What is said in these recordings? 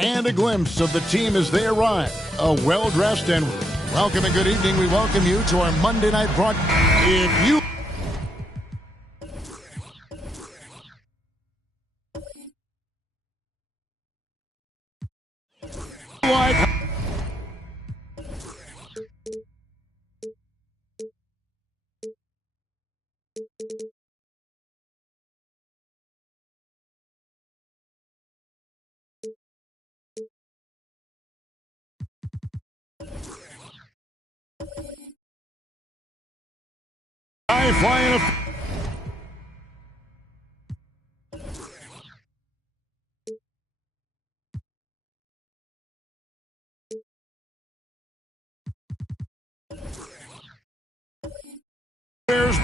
And a glimpse of the team as they arrive. A well-dressed and welcome and good evening. We welcome you to our Monday night broadcast. If you like high flying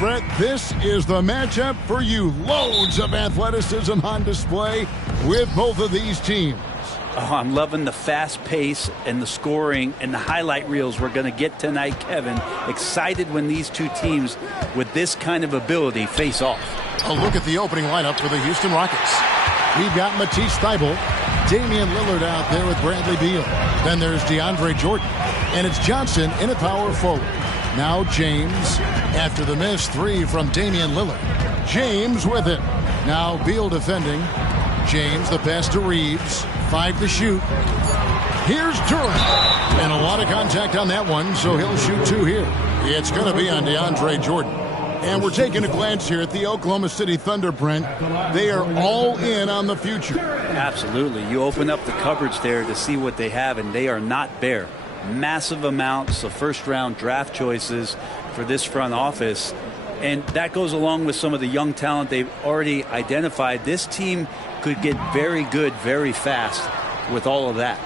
Brett, this is the matchup for you. Loads of athleticism on display with both of these teams. Oh, I'm loving the fast pace and the scoring and the highlight reels we're going to get tonight, Kevin. Excited when these two teams with this kind of ability face off. A look at the opening lineup for the Houston Rockets. We've got Matisse Thybulle, Damian Lillard out there with Bradley Beal. Then there's DeAndre Jordan. And it's Johnson in at power forward. Now James after the missed three from Damian Lillard. James with it. Now Beal defending. James the pass to Reeves. 5 to shoot. Here's Durant. And a lot of contact on that one, so he'll shoot 2 here. It's going to be on DeAndre Jordan. And we're taking a glance here at the Oklahoma City Thunder, Brent. They are all in on the future. Absolutely. You open up the cupboards there to see what they have, and they are not bare. Massive amounts of first-round draft choices for this front office. And that goes along with some of the young talent they've already identified. This team could get very good very fast with all of that.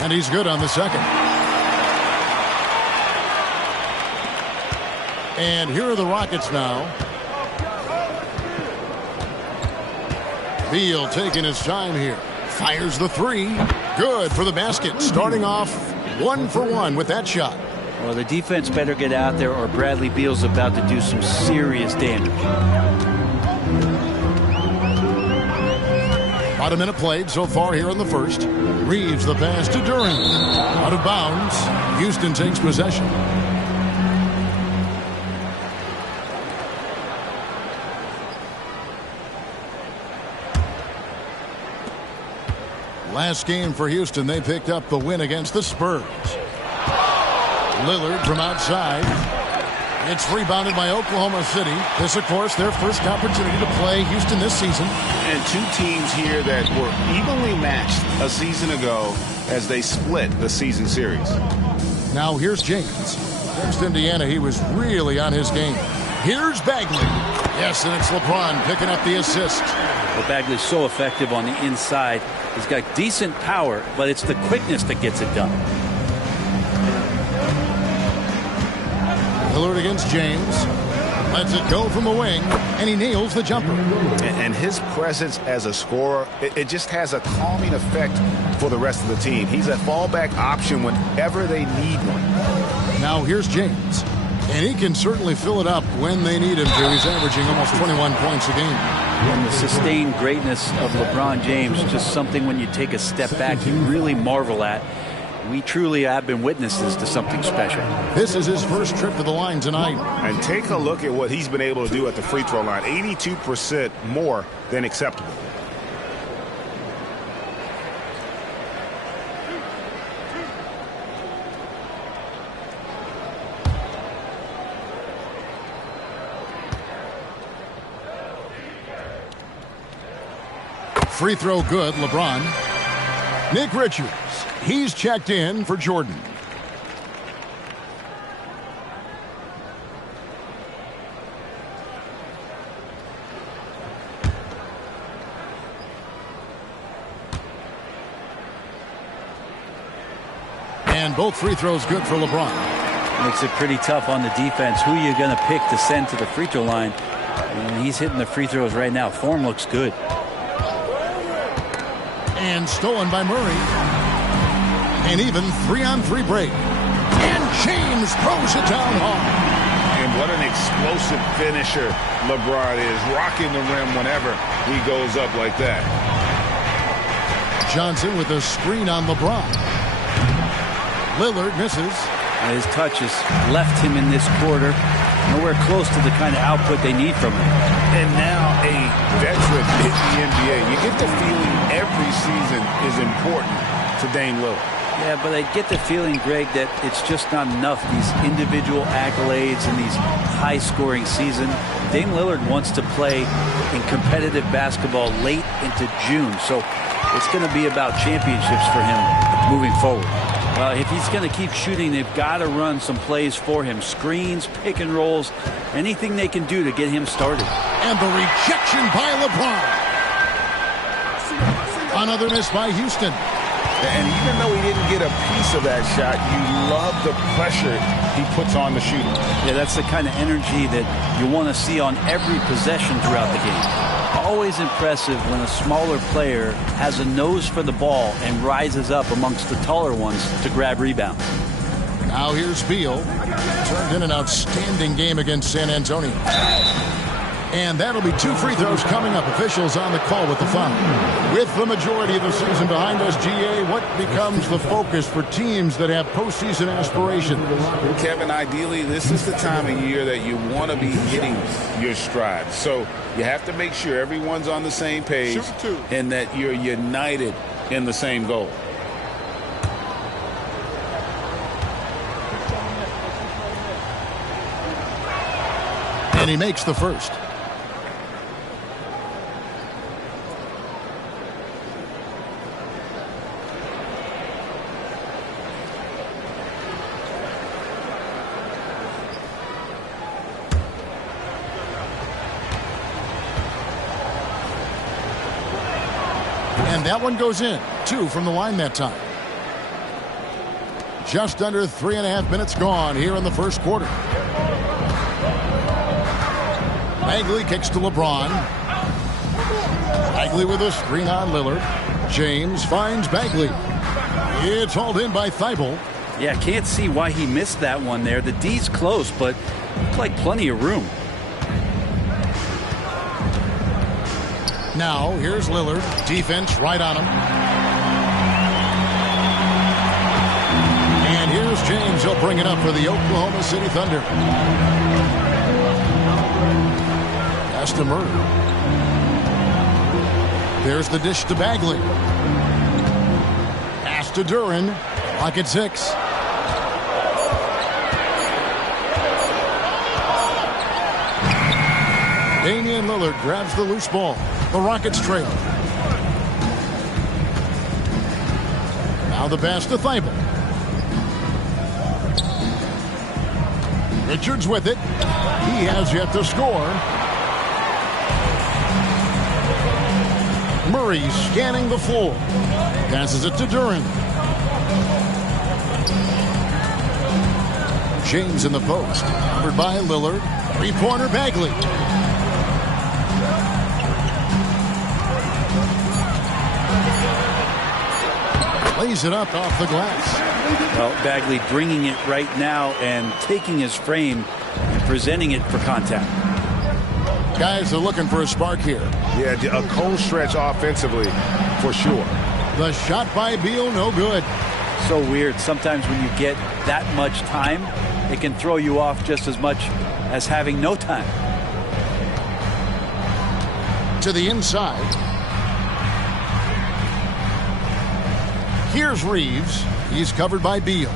And he's good on the second. And here are the Rockets now. Beal taking his time here. Fires the three. Good for the basket. Starting off 1 for 1 with that shot. Well, the defense better get out there or Bradley Beal's about to do some serious damage. About a minute played so far here in the first. Reeves the pass to Durant. Out of bounds. Houston takes possession. Last game for Houston, they picked up the win against the Spurs. Lillard from outside. It's rebounded by Oklahoma City. This, of course, their first opportunity to play Houston this season. And two teams here that were evenly matched a season ago as they split the season series. Now here's James. Against Indiana, he was really on his game. Here's Bagley. Yes, and it's LeBron picking up the assist. Well, Bagley's so effective on the inside. He's got decent power, but it's the quickness that gets it done. Lillard against James. Lets it go from the wing, and he nails the jumper. And his presence as a scorer, it just has a calming effect for the rest of the team. He's a fallback option whenever they need one. Now here's James. And he can certainly fill it up when they need him to. He's averaging almost 21 points a game. And the sustained greatness of LeBron James, just something when you take a step back, you really marvel at. We truly have been witnesses to something special. This is his first trip to the line tonight. And take a look at what he's been able to do at the free throw line. 82% more than acceptable. Free throw good, LeBron. Nick Richards. He's checked in for Jordan. And both free throws good for LeBron. Makes it pretty tough on the defense. Who are you going to pick to send to the free throw line? And he's hitting the free throws right now. Form looks good. And stolen by Murray. An even 3-on-3 break. And James throws it down hard. And what an explosive finisher LeBron is. Rocking the rim whenever he goes up like that. Johnson with a screen on LeBron. Lillard misses. His touch has left him in this quarter. Nowhere close to the kind of output they need from him. And now a veteran in the NBA. You get the feeling every season is important to Dame Lillard. Yeah, but I get the feeling, Greg, that it's just not enough. These individual accolades and these high-scoring season. Dame Lillard wants to play in competitive basketball late into June. So it's going to be about championships for him moving forward. If he's going to keep shooting, they've got to run some plays for him. Screens, pick and rolls, anything they can do to get him started. And the rejection by LeBron. Another miss by Houston. And even though he didn't get a piece of that shot, you love the pressure he puts on the shooter. Yeah, that's the kind of energy that you want to see on every possession throughout the game. Always impressive when a smaller player has a nose for the ball and rises up amongst the taller ones to grab rebounds. Now here's Beal. Turned in an outstanding game against San Antonio. And that'll be 2 free throws coming up. Officials on the call with the foul. With the majority of the season behind us, GA, what becomes the focus for teams that have postseason aspirations? Kevin, ideally, this is the time of year that you want to be hitting your stride. So you have to make sure everyone's on the same page and that you're united in the same goal. And he makes the first. And that one goes in. 2 from the line that time. Just under 3.5 minutes gone here in the first quarter. Bagley kicks to LeBron. Bagley with a screen on Lillard. James finds Bagley. It's hauled in by Thibault. Yeah, can't see why he missed that one there. The D's close, but looked like plenty of room. Now, here's Lillard. Defense right on him. And here's James. He'll bring it up for the Oklahoma City Thunder. Pass to Murray. There's the dish to Bagley. Pass to Duran. Clock at 6. Damian Lillard grabs the loose ball. The Rockets trail. Now the pass to Thibault. Richards with it. He has yet to score. Murray scanning the floor. Passes it to Duran. James in the post. Covered by Lillard. Three-pointer Bagley. Lays it up off the glass. Well, Bagley bringing it right now and taking his frame and presenting it for contact. Guys are looking for a spark here. Yeah, a cold stretch offensively for sure. The shot by Beal, no good. So weird. Sometimes when you get that much time, it can throw you off just as much as having no time. To the inside. Here's Reeves. He's covered by Beal.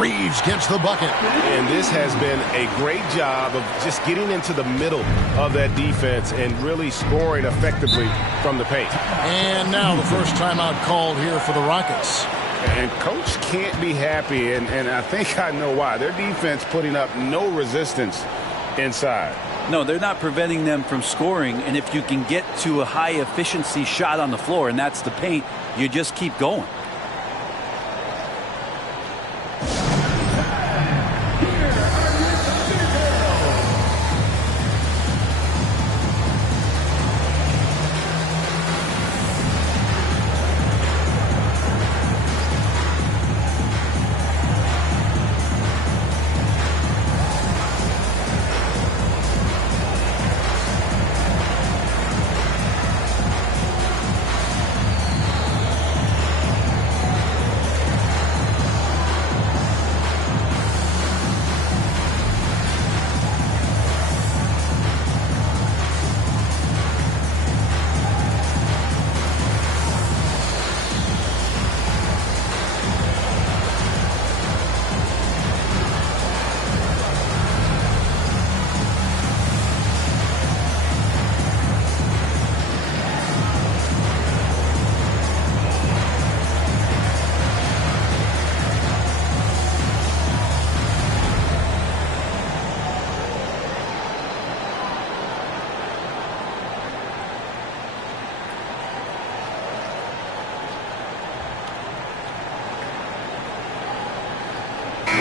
Reeves gets the bucket. And this has been a great job of just getting into the middle of that defense and really scoring effectively from the paint. And now the first timeout called here for the Rockets. And coach can't be happy, and I think I know why. Their defense putting up no resistance inside. No, they're not preventing them from scoring, and if you can get to a high efficiency shot on the floor, and that's the paint, you just keep going.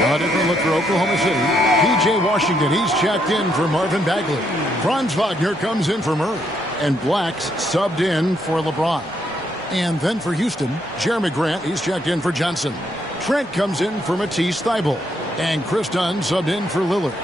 A different look for Oklahoma City. P.J. Washington, he's checked in for Marvin Bagley. Franz Wagner comes in for Murray. And Black's subbed in for LeBron. And then for Houston, Jeremy Grant, he's checked in for Johnson. Trent comes in for Matisse Thybulle. And Chris Dunn subbed in for Lillard.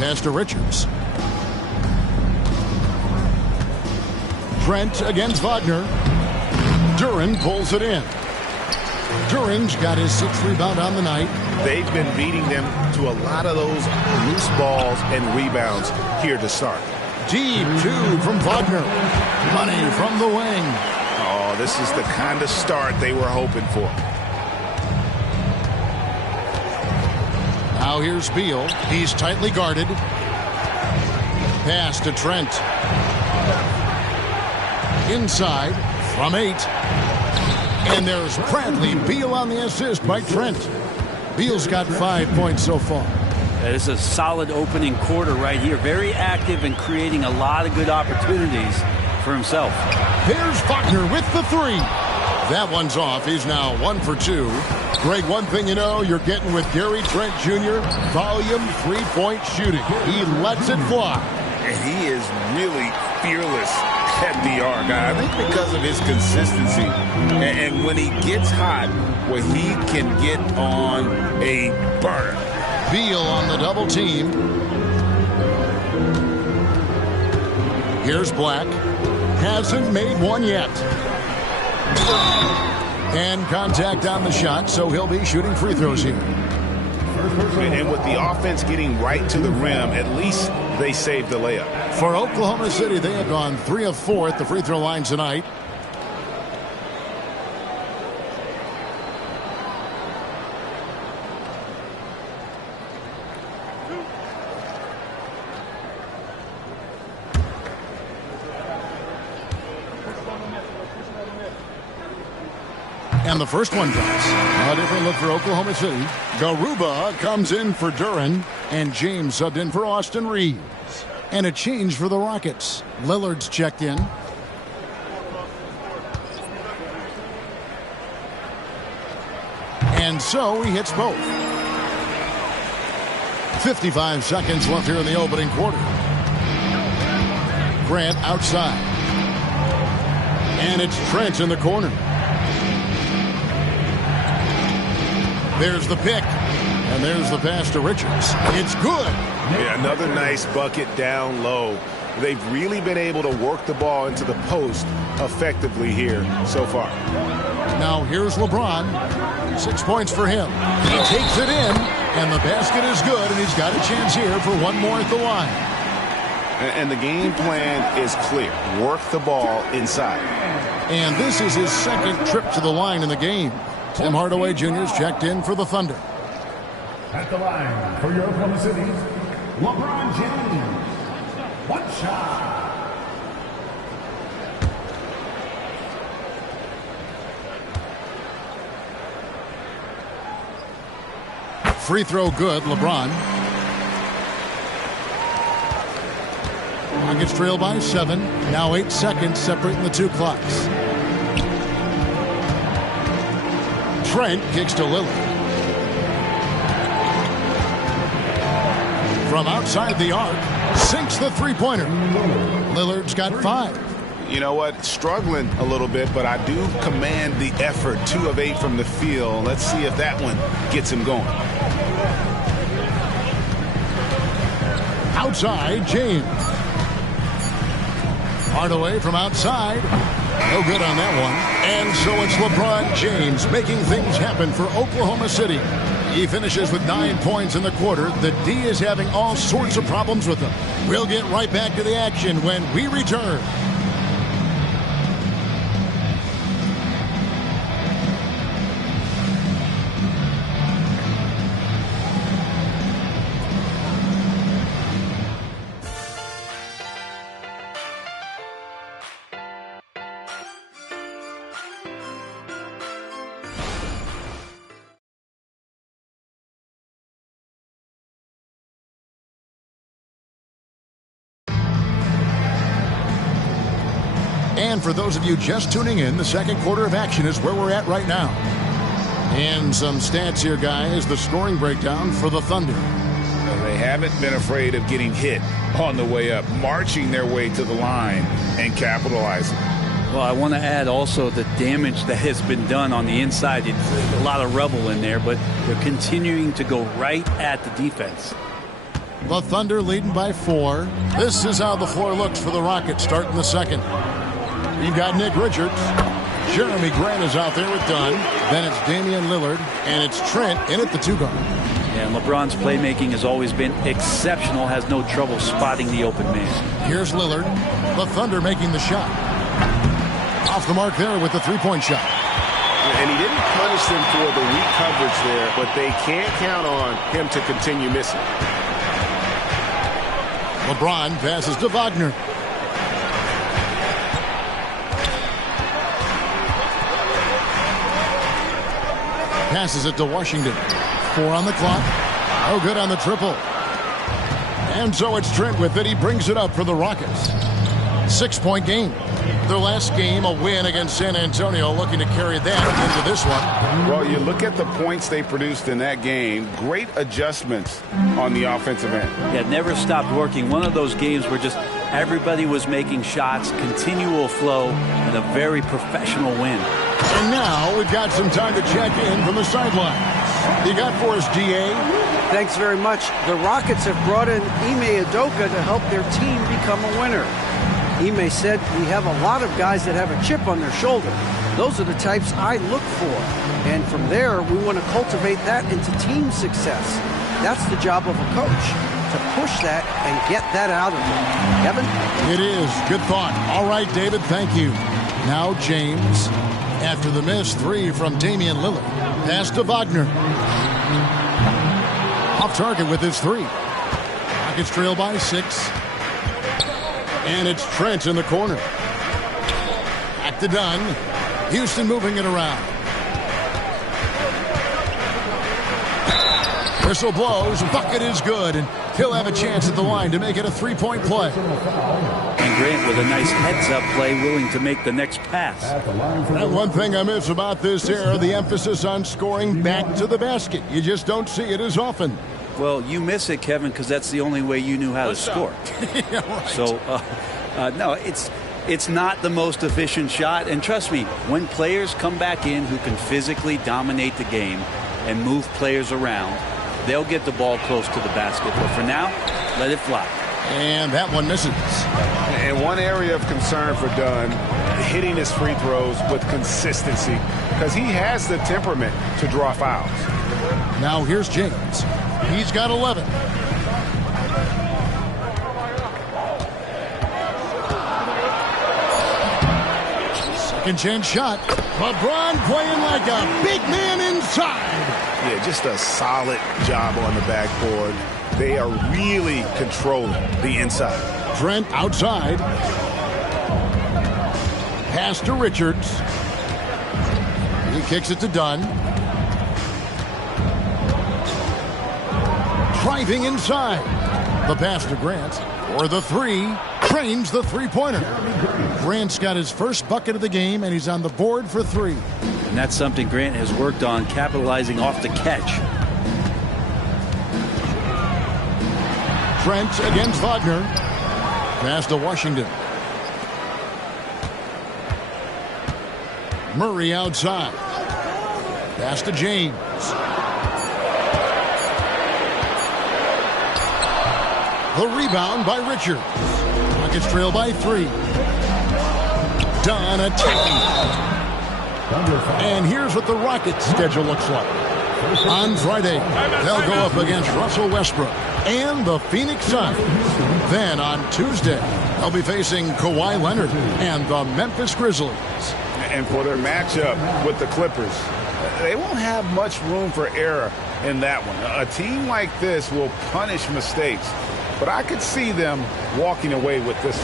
Pass to Richards. Trent against Wagner. Duran pulls it in. Duran's got his 6th rebound on the night. They've been beating them to a lot of those loose balls and rebounds here to start. Deep 2 from Wagner. Money from the wing. Oh, this is the kind of start they were hoping for. Now here's Beal. He's tightly guarded. Pass to Trent. Inside from 8. And there's Bradley Beal on the assist by Trent. Beal's got 5 points so far. That is a solid opening quarter right here. Very active and creating a lot of good opportunities for himself. There's Wagner with the 3. That one's off. He's now 1 for 2. Greg, one thing you know you're getting with Gary Trent Jr., volume 3-point shooting. He lets it fly. He is really fearless at the arc. I think because of his consistency. And when he gets hot, where he can get on a burner. Beal on the double team. Here's Black. Hasn't made one yet. And contact on the shot, so he'll be shooting free throws here. And with the offense getting right to the rim, at least they saved the layup. For Oklahoma City, they have gone 3 of 4 at the free throw line tonight. And the first one does. A different look for Oklahoma City. Garuba comes in for Duran. And James subbed in for Austin Reeves. And a change for the Rockets. Lillard's checked in. And so he hits both. 55 seconds left here in the opening quarter. Grant outside. And it's Trent in the corner. There's the pick. And there's the pass to Richards. It's good. Yeah, another nice bucket down low. They've really been able to work the ball into the post effectively here so far. Now here's LeBron. 6 points for him. He takes it in, and the basket is good, and he's got a chance here for one more at the line. And the game plan is clear. Work the ball inside. And this is his second trip to the line in the game. Tim Hardaway Jr. is checked in for the Thunder. At the line for your Oklahoma City, LeBron James. One shot. Free throw good, LeBron. Rockets trail by 7. Now 8 seconds separating the two clocks. Trent kicks to Lillard. From outside the arc, sinks the three-pointer. Lillard's got 5. You know what? Struggling a little bit, but I do command the effort. 2 of 8 from the field. Let's see if that one gets him going. Outside, James. Hardaway from outside. No good on that one. And so it's LeBron James making things happen for Oklahoma City. He finishes with 9 points in the quarter. The D is having all sorts of problems with him. We'll get right back to the action when we return. And for those of you just tuning in, the second quarter of action is where we're at right now. And some stats here, guys. The scoring breakdown for the Thunder. They haven't been afraid of getting hit on the way up, marching their way to the line and capitalizing. Well, I want to add also the damage that has been done on the inside. It's a lot of rubble in there, but they're continuing to go right at the defense. The Thunder leading by 4. This is how the floor looks for the Rockets starting the second. You've got Nick Richards. Jeremy Grant is out there with Dunn. Then it's Damian Lillard. And it's Trent in at the 2 guard. Yeah, and LeBron's playmaking has always been exceptional. Has no trouble spotting the open man. Here's Lillard. The Thunder making the shot. Off the mark there with the 3-point shot. And he didn't punish them for the weak coverage there, but they can't count on him to continue missing. LeBron passes to Wagner. Passes it to Washington. 4 on the clock. Oh, good on the triple. And so it's Trent with it. He brings it up for the Rockets. 6-point game. Their last game, a win against San Antonio, looking to carry that into this one. Well, you look at the points they produced in that game. Great adjustments on the offensive end. Yeah, never stopped working. One of those games where just everybody was making shots, continual flow, and a very professional win. And now we've got some time to check in from the sidelines. You got for us, DA? Thanks very much. The Rockets have brought in Ime Udoka to help their team become a winner. Ime said, "We have a lot of guys that have a chip on their shoulder. Those are the types I look for. And from there, we want to cultivate that into team success. That's the job of a coach, to push that and get that out of them." Kevin? It is. Good thought. All right, David, thank you. Now James. After the missed 3 from Damian Lillard. Pass to Wagner. Off target with his 3. Rockets trail by 6. And it's Trent in the corner. Back to Dunn. Houston moving it around. Whistle blows. Bucket is good. And he'll have a chance at the line to make it a 3-point play. And Grant with a nice heads-up play, willing to make the next pass. And one thing I miss about this era, the emphasis on scoring back to the basket. You just don't see it as often. Well, you miss it, Kevin, because that's the only way you knew how to score. Yeah, right. So, no, it's not the most efficient shot. And trust me, when players come back in who can physically dominate the game and move players around, they'll get the ball close to the basket. But for now, let it fly. And that one misses. And one area of concern for Dunn, hitting his free throws with consistency, because he has the temperament to draw fouls. Now here's James. He's got 11. Second chance shot. LeBron playing like a big man inside. Yeah, just a solid job on the backboard. They are really controlling the inside. Trent outside. Pass to Richards. He kicks it to Dunn. Driving inside. The pass to Grant. For the three. Trains the three-pointer. Grant's got his first bucket of the game, and he's on the board for three. And that's something Grant has worked on, capitalizing off the catch. Trent against Wagner. Pass to Washington. Murray outside. Pass to James. The rebound by Richards. Rockets trail by 3. Dunn attacking. And here's what the Rockets' schedule looks like. On Friday, they'll go up against Russell Westbrook and the Phoenix Suns. Then on Tuesday, they'll be facing Kawhi Leonard and the Memphis Grizzlies. And for their matchup with the Clippers, they won't have much room for error in that one. A team like this will punish mistakes, but I could see them walking away with this.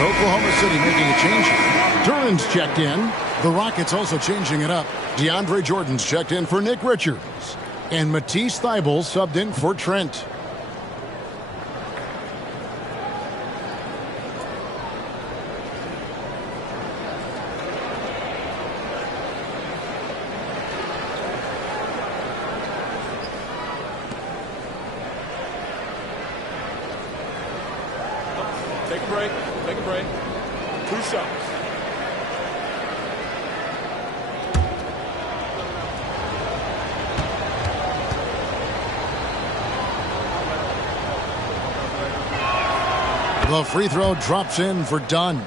Oklahoma City making a change. Duran's checked in. The Rockets also changing it up. DeAndre Jordan's checked in for Nick Richards. And Matisse Thybulle subbed in for Trent. Take a break. Take a break. 2 shots. The free throw drops in for Dunn.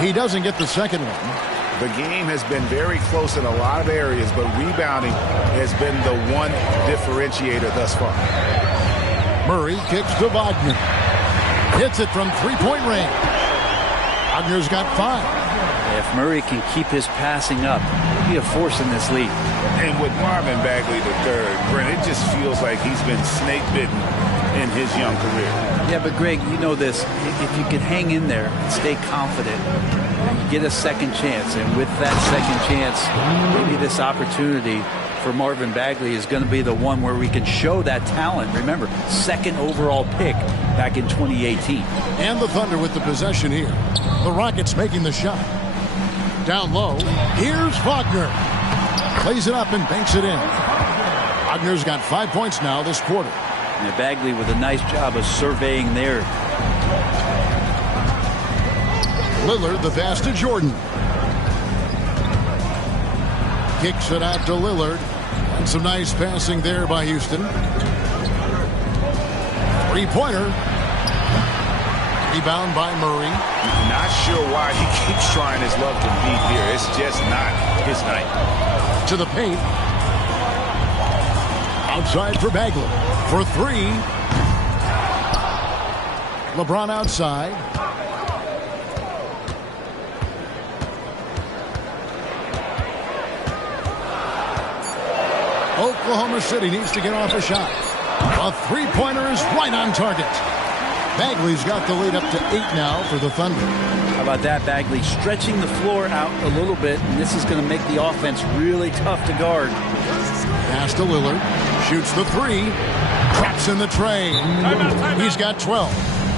He doesn't get the second one. The game has been very close in a lot of areas, but rebounding has been the one differentiator thus far. Murray kicks to Wagner. Hits it from three-point range. Wagner's got 5. If Murray can keep his passing up, he'll be a force in this league. And with Marvin Bagley III, Brent, it just feels like he's been snake-bitten in his young career. Yeah, but Greg, you know this. If you can hang in there and stay confident, You get a second chance, and with that second chance, maybe this opportunity for Marvin Bagley is going to be the one where we can show that talent. Remember, second overall pick back in 2018. And the Thunder with the possession here. The Rockets making the shot. Down low, here's Wagner. Plays it up and banks it in. Wagner's got 5 points now this quarter. And Bagley with a nice job of surveying there. Lillard the pass to Jordan. Kicks it out to Lillard. And some nice passing there by Houston. Three-pointer. Rebound by Murray. Not sure why he keeps trying his luck to beat here. It's just not his night. To the paint. Outside for Bagley. For three. LeBron outside. Oklahoma City needs to get off a shot. A three-pointer is right on target. Bagley's got the lead up to 8 now for the Thunder. How about that? Bagley stretching the floor out a little bit, and this is going to make the offense really tough to guard. Pass to Lillard. Shoots the three. Traps in the tray. He's got 12.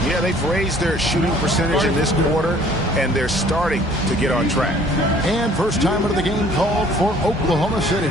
Yeah, they've raised their shooting percentage in this quarter, and they're starting to get on track. And first time out of the game called for Oklahoma City.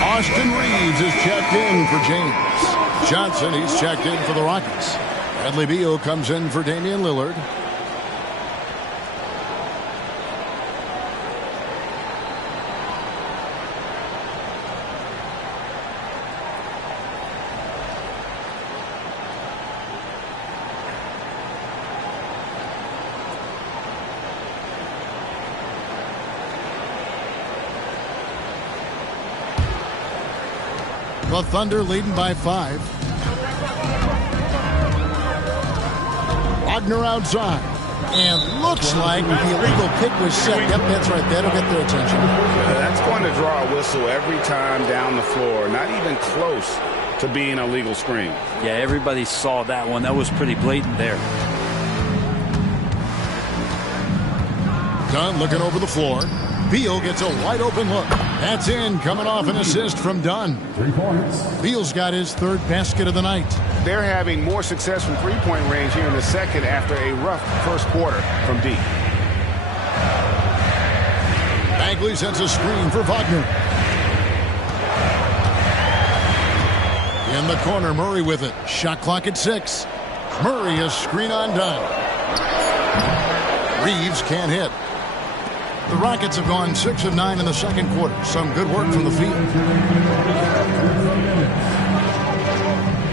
Austin Reeves is checked in for James Johnson. He's checked in for the Rockets. Bradley Beal comes in for Damian Lillard. The Thunder leading by 5. Wagner outside. And looks like the illegal pick was set. Yep, that's right. That'll get their attention. That's going to draw a whistle every time down the floor. Not even close to being a legal screen. Yeah, everybody saw that one. That was pretty blatant there. Dunn looking over the floor. Beal gets a wide open look. That's in, coming off an assist from Dunn. 3 points. Beal's got his third basket of the night. They're having more success from three-point range here in the second after a rough first quarter from deep. Bagley sends a screen for Wagner. In the corner, Murray with it. Shot clock at 6. Murray a screen on Dunn. Reeves can't hit. The Rockets have gone 6 of 9 in the second quarter. Some good work from the field.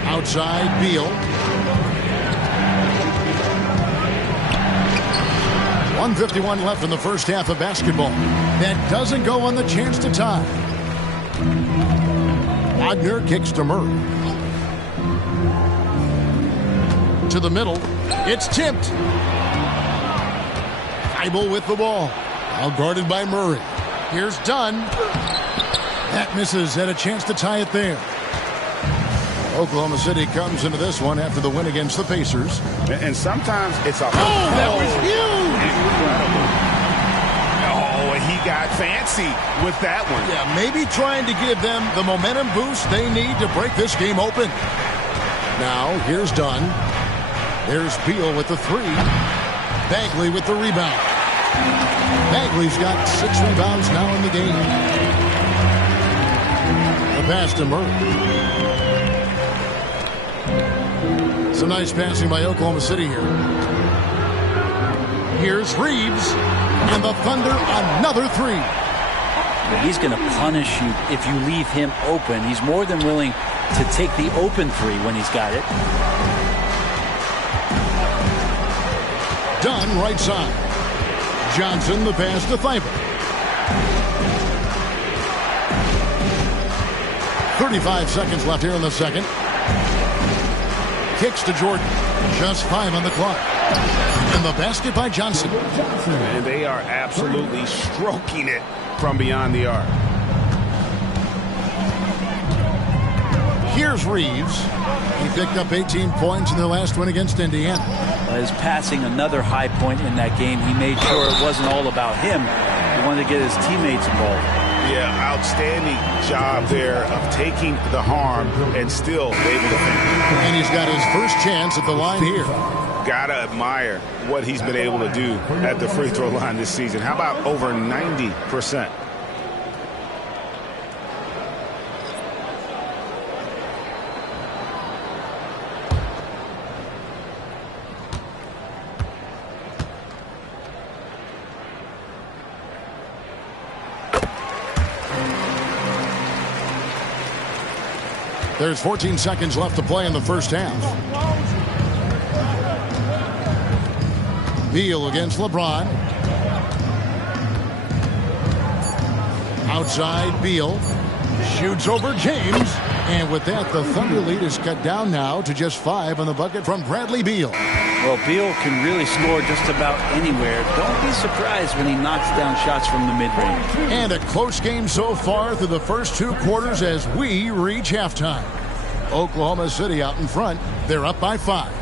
Outside, Beal. 1:51 left in the first half of basketball. That doesn't go on the chance to tie. Wagner kicks to Murray. To the middle. It's tipped. Thibault with the ball. Now guarded by Murray. Here's Dunn. That misses. Had a chance to tie it there. Oklahoma City comes into this one after the win against the Pacers. And sometimes it's a... That was huge! Incredible. Oh, and he got fancy with that one. Yeah, maybe trying to give them the momentum boost they need to break this game open. Now, here's Dunn. There's Beal with the three. Bagley with the rebound. Bagley's got 6 rebounds now in the game. The pass to Murray. Some nice passing by Oklahoma City here. Here's Reeves. And the Thunder, another three. He's going to punish you if you leave him open. He's more than willing to take the open three when he's got it. Dunn, right side. Johnson, the pass to Thibault. 35 seconds left here in the second. Kicks to Jordan. Just 5 on the clock. And the basket by Johnson. And they are absolutely stroking it from beyond the arc. Here's Reeves. He picked up 18 points in their last win against Indiana. His passing another high point in that game. He made sure it wasn't all about him. He wanted to get his teammates involved. Yeah, outstanding job there of taking the harm and still able to finish. And he's got his first chance at the line here. Gotta admire what he's been able to do at the free throw line this season. How about over 90%? There's 14 seconds left to play in the first half. Beal against LeBron. Outside, Beal shoots over James. And with that, the Thunder lead is cut down now to just 5 on the bucket from Bradley Beal. Well, Beal can really score just about anywhere. Don't be surprised when he knocks down shots from the mid-range. And a close game so far through the first 2 quarters as we reach halftime. Oklahoma City out in front. They're up by 5.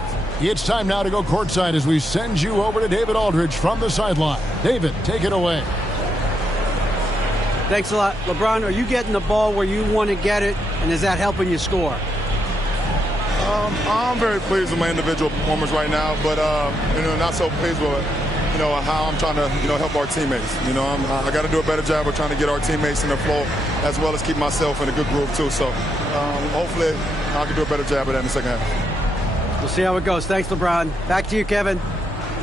It's time now to go courtside as we send you over to David Aldridge from the sideline. David, take it away. Thanks a lot. LeBron, are you getting the ball where you want to get it, and is that helping you score? I'm very pleased with my individual performance right now, but not so pleased with how I'm trying to help our teammates. I got to do a better job of trying to get our teammates in the flow as well as keep myself in a good groove too. So hopefully I can do a better job of that in the second half. We'll see how it goes. Thanks, LeBron. Back to you, Kevin.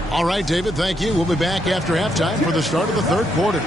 All right, David, thank you. We'll be back after halftime for the start of the third quarter.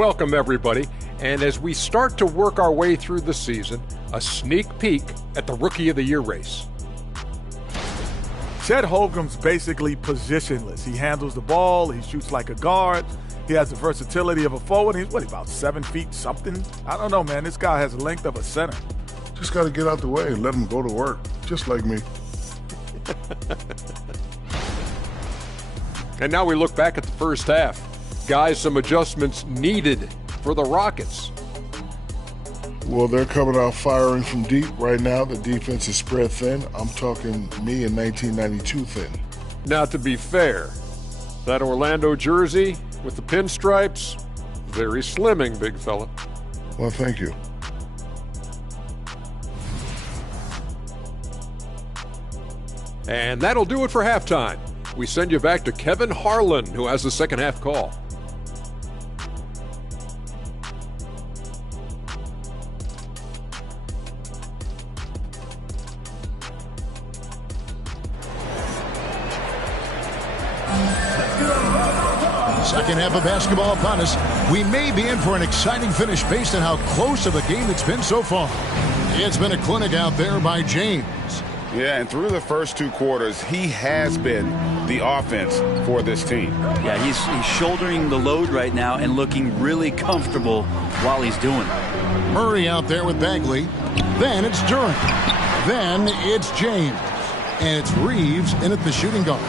Welcome, everybody. And as we start to work our way through the season, a sneak peek at the Rookie of the Year race. Chet Holmgren's basically positionless. He handles the ball. He shoots like a guard. He has the versatility of a forward. He's, about 7 feet something? I don't know, man. This guy has the length of a center. Just got to get out the way and let him go to work, just like me. And now we look back at the first half. Guys, some adjustments needed for the Rockets. Well, they're coming out firing from deep right now. The defense is spread thin. I'm talking me in 1992 thin. Now, to be fair, that Orlando jersey with the pinstripes, very slimming, big fella. Well, thank you. And that'll do it for halftime. We send you back to Kevin Harlan, who has the second half call. Second half of basketball upon us. We may be in for an exciting finish based on how close of a game it's been so far. It's been a clinic out there by James. Yeah, and through the first 2 quarters, he has been the offense for this team. Yeah, he's shouldering the load right now and looking really comfortable while he's doing it. Murray out there with Bagley. Then it's Durant. Then it's James. And it's Reeves in at the shooting guard.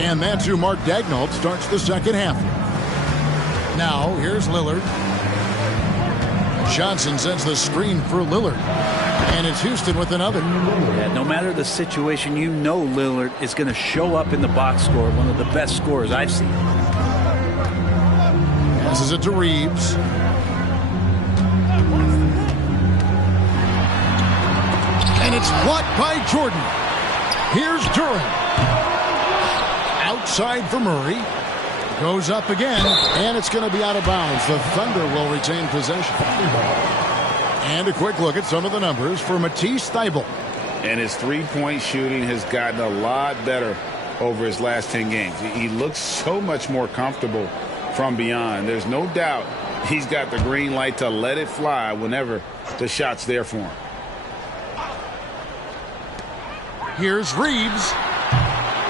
And that's who Mark Daigneault starts the second half. Now, here's Lillard. Johnson sends the screen for Lillard. And it's Houston with another. Yeah, no matter the situation, you know Lillard is going to show up in the box score, one of the best scorers I've seen. Passes it to Reeves. And it's blocked by Jordan. Here's Durant. Outside for Murray. Goes up again, and it's going to be out of bounds. The Thunder will retain possession. And a quick look at some of the numbers for Matisse Thybulle. And his three-point shooting has gotten a lot better over his last 10 games. He looks so much more comfortable from beyond. There's no doubt he's got the green light to let it fly whenever the shot's there for him. Here's Reeves.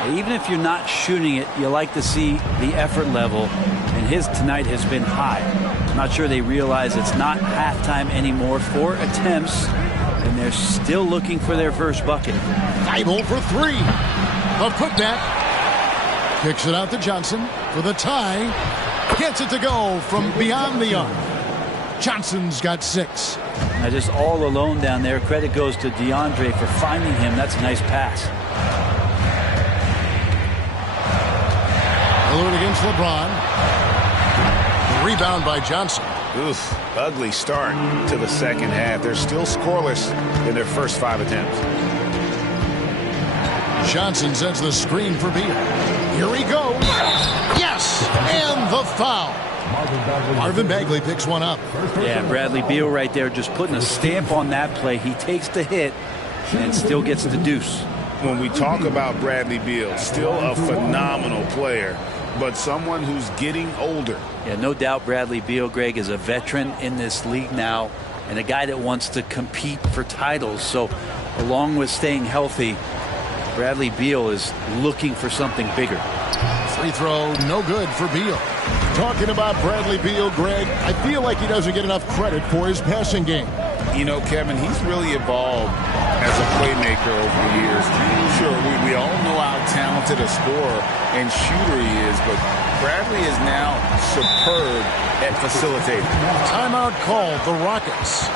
Even if you're not shooting it, you like to see the effort level, and his tonight has been high. I'm not sure they realize it's not halftime anymore. 4 attempts, and they're still looking for their first bucket. Thybulle for 3. A putback. Kicks it out to Johnson for the tie. Gets it to go from beyond the arc. Johnson's got 6. Now just all alone down there. Credit goes to DeAndre for finding him. That's a nice pass. Lillard against LeBron. The rebound by Johnson. Oof, ugly start to the second half. They're still scoreless in their first 5 attempts. Johnson sends the screen for Beal. Here he goes. Yes! And the foul. Marvin Bagley picks one up. Yeah, Bradley Beal right there just putting a stamp on that play. He takes the hit and still gets the deuce. When we talk about Bradley Beal, still a phenomenal player, but someone who's getting older. Yeah, no doubt Bradley Beal, Greg, is a veteran in this league now and a guy that wants to compete for titles. So along with staying healthy, Bradley Beal is looking for something bigger. Free throw, no good for Beal. Talking about Bradley Beal, Greg, I feel like he doesn't get enough credit for his passing game. You know, Kevin, he's really evolved as a playmaker over the years. Sure, we all know how talented a scorer and shooter he is, but Bradley is now superb at facilitating. Timeout called, the Rockets.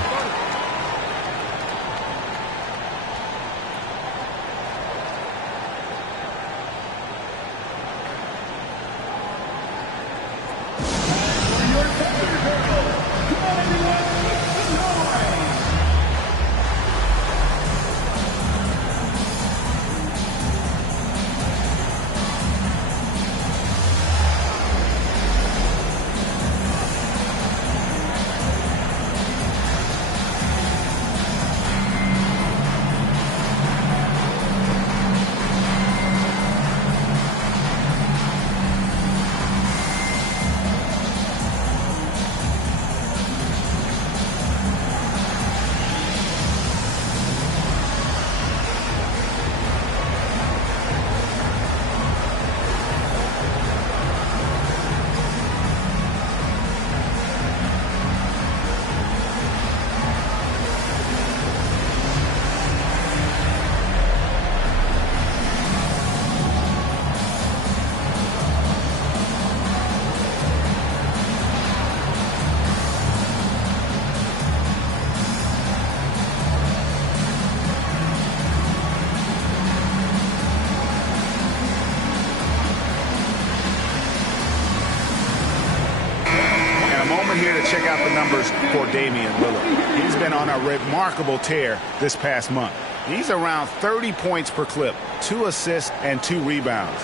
check out the numbers for Damian Lillard. He's been on a remarkable tear this past month. He's around 30 points per clip, 2 assists and 2 rebounds.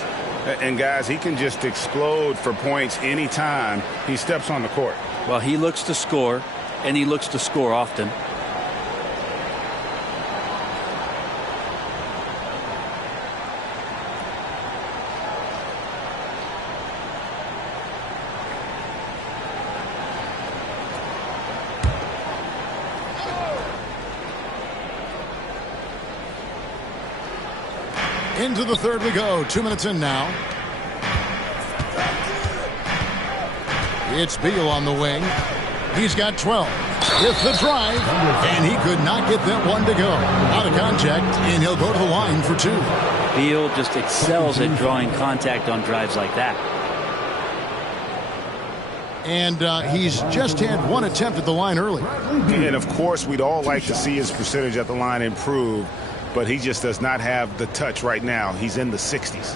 And guys, he can just explode for points anytime he steps on the court. Well, he looks to score, and he looks to score often. Into the third we go. 2 minutes in now. It's Beal on the wing. He's got 12. With the drive. And he could not get that one to go. Out of contact, and he'll go to the line for 2. Beal just excels at drawing contact on drives like that. And he's just had 1 attempt at the line early. And, of course, we'd all like to see his percentage at the line improve. But he just does not have the touch right now. He's in the 60s.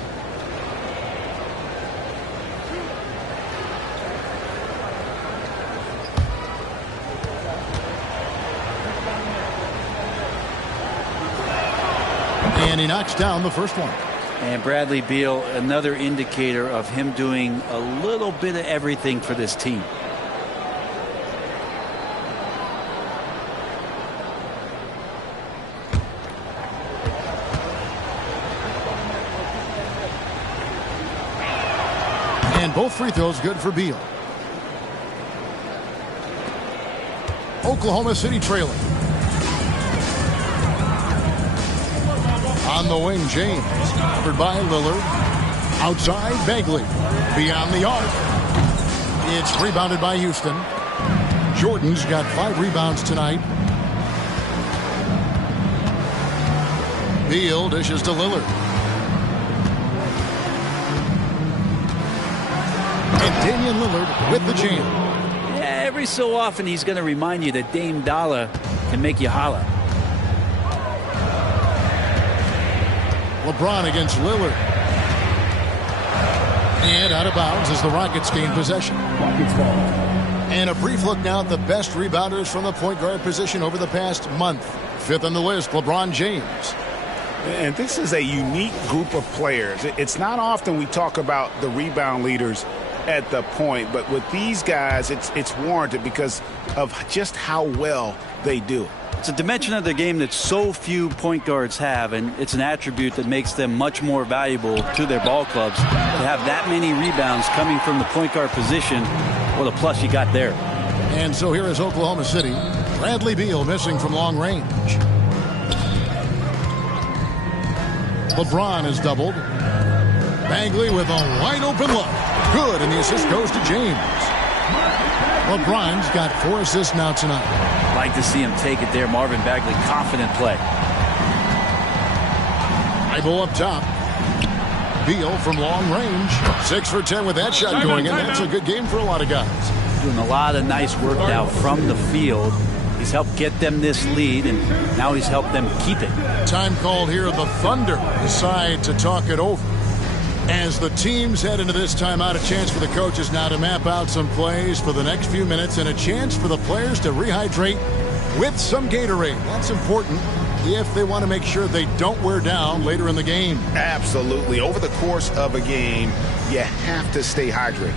And he knocks down the first one. And Bradley Beal, another indicator of him doing a little bit of everything for this team. And both free throws good for Beal. Oklahoma City trailing. On the wing, James. Covered by Lillard. Outside, Bagley. Beyond the arc. It's rebounded by Houston. Jordan's got 5 rebounds tonight. Beal dishes to Lillard. And Damian Lillard with the jam. Yeah, every so often he's going to remind you that Dame Dollar can make you holler. LeBron against Lillard. And out of bounds as the Rockets gain possession. And a brief look now at the best rebounders from the point guard position over the past month. 5th on the list, LeBron James. And this is a unique group of players. It's not often we talk about the rebound leaders at the point, but with these guys, it's warranted because of just how well they do it. It's a dimension of the game that so few point guards have, and it's an attribute that makes them much more valuable to their ball clubs. To have that many rebounds coming from the point guard position, what a plus you got there. And so here is Oklahoma City. Bradley Beal missing from long range. LeBron is doubled. Bagley with a wide open look. Good, and the assist goes to James. LeBron's got 4 assists now tonight. Like to see him take it there. Marvin Bagley, confident play. Eyeball up top. Beal from long range. 6 for 10 with that shot going in. That's a good game for a lot of guys. Doing a lot of nice work now from the field. He's helped get them this lead, and now he's helped them keep it. Time called here. The Thunder decide to talk it over. As the teams head into this timeout, a chance for the coaches now to map out some plays for the next few minutes and a chance for the players to rehydrate with some Gatorade. That's important if they want to make sure they don't wear down later in the game. Absolutely. Over the course of a game, you have to stay hydrated.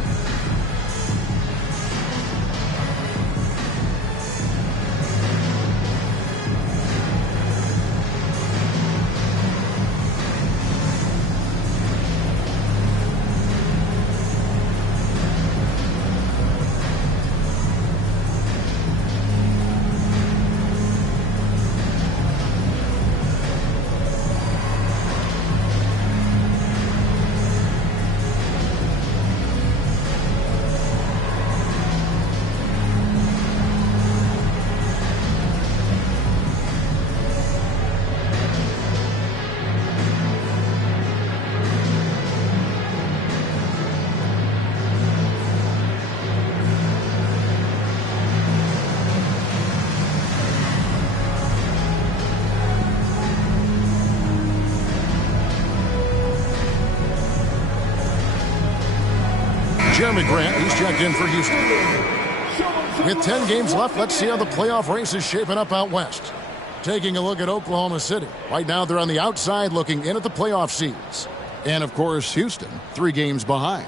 Jeremy Grant, he's checked in for Houston. With 10 games left, let's see how the playoff race is shaping up out west. Taking a look at Oklahoma City. Right now they're on the outside looking in at the playoff seeds. And, of course, Houston, 3 games behind.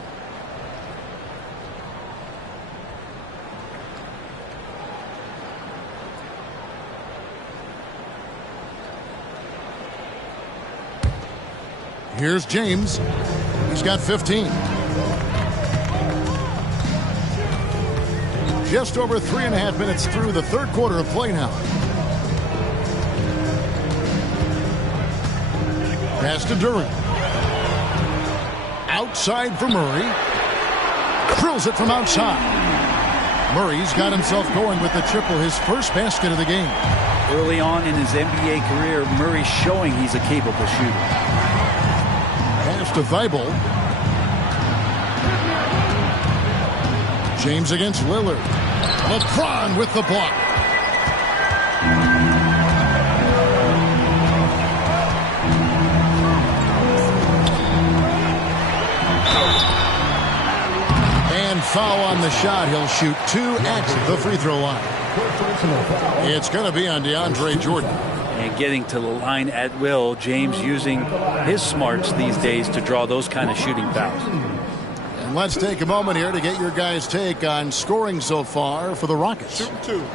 Here's James. He's got 15. Just over 3.5 minutes through the third quarter of play now. Pass to Duran. Outside for Murray. Drills it from outside. Murray's got himself going with the triple, his first basket of the game. Early on in his NBA career, Murray's showing he's a capable shooter. Pass to Thibault. James against Lillard. LeBron with the block. And foul on the shot. He'll shoot 2 at the free throw line. It's going to be on DeAndre Jordan. And getting to the line at will, James using his smarts these days to draw those kind of shooting fouls. And let's take a moment here to get your guys' take on scoring so far for the Rockets.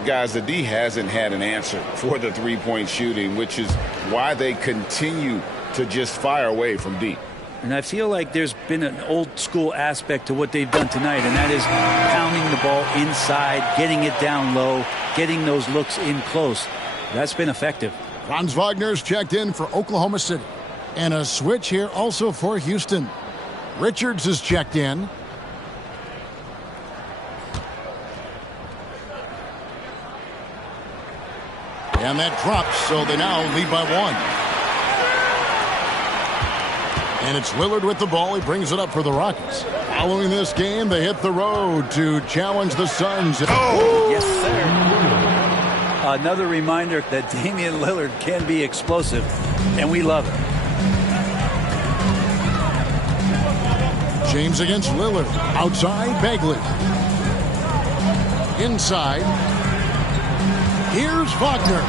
Guys, the D hasn't had an answer for the three-point shooting, which is why they continue to just fire away from deep. And I feel like there's been an old-school aspect to what they've done tonight, and that is pounding the ball inside, getting it down low, getting those looks in close. That's been effective. Franz Wagner's checked in for Oklahoma City. And a switch here also for Houston. Richards is checked in. And that drops, so they now lead by 1. And it's Lillard with the ball. He brings it up for the Rockets. Following this game, they hit the road to challenge the Suns. Oh, yes, sir. Another reminder that Damian Lillard can be explosive, and we love it. James against Lillard. Outside, Bagley. Inside. Here's Wagner.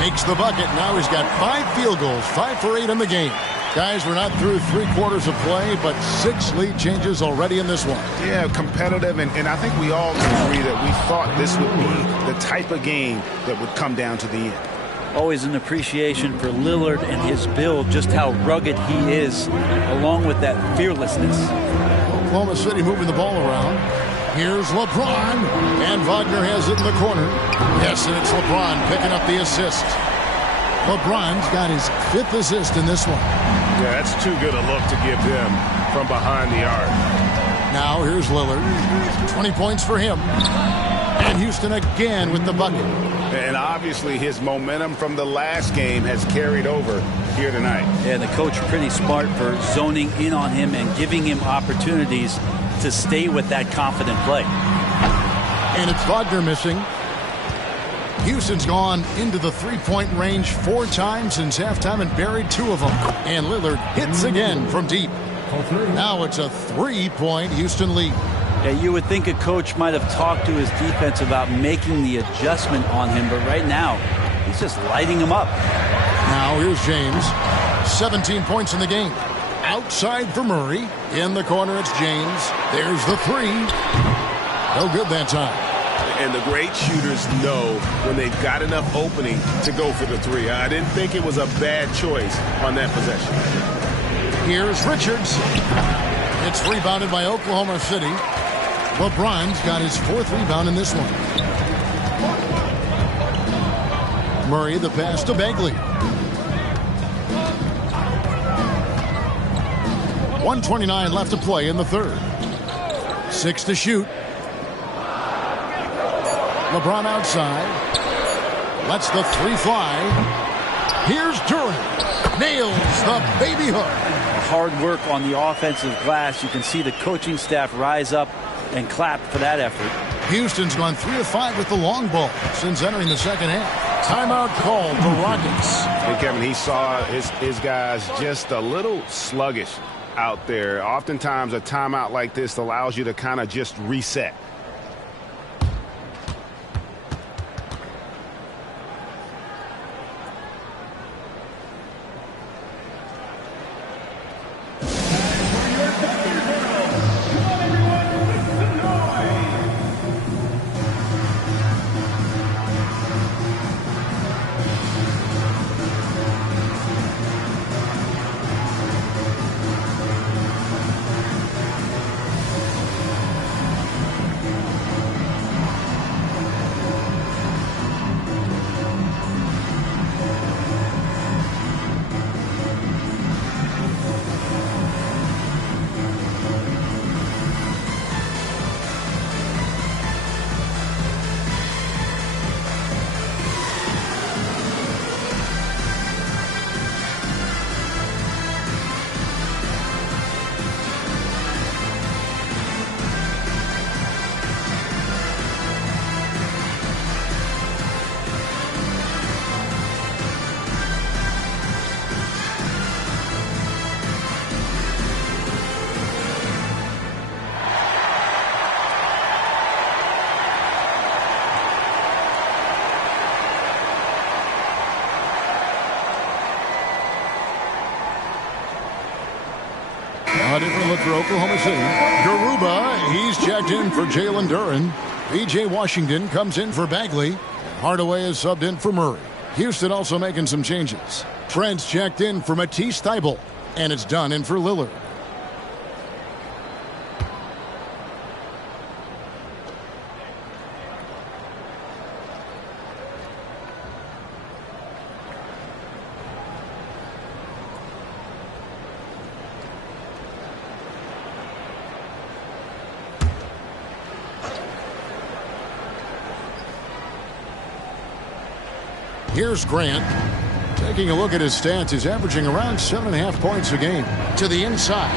Makes the bucket. Now he's got 5 field goals, 5 for 8 in the game. Guys, we're not through 3 quarters of play, but 6 lead changes already in this one. Yeah, competitive, and I think we all agree that we thought this would be the type of game that would come down to the end. Always an appreciation for Lillard and his build, just how rugged he is, along with that fearlessness. Oklahoma City moving the ball around. Here's LeBron, and Wagner has it in the corner. Yes, and it's LeBron picking up the assist. LeBron's got his 5th assist in this one. Yeah, that's too good a look to give him from behind the arc. Now here's Lillard. 20 points for him. And Houston again with the bucket. And obviously his momentum from the last game has carried over here tonight. Yeah, the coach pretty smart for zoning in on him and giving him opportunities to stay with that confident play. And it's Wagner missing. Houston's gone into the 3-point range 4 times since halftime and buried 2 of them. And Lillard hits again from deep. Now it's a 3-point Houston lead. Yeah, you would think a coach might have talked to his defense about making the adjustment on him, but right now he's just lighting him up. Now here's James. 17 points in the game. Outside for Murray. In the corner, it's James. There's the 3. No good that time. And the great shooters know when they've got enough opening to go for the 3. I didn't think it was a bad choice on that possession. Here's Richards. It's rebounded by Oklahoma City. LeBron's got his 4th rebound in this one. Murray, the pass to Bagley. 1:29 left to play in the third. 6 to shoot. LeBron outside. Lets the 3 fly. Here's Duran. Nails the baby hook. Hard work on the offensive glass. You can see the coaching staff rise up and clap for that effort. Houston's gone 3 of 5 with the long ball since entering the second half. Timeout called the Rockets. And Kevin, he saw his guys just a little sluggish out there. Oftentimes a timeout like this allows you to kind of just reset. A different look for Oklahoma City. Garuba, he's checked in for Jalen Duren. B.J. Washington comes in for Bagley. Hardaway is subbed in for Murray. Houston also making some changes. Trent's checked in for Matisse Thybulle. And it's done in for Lillard. Here's Grant. Taking a look at his stats, he's averaging around 7.5 points a game. To the inside.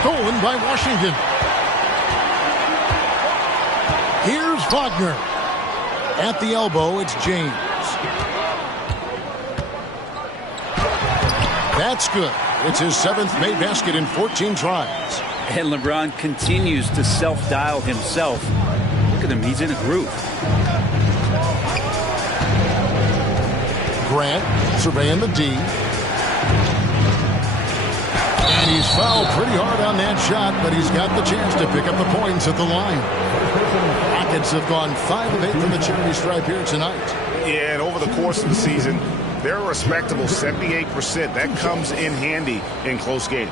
Stolen by Washington. Here's Wagner. At the elbow, it's James. That's good. It's his 7th made basket in 14 tries. And LeBron continues to self-dial himself. Look at him. He's in a groove. Grant surveying the D. And he's fouled pretty hard on that shot, but he's got the chance to pick up the points at the line. Rockets have gone 5 of 8 from the charity stripe here tonight. Yeah, and over the course of the season, they're a respectable 78%. That comes in handy in close games.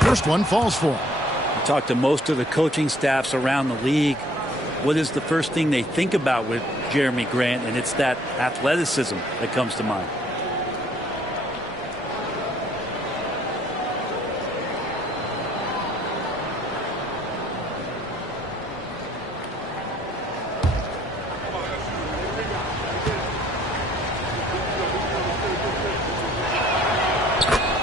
First one falls for him. I talked to most of the coaching staffs around the league. What is the first thing they think about with Jeremy Grant? And it's that athleticism that comes to mind.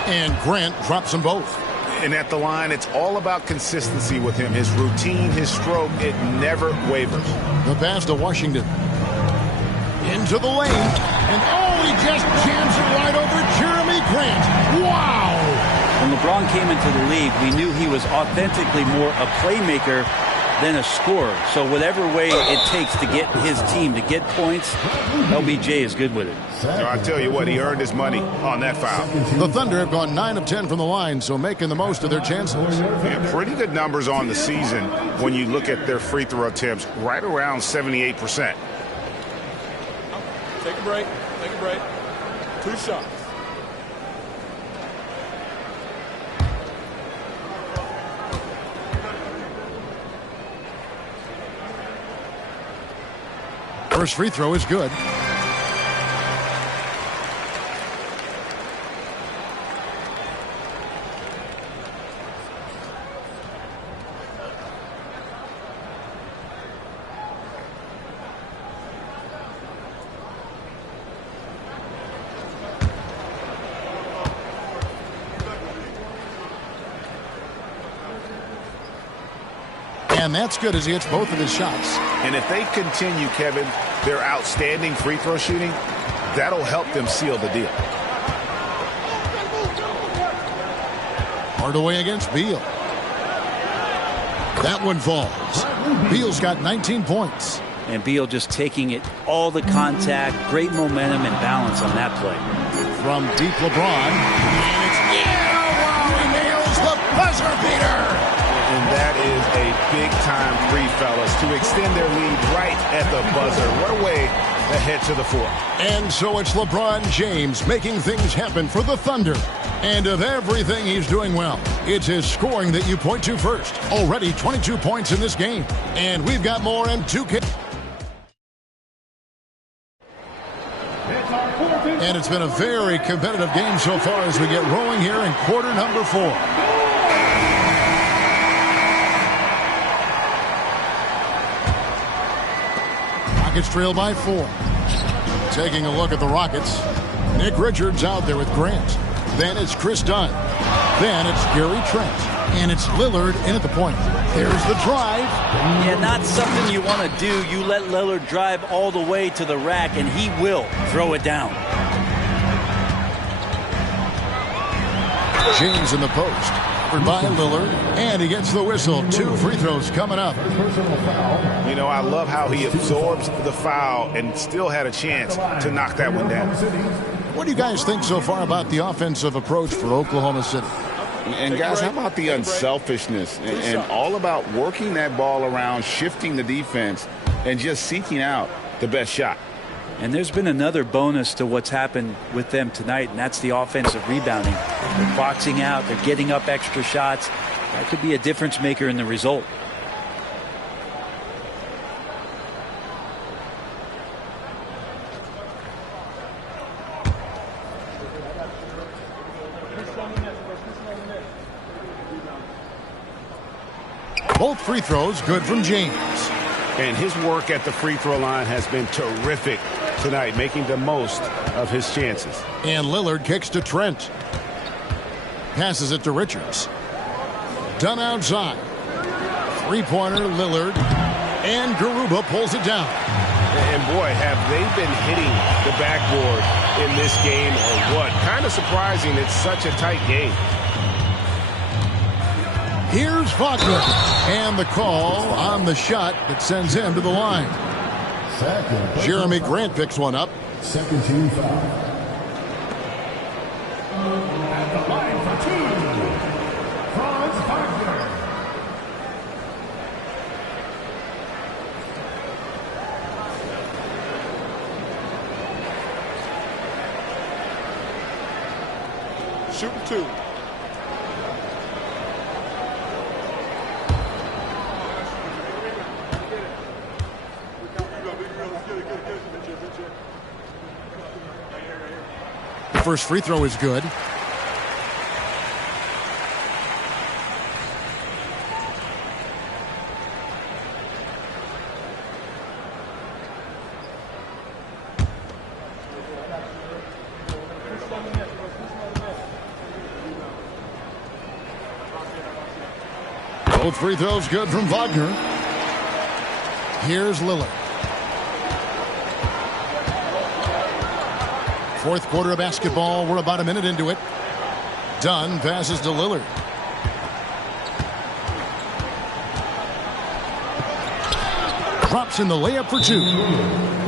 And Grant drops them both. And at the line, it's all about consistency with him. His routine, his stroke, it never wavers. The pass to Washington. Into the lane. And he just jams it right over Jeremy Grant. Wow! When LeBron came into the league, we knew he was authentically more a playmaker than a scorer. So whatever way it takes to get his team to get points, LBJ is good with it. I tell you what, he earned his money on that foul. The Thunder have gone 9 of 10 from the line, so making the most of their chances. Yeah, pretty good numbers on the season when you look at their free throw attempts, right around 78%. Take a break. Take a break. 2 shots. First free throw is good. And that's good as he hits both of his shots. And if they continue, Kevin, their outstanding free throw shooting, that'll help them seal the deal. Hardaway against Beal. That one falls. Beal's got 19 points. And Beal just taking it, all the contact, great momentum and balance on that play. From deep LeBron. And it's, he nails the buzzer beater. And that is a big-time three, fellas, to extend their lead right at the buzzer. What a way to head to the fourth. And so it's LeBron James making things happen for the Thunder. And of everything he's doing well, it's his scoring that you point to first. Already 22 points in this game. And we've got more in 2K. And it's been a very competitive game so far as we get rolling here in quarter number 4. Rockets trail by 4. Taking a look at the Rockets. Nick Richards out there with Grant. Then it's Chris Dunn. Then it's Gary Trent. And it's Lillard in at the point. There's the drive. Yeah, not something you want to do. You let Lillard drive all the way to the rack, and he will throw it down. James in the post. Covered by Lillard. And he gets the whistle. 2 free throws coming up. You know, I love how he absorbs the foul and still had a chance to knock that one down. What do you guys think so far about the offensive approach for Oklahoma City? And guys, how about the unselfishness and all about working that ball around, shifting the defense, and just seeking out the best shot? And there's been another bonus to what's happened with them tonight, and that's the offensive rebounding. They're boxing out. They're getting up extra shots. That could be a difference maker in the result. Both free throws good from James. And his work at the free throw line has been terrific tonight, making the most of his chances. And Lillard kicks to Trent. Passes it to Richards. Done outside. Three-pointer, Lillard. And Garuba pulls it down. And boy, have they been hitting the backboard in this game or what? Kind of surprising it's such a tight game. Here's Wagner. And the call on the shot that sends him to the line. Jeremy Grant picks one up. Second team foul. At the line for 2, Franz Wagner. Shooting 2. The first free throw is good. Both free throws good from Wagner. Here's Lillard. Fourth quarter of basketball. We're about a minute into it. Dunn passes to Lillard. Drops in the layup for 2.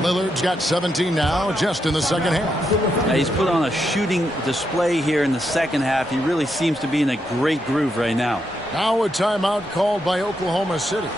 Lillard's got 17 now, just in the second half. Now he's put on a shooting display here in the second half. He really seems to be in a great groove right now. Now a timeout called by Oklahoma City.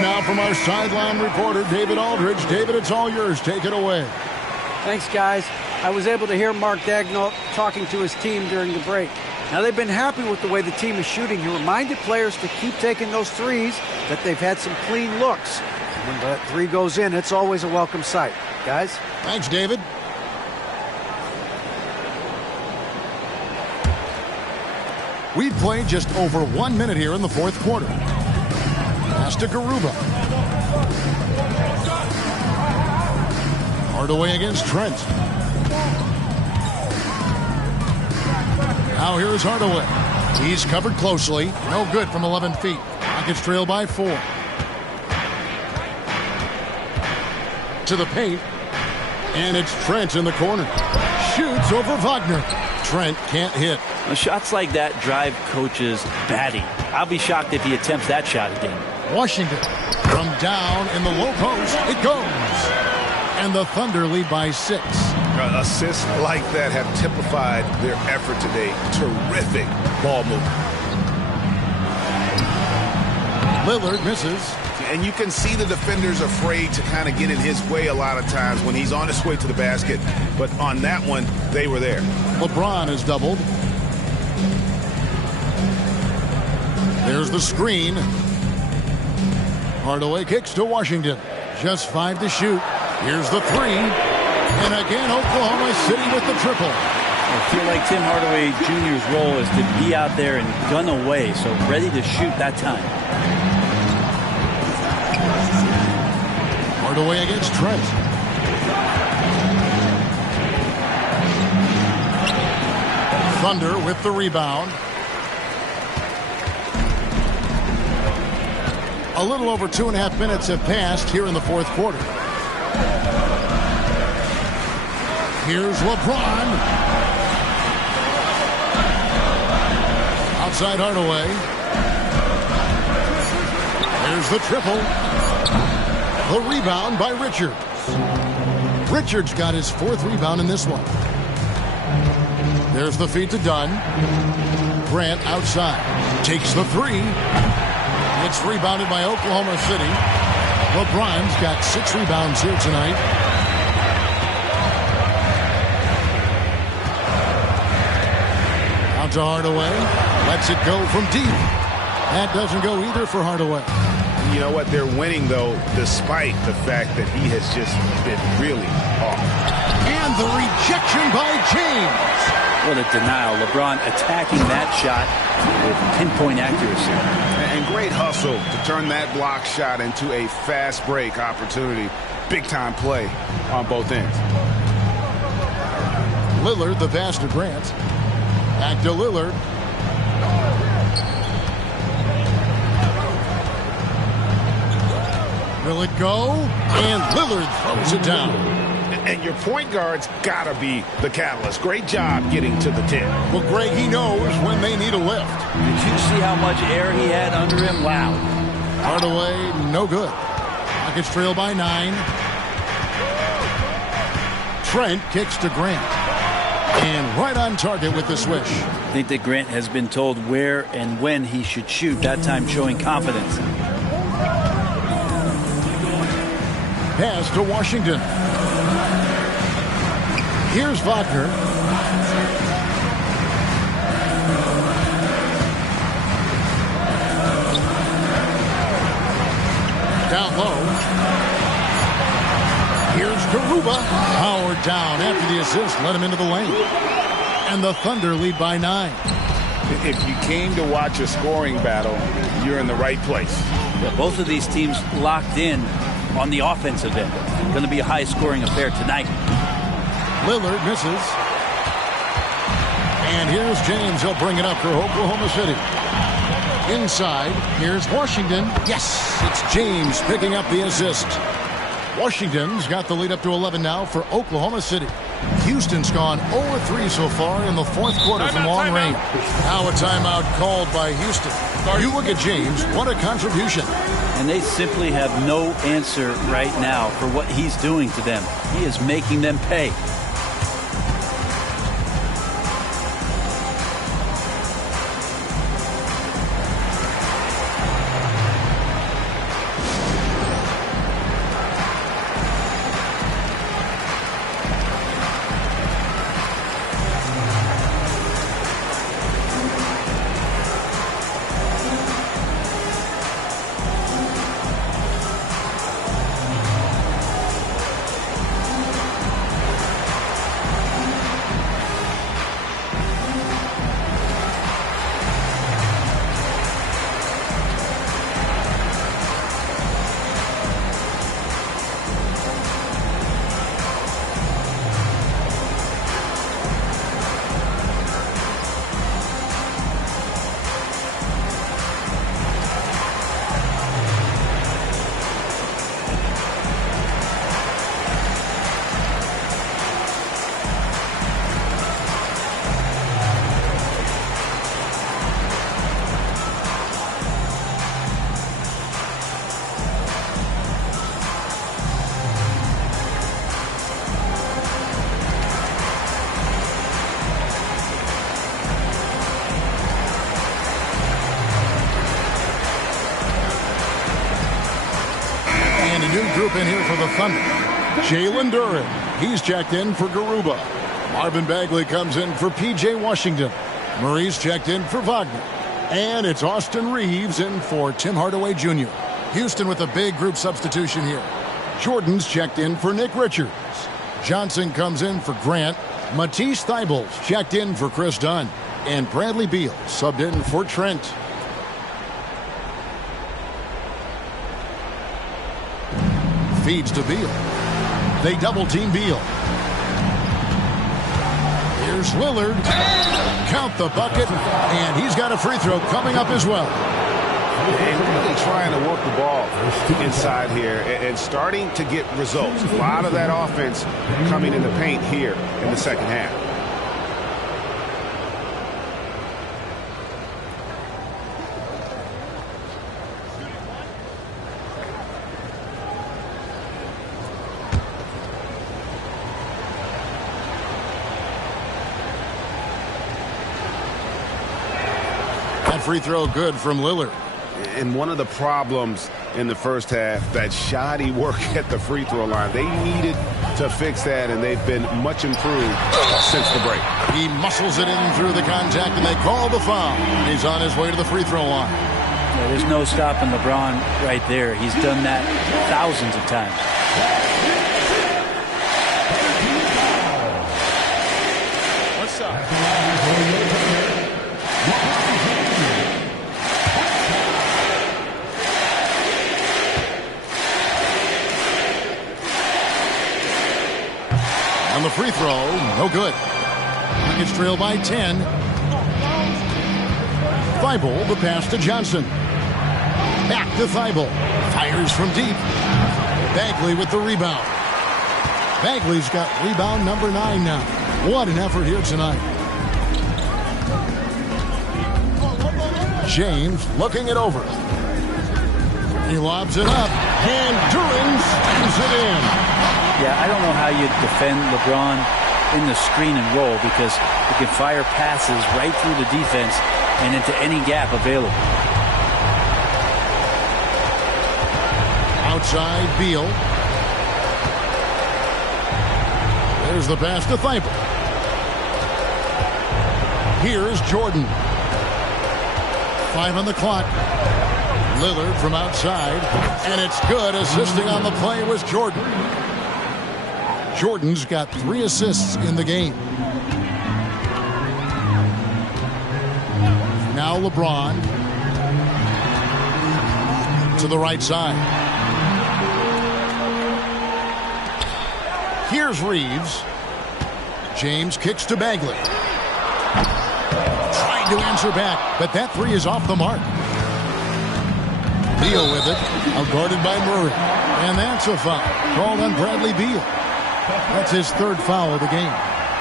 Now from our sideline reporter, David Aldridge. David, it's all yours. Take it away. Thanks, guys. I was able to hear Mark Daigneault talking to his team during the break. Now, they've been happy with the way the team is shooting. He reminded players to keep taking those threes, that they've had some clean looks. When that three goes in, it's always a welcome sight. Guys? Thanks, David. We've played just over 1 minute here in the fourth quarter. Pass to Garuba. Hardaway against Trent. Now here's Hardaway. He's covered closely. No good from 11 feet. Rockets trail by 4. To the paint. And it's Trent in the corner. Shoots over Wagner. Trent can't hit. Well, shots like that drive coaches batty. I'll be shocked if he attempts that shot again. Washington from down in the low post. It goes. And the Thunder lead by 6. Assists like that have typified their effort today. Terrific ball movement. Lillard misses. And you can see the defenders afraid to kind of get in his way a lot of times when he's on his way to the basket. But on that one, they were there. LeBron is doubled. There's the screen. Hardaway kicks to Washington. Just 5 to shoot. Here's the 3. And again, Oklahoma City with the triple. I feel like Tim Hardaway Jr.'s role is to be out there and gun away, so ready to shoot that time. Hardaway against Trent. Thunder with the rebound. A little over 2.5 minutes have passed here in the fourth quarter. Here's LeBron. Outside Hardaway. There's the triple. The rebound by Richards. Richards got his 4th rebound in this one. There's the feed to Dunn. Grant outside. Takes the 3. It's rebounded by Oklahoma City. LeBron's got 6 rebounds here tonight. Out to Hardaway. Lets it go from deep. That doesn't go either for Hardaway. You know what? They're winning, though, despite the fact that he has just been really off. And the rejection by James. What a denial. LeBron attacking that shot with pinpoint accuracy. And great hustle to turn that block shot into a fast break opportunity. Big-time play on both ends. Lillard, the pass to Grant. Back to Lillard. Will it go? And Lillard throws it down. And your point guard's got to be the catalyst. Great job getting to the tip. Well, Greg, he knows when they need a lift. Did you see how much air he had under him? Wow. Hardaway, no good. Rockets trail by 9. Trent kicks to Grant. And right on target with the swish. I think that Grant has been told where and when he should shoot, that time showing confidence. Pass to Washington. Here's Wagner. Down low. Here's Garuba. Powered down after the assist. Let him into the lane. And the Thunder lead by 9. If you came to watch a scoring battle, you're in the right place. Yeah, both of these teams locked in on the offensive end. Going to be a high-scoring affair tonight. Lillard misses. And here's James. He'll bring it up for Oklahoma City. Inside, here's Washington. Yes, it's James picking up the assist. Washington's got the lead up to 11 now for Oklahoma City. Houston's gone 0-3 so far in the fourth quarter from long range. Now a timeout called by Houston. You look at James, what a contribution. And they simply have no answer right now for what he's doing to them. He is making them pay. group in here for the Thunder. Jalen Duren, he's checked in for Garuba. Marvin Bagley comes in for P.J. Washington. Murray's checked in for Wagner. And it's Austin Reeves in for Tim Hardaway Jr. Houston with a big group substitution here. Jordan's checked in for Nick Richards. Johnson comes in for Grant. Matisse Thybulle's checked in for Chris Dunn. And Bradley Beal subbed in for Trent. Feeds to Beal. They double-team Beal. Here's Lillard. Count the bucket. And he's got a free throw coming up as well. And really trying to work the ball inside here and starting to get results. A lot of that offense coming in the paint here in the second half. That free throw good from Lillard. And one of the problems in the first half, that shoddy work at the free throw line. They needed to fix that, and they've been much improved since the break. He muscles it in through the contact, and they call the foul. He's on his way to the free throw line. Yeah, there's no stopping LeBron right there. He's done that thousands of times. What's up? On the free throw, no good. Nuggets trail by 10. Thibault, the pass to Johnson. Back to Thibault. Fires from deep. Bagley with the rebound. Bagley's got rebound number 9 now. What an effort here tonight. James looking it over. He lobs it up. And Duren slams it in. Yeah, I don't know how you defend LeBron in the screen and roll because he can fire passes right through the defense and into any gap available. Outside Beal. There's the pass to Thibault. Here's Jordan. 5 on the clock. Lillard from outside. And it's good. Assisting on the play was Jordan. Jordan's got 3 assists in the game. Now LeBron to the right side. Here's Reeves. James kicks to Bagley. Trying to answer back, but that 3 is off the mark. Beal with it, outguarded by Murray. And that's a foul called on Bradley Beal. That's his 3rd foul of the game.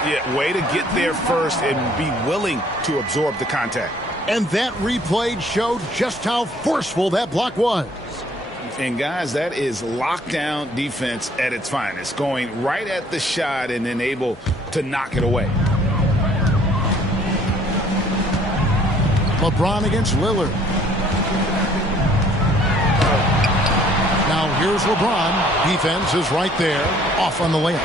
Yeah, way to get there first and be willing to absorb the contact. And that replay showed just how forceful that block was. And guys, that is lockdown defense at its finest. Going right at the shot and then able to knock it away. LeBron against Lillard. Now here's LeBron. Defense is right there. Off on the layup.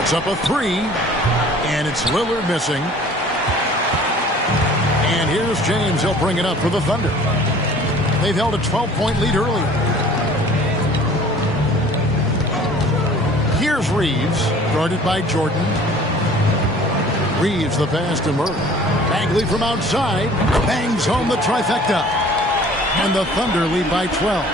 It's up a 3. And it's Lillard missing. And here's James. He'll bring it up for the Thunder. They've held a 12-point lead earlier. Here's Reeves. Guarded by Jordan. Reeves the pass to Murray. Bagley from outside. Bangs home the trifecta. And the Thunder lead by 12.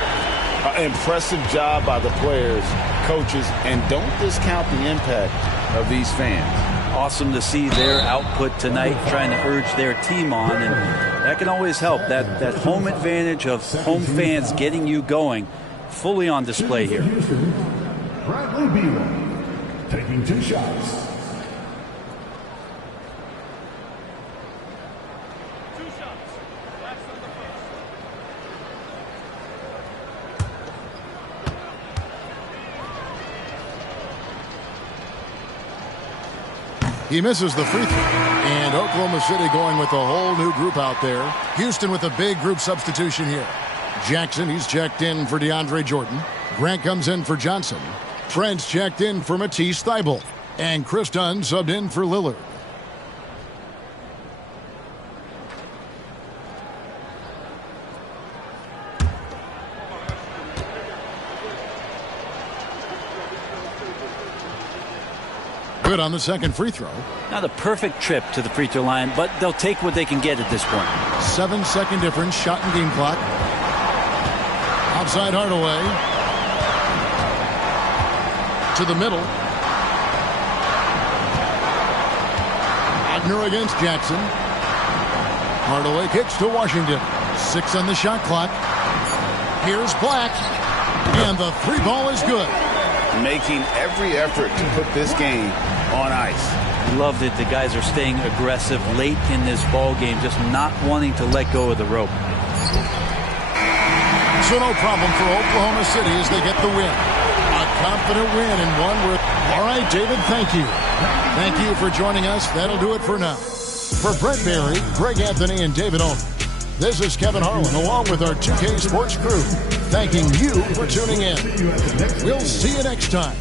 Impressive job by the players, coaches, and don't discount the impact of these fans. Awesome to see their output tonight, trying to urge their team on, and that can always help. That home advantage of home fans getting you going, fully on display here. Bradley Beal taking 2 shots. He misses the free throw. And Oklahoma City going with a whole new group out there. Houston with a big group substitution here. Jackson, he's checked in for DeAndre Jordan. Grant comes in for Johnson. Trent's checked in for Matisse Thybulle. And Chris Dunn subbed in for Lillard. Good on the second free throw. Not a perfect trip to the free throw line, but they'll take what they can get at this point. 7-second difference, shot and game clock. Outside Hardaway. To the middle. Wagner against Jackson. Hardaway kicks to Washington. 6 on the shot clock. Here's Black. And the three ball is good. Making every effort to put this game on ice. Love that the guys are staying aggressive late in this ball game, just not wanting to let go of the rope. So no problem for Oklahoma City as they get the win. A confident win and one where... All right, David, thank you. Thank you for joining us. That'll do it for now. For Brett Barry, Greg Anthony, and David Owen, this is Kevin Harlan along with our 2K Sports crew, thanking you for tuning in. We'll see you next time.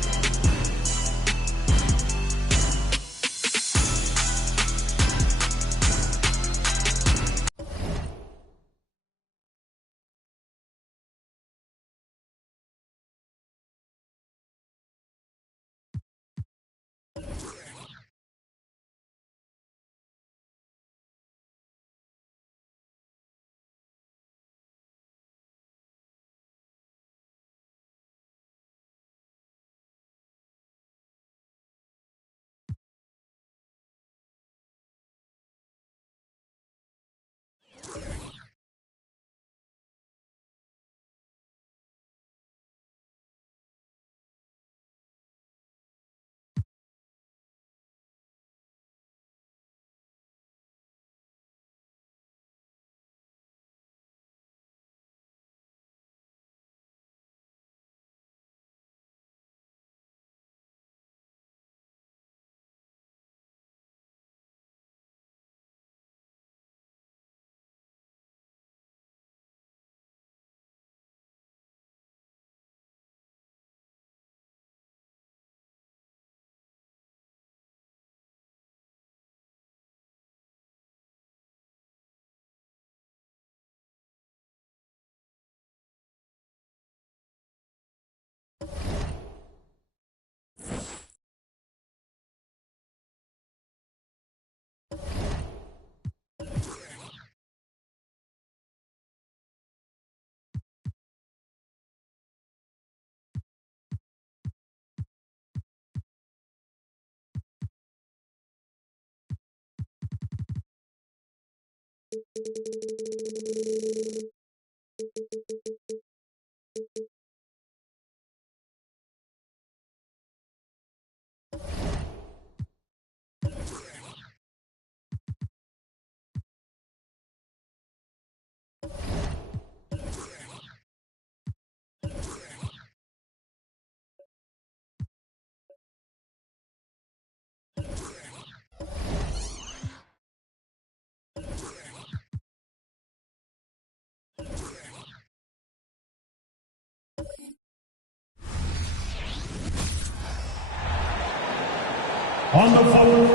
On the floor.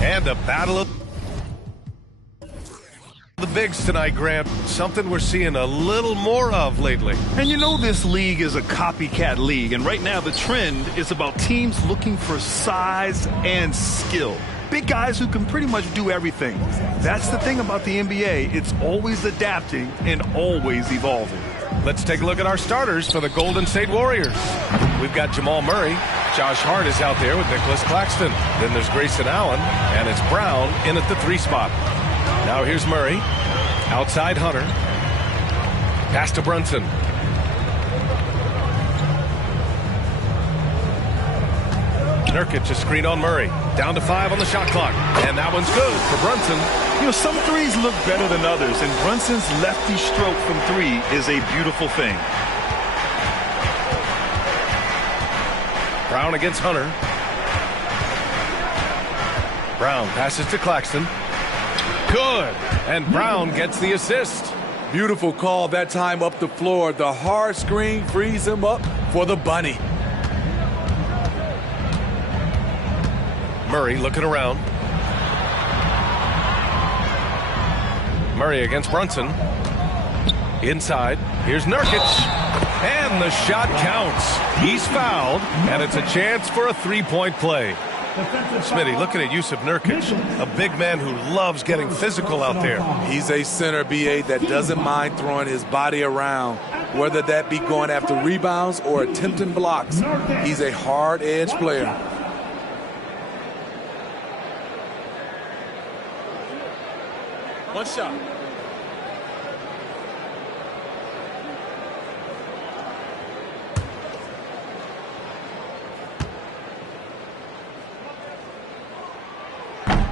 And a battle of the bigs tonight, Grant. Something we're seeing a little more of lately. And you know this league is a copycat league, and right now the trend is about teams looking for size and skill. Big guys who can pretty much do everything. That's the thing about the NBA. It's always adapting and always evolving. Let's take a look at our starters for the Golden State Warriors. We've got Jamal Murray. Josh Hart is out there with Nicholas Claxton. Then there's Grayson Allen, and it's Brown in at the 3 spot. Now here's Murray. Outside Hunter. Pass to Brunson. Nurkic a screen on Murray. Down to 5 on the shot clock. And that one's good for Brunson. You know, some threes look better than others, and Brunson's lefty stroke from 3 is a beautiful thing. Brown against Hunter. Brown passes to Claxton. Good. And Brown gets the assist. Beautiful call that time up the floor. The hard screen frees him up for the bunny. Murray looking around. Murray against Brunson. Inside. Here's Nurkic. And the shot counts. He's fouled, and it's a chance for a three-point play. Smitty, looking at Yusuf Nurkic, a big man who loves getting physical out there. He's a center, BA, that doesn't mind throwing his body around, whether that be going after rebounds or attempting blocks. He's a hard-edged player. One shot.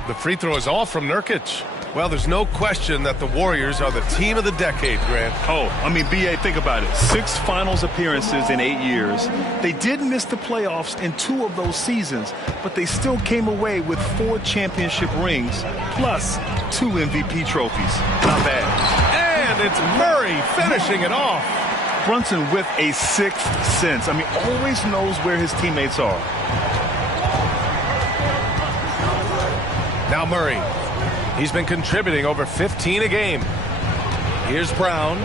The free throw is off from Nurkic. Well, there's no question that the Warriors are the team of the decade, Grant. Oh, I mean, B.A., think about it. 6 finals appearances in 8 years. They did miss the playoffs in 2 of those seasons, but they still came away with 4 championship rings, plus 2 MVP trophies. Not bad. And it's Murray finishing it off. Brunson with a 6th sense. I mean, always knows where his teammates are. Now Murray. He's been contributing over 15 a game. Here's Brown.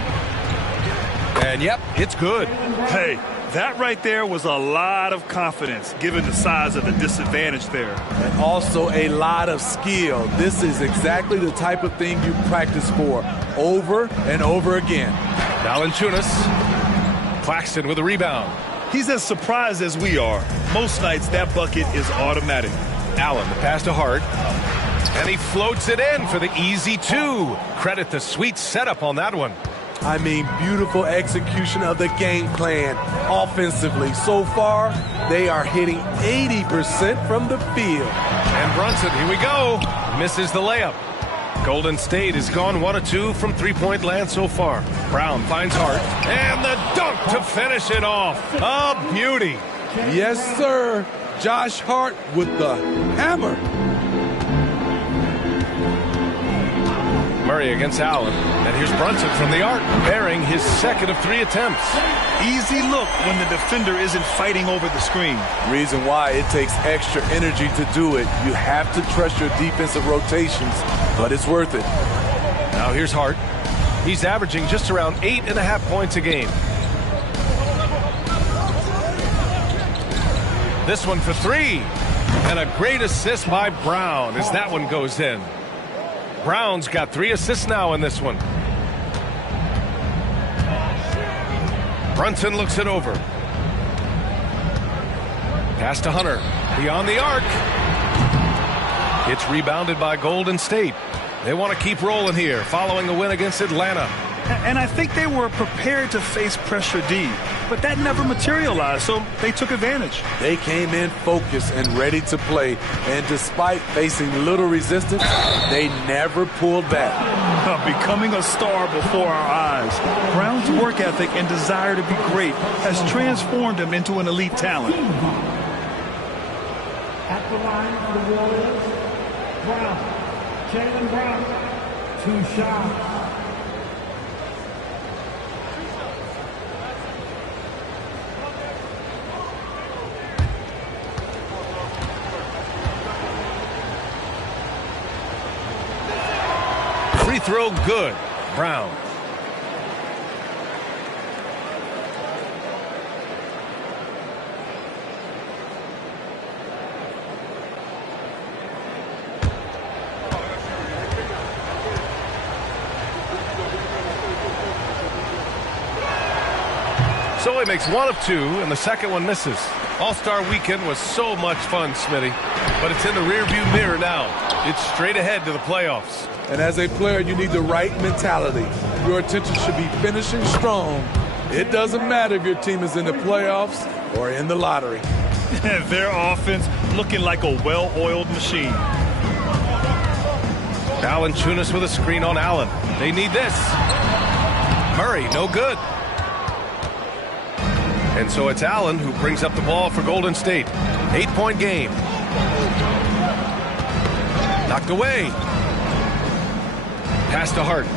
And yep, it's good. Hey, that right there was a lot of confidence given the size of the disadvantage there. And also a lot of skill. This is exactly the type of thing you practice for over and over again. Valanciunas. Claxton with a rebound. He's as surprised as we are. Most nights that bucket is automatic. Allen, the pass to Hart. And he floats it in for the easy 2. Credit the sweet setup on that one. I mean, beautiful execution of the game plan offensively. So far, they are hitting 80% from the field. And Brunson, here we go. Misses the layup. Golden State has gone 1 of 2 from three-point land so far. Brown finds Hart. And the dunk to finish it off. A beauty. Yes, sir. Josh Hart with the hammer. Murray against Allen. And here's Brunson from the arc, bearing his 2nd of 3 attempts. Easy look when the defender isn't fighting over the screen. Reason why it takes extra energy to do it. You have to trust your defensive rotations, but it's worth it. Now here's Hart. He's averaging just around 8.5 points a game. This one for 3. And a great assist by Brown as that one goes in. Brown's got 3 assists now in this one. Brunson looks it over. Pass to Hunter. Beyond the arc. It's rebounded by Golden State. They want to keep rolling here following a win against Atlanta. And I think they were prepared to face pressure D, but that never materialized, so they took advantage. They came in focused and ready to play, and despite facing little resistance, they never pulled back. Becoming a star before our eyes, Brown's work ethic and desire to be great has transformed him into an elite talent. At the line for the Warriors, Brown. Jaylen Brown. 2 shots. Free throw good. Brown. So he makes 1 of 2, and the second one misses. All-Star Weekend was so much fun, Smitty, but it's in the rearview mirror now. It's straight ahead to the playoffs. And as a player, you need the right mentality. Your attention should be finishing strong. It doesn't matter if your team is in the playoffs or in the lottery. Their offense looking like a well-oiled machine. Valanciunas with a screen on Allen. They need this. Murray, no good. And so it's Allen who brings up the ball for Golden State. 8-point game. Knocked away. Pass to Hart.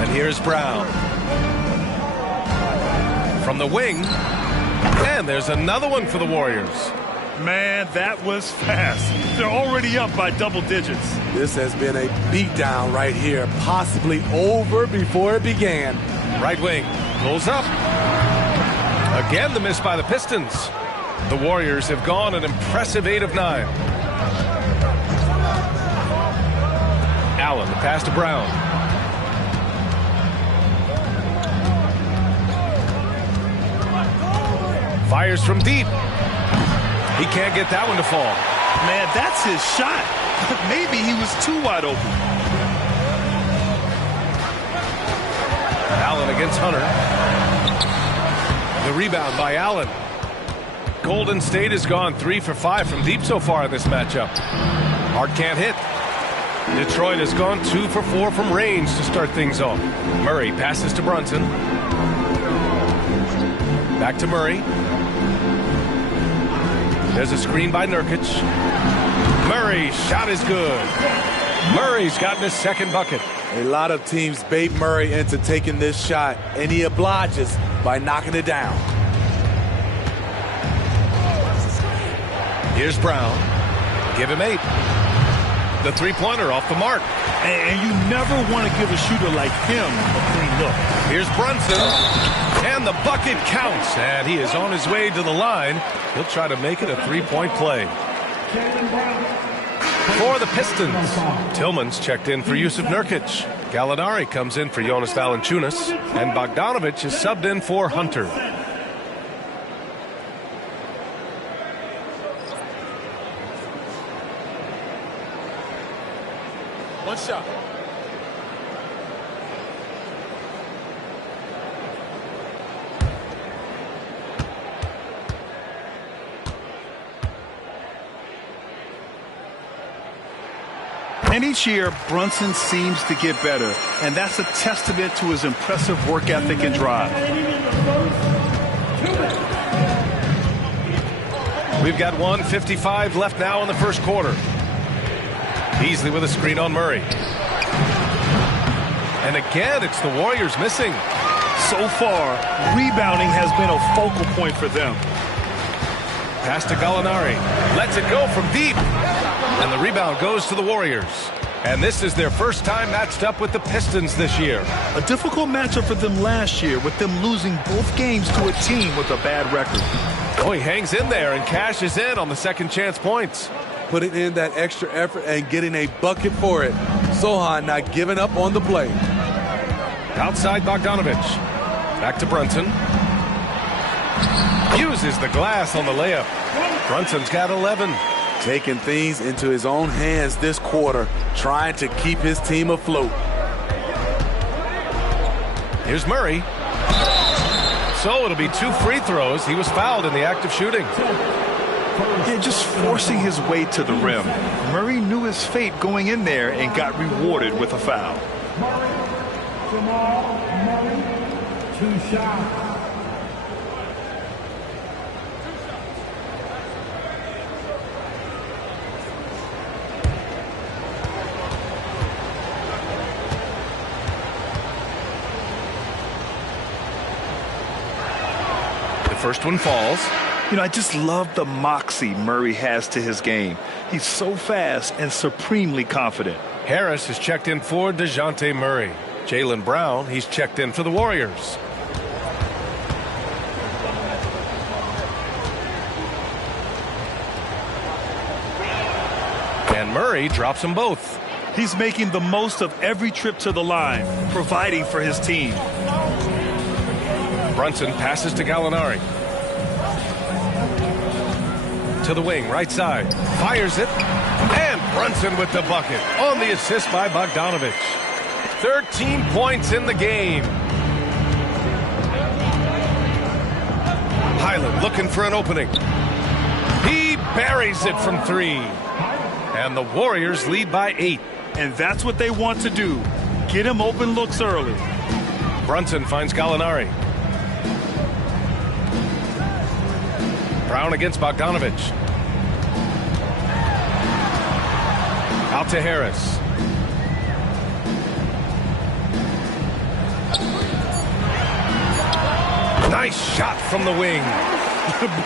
And here's Brown. From the wing. And there's another one for the Warriors. Man, that was fast. They're already up by double digits. This has been a beatdown right here, possibly over before it began. Right wing pulls up. Again, the miss by the Pistons. The Warriors have gone an impressive 8 of 9. Allen, the pass to Brown. Fires from deep. He can't get that one to fall. Man, that's his shot. Maybe he was too wide open. Allen against Hunter. The rebound by Allen. Golden State has gone 3 for 5 from deep so far in this matchup. Hart can't hit. Detroit has gone 2 for 4 from range to start things off. Murray passes to Brunson. Back to Murray. There's a screen by Nurkic. Murray's shot is good. Murray's gotten his second bucket. A lot of teams bait Murray into taking this shot, and he obliges by knocking it down. Here's Brown. Give him 8. The three-pointer off the mark. And you never want to give a shooter like him a clean look. Here's Brunson. And the bucket counts. And he is on his way to the line. He'll try to make it a three-point play. For the Pistons, Tillman's checked in for Yusuf Nurkic. Gallinari comes in for Jonas Valanciunas. And Bogdanovic is subbed in for Hunter. One shot. And each year, Brunson seems to get better, and that's a testament to his impressive work ethic and drive. We've got 1:55 left now in the first quarter. Beasley with a screen on Murray. And again, it's the Warriors missing. So far, rebounding has been a focal point for them. Pass to Gallinari. Lets it go from deep. And the rebound goes to the Warriors. And this is their first time matched up with the Pistons this year. A difficult matchup for them last year, with them losing both games to a team with a bad record. Oh, he hangs in there and cashes in on the second chance points. Putting in that extra effort and getting a bucket for it. Sohan not giving up on the play. Outside Bogdanovic. Back to Brunson. Uses the glass on the layup. Brunson's got 11. Taking things into his own hands this quarter, trying to keep his team afloat. Here's Murray. So it'll be 2 free throws. He was fouled in the act of shooting. Yeah, just forcing his way to the rim. Murray knew his fate going in there and got rewarded with a foul. Jamal Murray, 2 shots. The first one falls. You know, I just love the moxie Murray has to his game. He's so fast and supremely confident. Harris has checked in for DeJounte Murray. Jaylen Brown, he's checked in for the Warriors. And Murray drops them both. He's making the most of every trip to the line, providing for his team. Brunson passes to Gallinari. To the wing, right side. Fires it. And Brunson with the bucket. On the assist by Bogdanovic. 13 points in the game. Highland looking for an opening. He buries it from 3. And the Warriors lead by 8. And that's what they want to do. Get him open looks early. Brunson finds Gallinari. Brown against Bogdanovic. Out to Harris. Nice shot from the wing.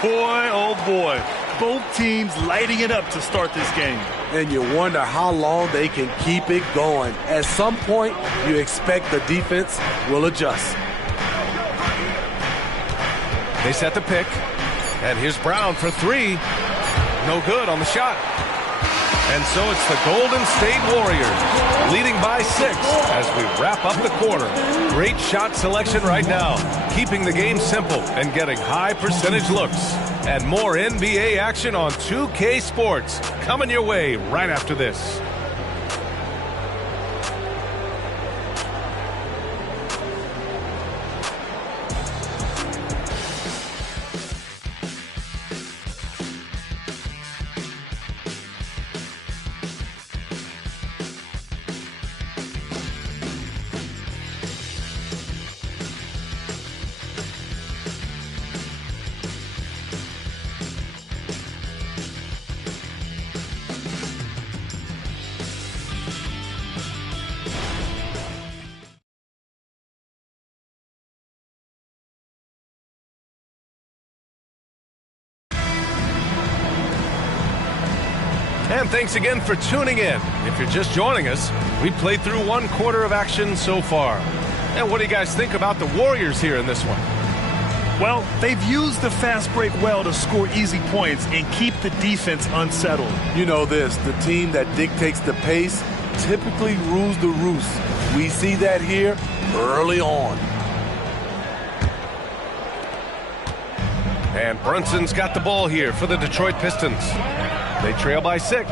Boy, oh boy. Both teams lighting it up to start this game. And you wonder how long they can keep it going. At some point, you expect the defense will adjust. They set the pick. And here's Brown for three. No good on the shot. And so it's the Golden State Warriors leading by 6 as we wrap up the quarter. Great shot selection right now, keeping the game simple and getting high percentage looks. And more NBA action on 2K Sports coming your way right after this. And thanks again for tuning in. If you're just joining us, we played through 1 quarter of action so far. And what do you guys think about the Warriors here in this one? Well, they've used the fast break well to score easy points and keep the defense unsettled. You know this, the team that dictates the pace typically rules the roost. We see that here early on. And Brunson's got the ball here for the Detroit Pistons. They trail by 6.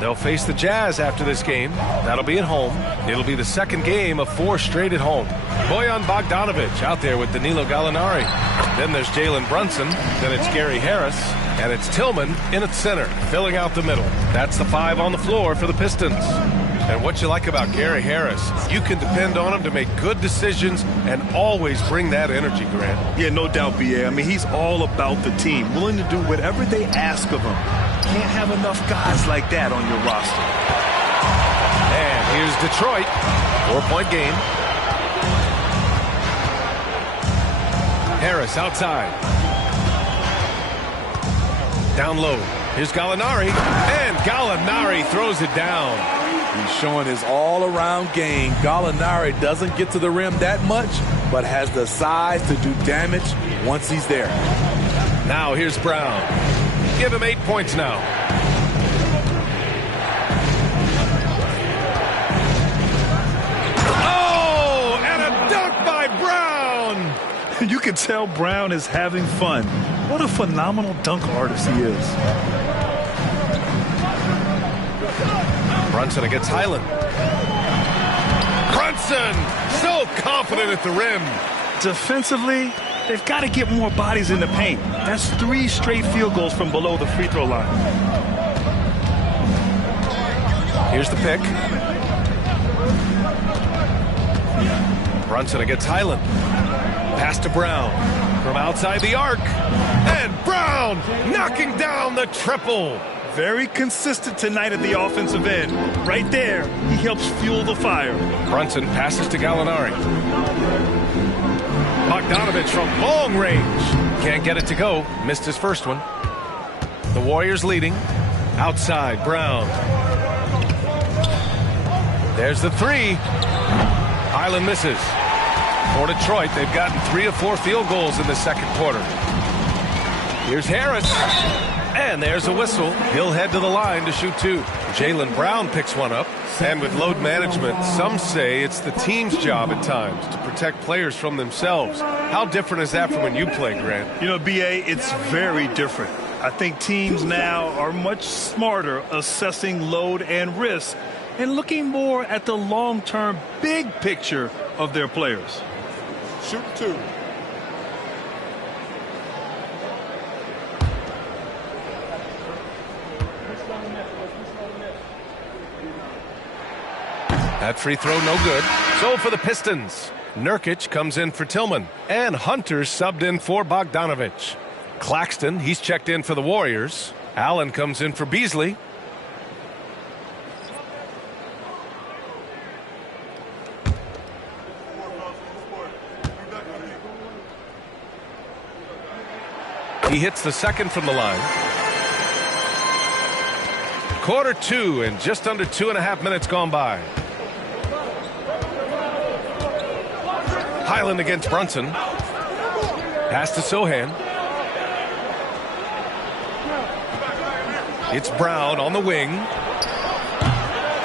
They'll face the Jazz after this game. That'll be at home. It'll be the second game of 4 straight at home. Bojan Bogdanovic out there with Danilo Gallinari. Then there's Jalen Brunson. Then it's Gary Harris. And it's Tillman in at center, filling out the middle. That's the 5 on the floor for the Pistons. And what you like about Gary Harris, you can depend on him to make good decisions and always bring that energy, Grant. Yeah, no doubt, B.A. I mean, he's all about the team, willing to do whatever they ask of him. Can't have enough guys like that on your roster. And here's Detroit. 4-point game. Harris outside. Down low. Here's Gallinari. And Gallinari throws it down. He's showing his all-around game. Gallinari doesn't get to the rim that much, but has the size to do damage once he's there. Now here's Brown. Give him 8 points now. Oh, and a dunk by Brown. You can tell Brown is having fun. What a phenomenal dunk artist he is. Brunson against Highland. Brunson, so confident at the rim. Defensively, they've got to get more bodies in the paint. That's 3 straight field goals from below the free throw line. Here's the pick. Brunson against Highland. Pass to Brown from outside the arc. And Brown knocking down the triple. Very consistent tonight at the offensive end. Right there, he helps fuel the fire. Brunson passes to Gallinari. Bogdanovic from long range. Can't get it to go. Missed his first one. The Warriors leading. Outside, Brown. There's the 3. Highland misses. For Detroit, they've gotten 3 of 4 field goals in the second quarter. Here's Harris. And there's a whistle. He'll head to the line to shoot 2. Jaylen Brown picks one up. And with load management, some say it's the team's job at times to protect players from themselves. How different is that from when you play, Grant? You know, B.A., it's very different. I think teams now are much smarter assessing load and risk and looking more at the long-term big picture of their players. Shoot 2. That free throw no good. So for the Pistons, Nurkic comes in for Tillman. And Hunter subbed in for Bogdanovic. Claxton, he's checked in for the Warriors. Allen comes in for Beasley. He hits the second from the line. Quarter 2 and just under 2.5 minutes gone by. Highland against Brunson. Pass to Sohan. It's Brown on the wing.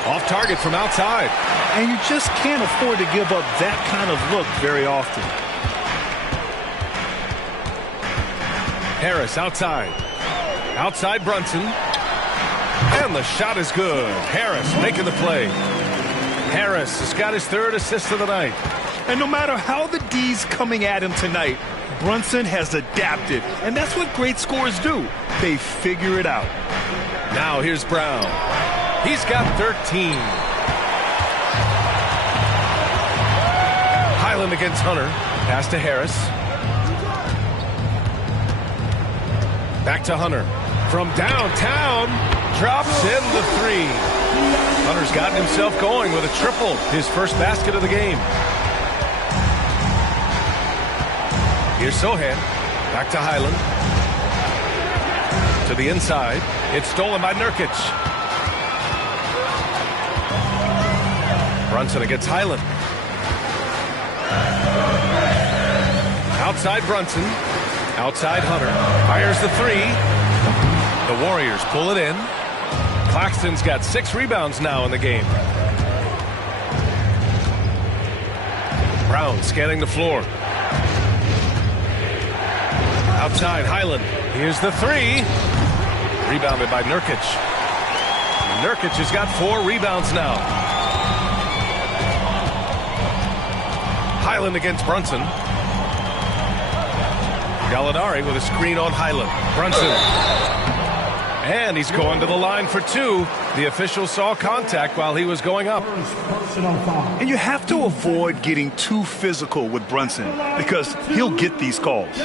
Off target from outside. And you just can't afford to give up that kind of look very often. Harris outside. Outside Brunson. And the shot is good. Harris making the play. Harris has got his 3rd assist of the night. And no matter how the D's coming at him tonight, Brunson has adapted. And that's what great scorers do. They figure it out. Now here's Brown. He's got 13. Highland against Hunter. Pass to Harris. Back to Hunter. From downtown. Drops in the 3. Hunter's gotten himself going with a triple. His first basket of the game. Here's Sohan. Back to Highland. To the inside. It's stolen by Nurkic. Brunson against Highland. Outside Brunson. Outside Hunter. Fires the 3. The Warriors pull it in. Claxton's got 6 rebounds now in the game. Brown scanning the floor. Outside Highland. Here's the 3. Rebounded by Nurkic. Nurkic has got 4 rebounds now. Highland against Brunson. Gallinari with a screen on Highland. Brunson. And he's going to the line for 2. The official saw contact while he was going up. And you have to avoid getting too physical with Brunson because he'll get these calls.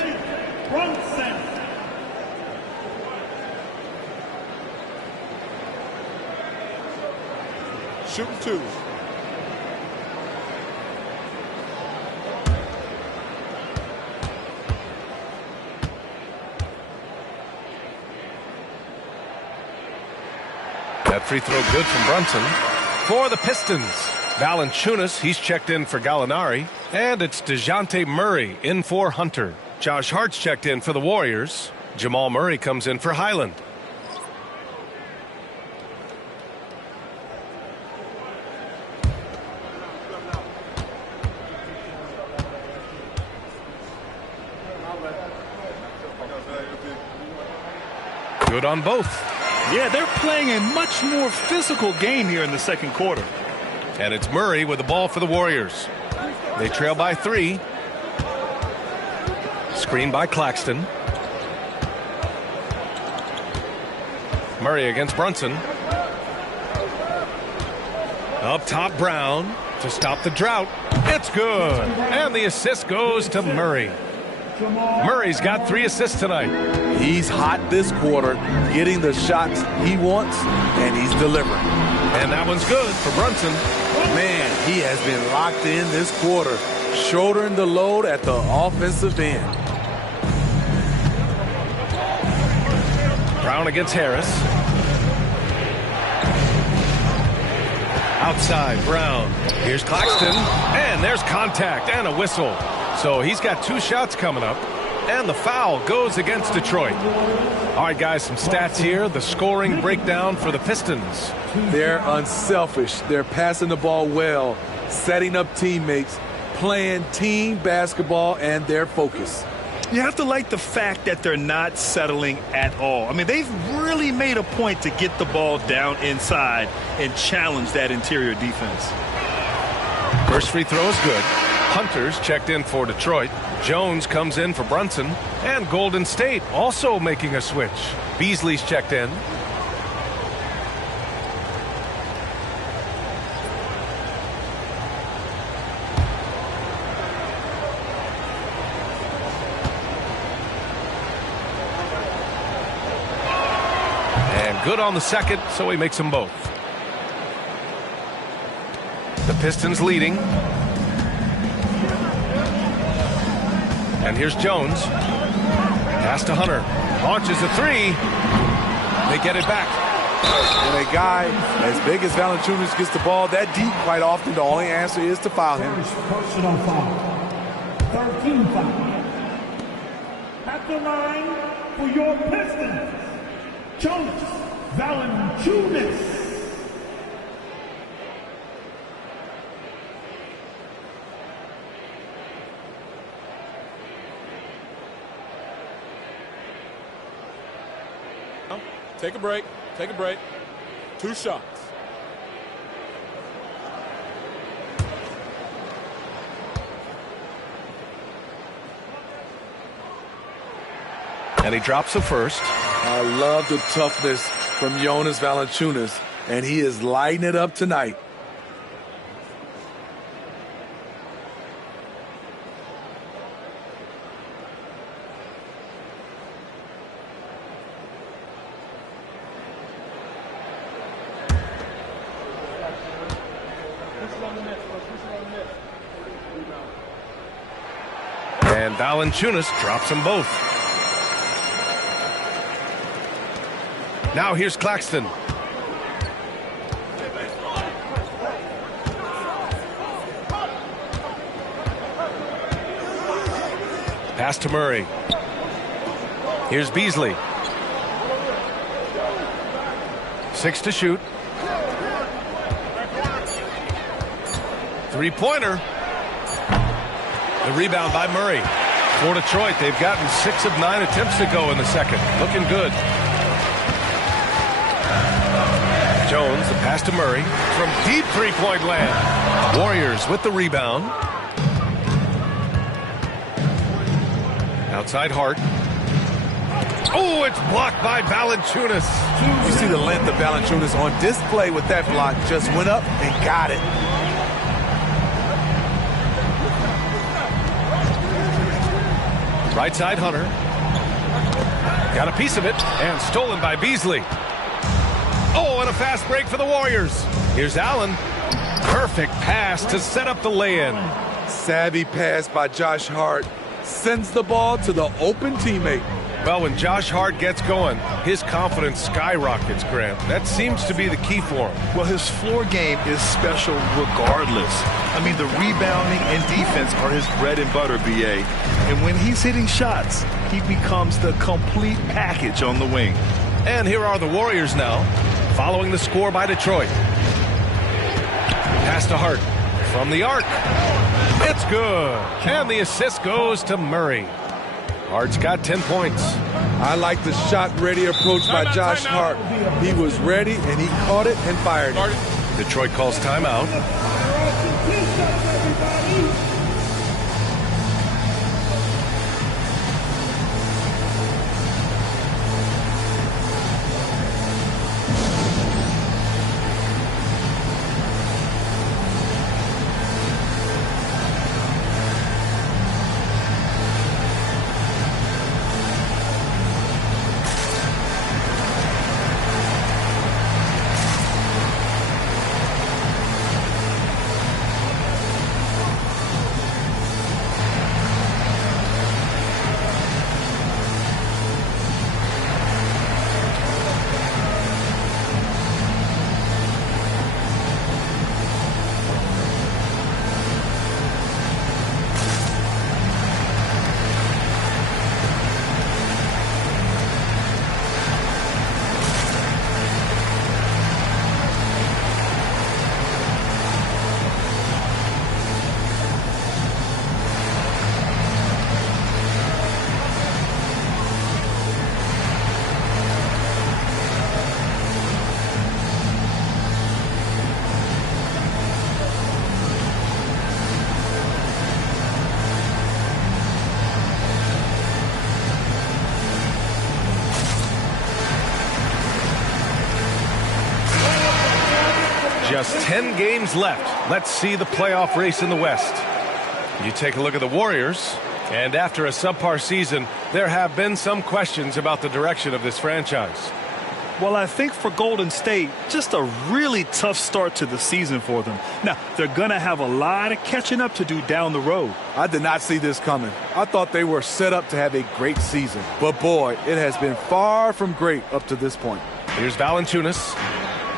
Shooting 2. That free throw good from Brunson. For the Pistons, Valanciunas, he's checked in for Gallinari. And it's DeJounte Murray in for Hunter. Josh Hart's checked in for the Warriors. Jamal Murray comes in for Highland. Good on both. Yeah, they're playing a much more physical game here in the second quarter. And it's Murray with the ball for the Warriors. They trail by 3. Screen by Claxton. Murray against Brunson. Up top, Brown to stop the drought. It's good. And the assist goes to Murray. Murray's got 3 assists tonight. He's hot this quarter, getting the shots he wants, and he's delivering. And that one's good for Brunson. Man, he has been locked in this quarter, shouldering the load at the offensive end. Brown against Harris. Outside, Brown. Here's Claxton. And there's contact and a whistle. So he's got 2 shots coming up. And the foul goes against Detroit. All right, guys, some stats here. The scoring breakdown for the Pistons. They're unselfish. They're passing the ball well, setting up teammates, playing team basketball, and their focus. You have to like the fact that they're not settling at all. I mean, they've really made a point to get the ball down inside and challenge that interior defense. First free throw is good. Hunter's checked in for Detroit. Jones comes in for Brunson. And Golden State also making a switch. Beasley's checked in. And good on the second, so he makes them both. The Pistons leading. And here's Jones. Pass to Hunter. Launches a three. They get it back. When a guy as big as Valanciunas gets the ball that deep, quite often the only answer is to foul him. Personal foul. 13 foul. At the line for your Pistons, Jonas Valanciunas. Take a break. Take a break. 2 shots. And he drops the first. I love the toughness from Jonas Valanciunas, and he is lighting it up tonight. And Valanciunas drops them both. Now here's Claxton. Pass to Murray. Here's Beasley. 6 to shoot. 3-pointer. The rebound by Murray. For Detroit, they've gotten 6 of 9 attempts to go in the second. Looking good. Jones, the pass to Murray. From deep three-point land. Warriors with the rebound. Outside Hart. Oh, it's blocked by Valanciunas. You see the length of Valanciunas on display with that block. Just went up and got it. Right side Hunter. Got a piece of it and stolen by Beasley. Oh, and a fast break for the Warriors. Here's Allen. Perfect pass to set up the lay-in. Savvy pass by Josh Hart. Sends the ball to the open teammate. Well, when Josh Hart gets going, his confidence skyrockets, Grant. That seems to be the key for him. Well, his floor game is special regardless. I mean, the rebounding and defense are his bread and butter, BA. And when he's hitting shots, he becomes the complete package on the wing. And here are the Warriors now, following the score by Detroit. Pass to Hart from the arc. It's good. And the assist goes to Murray. Hart's got 10 points. I like the shot-ready approach by Josh Hart. He was ready, and he caught it and fired it. Detroit calls timeout. Just 10 games left. Let's see the playoff race in the West. You take a look at the Warriors, and after a subpar season, there have been some questions about the direction of this franchise. Well, I think for Golden State, just a really tough start to the season for them. Now, they're going to have a lot of catching up to do down the road. I did not see this coming. I thought they were set up to have a great season. But, boy, it has been far from great up to this point. Here's Valanciunas,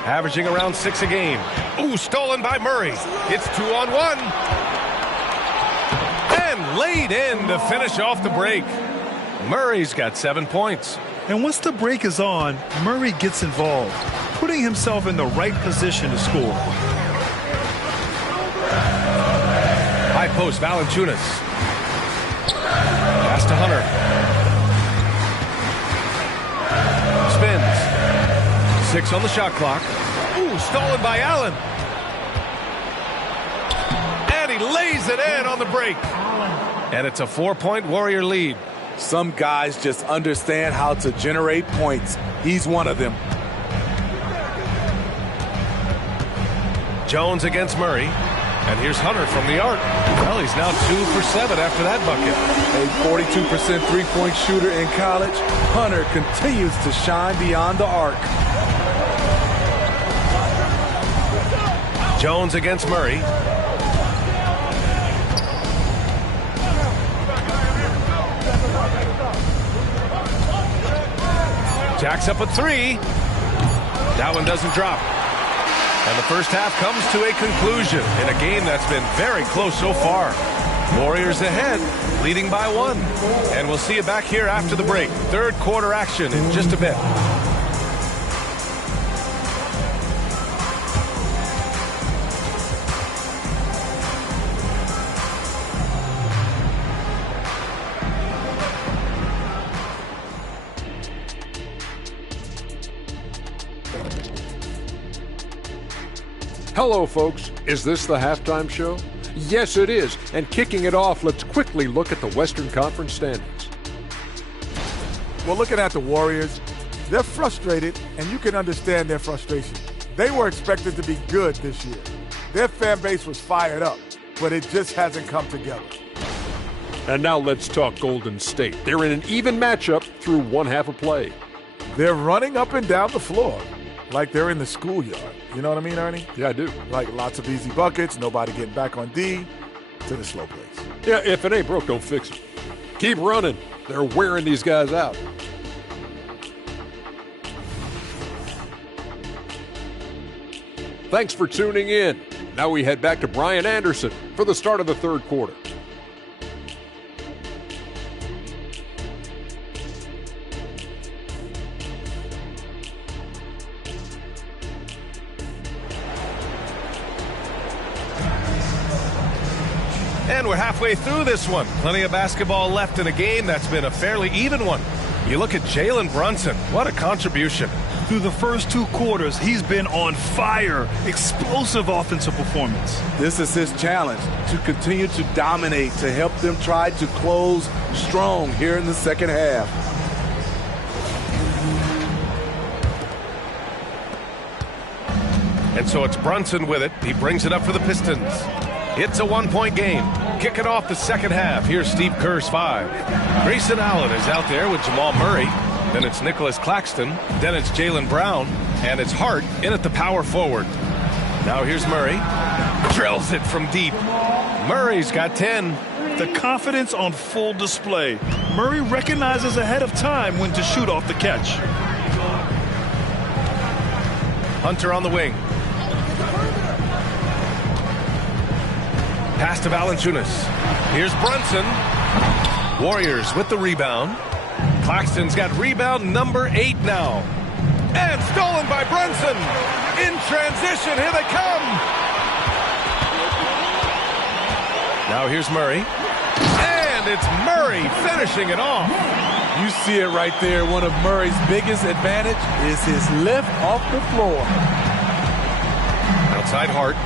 averaging around 6 a game. Ooh, stolen by Murray. It's 2-on-1. And laid in to finish off the break. Murray's got 7 points. And once the break is on, Murray gets involved, putting himself in the right position to score. High post, Valanciunas. Pass to Hunter. Spins. 6 on the shot clock. Ooh, stolen by Allen. And he lays it in on the break. And it's a 4-point Warrior lead. Some guys just understand how to generate points. He's one of them. Jones against Murray. And here's Hunter from the arc. Well, he's now 2 for 7 after that bucket. A 42% three-point shooter in college, Hunter continues to shine beyond the arc. Jones against Murray. Jacks up a 3. That one doesn't drop. And the first half comes to a conclusion in a game that's been very close so far. Warriors ahead, leading by 1. And we'll see you back here after the break. Third quarter action in just a bit. Hello, folks. Is this the halftime show? Yes, it is. And kicking it off, let's quickly look at the Western Conference standings. Well, looking at the Warriors, they're frustrated, and you can understand their frustration. They were expected to be good this year. Their fan base was fired up, but it just hasn't come together. And now let's talk Golden State. They're in an even matchup through one half of play. They're running up and down the floor like they're in the schoolyard. You know what I mean, Ernie? Yeah, I do. Like lots of easy buckets, nobody getting back on D, to the slow plays. Yeah, if it ain't broke, don't fix it. Keep running. They're wearing these guys out. Thanks for tuning in. Now we head back to Brian Anderson for the start of the third quarter. And we're halfway through this one. Plenty of basketball left in a game that's been a fairly even one. You look at Jalen Brunson. What a contribution. Through the first 2 quarters, he's been on fire. Explosive offensive performance. This is his challenge, to continue to dominate, to help them try to close strong here in the second half. And so it's Brunson with it. He brings it up for the Pistons. It's a 1-point game. Kicking off the second half. Here's Steve Kerr's 5. Grayson Allen is out there with Jamal Murray. Then it's Nicholas Claxton. Then it's Jaylen Brown. And it's Hart in at the power forward. Now here's Murray. Drills it from deep. Murray's got 10. The confidence on full display. Murray recognizes ahead of time when to shoot off the catch. Hunter on the wing. Pass to Valanciunas. Here's Brunson. Warriors with the rebound. Claxton's got rebound number 8 now. And stolen by Brunson. In transition, here they come. Now here's Murray. And it's Murray finishing it off. You see it right there. One of Murray's biggest advantage is his lift off the floor. Outside Hart.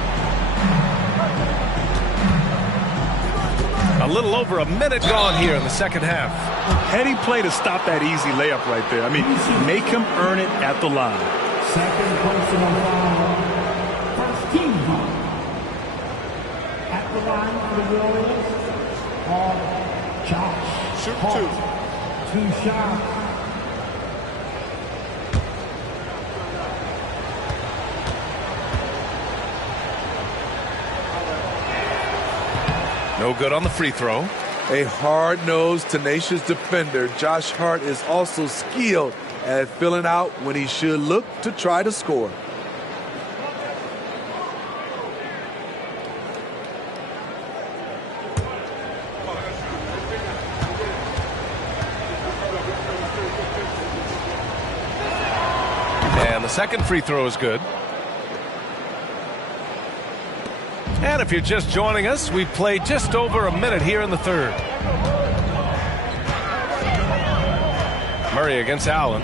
A little over a minute gone here in the second half. Heady play to stop that easy layup right there. I mean, make him earn it at the line. Second personal foul. First team foul. At the line for the Warriors are Josh Hart. 2 shots. No good on the free throw. A hard-nosed, tenacious defender, Josh Hart is also skilled at filling out when he should look to try to score. And the second free throw is good. And if you're just joining us, we've played just over a minute here in the third. Murray against Allen.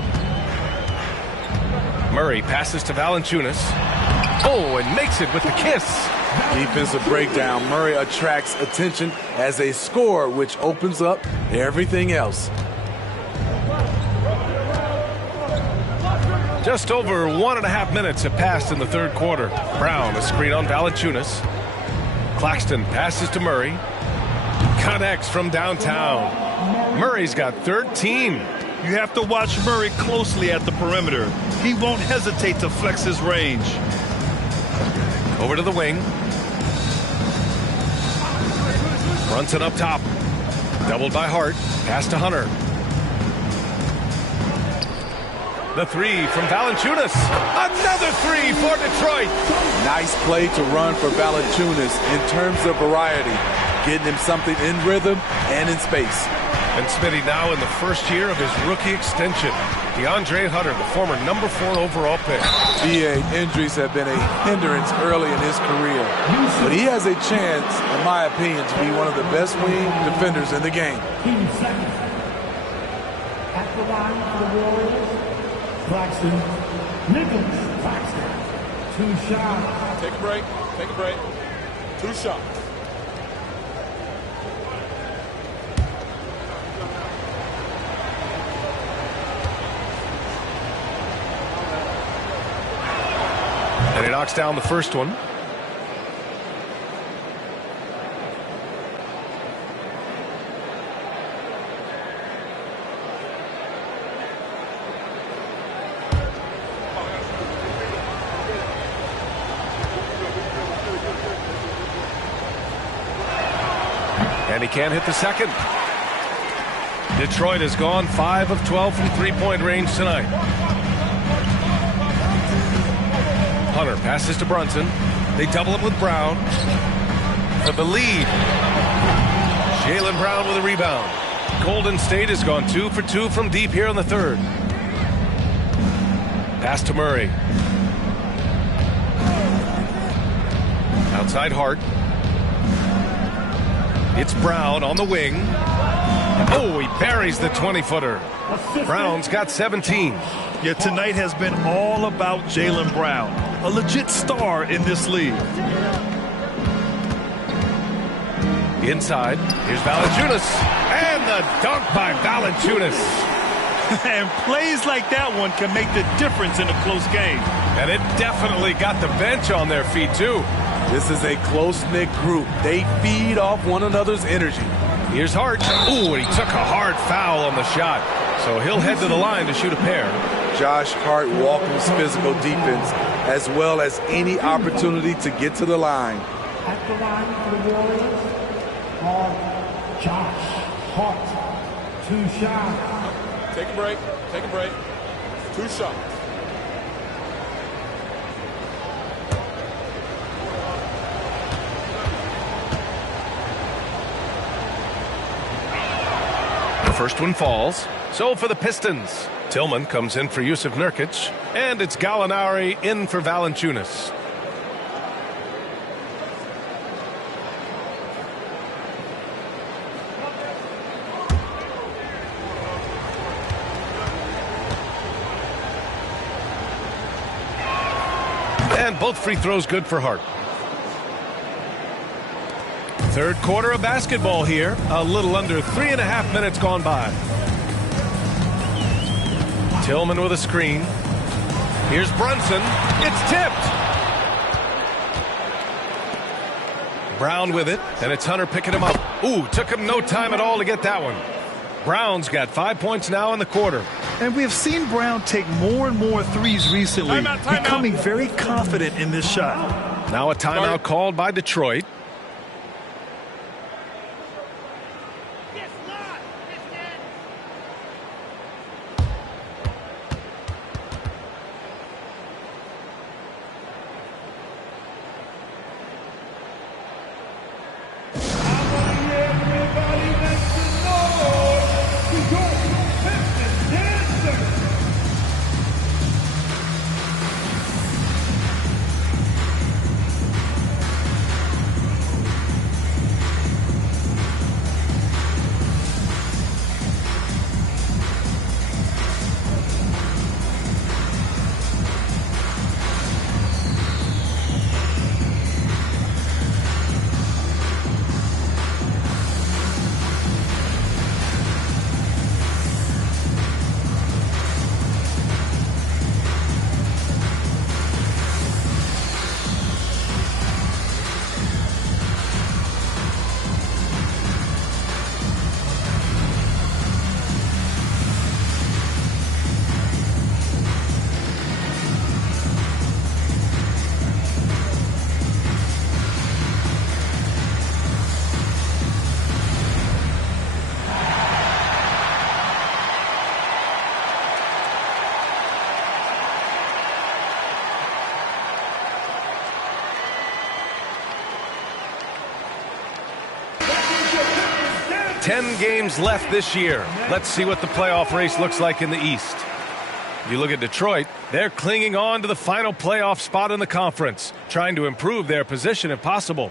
Murray passes to Valanciunas. Oh, and makes it with the kiss. Defensive breakdown. Murray attracts attention as a scorer, which opens up everything else. Just over 1.5 minutes have passed in the third quarter. Brown, a screen on Valanciunas. Claxton passes to Murray. Connects from downtown. Murray's got 13. You have to watch Murray closely at the perimeter. He won't hesitate to flex his range. Over to the wing. Brunson up top. Doubled by Hart. Pass to Hunter. The three from Valanciunas. Another three for Detroit. Nice play to run for Valanciunas in terms of variety. Getting him something in rhythm and in space. And Smitty now in the first year of his rookie extension. DeAndre Hunter, the former number 4 overall pick. BA injuries have been a hindrance early in his career. But he has a chance, in my opinion, to be one of the best wing defenders in the game. At the line for the Warriors, Claxton, Nicholas Claxton, 2 shots. Take a break. Take a break. 2 shots. And he knocks down the first one. And he can't hit the second. Detroit has gone 5 of 12 from three-point range tonight. Hunter passes to Brunson. They double him with Brown. For the lead. Jaylen Brown with a rebound. Golden State has gone 2 for 2 from deep here in the third. Pass to Murray. Outside Hart. It's Brown on the wing. Oh, he buries the 20-footer. Brown's got 17. Yeah, tonight has been all about Jaylen Brown, a legit star in this league. Inside, here's Valanciunas. And the dunk by Valanciunas. And plays like that one can make the difference in a close game. And it definitely got the bench on their feet, too. This is a close-knit group. They feed off one another's energy. Here's Hart. Ooh, and he took a hard foul on the shot. So he'll head to the line to shoot a pair. Josh Hart welcomes physical defense as well as any opportunity to get to the line. At the line for the Warriors are Josh Hart. 2 shots. Take a break. Take a break. 2 shots. The first one falls. So for the Pistons, Tillman comes in for Yusuf Nurkic, and it's Gallinari in for Valanciunas. And both free throws good for Hart. Third quarter of basketball here. A little under 3.5 minutes gone by. Tillman with a screen. Here's Brunson. It's tipped. Brown with it, and it's Hunter picking him up. Ooh, took him no time at all to get that one. Brown's got 5 points now in the quarter. And we have seen Brown take more and more threes recently, becoming very confident in this shot. Now a timeout called by Detroit. 10 games left this year. Let's see what the playoff race looks like in the East. You look at Detroit, they're clinging on to the final playoff spot in the conference, trying to improve their position if possible.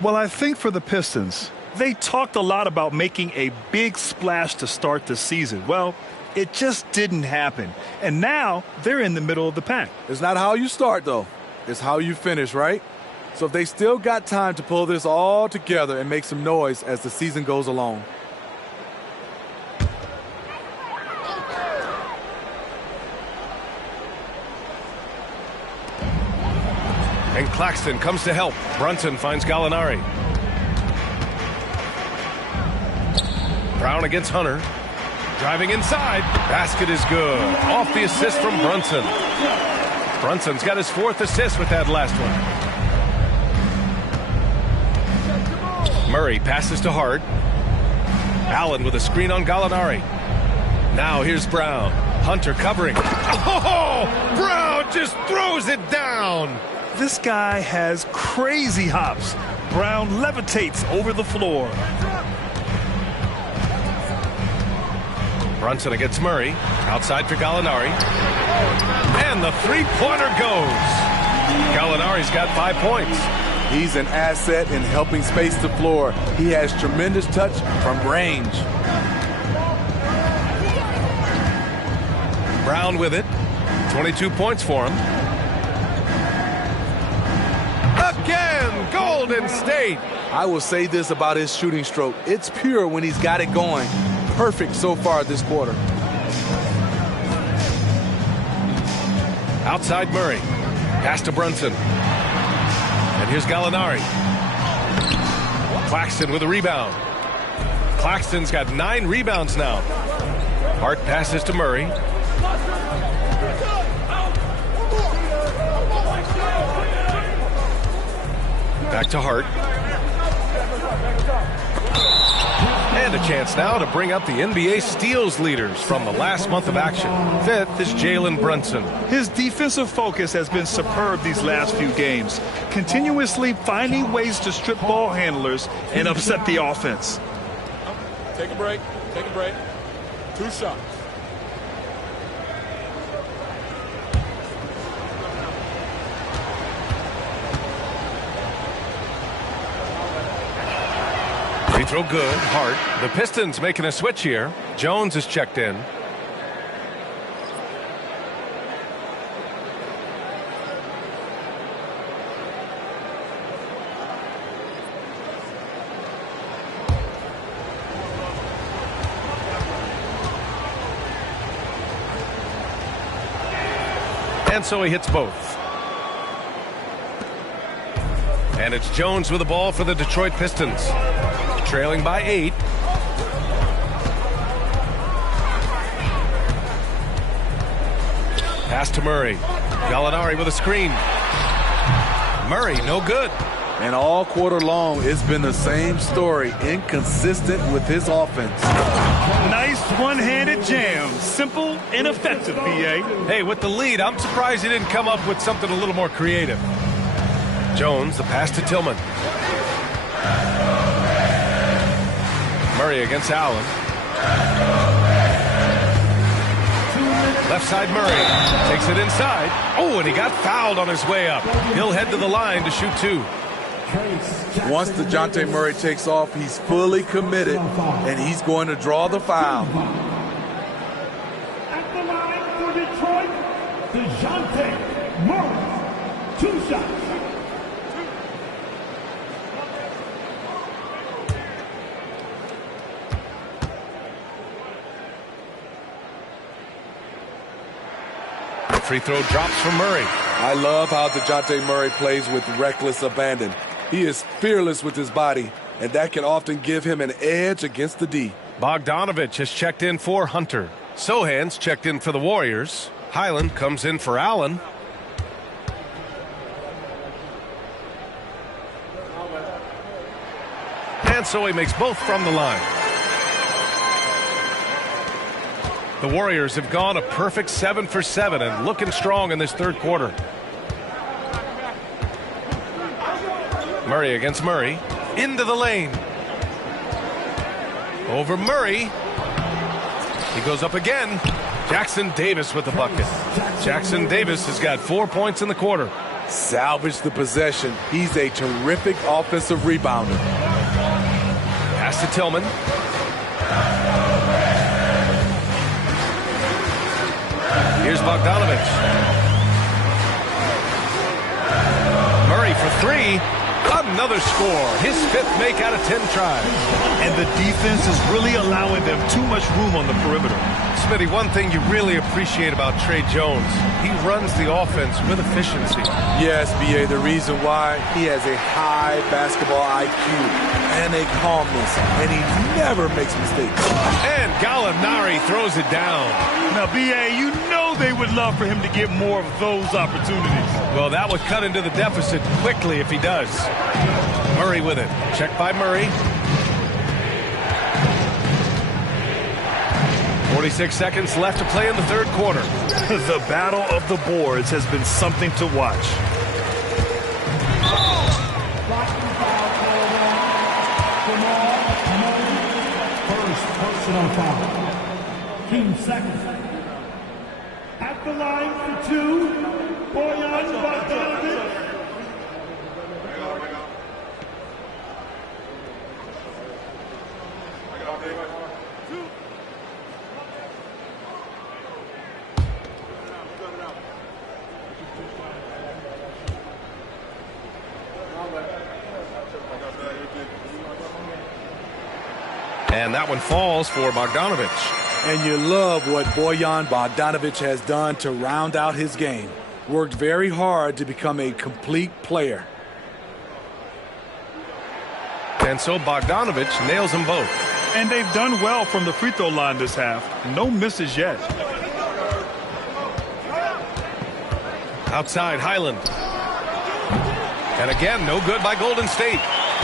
Well, I think for the Pistons, they talked a lot about making a big splash to start the season. Well, it just didn't happen. And now they're in the middle of the pack. It's not how you start, though. It's how you finish, right? So if they still got time to pull this all together and make some noise as the season goes along. And Claxton comes to help. Brunson finds Gallinari. Brown against Hunter. Driving inside. Basket is good. Off the assist from Brunson. Brunson's got his 4th assist with that last one. Murray passes to Hart. Allen with a screen on Gallinari. Now here's Brown. Hunter covering. Oh! Brown just throws it down. This guy has crazy hops. Brown levitates over the floor. Brunson against Murray. Outside for Gallinari. And the three-pointer goes. Gallinari's got 5 points. He's an asset in helping space the floor. He has tremendous touch from range. Brown with it. 22 points for him. Again, Golden State. I will say this about his shooting stroke. It's pure when he's got it going. Perfect so far this quarter. Outside Murray. Pass to Brunson. And here's Gallinari. Claxton with a rebound. Claxton's got 9 rebounds now. Hart passes to Murray. Back to Hart. And a chance now to bring up the NBA steals leaders from the last month of action. 5th is Jalen Brunson. His defensive focus has been superb these last few games, continuously finding ways to strip ball handlers and upset the offense. Take a break. Take a break. 2 shots. Free throw good. Hart. The Pistons making a switch here. Jones is checked in. And so he hits both. And it's Jones with the ball for the Detroit Pistons. Trailing by 8. Pass to Murray. Gallinari with a screen. Murray, no good. And all quarter long, it's been the same story. Inconsistent with his offense. Nice one-handed jam. Simple and effective, B.A. Hey, with the lead, I'm surprised he didn't come up with something a little more creative. Jones, the pass to Tillman. Murray against Allen. Left side Murray. Takes it inside. Oh, and he got fouled on his way up. He'll head to the line to shoot 2. Once DeJounte Murray takes off, he's fully committed, and he's going to draw the foul. At the line for Detroit, DeJounte Murray. 2 shots. Free throw drops from Murray. I love how DeJounte Murray plays with reckless abandon. He is fearless with his body, and that can often give him an edge against the D. Bogdanovich has checked in for Hunter. Sohan's checked in for the Warriors. Highland comes in for Allen. And so he makes both from the line. The Warriors have gone a perfect 7 for 7 and looking strong in this third quarter. Murray against Murray. Into the lane. Over Murray. He goes up again. Jackson Davis with the bucket. Jackson Davis has got 4 points in the quarter. Salvage the possession. He's a terrific offensive rebounder. Pass to Tillman. Here's Bogdanovich. Murray for three. Another score. His 5th make out of 10 tries. And the defense is really allowing them too much room on the perimeter. Smitty, one thing you really appreciate about Trey Jones, he runs the offense with efficiency. Yes, B.A., the reason why, he has a high basketball IQ and a calmness, and he never makes mistakes. And Gallinari throws it down. Now, B.A., you know they would love for him to get more of those opportunities. Well, that would cut into the deficit quickly if he does. Murray with it. Check by Murray. 46 seconds left to play in the third quarter. The battle of the boards has been something to watch. First personal foul. Team second. At the line for two, Bojan Bogdanovic. And that one falls for Bogdanovich. And you love what Bojan Bogdanovic has done to round out his game. Worked very hard to become a complete player. And so Bogdanovich nails them both. And they've done well from the free throw line this half. No misses yet. Outside Highland. And again, no good by Golden State.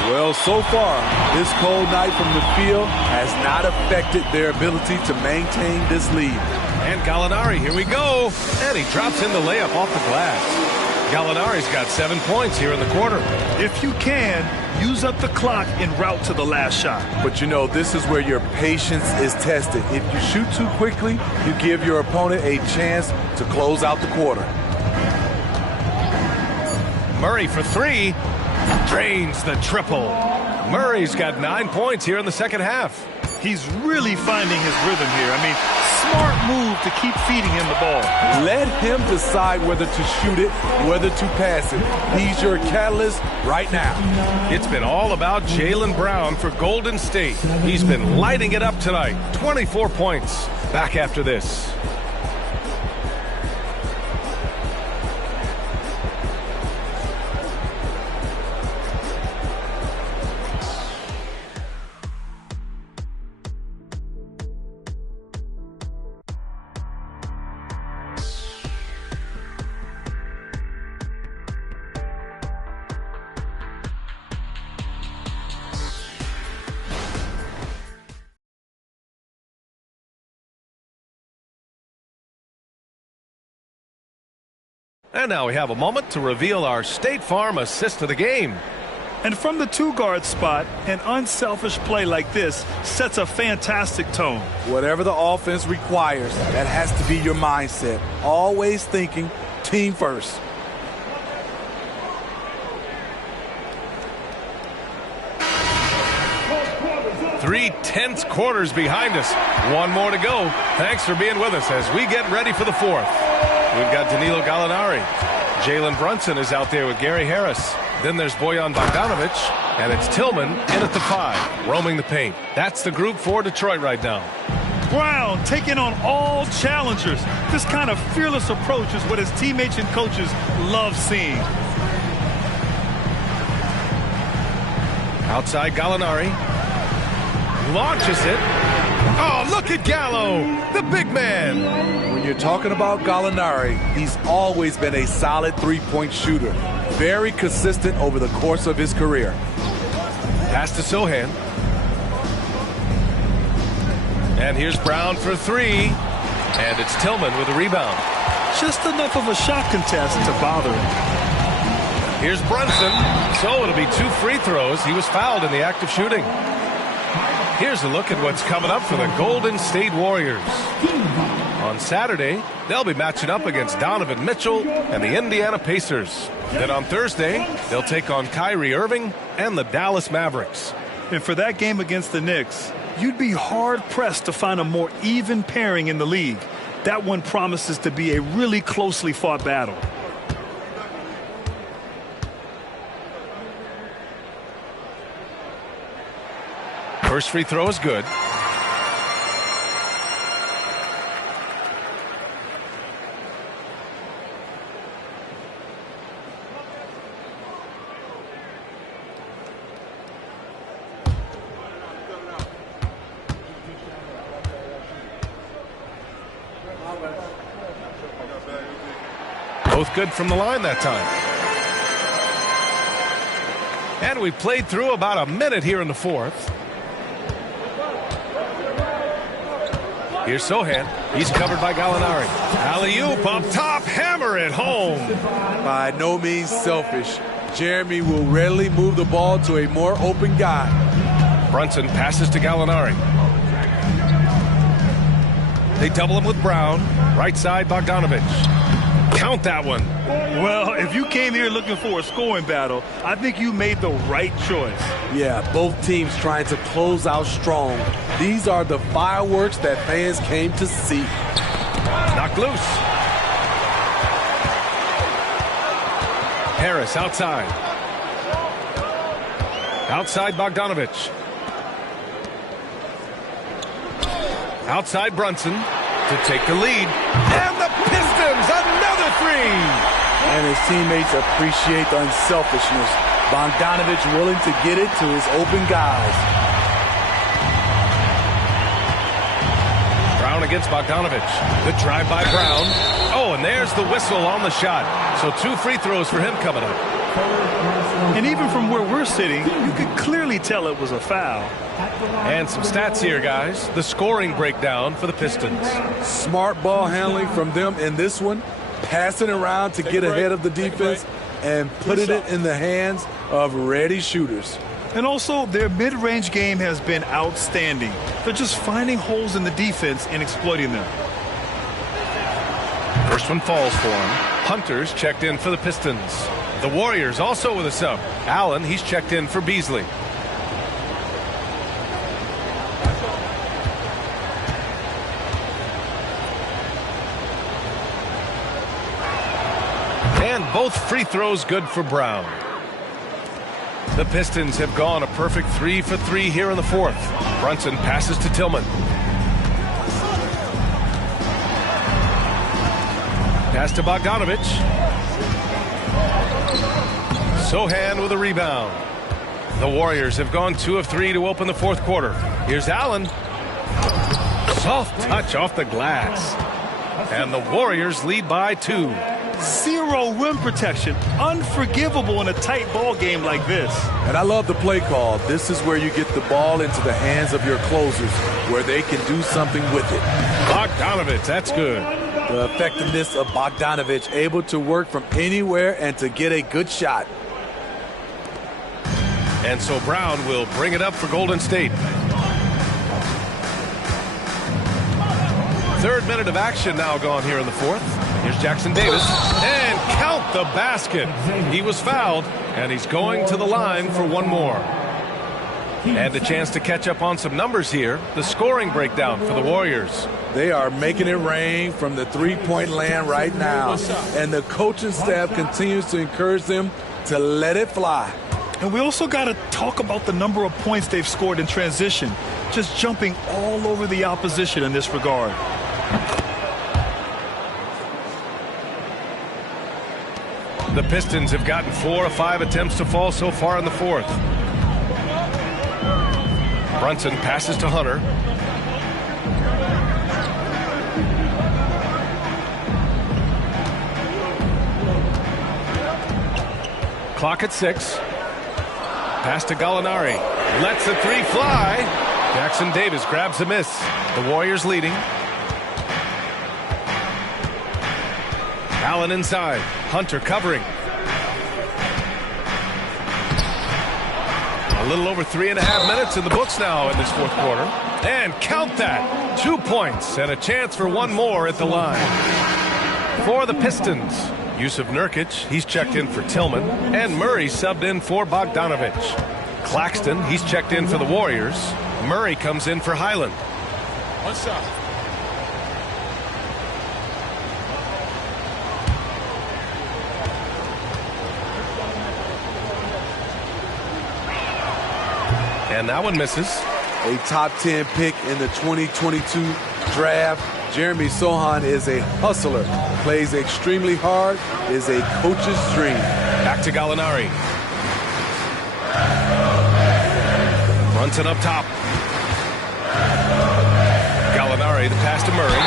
Well, so far, this cold night from the field has not affected their ability to maintain this lead. And Gallinari, here we go. And he drops in the layup off the glass. Gallinari's got 7 points here in the quarter. If you can, use up the clock en route to the last shot. But you know, this is where your patience is tested. If you shoot too quickly, you give your opponent a chance to close out the quarter. Murray for three. Drains the triple. Murray's got 9 points here in the second half. He's really finding his rhythm here. I mean, smart move to keep feeding him the ball. Let him decide whether to shoot it, whether to pass it. He's your catalyst right now. It's been all about Jaylen Brown for Golden State. He's been lighting it up tonight. 24 points. Back after this. And now we have a moment to reveal our State Farm assist of the game. And from the two-guard spot, an unselfish play like this sets a fantastic tone. Whatever the offense requires, that has to be your mindset. Always thinking team first. Three tense quarters behind us. One more to go. Thanks for being with us as we get ready for the fourth. We've got Danilo Gallinari. Jalen Brunson is out there with Gary Harris. Then there's Bojan Bogdanovic, and it's Tillman in at the 5, roaming the paint. That's the group for Detroit right now. Brown taking on all challengers. This kind of fearless approach is what his teammates and coaches love seeing. Outside Gallinari. Launches it. Oh, look at Gallo, the big man. When you're talking about Gallinari, he's always been a solid three-point shooter. Very consistent over the course of his career. Pass to Sohan. And here's Brown for three. And it's Tillman with a rebound. Just enough of a shot contest to bother him. Here's Brunson. So it'll be 2 free throws. He was fouled in the act of shooting. Here's a look at what's coming up for the Golden State Warriors. On Saturday, they'll be matching up against Donovan Mitchell and the Indiana Pacers. Then on Thursday, they'll take on Kyrie Irving and the Dallas Mavericks. And for that game against the Knicks, you'd be hard-pressed to find a more even pairing in the league. That one promises to be a really closely fought battle. First free throw is good. Both good from the line that time. And we played through about a minute here in the fourth. Here's Sohan. He's covered by Gallinari. Alley-oop up top. Hammer it home. By no means selfish. Jeremy will readily move the ball to a more open guy. Brunson passes to Gallinari. They double him with Brown. Right side, Bogdanovich. Count that one. Well, if you came here looking for a scoring battle, I think you made the right choice. Yeah, both teams trying to close out strong. These are the fireworks that fans came to see. Knocked loose. Harris outside. Outside Bogdanovich. Outside Brunson to take the lead. And the Pistons, another three. And his teammates appreciate the unselfishness. Bogdanovich willing to get it to his open guys. Brown against Bogdanovich. Good drive by Brown. Oh, and there's the whistle on the shot. So 2 free throws for him coming up. And even from where we're sitting, you could clearly tell it was a foul. And some stats here, guys. The scoring breakdown for the Pistons. Smart ball handling from them in this one. Passing around to get ahead of the defense and putting it in the hands of ready shooters. And also, their mid-range game has been outstanding. They're just finding holes in the defense and exploiting them. First one falls for him. Hunter's checked in for the Pistons. The Warriors also with a sub. Allen, he's checked in for Beasley. And both free throws good for Brown. The Pistons have gone a perfect 3 for 3 here in the fourth. Brunson passes to Tillman. Pass to Bogdanovich. Sohan with a rebound. The Warriors have gone 2 of 3 to open the fourth quarter. Here's Allen. Soft touch off the glass. And the Warriors lead by 2. Zero rim protection. Unforgivable in a tight ball game like this. And I love the play call. This is where you get the ball into the hands of your closers, where they can do something with it. Bogdanovich, that's good. The effectiveness of Bogdanovich, able to work from anywhere and to get a good shot. And so Brown will bring it up for Golden State. Third minute of action now gone here in the fourth. Here's Jackson Davis. And count the basket. He was fouled, and he's going to the line for one more. And a chance to catch up on some numbers here. The scoring breakdown for the Warriors. They are making it rain from the three-point land right now. And the coaching staff continues to encourage them to let it fly. And we also got to talk about the number of points they've scored in transition. Just jumping all over the opposition in this regard. The Pistons have gotten 4 of 5 attempts to fall so far in the fourth. Brunson passes to Hunter. Clock at 6. Pass to Gallinari. Lets the 3 fly. Jackson Davis grabs a miss. The Warriors leading. Allen inside. Hunter covering. A little over 3.5 minutes in the books now in this fourth quarter. And count that. 2 points and a chance for one more at the line. For the Pistons, Yusuf Nurkic, he's checked in for Tillman. And Murray subbed in for Bogdanovich. Claxton, he's checked in for the Warriors. Murray comes in for Highland. One shot. And that one misses. A top 10 pick in the 2022 draft. Jeremy Sohan is a hustler, plays extremely hard, is a coach's dream. Back to Gallinari. Brunson up top. Gallinari, the pass to Murray.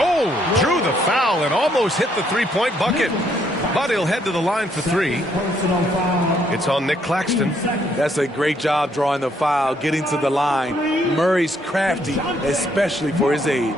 Oh, drew the foul and almost hit the three-point bucket. But he'll head to the line for three. It's on Nick Claxton. That's a great job drawing the foul, getting to the line. Murray's crafty, especially for his age.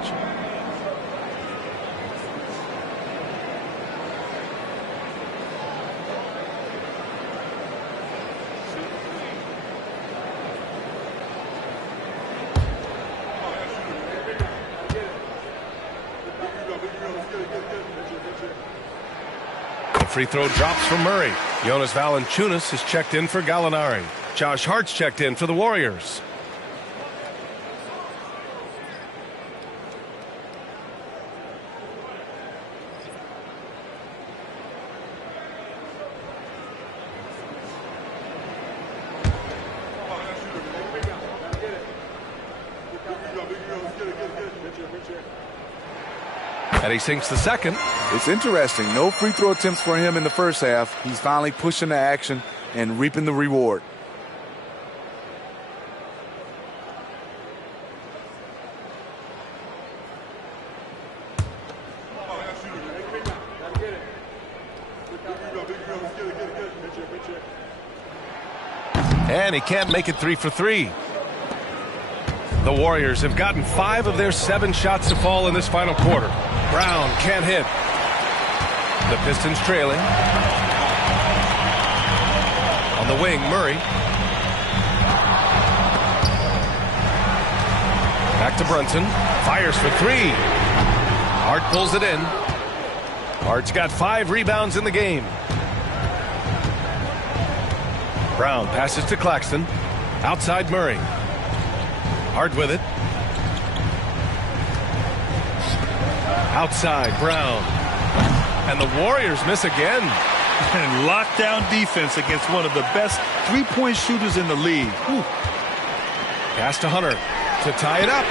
Free throw drops for Murray. Jonas Valanciunas is checked in for Gallinari. Josh Hart's checked in for the Warriors. And he sinks the second. It's interesting. No free throw attempts for him in the first half. He's finally pushing the action and reaping the reward. And he can't make it 3 for 3. The Warriors have gotten 5 of their 7 shots to fall in this final quarter. Brown can't hit. The Pistons trailing. On the wing, Murray. Back to Brunson. Fires for 3. Hart pulls it in. Hart's got 5 rebounds in the game. Brown passes to Claxton. Outside Murray. Hart with it. Outside Brown. And the Warriors miss again. And lockdown defense against one of the best three-point shooters in the league. Whew. Pass to Hunter to tie it up.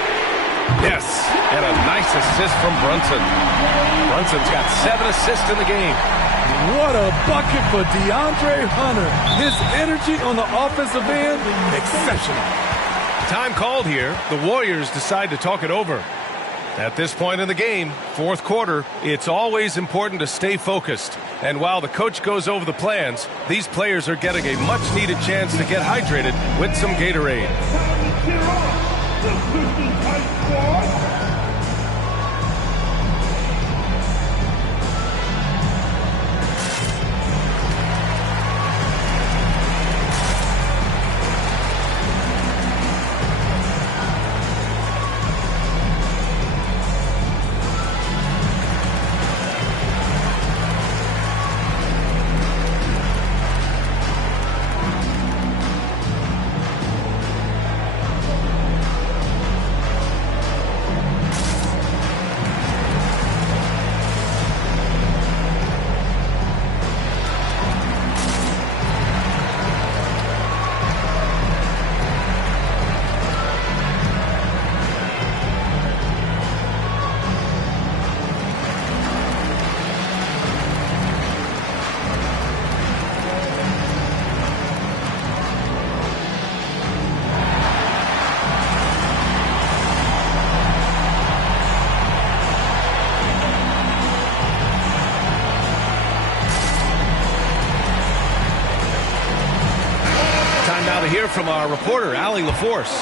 Yes, and a nice assist from Brunson. Brunson's got 7 assists in the game. What a bucket for DeAndre Hunter. His energy on the offensive end, exceptional. Time called here. The Warriors decide to talk it over. At this point in the game, fourth quarter, it's always important to stay focused. And while the coach goes over the plans, these players are getting a much-needed chance to get hydrated with some Gatorade. From our reporter, Allie LaForce.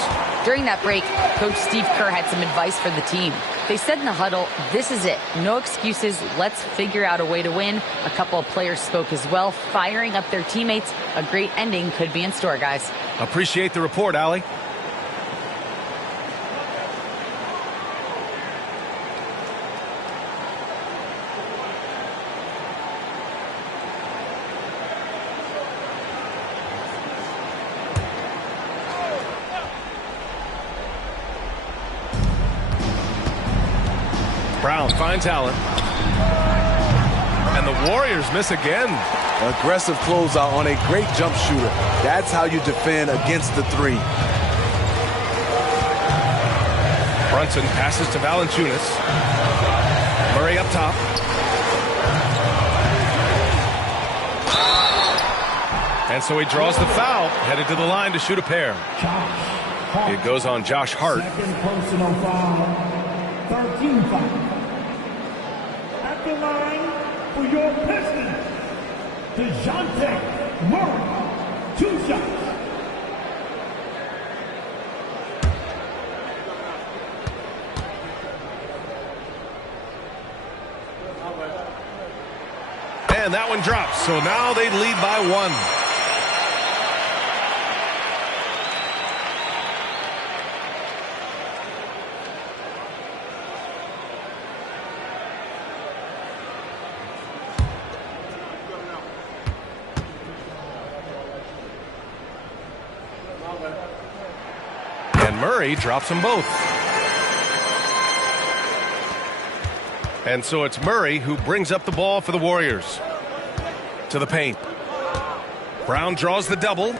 During that break, Coach Steve Kerr had some advice for the team. They said in the huddle, this is it. No excuses. Let's figure out a way to win. A couple of players spoke as well, firing up their teammates. A great ending could be in store, guys. Appreciate the report, Allie. Brown finds Allen. And the Warriors miss again. Aggressive closeout on a great jump shooter. That's how you defend against the three. Brunson passes to Valanciunas. Murray up top. And so he draws the foul, headed to the line to shoot a pair. It goes on Josh Hart. Second personal foul, 13 foul. At the line for your Pistons, DeJounte Murray, 2 shots. And that one drops, so now they lead by 1. And Murray drops them both. And so it's Murray who brings up the ball for the Warriors. To the paint. Brown draws the double.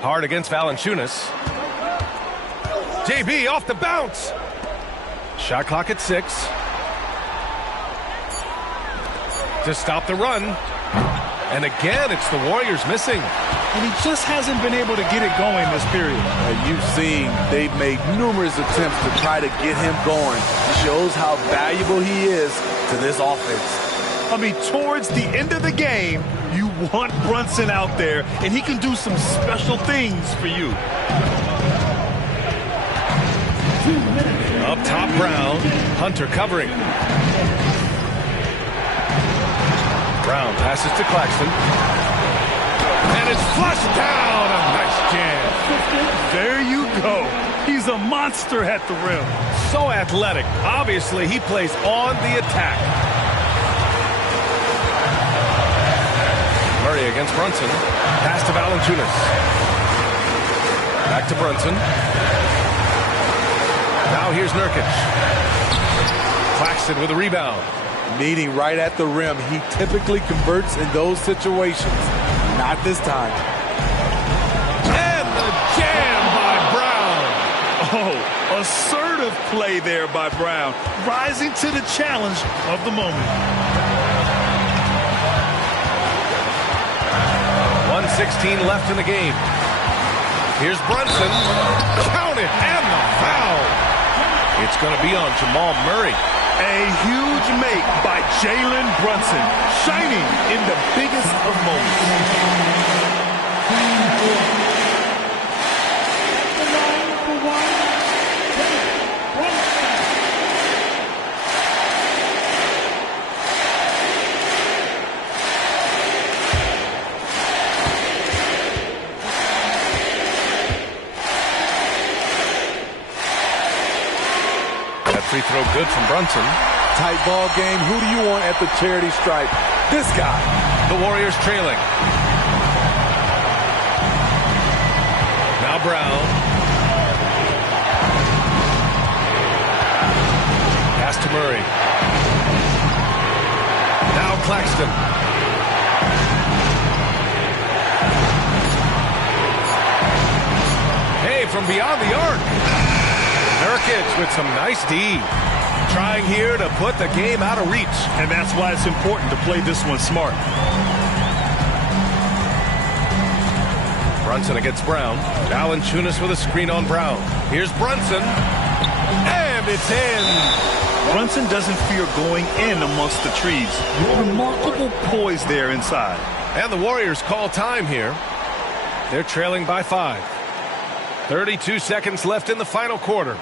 Hard against Valanciunas. JB off the bounce. Shot clock at 6. To stop the run. And again, it's the Warriors missing. And he just hasn't been able to get it going this period. You've seen they've made numerous attempts to try to get him going. Shows how valuable he is to this offense. I mean, towards the end of the game, you want Brunson out there, and he can do some special things for you. Up top, Brown. Hunter covering. Brown passes to Claxton. And it's flushed down. A nice jam. There you go. He's a monster at the rim. So athletic. Obviously, he plays on the attack. Murray against Brunson. Pass to Valanciunas. Back to Brunson. Now here's Nurkic. Claxton with a rebound. Meeting right at the rim. He typically converts in those situations. Not this time. And the jam by Brown. Oh, assertive play there by Brown. Rising to the challenge of the moment. 1:16 left in the game. Here's Brunson. Count it, and the foul. It's going to be on Jamal Murray. A huge make by Jalen Brunson, shining in the biggest of moments. Free throw good from Brunson. Tight ball game. Who do you want at the charity stripe? This guy. The Warriors trailing. Now Brown. Pass to Murray. Now Claxton. Hey, from beyond the arc. Nurkic with some nice D. Trying here to put the game out of reach. And that's why it's important to play this one smart. Brunson against Brown. Valanciunas with a screen on Brown. Here's Brunson. And it's in. Brunson doesn't fear going in amongst the trees. Remarkable poise there inside. And the Warriors call time here. They're trailing by 5. 32 seconds left in the final quarter.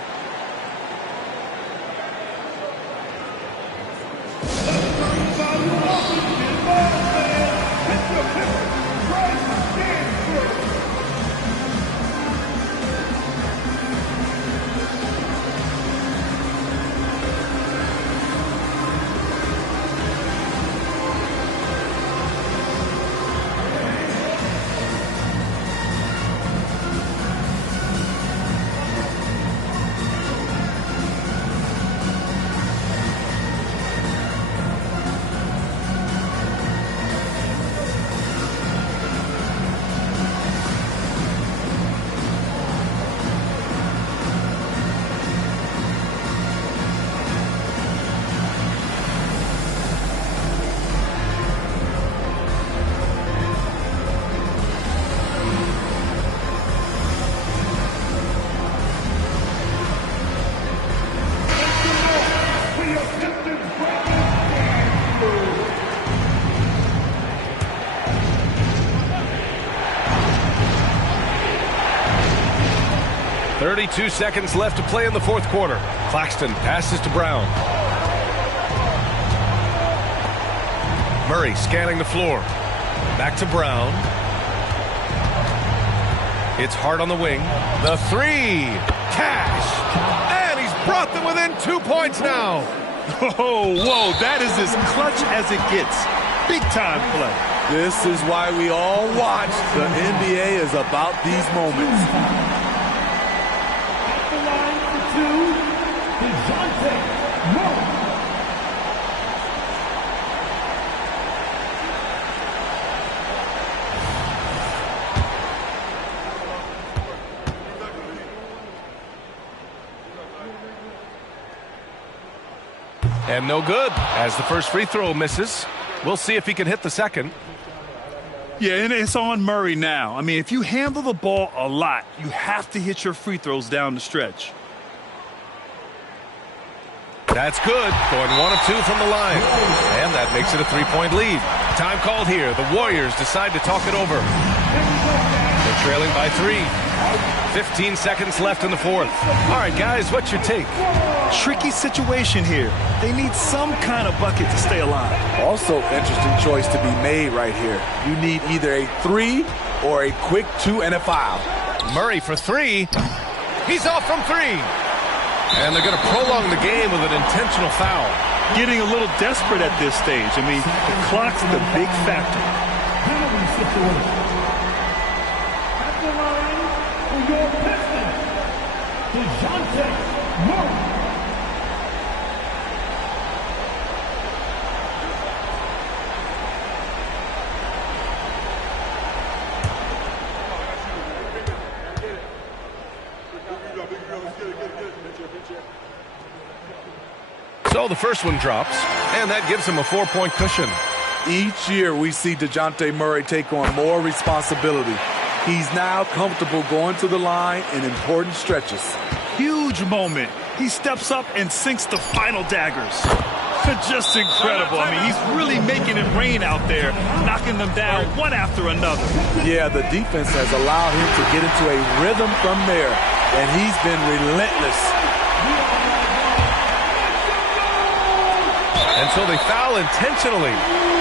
Two seconds left to play in the fourth quarter. Claxton passes to Brown. Murray scanning the floor. Back to Brown. It's Hart on the wing. The three. Cash. And he's brought them within 2 points now. Whoa, that is as clutch as it gets. Big time play. This is why we all watch. The NBA is about these moments. And no good, as the first free throw misses. We'll see if he can hit the second. Yeah, and it's on Murray now. I mean, if you handle the ball a lot, you have to hit your free throws down the stretch. That's good. Going 1 of 2 from the line. And that makes it a 3-point lead. Time called here. The Warriors decide to talk it over. They're trailing by 3. 15 seconds left in the fourth. All right, guys, what's your take? Tricky situation here. They need some kind of bucket to stay alive. Also, interesting choice to be made right here. You need either a 3 or a quick 2 and a foul. Murray for 3. He's off from 3. And they're going to prolong the game with an intentional foul. Getting a little desperate at this stage. I mean, the clock's the big factor. Penalty situation. At the line for your Pistons, DeJounte Murray. So the first one drops, and that gives him a 4-point cushion. Each year we see DeJounte Murray take on more responsibility. He's now comfortable going to the line in important stretches. Huge moment. He steps up and sinks the final daggers. Just incredible. I mean, he's really making it rain out there, knocking them down one after another. Yeah, the defense has allowed him to get into a rhythm from there, and he's been relentless. And so they foul intentionally.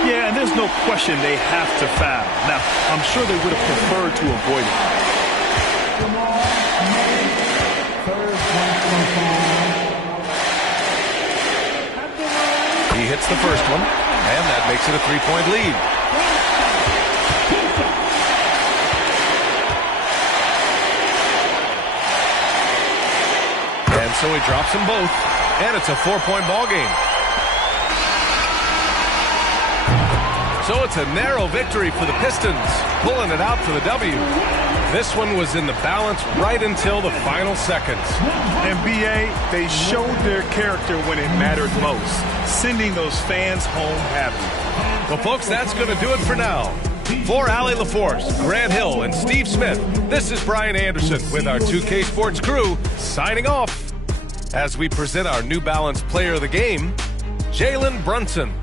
Yeah, and there's no question they have to foul. Now, I'm sure they would have preferred to avoid it. He hits the first one, and that makes it a 3-point lead. And so he drops them both, and it's a 4-point ball game. So it's a narrow victory for the Pistons, pulling it out for the W. This one was in the balance right until the final seconds. And B.A., they showed their character when it mattered most, sending those fans home happy. Well, folks, that's going to do it for now. For Allie LaForce, Grant Hill, and Steve Smith, this is Brian Anderson with our 2K Sports crew signing off as we present our New Balance Player of the Game, Jalen Brunson.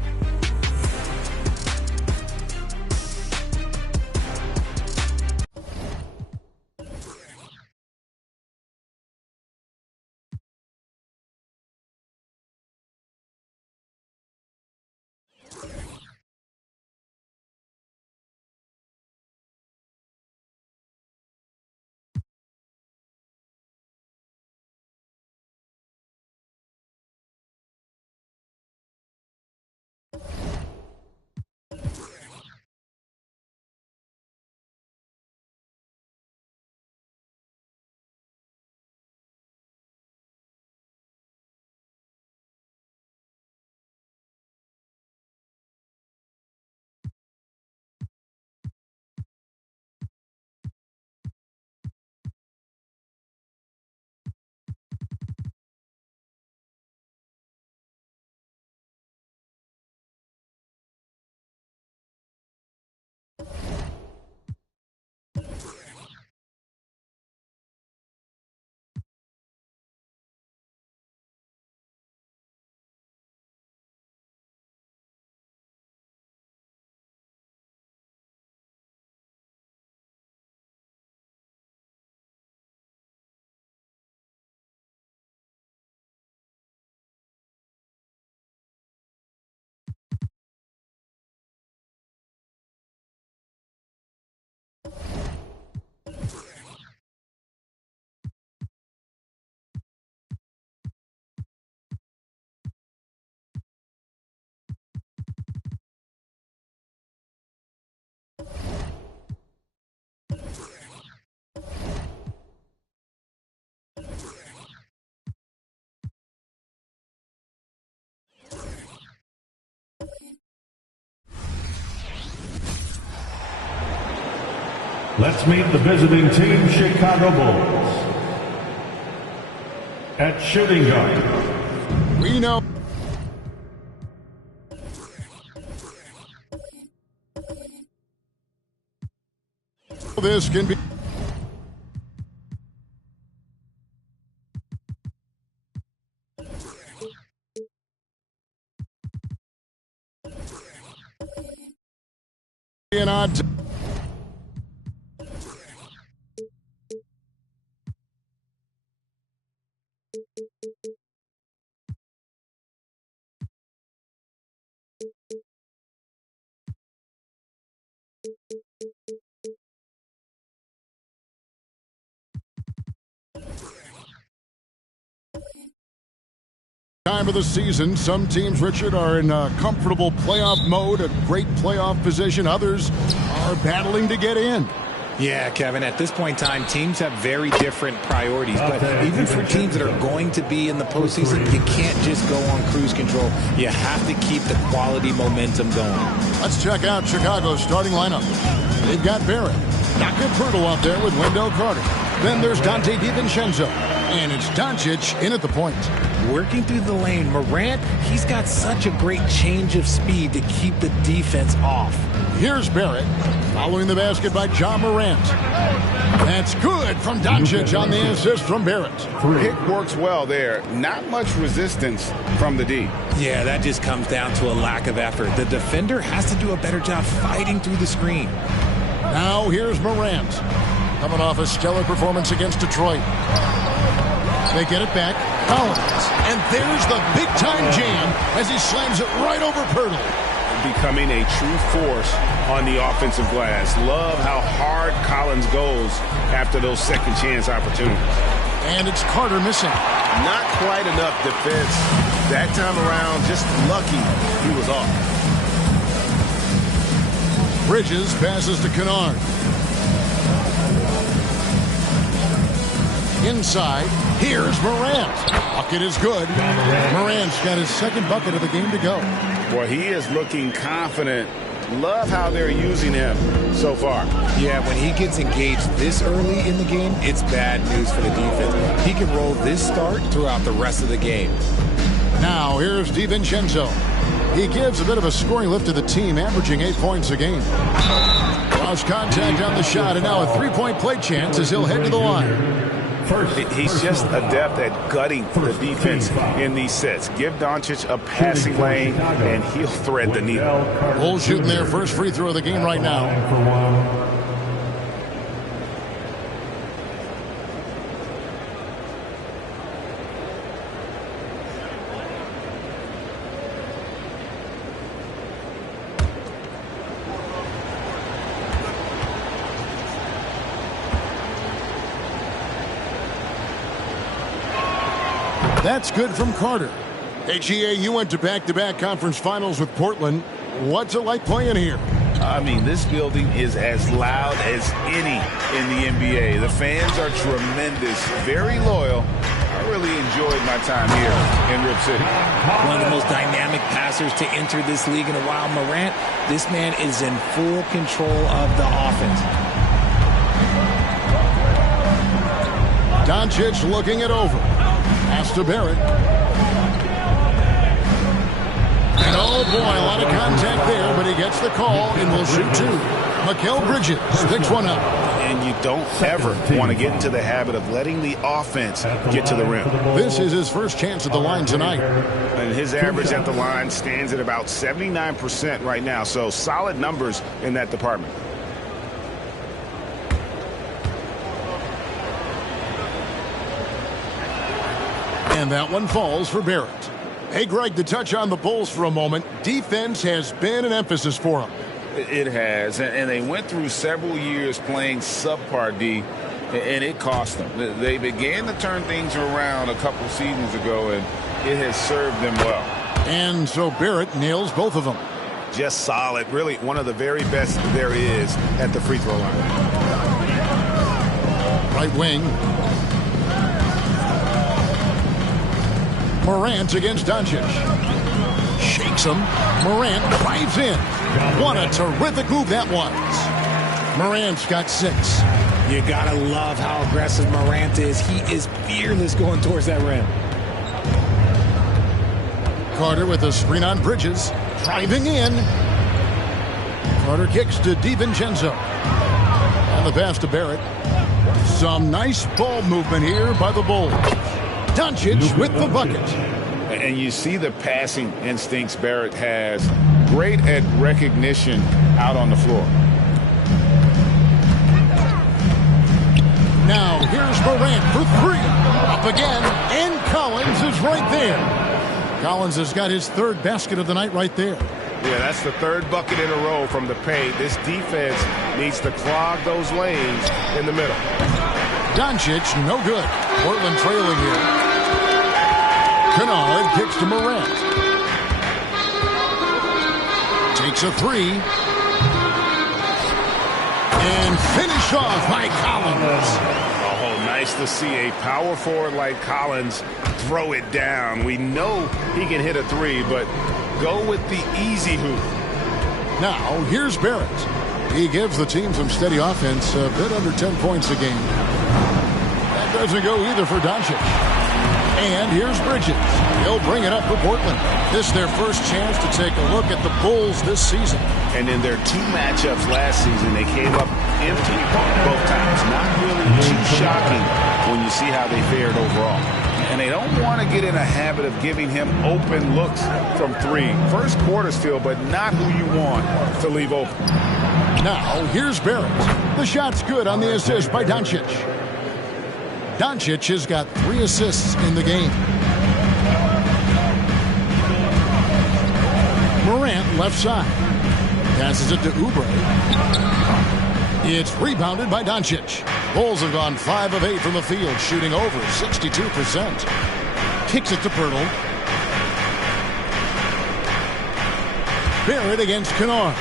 Let's meet the visiting team, Chicago Bulls. At shooting guard, we know this can be an odd time of the season. Some teams, Richard, are in a comfortable playoff mode, a great playoff position. Others are battling to get in. Yeah, Kevin, at this point in time, teams have very different priorities. But even for teams that are going to be in the postseason, you can't just go on cruise control. You have to keep the quality momentum going. Let's check out Chicago's starting lineup. They've got Barrett, Dr. Pirtle out there with Wendell Carter. Then there's Dante DiVincenzo. And it's Doncic in at the point. Working through the lane, Morant, he's got such a great change of speed to keep the defense off. Here's Barrett, following the basket by John Morant. That's good from Doncic on the assist from Barrett. Pick works well there. Not much resistance from the D. Yeah, that just comes down to a lack of effort. The defender has to do a better job fighting through the screen. Now here's Morant, coming off a stellar performance against Detroit. They get it back. Collins. And there's the big-time jam as he slams it right over Pirtle. Becoming a true force on the offensive glass. Love how hard Collins goes after those second chance opportunities. And it's Carter missing. Not quite enough defense. That time around, just lucky he was off. Bridges passes to Kennard. Inside, here's Morant. Bucket is good. Morant's got his second bucket of the game to go. Boy, he is looking confident. Love how they're using him so far. Yeah, when he gets engaged this early in the game, it's bad news for the defense. He can roll this start throughout the rest of the game. Now, here's DiVincenzo. He gives a bit of a scoring lift to the team, averaging 8 points a game. Lost contact on the shot, and now a three-point play chance as he'll head to the line. He's just adept at gutting the defense in these sets. Give Doncic a passing lane, and he'll thread the needle. Bulls shooting their first free throw of the game right now. That's good from Carter. Hey, GA, you went to back-to-back conference finals with Portland. What's it like playing here? I mean, this building is as loud as any in the NBA. The fans are tremendous, very loyal. I really enjoyed my time here in Rip City. One of the most dynamic passers to enter this league in a while. Morant, this man is in full control of the offense. Doncic looking it over. Pass to Barrett. And oh boy, a lot of contact there, but he gets the call and will shoot two. Mikal Bridges picks one up. And you don't ever want to get into the habit of letting the offense get to the rim. This is his first chance at the line tonight. And his average at the line stands at about 79% right now, so solid numbers in that department. And that one falls for Barrett. Hey, Greg, to touch on the Bulls for a moment, defense has been an emphasis for them. It has, and they went through several years playing subpar D, and it cost them. They began to turn things around a couple seasons ago, and it has served them well. And so Barrett nails both of them. Just solid. Really one of the very best there is at the free throw line. Right wing. Morant against Doncic. Shakes him. Morant drives in. What a terrific move that was. Morant's got 6. You gotta love how aggressive Morant is. He is fearless going towards that rim. Carter with a screen on Bridges. Driving in. Carter kicks to DiVincenzo. And the pass to Barrett. Some nice ball movement here by the Bulls. Doncic with the bucket. And you see the passing instincts Barrett has. Great at recognition out on the floor. Now here's Morant for 3. Up again, and Collins is right there. Collins has got his 3rd basket of the night right there. Yeah, that's the 3rd bucket in a row from the paint. This defense needs to clog those lanes in the middle. Doncic, no good. Portland trailing here. Kennard kicks to Morant. Takes a 3. And finish off by Collins. Oh, nice to see a power forward like Collins throw it down. We know he can hit a 3, but go with the easy hoop. Now, here's Barrett. He gives the team some steady offense, a bit under 10 points a game. That doesn't go either for Doncic. And here's Bridges. He'll bring it up for Portland. This is their first chance to take a look at the Bulls this season. And in their 2 matchups last season, they came up empty both times. Not really too shocking when you see how they fared overall. And they don't want to get in a habit of giving him open looks from 3. First quarter still, but not who you want to leave open. Now, here's Barrett. The shot's good on the assist by Doncic. Doncic has got 3 assists in the game. Morant left side. Passes it to Oubre. It's rebounded by Doncic. Bulls have gone 5 of 8 from the field, shooting over 62%. Kicks it to Pirtle. Barrett against Kennard.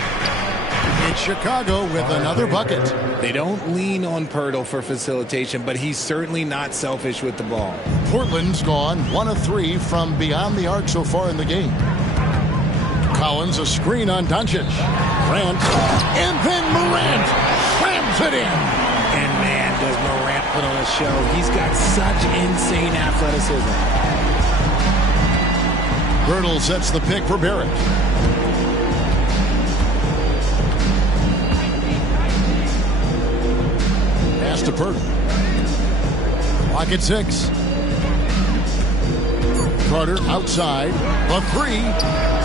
It's Chicago with another bucket. They don't lean on Pirtle for facilitation, but he's certainly not selfish with the ball. Portland's gone 1 of 3 from beyond the arc so far in the game. Collins a screen on Doncic. Grant. And then Morant slams it in. And man, does Morant put on a show. He's got such insane athleticism. Pirtle sets the pick for Barrett. Pass to Pirtle. Clock at 6. Carter outside. A 3.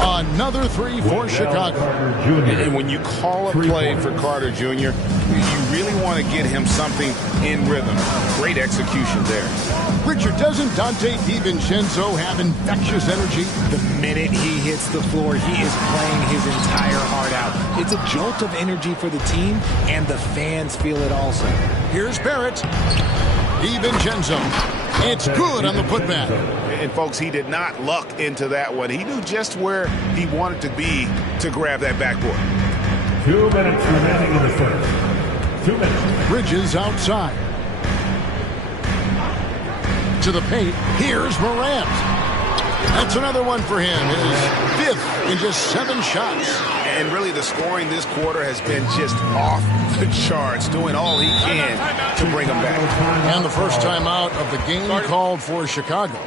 Another 3 for Chicago. And when you call a play for Carter Jr., you really want to get him something in rhythm. Great execution there. Richard, doesn't Dante DiVincenzo have infectious energy? The minute he hits the floor, he is playing his entire heart out. It's a jolt of energy for the team, and the fans feel it also. Here's Barrett. DiVincenzo. It's good on the putback. And, folks, he did not luck into that one. He knew just where he wanted to be to grab that backboard. 2 minutes remaining in the first. 2 minutes. Bridges outside. To the paint. Here's Morant. That's another one for him. His 5th in just 7 shots. And really the scoring this quarter has been just off the charts, doing all he can to bring him back. And the first time out of the game called for Chicago.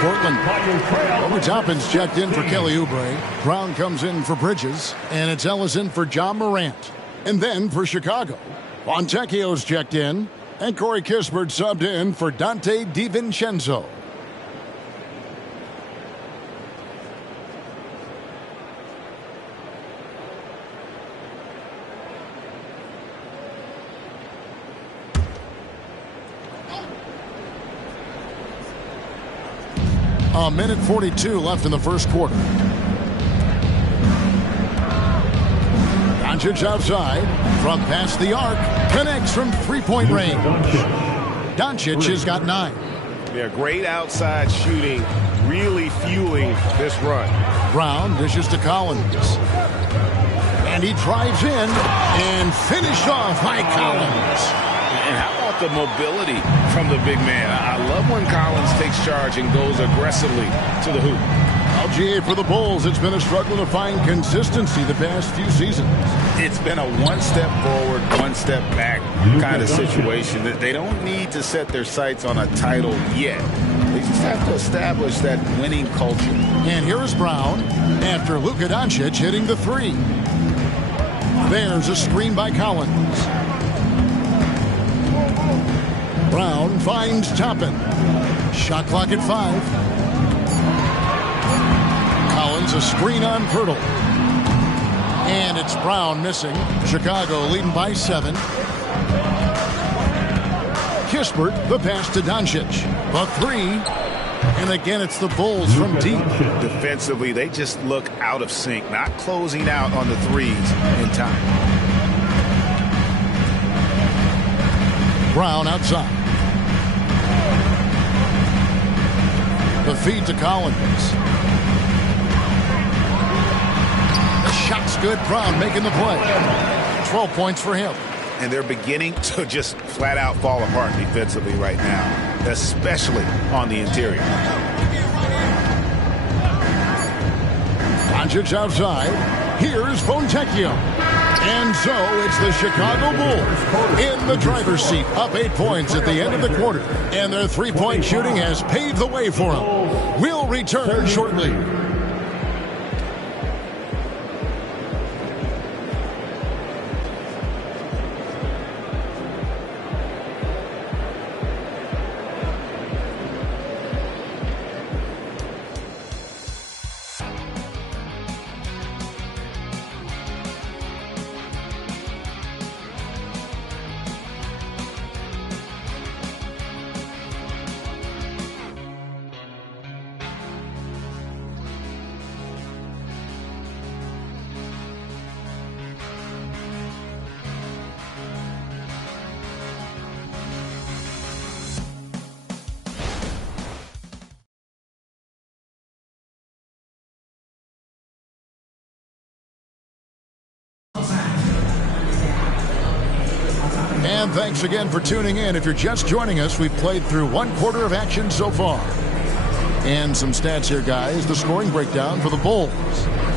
Portland. Obi Toppin's checked in for Kelly Oubre. Brown comes in for Bridges. And it's Ellison for John Morant. And then for Chicago, Fontecchio's checked in. And Corey Kispert subbed in for Dante DiVincenzo. A minute 42 left in the first quarter. Doncic outside from past the arc. Connects from three-point range. Doncic has got 9. Yeah, great outside shooting, really fueling this run. Brown dishes to Collins. And he drives in and finished off by Collins. And how about the mobility from the big man? I love when Collins takes charge and goes aggressively to the hoop. LGA for the Bulls, it's been a struggle to find consistency the past few seasons. It's been a one step forward, one step back kind of situation. That they don't need to set their sights on a title yet. They just have to establish that winning culture. And here is Brown after Luka Doncic hitting the 3. There's a screen by Collins. Brown finds Toppin. Shot clock at 5. Collins a screen on Pirtle. And it's Brown missing. Chicago leading by 7. Kispert, the pass to Doncic. The 3. And again, it's the Bulls from deep. Defensively, they just look out of sync, not closing out on the threes in time. Brown outside. The feed to Collins. The shot's good. Brown making the play. 12 points for him. And they're beginning to just flat out fall apart defensively right now, especially on the interior. Doncic outside. Here's Fontecchio. And so it's the Chicago Bulls in the driver's seat, up 8 points at the end of the quarter. And their three-point shooting has paved the way for them. We'll return shortly. And thanks again for tuning in. If you're just joining us, we've played through 1 quarter of action so far. And some stats here, guys. The scoring breakdown for the Bulls.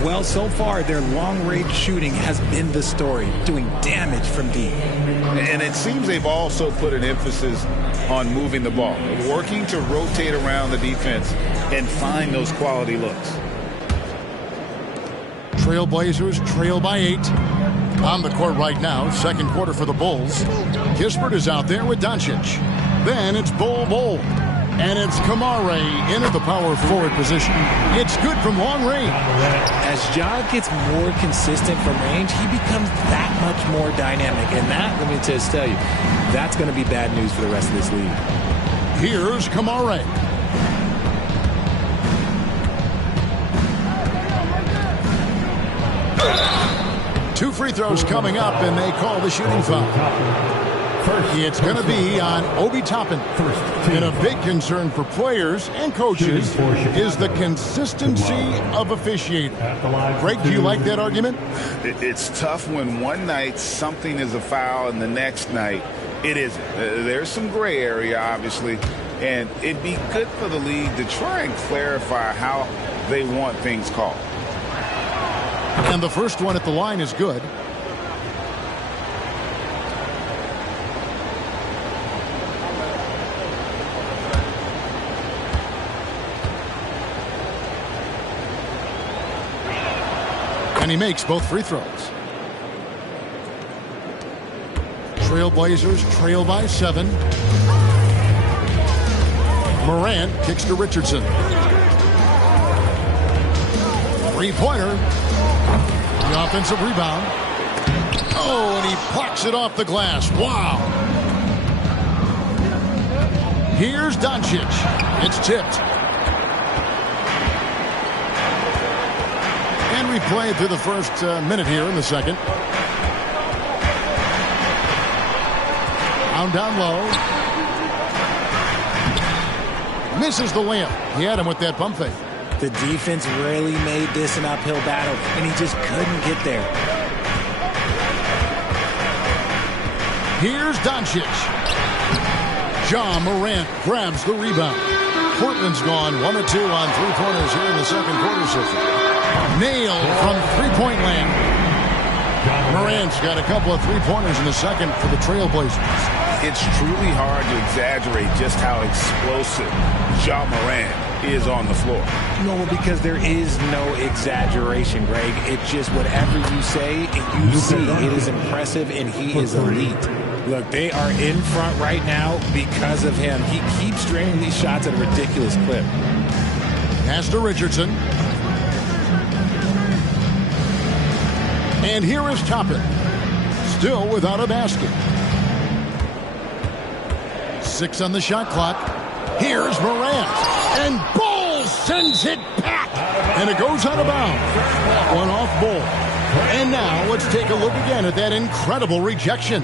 Well, so far, their long-range shooting has been the story, doing damage from deep. And it seems they've also put an emphasis on moving the ball, working to rotate around the defense and find those quality looks. Trailblazers trail by 8. On the court right now, second quarter for the Bulls. Kispert is out there with Doncic. Then it's Bull. And it's Kamare in at the power forward position. It's good from long range. As Ja gets more consistent from range, he becomes that much more dynamic. And that, let me just tell you, that's going to be bad news for the rest of this league. Here's Kamare. Two free throws coming up, and they call the shooting foul. It's going to be on Obi Toppin. And a big concern for players and coaches is the consistency of officiating. Greg, do you like that argument? It's tough when one night something is a foul and the next night it isn't. There's some gray area, obviously, and it'd be good for the league to try and clarify how they want things called. And the first one at the line is good. And he makes both free throws. Trailblazers trail by 7. Morant kicks to Richardson. Three-pointer. The offensive rebound. Oh, and he plucks it off the glass. Wow. Here's Doncic. It's tipped. And we played through the first minute here in the second. Down low. Misses the layup. He had him with that pump fake. The defense really made this an uphill battle, and he just couldn't get there. Here's Doncic. Ja Morant grabs the rebound. Portland's gone 1 of 2 on three-pointers here in the second quarter so far. Nailed from three-point land. Morant's got a couple of three-pointers in the second for the Trailblazers. It's truly hard to exaggerate just how explosive Ja Morant is on the floor. No, because there is no exaggeration, Greg. It's just whatever you say and you see. It is impressive, and he is elite. Look, they are in front right now because of him. He keeps draining these shots at a ridiculous clip. Pass to Richardson. And here is Toppin. Still without a basket. 6 on the shot clock. Here's Morant. And Ball sends it back. And it goes out of bounds. One off Ball. And now let's take a look again at that incredible rejection.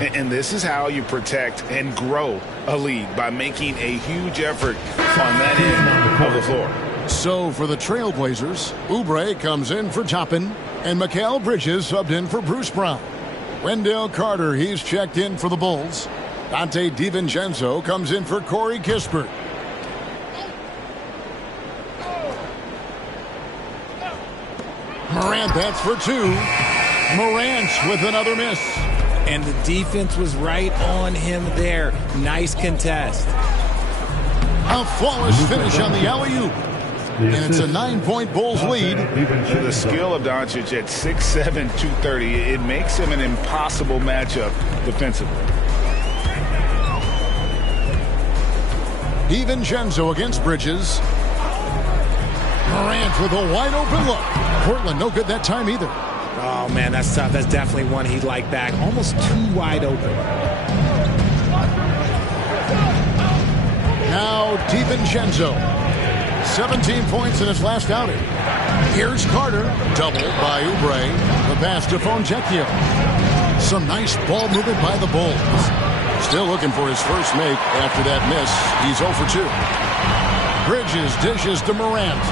And this is how you protect and grow a lead, by making a huge effort on that end of the floor. So for the Trailblazers, Oubre comes in for Toppin, and Mikal Bridges subbed in for Bruce Brown. Wendell Carter, he's checked in for the Bulls. Dante DiVincenzo comes in for Corey Kispert. Morant, that's for 2. Morant with another miss. And the defense was right on him there. Nice contest. A flawless finish on the alley-oop. And it's a 9-point Bulls lead. The skill of Doncic at 6'7", 230, it makes him an impossible matchup defensively. DiVincenzo against Bridges. Morant with a wide-open look. Portland no good that time either. Oh, man, that's tough. That's definitely one he'd like back. Almost too wide open. Now DiVincenzo. 17 points in his last outing. Here's Carter. Doubled by Oubre. The pass to Fontecchio. Some nice ball movement by the Bulls. Still looking for his first make after that miss. He's 0 for 2. Bridges dishes to Morant.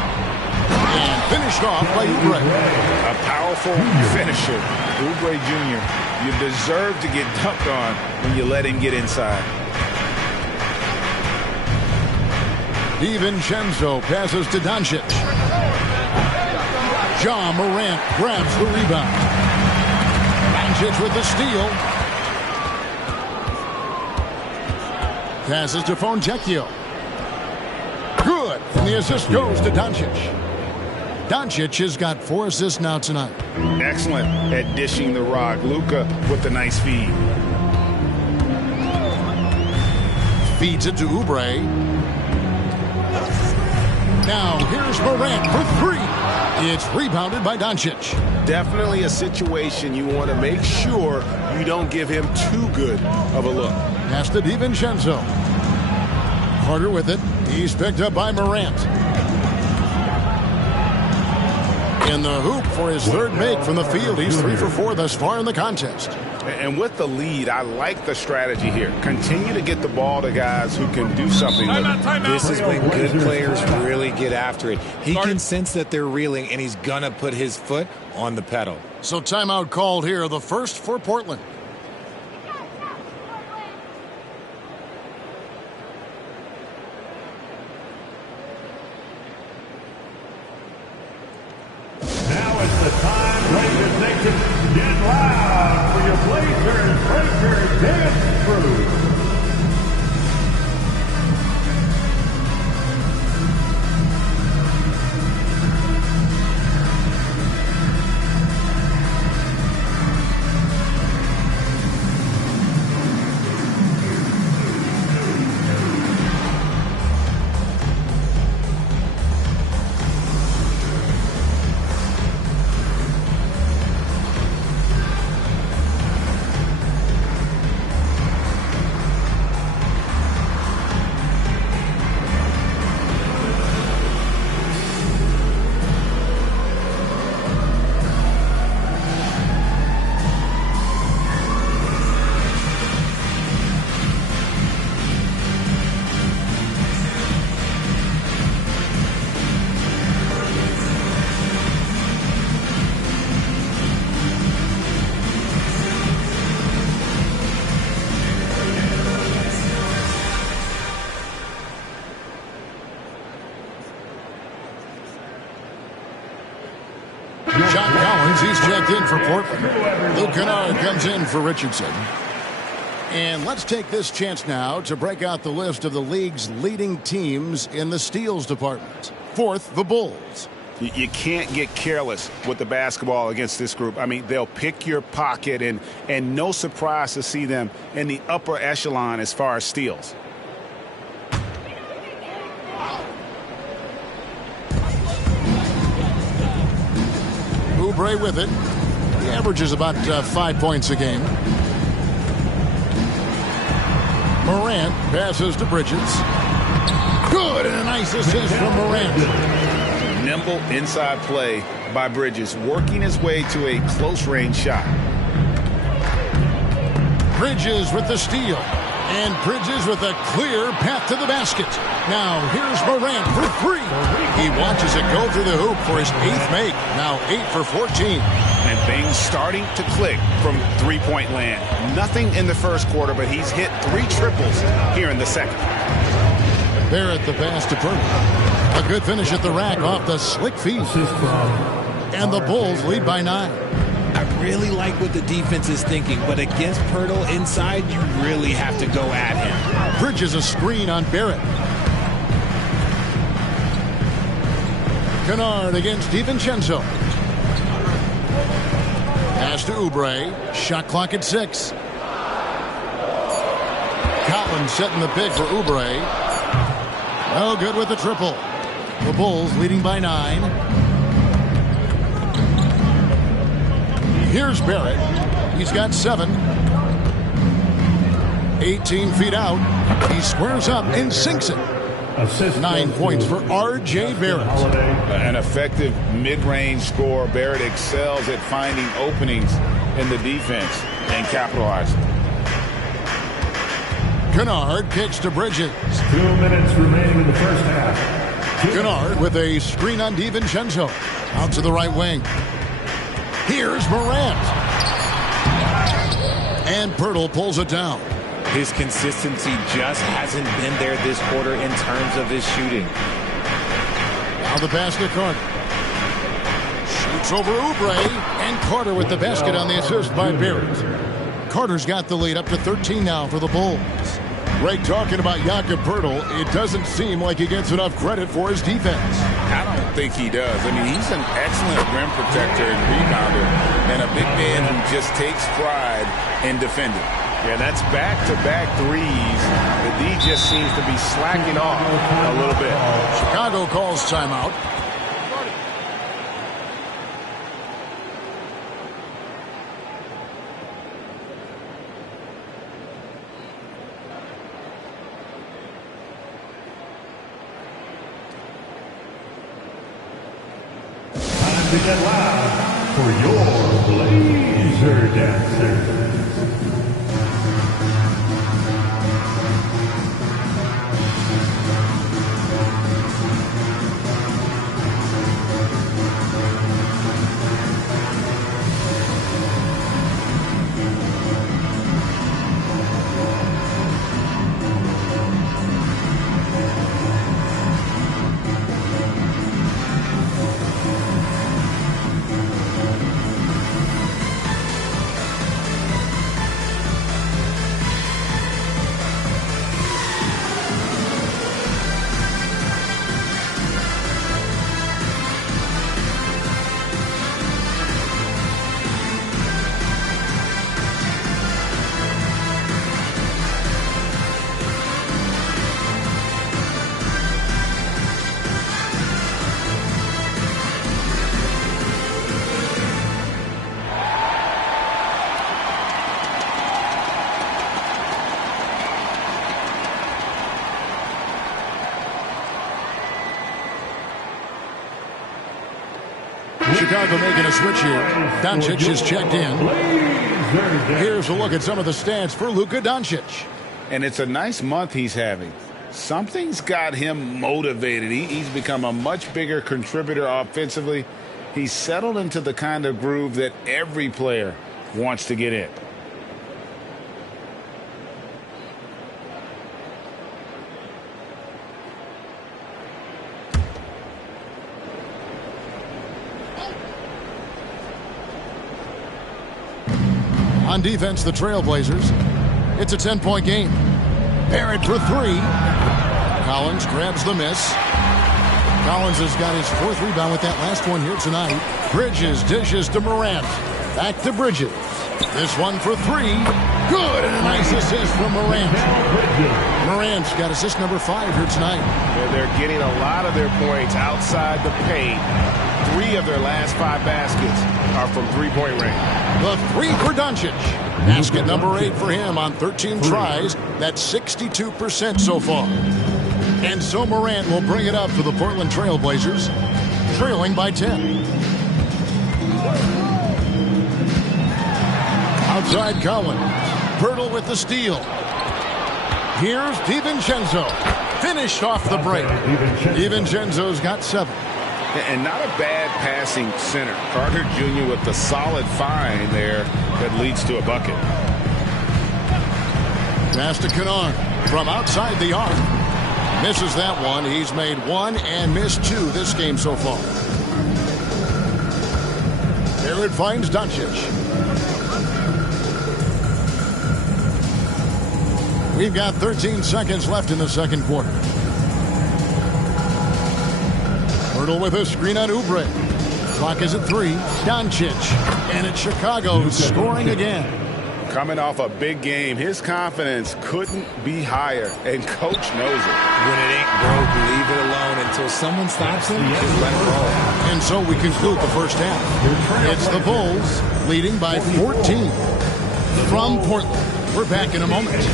And finished off by Oubre. A powerful finisher. Oubre Jr., you deserve to get dunked on when you let him get inside. DiVincenzo passes to Doncic. Ja Morant grabs the rebound. Doncic with the steal. Passes to Fontecchio. Good. And the assist goes to Doncic. Doncic has got 4 assists now tonight. Excellent at dishing the rock. Luka with the nice feed. Feeds it to Oubre. Now here's Morant for 3. It's rebounded by Doncic. Definitely a situation you want to make sure you don't give him too good of a look. Pass to DiVincenzo. Carter with it. He's picked up by Morant. In the hoop for his third make from the field. He's 3 for 4 thus far in the contest. And with the lead, I like the strategy here. Continue to get the ball to guys who can do something with it. This is when good players really get after it. He can sense that they're reeling, and he's going to put his foot on the pedal. So timeout called here, the first for Portland. Now it's the time Blazers Nation get loud for your Blazers Breaker Dance Crew. John Collins, he's checked in for Portland. Luke Kennard comes in for Richardson. And let's take this chance now to break out the list of the league's leading teams in the steals department. Fourth, the Bulls. You can't get careless with the basketball against this group. I mean, they'll pick your pocket, and no surprise to see them in the upper echelon as far as steals. Oubre with it. He averages about 5 points a game. Morant passes to Bridges. Good, and a nice assist from Morant. Nimble inside play by Bridges, working his way to a close-range shot. Bridges with the steal. And Bridges with a clear path to the basket. Now here's Morant for three. He watches it go through the hoop for his 8th make. Now 8 for 14. And things starting to click from three-point land. Nothing in the first quarter, but he's hit 3 triples here in the second. Barrett the pass to Purtle. A good finish at the rack off the slick feet. And the Bulls lead by 9. I really like what the defense is thinking, but against Pirtle inside, you really have to go at him. Bridges a screen on Barrett. Kennard against DiVincenzo. Pass to Oubre. Shot clock at 6. Collins setting the pick for Oubre. No good with the triple. The Bulls leading by 9. Here's Barrett. He's got 7. 18 feet out. He squares up and sinks it. 9 points for R.J. Barrett. An effective mid-range scorer. Barrett excels at finding openings in the defense and capitalizing. Kennard kicks to Bridges. 2 minutes remaining in the first half. Kennard with a screen on DiVincenzo. Out to the right wing. Here's Morant. And Pirtle pulls it down. His consistency just hasn't been there this quarter in terms of his shooting. Now the pass to Carter. Shoots over Oubre. And Carter with the basket on the assist by Barrett. Carter's got the lead up to 13 now for the Bulls. Greg talking about Jakob Poeltl, it doesn't seem like he gets enough credit for his defense. I don't think he does. I mean, he's an excellent rim protector and rebounder, and a big man who just takes pride in defending. Yeah, that's back-to-back threes. The D just seems to be slacking off a little bit. Chicago calls timeout. To get loud for your Blazer Dancer. Chicago making a switch here. Doncic is checked in. Here's a look at some of the stats for Luka Doncic. And it's a nice month he's having. Something's got him motivated. He's become a much bigger contributor offensively. He's settled into the kind of groove that every player wants to get in. On defense, the Trailblazers. It's a 10-point game. Barrett for three. Collins grabs the miss. Collins has got his 4th rebound with that last one here tonight. Bridges dishes to Morant. Back to Bridges. This one for three. Good, and a nice assist from Morant. Morant's got assist number 5 here tonight. They're getting a lot of their points outside the paint. 3 of their last 5 baskets are from three-point range. The 3 for Doncic. Basket number 8 for him on 13 tries. That's 62% so far. And so Morant will bring it up for the Portland Trailblazers, trailing by 10. Outside Collins. Pirtle with the steal. Here's DiVincenzo. Finished off the break. DiVincenzo's got 7. And not a bad passing center. Carter Jr. with the solid find there that leads to a bucket. Pass to Kennard from outside the arc. Misses that one. He's made 1 and missed 2 this game so far. Barrett finds Doncic. We've got 13 seconds left in the second quarter. Pirtle with a screen on Oubre. Clock is at 3. Doncic. And it's Chicago scoring again. Coming off a big game, his confidence couldn't be higher, and coach knows it. When it ain't broke, leave it alone until someone stops him. Just let it roll. And so we conclude the first half. It's the Bulls leading by 14 from Portland. We're back in a moment.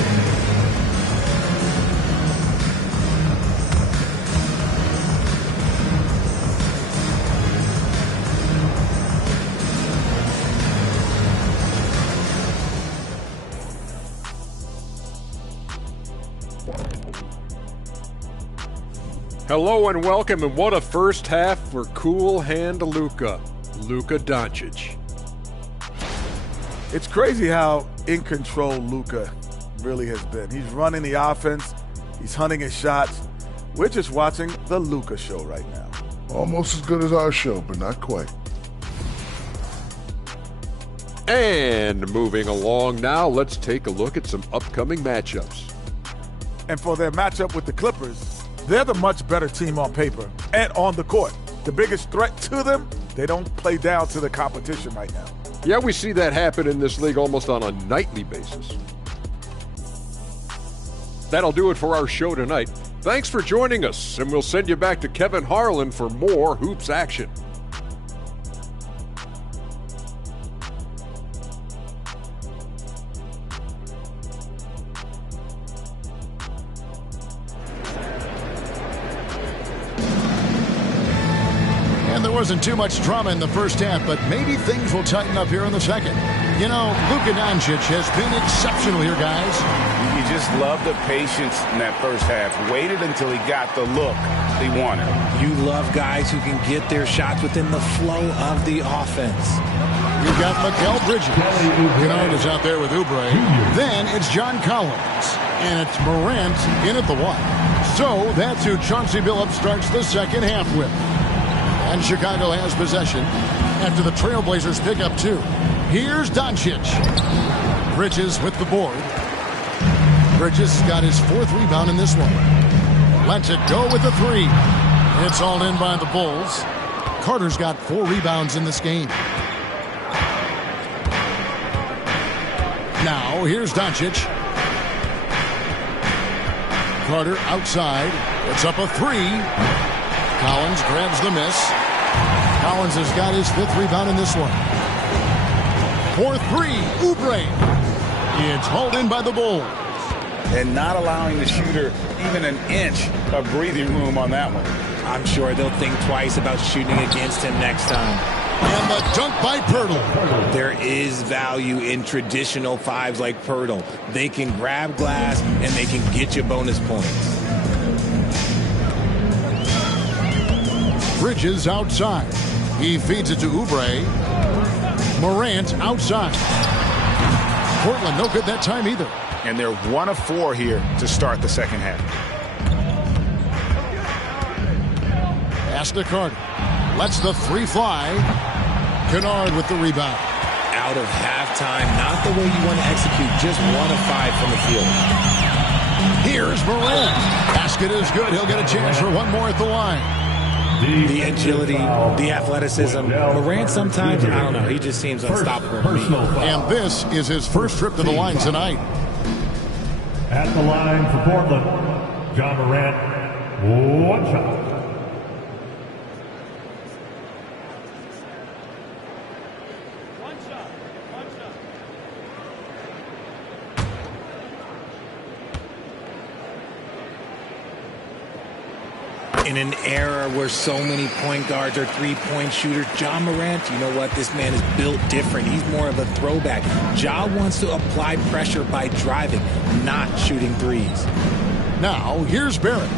Hello and welcome, and what a first half for cool hand Luka Doncic. It's crazy how in control Luka really has been. He's running the offense. He's hunting his shots. We're just watching the Luka show right now. Almost as good as our show, but not quite. And moving along now, let's take a look at some upcoming matchups. And for their matchup with the Clippers, they're the much better team on paper and on the court. The biggest threat to them, they don't play down to the competition right now. Yeah, we see that happen in this league almost on a nightly basis. That'll do it for our show tonight. Thanks for joining us, and we'll send you back to Kevin Harlan for more hoops action. There wasn't too much drama in the first half, but maybe things will tighten up here in the second. You know, Luka Doncic has been exceptional here, guys. You just love the patience in that first half. Waited until he got the look he wanted. You love guys who can get their shots within the flow of the offense. You've got Mikal Bridges. Kennard is out there with Oubre. Then it's John Collins. And it's Morant in at the one. So that's who Chauncey Billups starts the second half with. And Chicago has possession after the Trailblazers pick up 2. Here's Doncic. Bridges with the board. Bridges got his 4th rebound in this one. Lets it go with the 3. It's all in by the Bulls. Carter's got 4 rebounds in this game. Now here's Doncic. Carter outside. It's up a 3. Collins grabs the miss. Collins has got his 5th rebound in this one. For 3, Oubre. It's hauled in by the Bulls. And not allowing the shooter even an inch of breathing room on that one. I'm sure they'll think twice about shooting against him next time. And the dunk by Pirtle. There is value in traditional 5s like Pirtle. They can grab glass and they can get you bonus points. Bridges outside. He feeds it to Oubre. Morant outside. Portland no good that time either. And they're 1 of 4 here to start the second half. Pass to Carter. Lets the 3 fly. Kennard with the rebound. out of halftime. Not the way you want to execute. Just 1 of 5 from the field. Here's Morant. Basket is good. He'll get a chance for one more at the line. The agility, the athleticism. Morant sometimes, I don't know, he just seems unstoppable to me. And this is his first trip to the line tonight. At the line for Portland, John Morant, 1 shot. In an era where so many point guards are three-point shooters, John Morant, you know what? This man is built different. He's more of a throwback. Ja wants to apply pressure by driving, not shooting threes. Now, here's Barrett.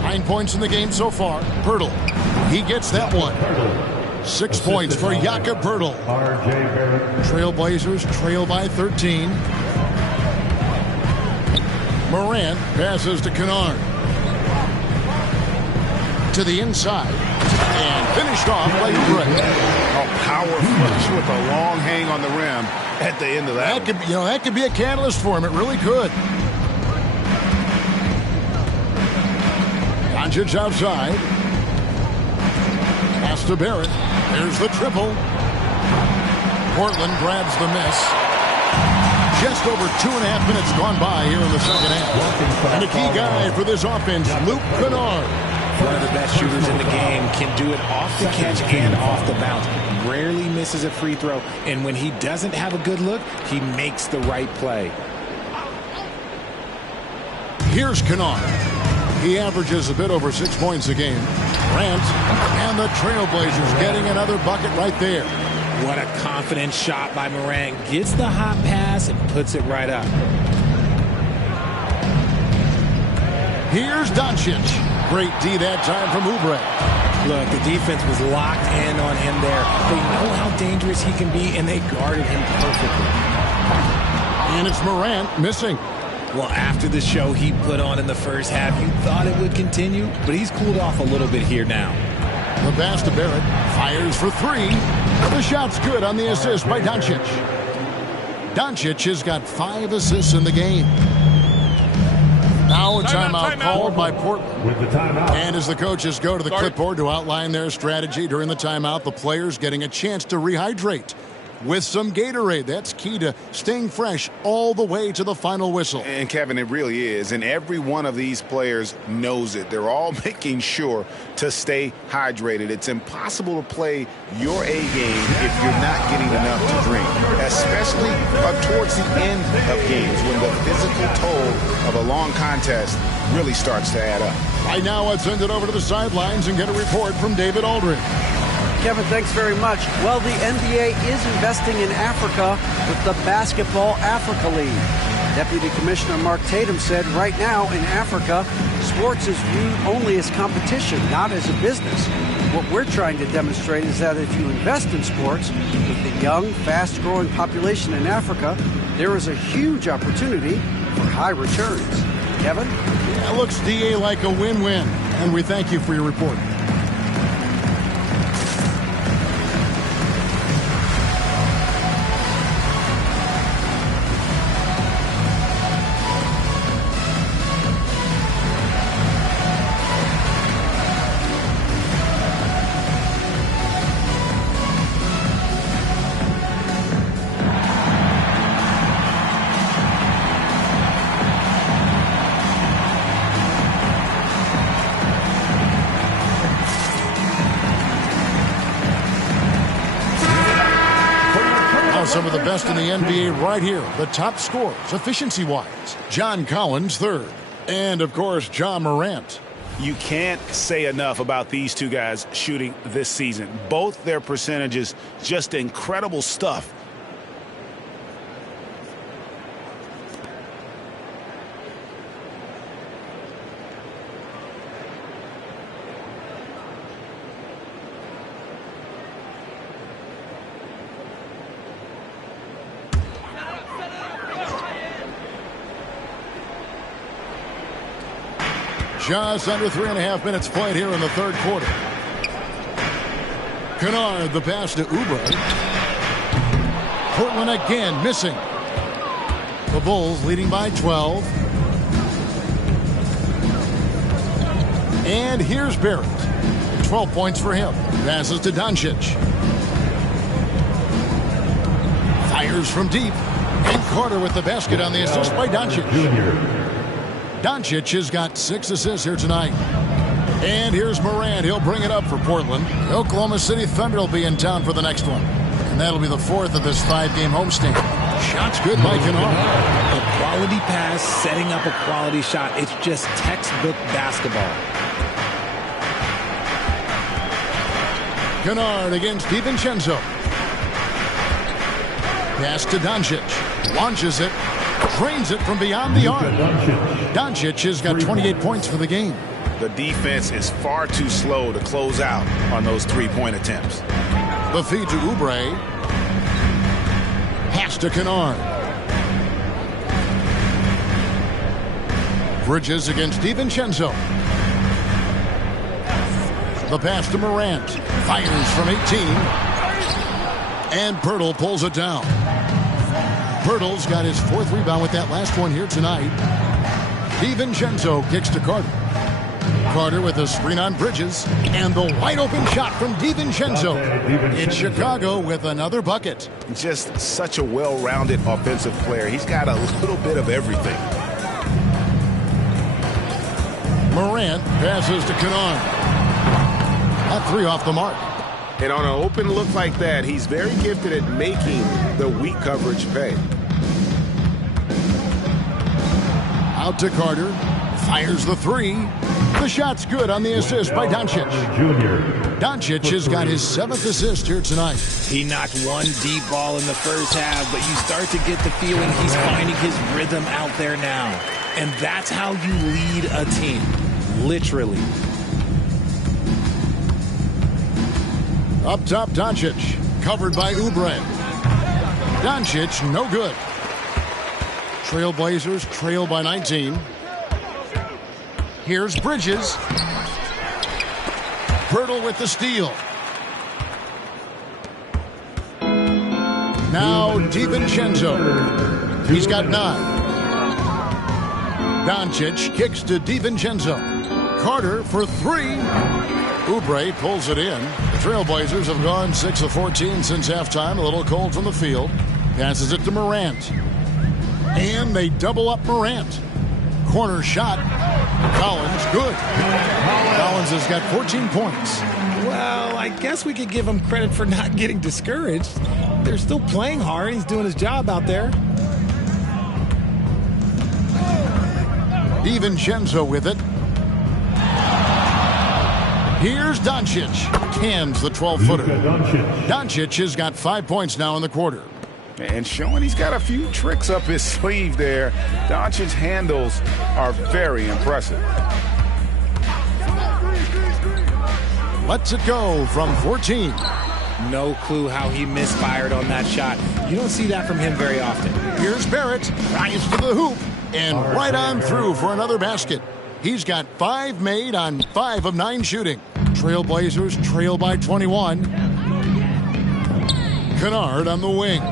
9 points in the game so far. Poeltl, he gets that one. 6 points for Jakob Poeltl. Trailblazers trail by 13. Morant passes to Kennard. To the inside and finished off by Oubre. A power flush with a long hang on the rim at the end of that. That could be a catalyst for him. It really could. Doncic outside. Pass to Barrett. There's the triple. Portland grabs the miss. Just over 2.5 minutes gone by here in the second half. And a key guy for this offense, Luke Kennard. One of the best shooters in the game, can do it off the catch and off the bounce. Rarely misses a free throw, and when he doesn't have a good look, he makes the right play. Here's Kennard. He averages a bit over 6 points a game. Morant and the Trailblazers getting another bucket right there. What a confident shot by Morant. Gets the hot pass and puts it right up. Here's Doncic. Great D that time from Oubre. Look, the defense was locked in on him there. They know how dangerous he can be, and they guarded him perfectly. And it's Morant missing. Well, after the show he put on in the first half, you thought it would continue, but he's cooled off a little bit here now. The pass to Barrett. Fires for 3. The shot's good on the assist by Doncic. Doncic has got 5 assists in the game. Now a timeout called by Portland. With the timeout. And as the coaches go to the clipboard to outline their strategy during the timeout, the players getting a chance to rehydrate with some Gatorade. That's key to staying fresh all the way to the final whistle. And Kevin, it really is. And every one of these players knows it. They're all making sure to stay hydrated. It's impossible to play your A game if you're not getting enough to drink, especially towards the end of games when the physical toll of a long contest really starts to add up. Right now, let's send it over to the sidelines and get a report from David Aldridge. Kevin, thanks very much. Well, the NBA is investing in Africa with the Basketball Africa League. Deputy Commissioner Mark Tatum said right now in Africa, sports is viewed only as competition, not as a business. What we're trying to demonstrate is that if you invest in sports with the young, fast-growing population in Africa, there is a huge opportunity for high returns. Kevin? That looks, DA, like a win-win, and we thank you for your report. Some of the best in the NBA right here. The top scorers, efficiency-wise. John Collins, third. And, of course, John Morant. You can't say enough about these two guys shooting this season. Both their percentages, just incredible stuff. Just under 3.5 minutes played here in the third quarter. Kennard, the pass to Oubre. Portland again missing. The Bulls leading by 12. And here's Barrett. 12 points for him. Passes to Doncic. Fires from deep. And Carter with the basket on the assist by Doncic. Doncic has got 6 assists here tonight. And here's Morant. He'll bring it up for Portland. The Oklahoma City Thunder will be in town for the next one. And that'll be the 4th of this 5-game homestand. Shots good by Kennard. A quality pass, setting up a quality shot. It's just textbook basketball. Kennard against DiVincenzo. Pass to Doncic. Launches it. Drains it from beyond the arc. Doncic has got 28 points for the game. The defense is far too slow to close out on those three-point attempts. The feed to Oubre. Pass to Kennard. Bridges against DiVincenzo. The pass to Morant. Fires from 18. And Pirtle pulls it down. Pirtle's got his 4th rebound with that last one here tonight. DiVincenzo kicks to Carter. Carter with a screen on Bridges. And the wide open shot from DiVincenzo. It's Chicago with another bucket. Just such a well-rounded offensive player. He's got a little bit of everything. Morant passes to Kennard. That 3 off the mark. And on an open look like that, he's very gifted at making the weak coverage pay. Out to Carter. Fires the 3. The shot's good on the assist by Doncic. Doncic has got his 7th assist here tonight. He knocked one deep ball in the first half, but you start to get the feeling he's finding his rhythm out there now. And that's how you lead a team. Literally. Up top, Doncic. Covered by Oubre. Doncic, no good. Trailblazers trail by 19. Here's Bridges. Pirtle with the steal. Now DiVincenzo. He's got 9. Doncic kicks to DiVincenzo. Carter for 3. Oubre pulls it in. The Trailblazers have gone 6 of 14 since halftime. A little cold from the field. Passes it to Morant. And they double up Morant. Corner shot. Collins, good. Collins has got 14 points. Well, I guess we could give him credit for not getting discouraged. They're still playing hard. He's doing his job out there. DiVincenzo with it. Here's Doncic. Cans the 12-footer. Doncic has got 5 points now in the quarter. And showing he's got a few tricks up his sleeve there. Doncic's handles are very impressive. Lets it go from 14. No clue how he misfired on that shot. You don't see that from him very often. Here's Barrett. Drives to the hoop. And right on through for another basket. He's got 5 made on 5 of 9 shooting. Trailblazers trail by 21. Kennard on the wing.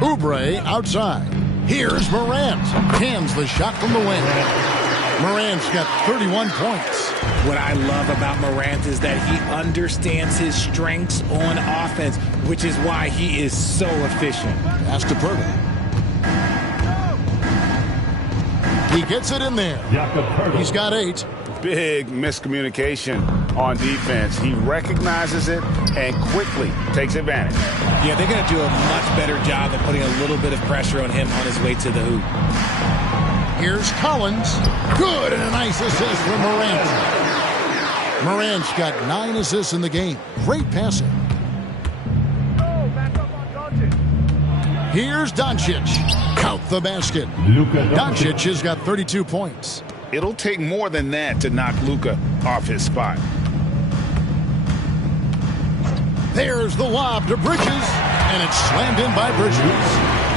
Oubre outside. Here's Morant. Cans the shot from the wing. Morant's got 31 points. What I love about Morant is that he understands his strengths on offense, which is why he is so efficient. Pass to Pirtle. He gets it in there. He's got 8. Big miscommunication on defense. He recognizes it and quickly takes advantage. Yeah, they're going to do a much better job of putting a little bit of pressure on him on his way to the hoop. Here's Collins. Good, and a nice assist from Morant. Morant's got 9 assists in the game. Great passing. Here's Doncic. Count the basket. Doncic has got 32 points. It'll take more than that to knock Luka off his spot. There's the lob to Bridges, and it's slammed in by Bridges.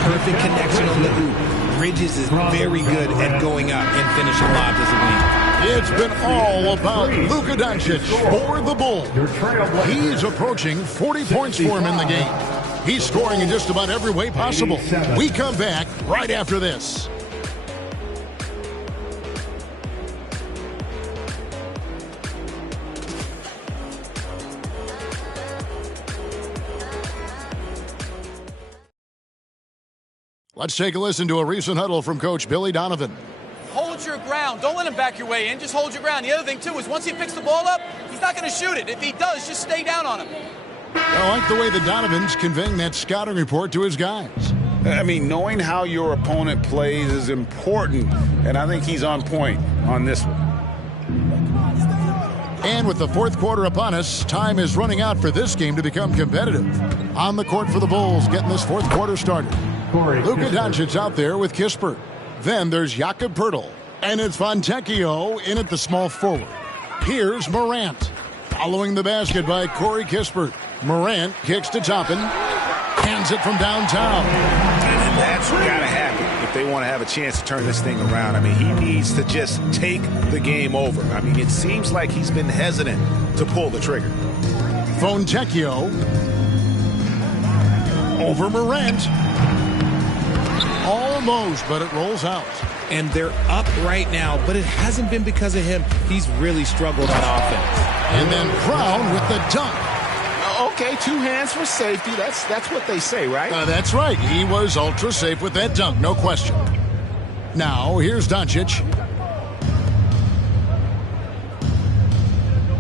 Perfect connection on the hoop. Bridges is very good at going up and finishing lobs as a wing. It's been all about Luka Doncic for the Bulls. He's approaching 40 points for him in the game. He's scoring in just about every way possible. We come back right after this. Let's take a listen to a recent huddle from Coach Billy Donovan. Hold your ground. Don't let him back your way in. Just hold your ground. The other thing, too, is once he picks the ball up, he's not going to shoot it. If he does, just stay down on him. I like the way that Donovan's conveying that scouting report to his guys. I mean, knowing how your opponent plays is important, and I think he's on point on this one. And with the fourth quarter upon us, time is running out for this game to become competitive. On the court for the Bulls, getting this fourth quarter started. Luka Doncic out there with Kispert. Then there's Jakob Poeltl. And it's Fontecchio in at the small forward. Here's Morant. Following the basket by Corey Kispert. Morant kicks to Toppin. Hands it from downtown. And that's got to happen if they want to have a chance to turn this thing around. I mean, he needs to just take the game over. I mean, it seems like he's been hesitant to pull the trigger. Fontecchio. Over Morant. Almost, but it rolls out. And they're up right now, but it hasn't been because of him. He's really struggled on offense. And then Brown with the dunk. Okay, 2 hands for safety. That's what they say, right? That's right. He was ultra safe with that dunk, no question. Now, here's Doncic.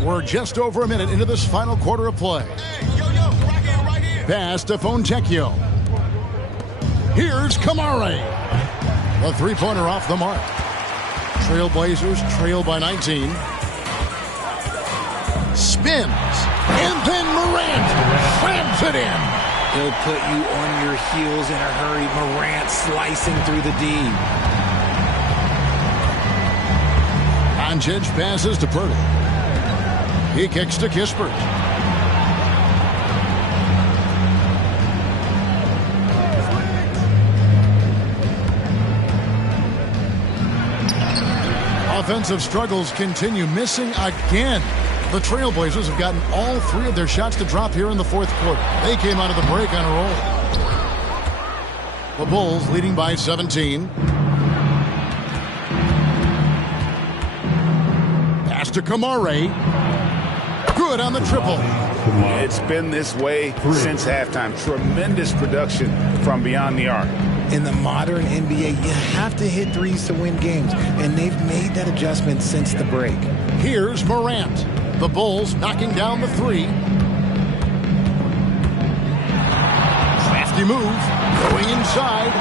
We're just over a minute into this final quarter of play. Pass to Fontecchio. Here's Kamare. A three-pointer off the mark. Trailblazers trail by 19. Spins. And then Morant slams it in. He'll put you on your heels in a hurry. Morant slicing through the D. Doncic passes to Poeltl. He kicks to Kispert. Offensive struggles continue, missing again. The Trailblazers have gotten all 3 of their shots to drop here in the fourth quarter. They came out of the break on a roll. The Bulls leading by 17. Pass to Kamare. Good on the triple. It's been this way since halftime. Tremendous production from beyond the arc. In the modern NBA, you have to hit threes to win games, and they've made that adjustment since the break. Here's Morant. The Bulls knocking down the 3. Crafty move. Going inside.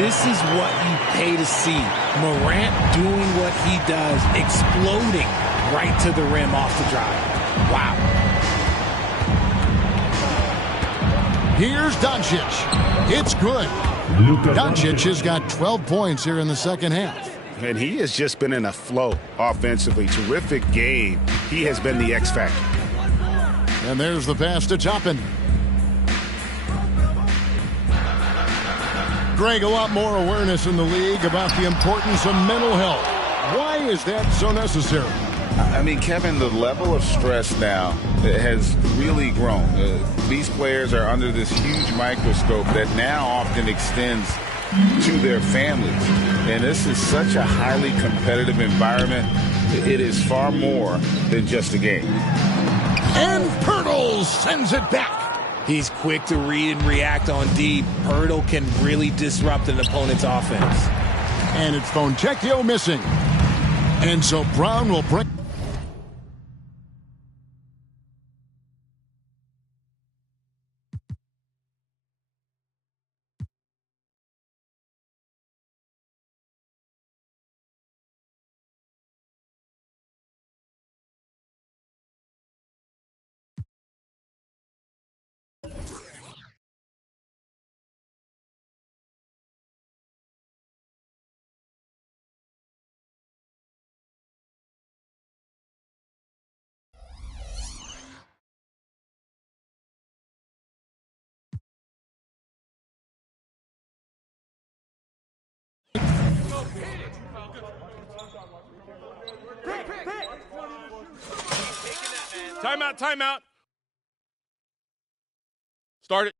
This is what you pay to see. Morant doing what he does, exploding right to the rim off the drive. Wow. Here's Doncic. It's good. Doncic has got 12 points here in the second half. And he has just been in a flow offensively. Terrific game. He has been the X factor. And there's the pass to Toppin. Greg, a lot more awareness in the league about the importance of mental health. Why is that so necessary? I mean, Kevin, the level of stress now has really grown. These players are under this huge microscope that now often extends to their families. And this is such a highly competitive environment. It is far more than just a game. And Poeltl sends it back. He's quick to read and react on D. Poeltl can really disrupt an opponent's offense. And it's Fontecchio missing. And so Brown will break. Timeout, timeout. Start it.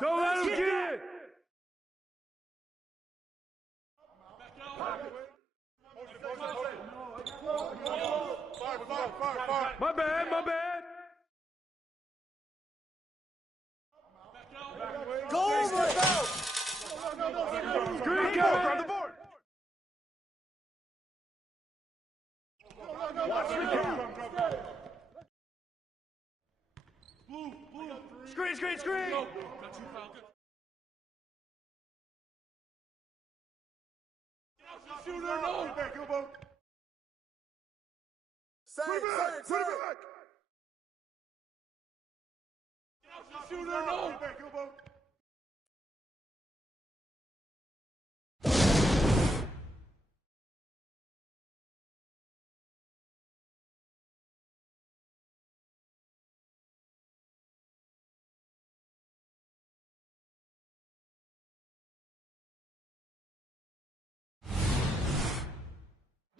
Go let him get it! My bad, my bad. Go over! Screen grab the board! Screen, screen, screen! Shooter, no! Put it back! Shooter, no!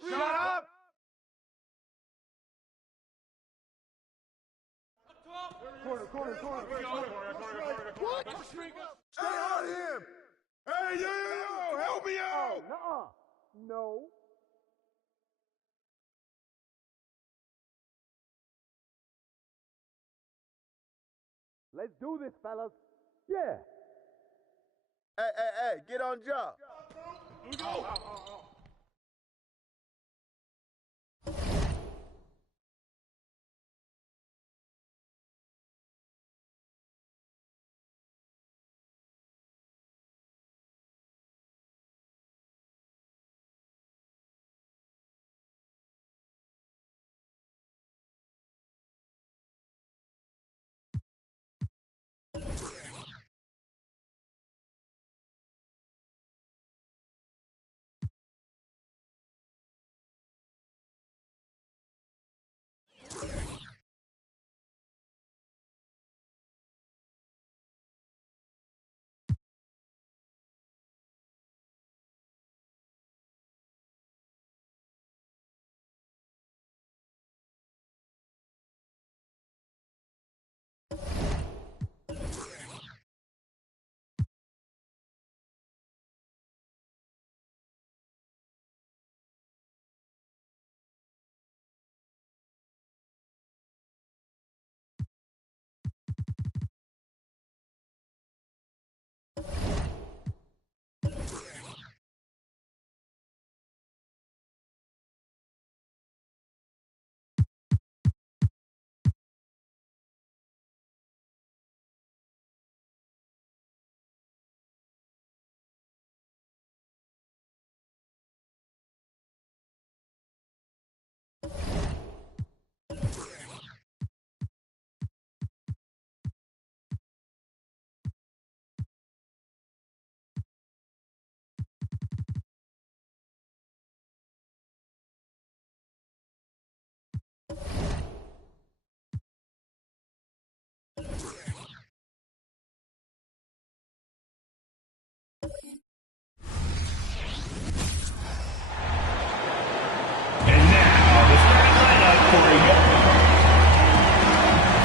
Shut up! Corner. What? Stay on him! Hey, yo, help me out! No. Let's do this, fellas. Yeah. Hey, get on job. Go.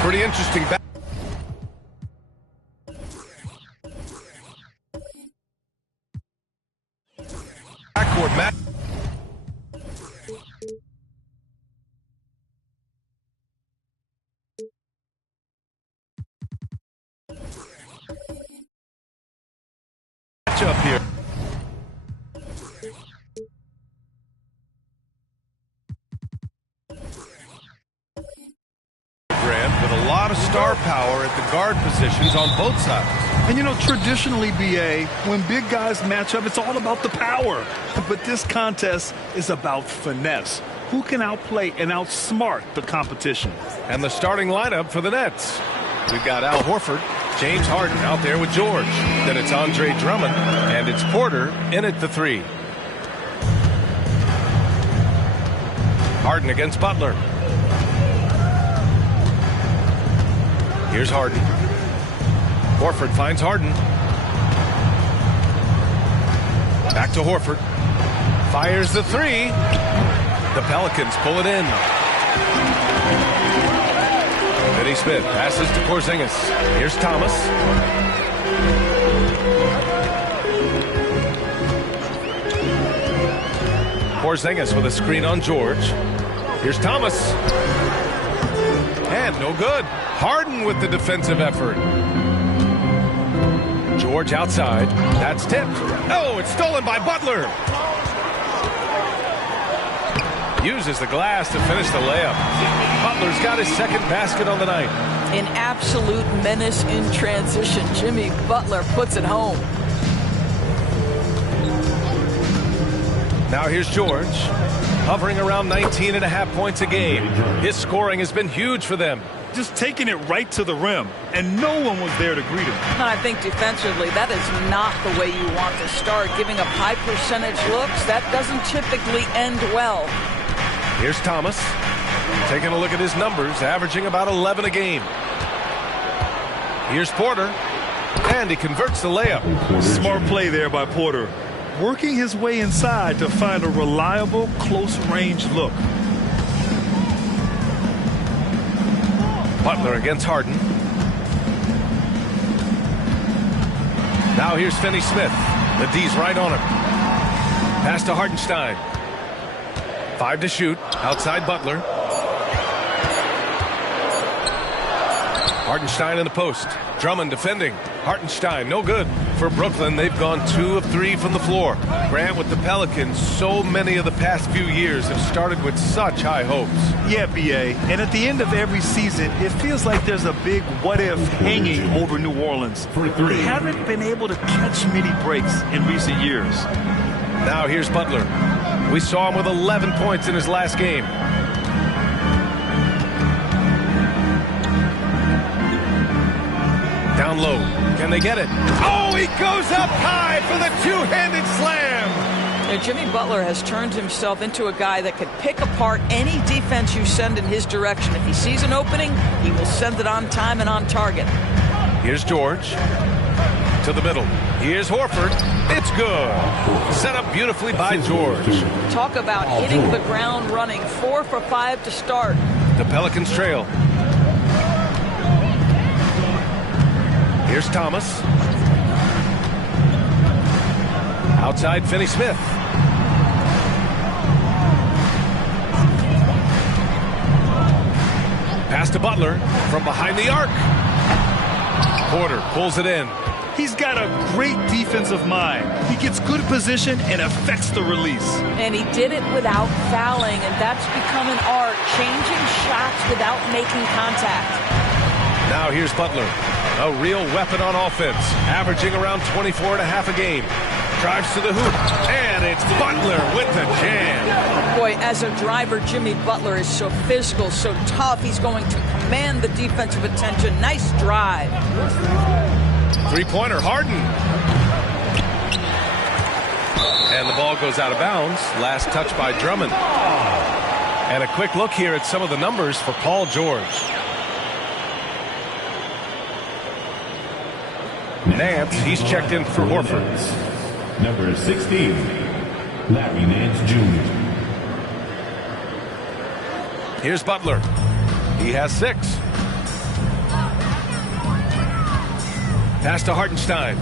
Pretty interesting backcourt match. Up here. With a lot of star power at the guard positions on both sides. And you know, traditionally, BA, when big guys match up, it's all about the power. But this contest is about finesse. Who can outplay and outsmart the competition? And the starting lineup for the Nets. We've got Al Horford, James Harden out there with George. Then it's Andre Drummond, and it's Porter in at the 3. Harden against Butler. Here's Harden. Horford finds Harden. Back to Horford. Fires the 3. The Pelicans pull it in. Finney Smith passes to Porzingis. Here's Thomas. Porzingis with a screen on George. Here's Thomas. And no good. Harden with the defensive effort. George outside. That's tipped. Oh, it's stolen by Butler. Uses the glass to finish the layup. Butler's got his second basket on the night. An absolute menace in transition. Jimmy Butler puts it home. Now here's George, hovering around 19.5 points a game. His scoring has been huge for them. Just taking it right to the rim, and no one was there to greet him. I think defensively, that is not the way you want to start. Giving up high percentage looks, that doesn't typically end well. Here's Thomas, taking a look at his numbers, averaging about 11 a game. Here's Porter, and he converts the layup. Smart play there by Porter, working his way inside to find a reliable, close-range look. Butler against Harden. Now here's Finney Smith. The D's right on him. Pass to Hartenstein. 5 to shoot. Outside Butler. Hartenstein in the post. Drummond defending. Hartenstein, no good. For Brooklyn, they've gone 2 of 3 from the floor. Grant, with the Pelicans, so many of the past few years have started with such high hopes. Yeah, B.A., and at the end of every season, it feels like there's a big what-if hanging over New Orleans. They haven't been able to catch many breaks in recent years. Now here's Butler. We saw him with 11 points in his last game. Down low. Can they get it? Oh, he goes up high for the two-handed slam. Now, Jimmy Butler has turned himself into a guy that could pick apart any defense you send in his direction. If he sees an opening, he will send it on time and on target. Here's George. To the middle. Here's Horford. It's good. Set up beautifully by George. Talk about hitting the ground running. 4 for 5 to start. The Pelicans trail. Here's Thomas. Outside Finney Smith. Pass to Butler from behind the arc. Porter pulls it in. He's got a great defensive mind. He gets good position and affects the release. And he did it without fouling, and that's become an art, changing shots without making contact. Now here's Butler, a real weapon on offense, averaging around 24.5 a game. Drives to the hoop, and it's Butler with the jam. Boy, as a driver, Jimmy Butler is so physical, so tough. He's going to command the defensive attention. Nice drive. Three-pointer, Harden. And the ball goes out of bounds. Last touch by Drummond. And a quick look here at some of the numbers for Paul George. Nance, he's checked in for Horford. Number 16, Larry Nance Jr. Here's Butler. He has 6. Pass to Hartenstein.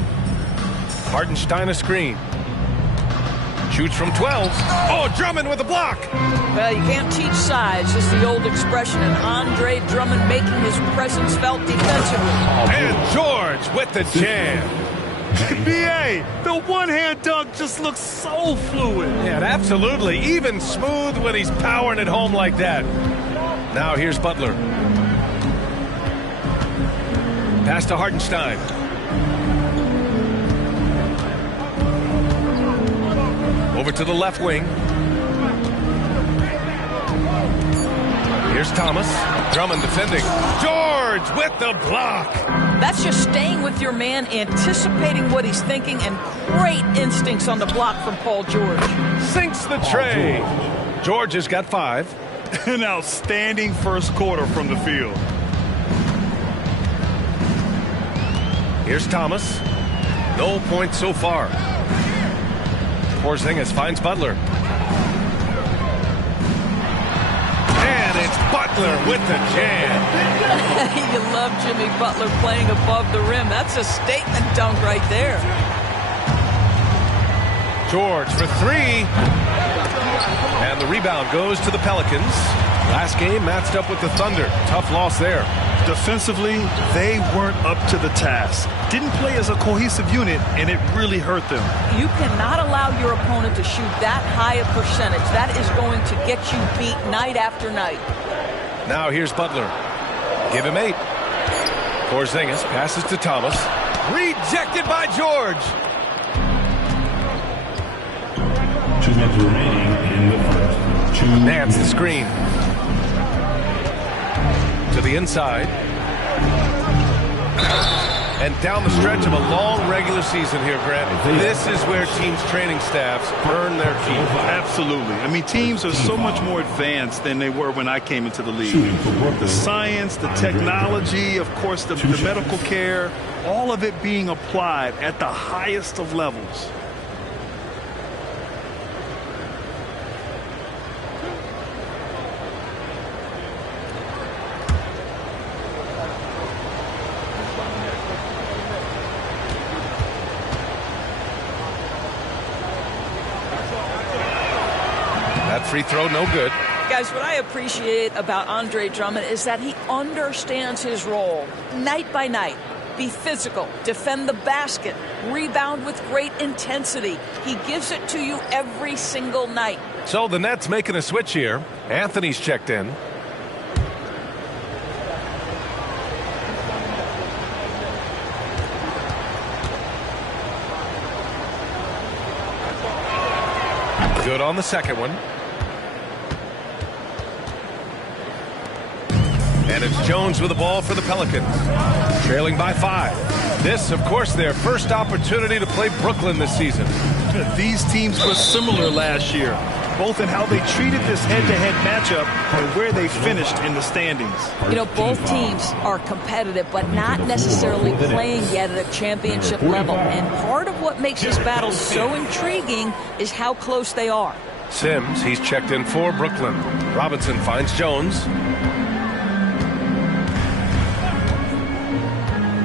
Hartenstein a screen. Shoots from 12. Oh, Drummond with a block. Well, you can't teach size. Just the old expression. And Andre Drummond making his presence felt defensively. And George with the jam. B.A., the one-hand dunk just looks so fluid. Yeah, absolutely. Even smooth when he's powering it home like that. Now here's Butler. Pass to Hartenstein. Over to the left wing. Here's Thomas. Drummond defending. George with the block. That's just staying with your man, anticipating what he's thinking, and great instincts on the block from Paul George. Sinks the tray. George has got 5. An outstanding first quarter from the field. Here's Thomas. No points so far. Porzingis finds Butler. And it's Butler with the jam. You love Jimmy Butler playing above the rim. That's a statement dunk right there. George for 3. And the rebound goes to the Pelicans. Last game matched up with the Thunder. Tough loss there. Defensively, they weren't up to the task. Didn't play as a cohesive unit, and it really hurt them. You cannot allow your opponent to shoot that high a percentage. That is going to get you beat night after night. Now here's Butler. Give him 8. Porzingis passes to Thomas. Rejected by George. 2 minutes remaining in the first. Nance the screen. To the inside. And down the stretch of a long regular season here, Grant. This is where teams' training staffs earn their keep. Absolutely. I mean, teams are so much more advanced than they were when I came into the league. The science, the technology, of course, the medical care, all of it being applied at the highest of levels. Free throw, no good. Guys, what I appreciate about Andre Drummond is that he understands his role night by night. Be physical, defend the basket, rebound with great intensity. He gives it to you every single night. So the Nets making a switch here. Anthony's checked in. Good on the second one. And it's Jones with the ball for the Pelicans. Trailing by 5. This, of course, their first opportunity to play Brooklyn this season. These teams were similar last year, both in how they treated this head-to-head matchup and where they finished in the standings. You know, both teams are competitive, but not necessarily playing yet at a championship level. And part of what makes this battle so intriguing is how close they are. Sims, he's checked in for Brooklyn. Robinson finds Jones.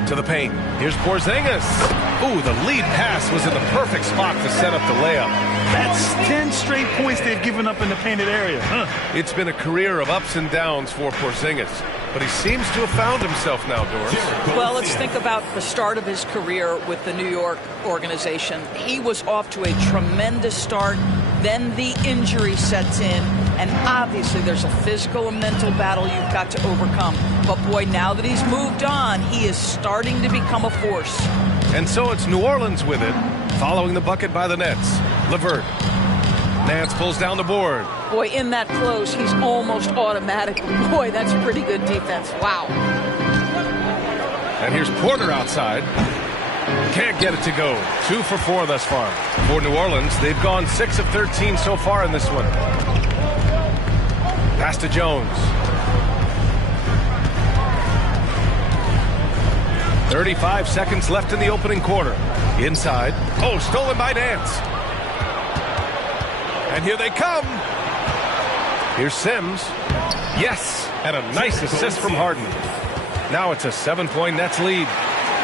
To the paint. Here's Porzingis. Ooh, the lead pass was in the perfect spot to set up the layup. That's 10 straight points they've given up in the painted area. It's been a career of ups and downs for Porzingis, but he seems to have found himself now, Doris. Well, let's think about the start of his career with the New York organization. He was off to a tremendous start. Then the injury sets in, and obviously there's a physical and mental battle you've got to overcome. But boy, now that he's moved on, he is starting to become a force. And so it's New Orleans with it, following the bucket by the Nets. LeVert. Nance pulls down the board. Boy, in that close, he's almost automatic. Boy, that's pretty good defense. Wow. And here's Porter outside. Can't get it to go. 2 for 4 thus far. For New Orleans, they've gone 6 of 13 so far in this one. Pass to Jones. 35 seconds left in the opening quarter. Inside. Oh, stolen by Nance. And here they come. Here's Sims. Yes, and a nice assist from Harden. Now it's a 7-point Nets lead.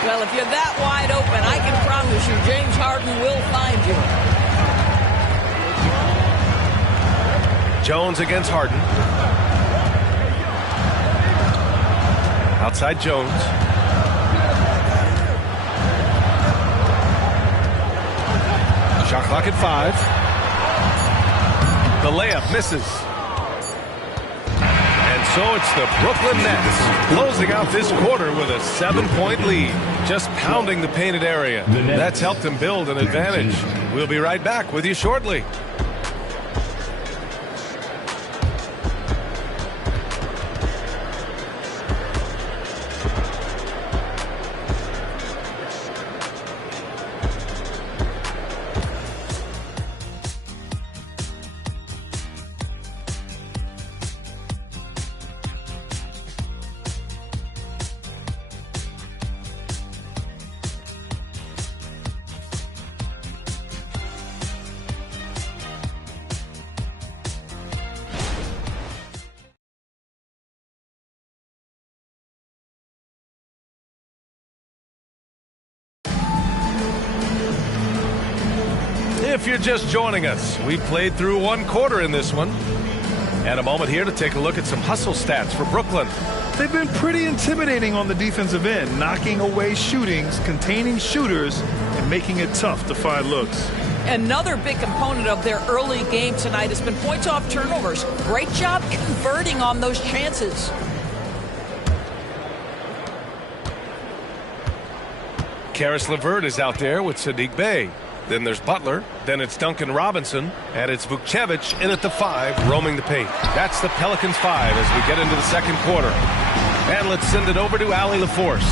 Well, if you're that wide open, I can promise you James Harden will find you. Jones against Harden. Outside Jones. Shot clock at 5. The layup misses. And so it's the Brooklyn Nets closing out this quarter with a 7-point lead. Just pounding the painted area. That's helped them build an advantage. We'll be right back with you shortly. if you're just joining us, we played through one quarter in this one. And a moment here to take a look at some hustle stats for Brooklyn. They've been pretty intimidating on the defensive end, knocking away shootings, containing shooters, and making it tough to find looks. Another big component of their early game tonight has been points off turnovers. Great job converting on those chances. Karis LeVert is out there with Sadiq Bey. Then there's Butler. Then it's Duncan Robinson. And it's Vukcevic in at the 5, roaming the paint. That's the Pelicans 5 as we get into the second quarter. And let's send it over to Allie LaForce.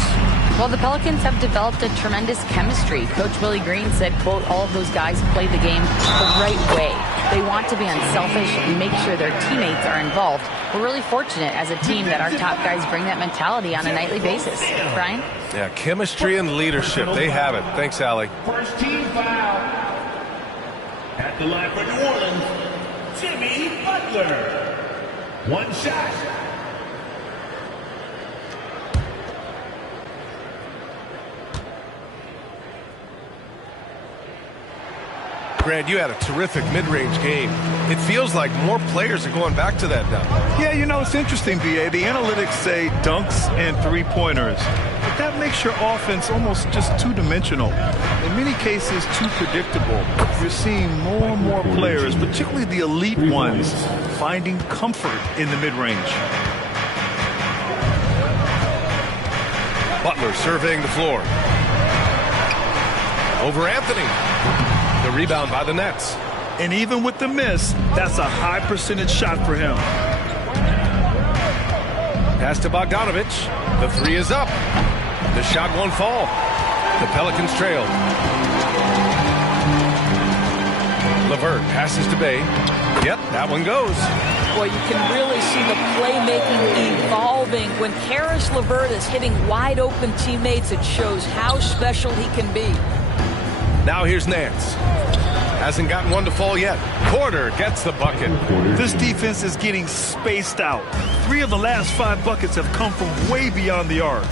Well, the Pelicans have developed a tremendous chemistry. Coach Willie Green said, quote, all of those guys play the game the right way. They want to be unselfish and make sure their teammates are involved. We're really fortunate as a team that our top guys bring that mentality on a nightly basis. Brian? Yeah, chemistry and leadership. They have it. Thanks, Allie. First team foul. At the line for New Orleans, Jimmy Butler. One shot. Grant, you had a terrific mid-range game. It feels like more players are going back to that now. Yeah, you know, it's interesting, B.A. The analytics say dunks and three-pointers. But that makes your offense almost just two-dimensional. In many cases, too predictable. You're seeing more and more players, particularly the elite ones, finding comfort in the mid-range. Butler surveying the floor. Over Anthony. The rebound by the Nets. And even with the miss, that's a high percentage shot for him. Pass to Bogdanovich. The 3 is up. The shot won't fall. The Pelicans trail. LeVert passes to Bey. Yep, that one goes. Boy, you can really see the playmaking evolving. When Karis LeVert is hitting wide open teammates, it shows how special he can be. Now here's Nance. Hasn't gotten one to fall yet. Porter gets the bucket. This defense is getting spaced out. 3 of the last 5 buckets have come from way beyond the arc.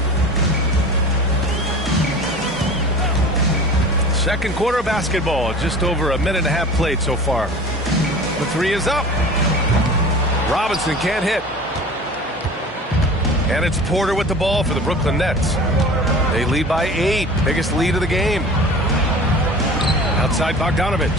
Second quarter of basketball. Just over a minute and a half played so far. The 3 is up. Robinson can't hit. And it's Porter with the ball for the Brooklyn Nets. They lead by 8. Biggest lead of the game. Outside Bogdanovich.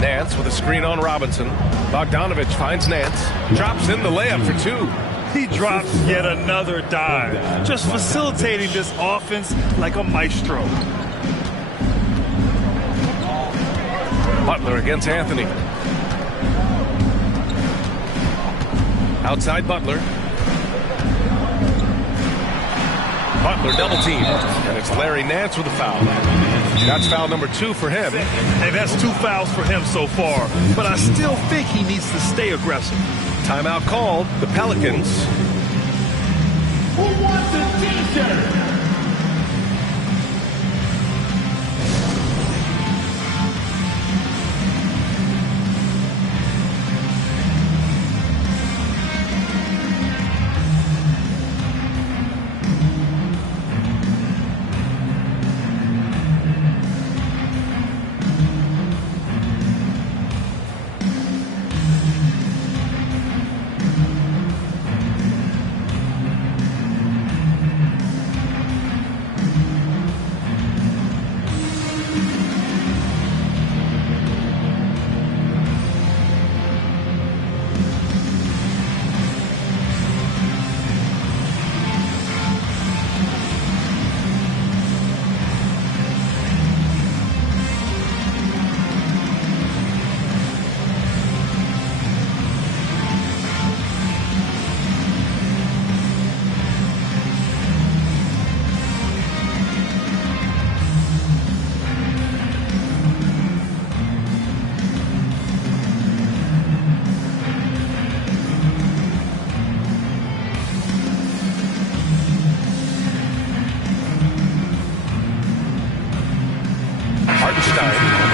Nance with a screen on Robinson. Bogdanovich finds Nance. Drops in the layup for 2. He drops yet another dive. Just facilitating this offense like a maestro. Butler against Anthony. Outside Butler. Butler double team. And it's Larry Nance with a foul. That's foul number 2 for him. Hey, that's 2 fouls for him so far. But I still think he needs to stay aggressive. Timeout called. The Pelicans. Who wants a t-shirt?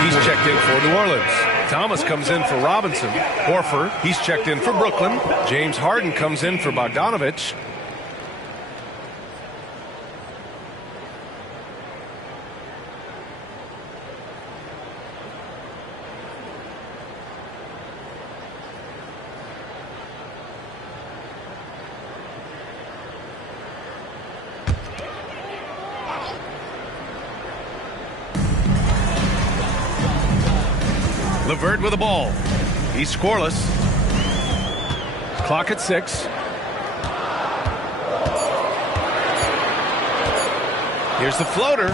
He's checked in for New Orleans. Thomas comes in for Robinson. Horford, he's checked in for Brooklyn. James Harden comes in for Bogdanovich. LeVert with the ball. He's scoreless. Clock at 6. Here's the floater.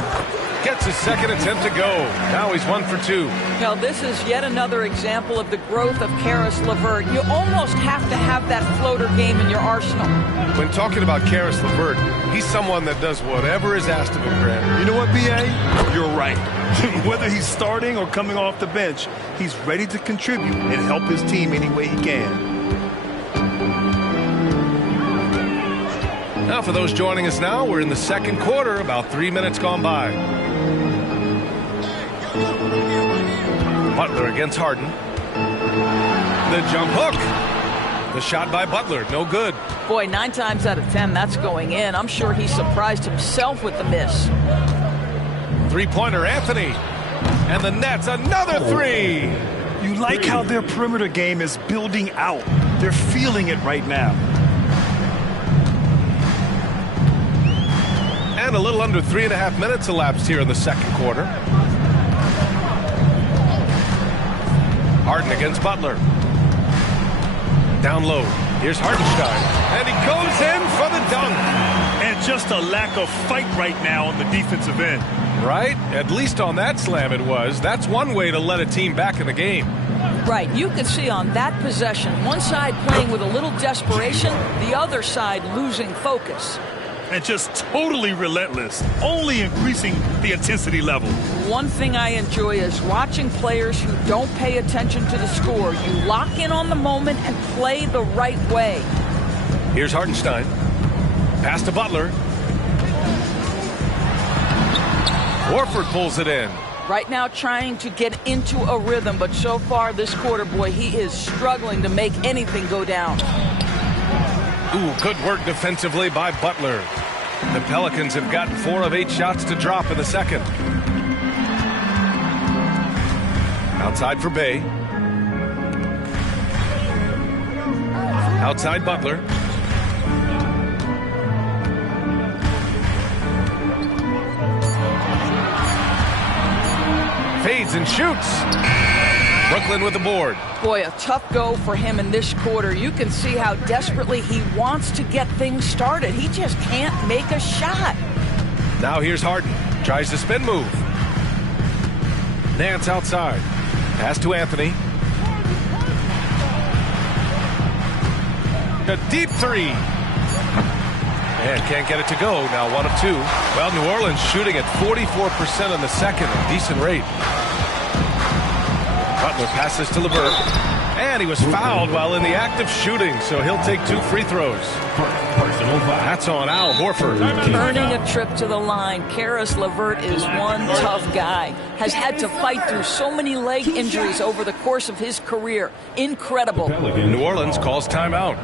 Gets his second attempt to go. Now he's 1 for 2. Now, this is yet another example of the growth of Karis LeVert. You almost have to have that floater game in your arsenal. When talking about Karis LeVert, he's someone that does whatever is asked of him, Grant. You know what, B.A.? You're right. Whether he's starting or coming off the bench, he's ready to contribute and help his team any way he can. Now, for those joining us now, we're in the second quarter, about 3 minutes gone by. Butler against Harden. The jump hook. The shot by Butler, no good. Boy, 9 times out of 10, that's going in. I'm sure he surprised himself with the miss. Three-pointer, Anthony. And the Nets, another 3. You like how their perimeter game is building out. They're feeling it right now. And a little under 3.5 minutes elapsed here in the second quarter. Harden against Butler. Down low. Here's Hartenstein. And he goes in for the dunk. And just a lack of fight right now on the defensive end. Right? At least on that slam it was. That's one way to let a team back in the game. Right. You could see on that possession, one side playing with a little desperation, the other side losing focus. And just totally relentless, only increasing the intensity level. One thing I enjoy is watching players who don't pay attention to the score. You lock in on the moment and play the right way. Here's Hartenstein. Pass to Butler. Horford pulls it in. Right now trying to get into a rhythm, but so far this quarter, boy, he is struggling to make anything go down. Ooh, good work defensively by Butler. The Pelicans have gotten 4 of 8 shots to drop in the second. Outside for Bay. Outside Butler. Fades and shoots. Brooklyn with the board. Boy, a tough go for him in this quarter. You can see how desperately he wants to get things started. He just can't make a shot. Now here's Harden. Tries the spin move. Nance outside. Pass to Anthony. A deep 3. And can't get it to go. Now 1 of 2. Well, New Orleans shooting at 44% in the second. A decent rate. Butler passes to LeVert. And he was fouled while in the act of shooting, so he'll take 2 free throws. That's on Al Horford. Earning a trip to the line. Karis LeVert is one tough guy. Has had to fight through so many leg injuries over the course of his career. Incredible. New Orleans calls timeout.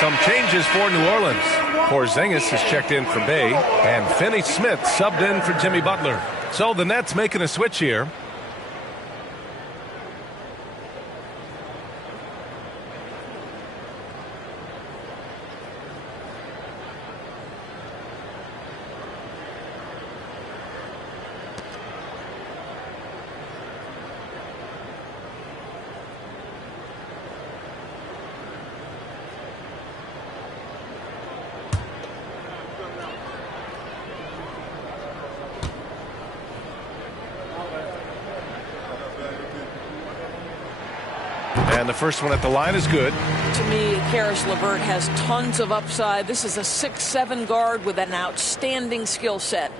Some changes for New Orleans. Porzingis has checked in for Bay, and Finney-Smith subbed in for Jimmy Butler. So the Nets making a switch here. And the first one at the line is good. To me, Karis LeVert has tons of upside. This is a 6'7" guard with an outstanding skill set.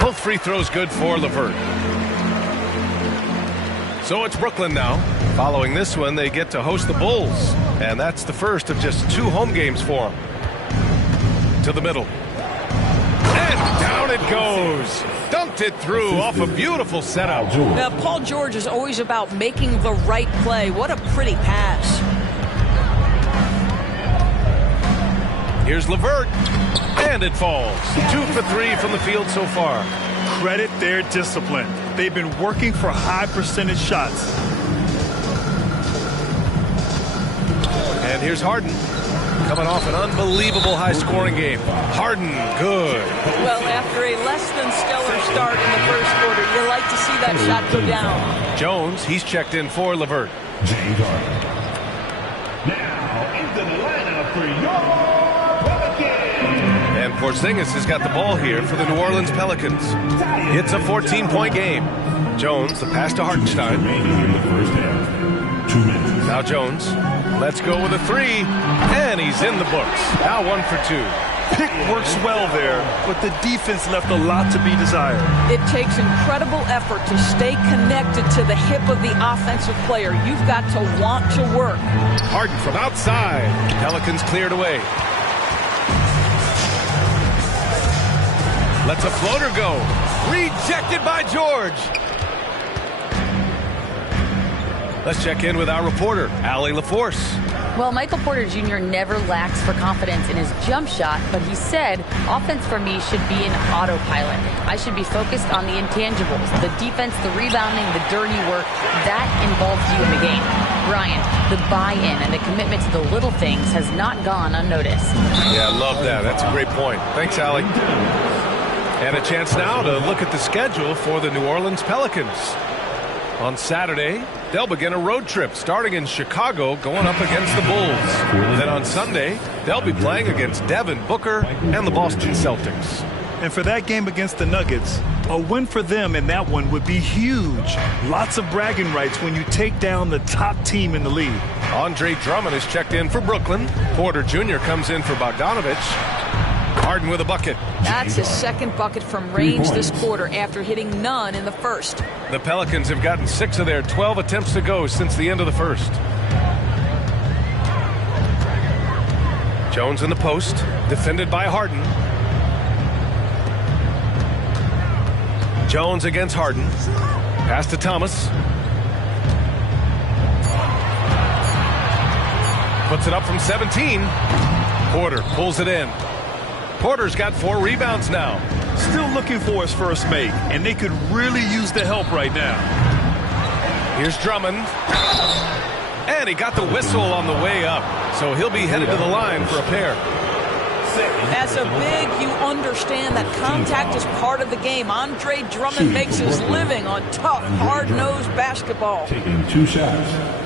Both free throws good for LeVert. So it's Brooklyn now. Following this one, they get to host the Bulls. And that's the first of just 2 home games for them. To the middle. And down it goes. Dunked it through off a beautiful setup. Now, Paul George is always about making the right play. What a pretty pass. Here's LeVert. And it falls. 2 for 3 from the field so far. Credit their discipline. They've been working for high percentage shots. And here's Harden. Coming off an unbelievable high-scoring game. Harden, good. Well, after a less than stellar start in the first quarter, you like to see that shot go down. Jones, he's checked in for LeVert. James Harden. Now into the lineup for your And Porzingis has got the ball here for the New Orleans Pelicans. It's a 14-point game. Jones, the pass to Hartenstein. Now Jones, let's go with a 3, and he's in the books. Now 1 for 2. Pick works well there, but the defense left a lot to be desired. It takes incredible effort to stay connected to the hip of the offensive player. You've got to want to work. Harden from outside. Pelicans cleared away. Lets a floater go. Rejected by George. Let's check in with our reporter, Allie LaForce. Well, Michael Porter Jr. never lacks for confidence in his jump shot, but he said, offense for me should be an autopilot. I should be focused on the intangibles, the defense, the rebounding, the dirty work. That involves you in the game. Bryant, the buy-in and the commitment to the little things has not gone unnoticed. Yeah, I love that. That's a great point. Thanks, Allie. And a chance now to look at the schedule for the New Orleans Pelicans. On Saturday, they'll begin a road trip starting in Chicago, going up against the Bulls. Then on Sunday, they'll be playing against Devin Booker and the Boston Celtics. And for that game against the Nuggets, a win for them in that one would be huge. Lots of bragging rights when you take down the top team in the league. Andre Drummond is checked in for Brooklyn. Porter Jr. comes in for Bogdanovich. Harden with a bucket. That's his second bucket from range this quarter after hitting none in the first. The Pelicans have gotten 6 of their 12 attempts to go since the end of the first. Jones in the post, defended by Harden. Jones against Harden. Pass to Thomas. Puts it up from 17. Porter pulls it in. Porter's got 4 rebounds now. Still looking for his first make, and they could really use the help right now. Here's Drummond. And he got the whistle on the way up, so he'll be headed to the line for a pair. As a big, you understand that contact is part of the game. Andre Drummond makes his living on tough, hard-nosed basketball. Taking 2 shots.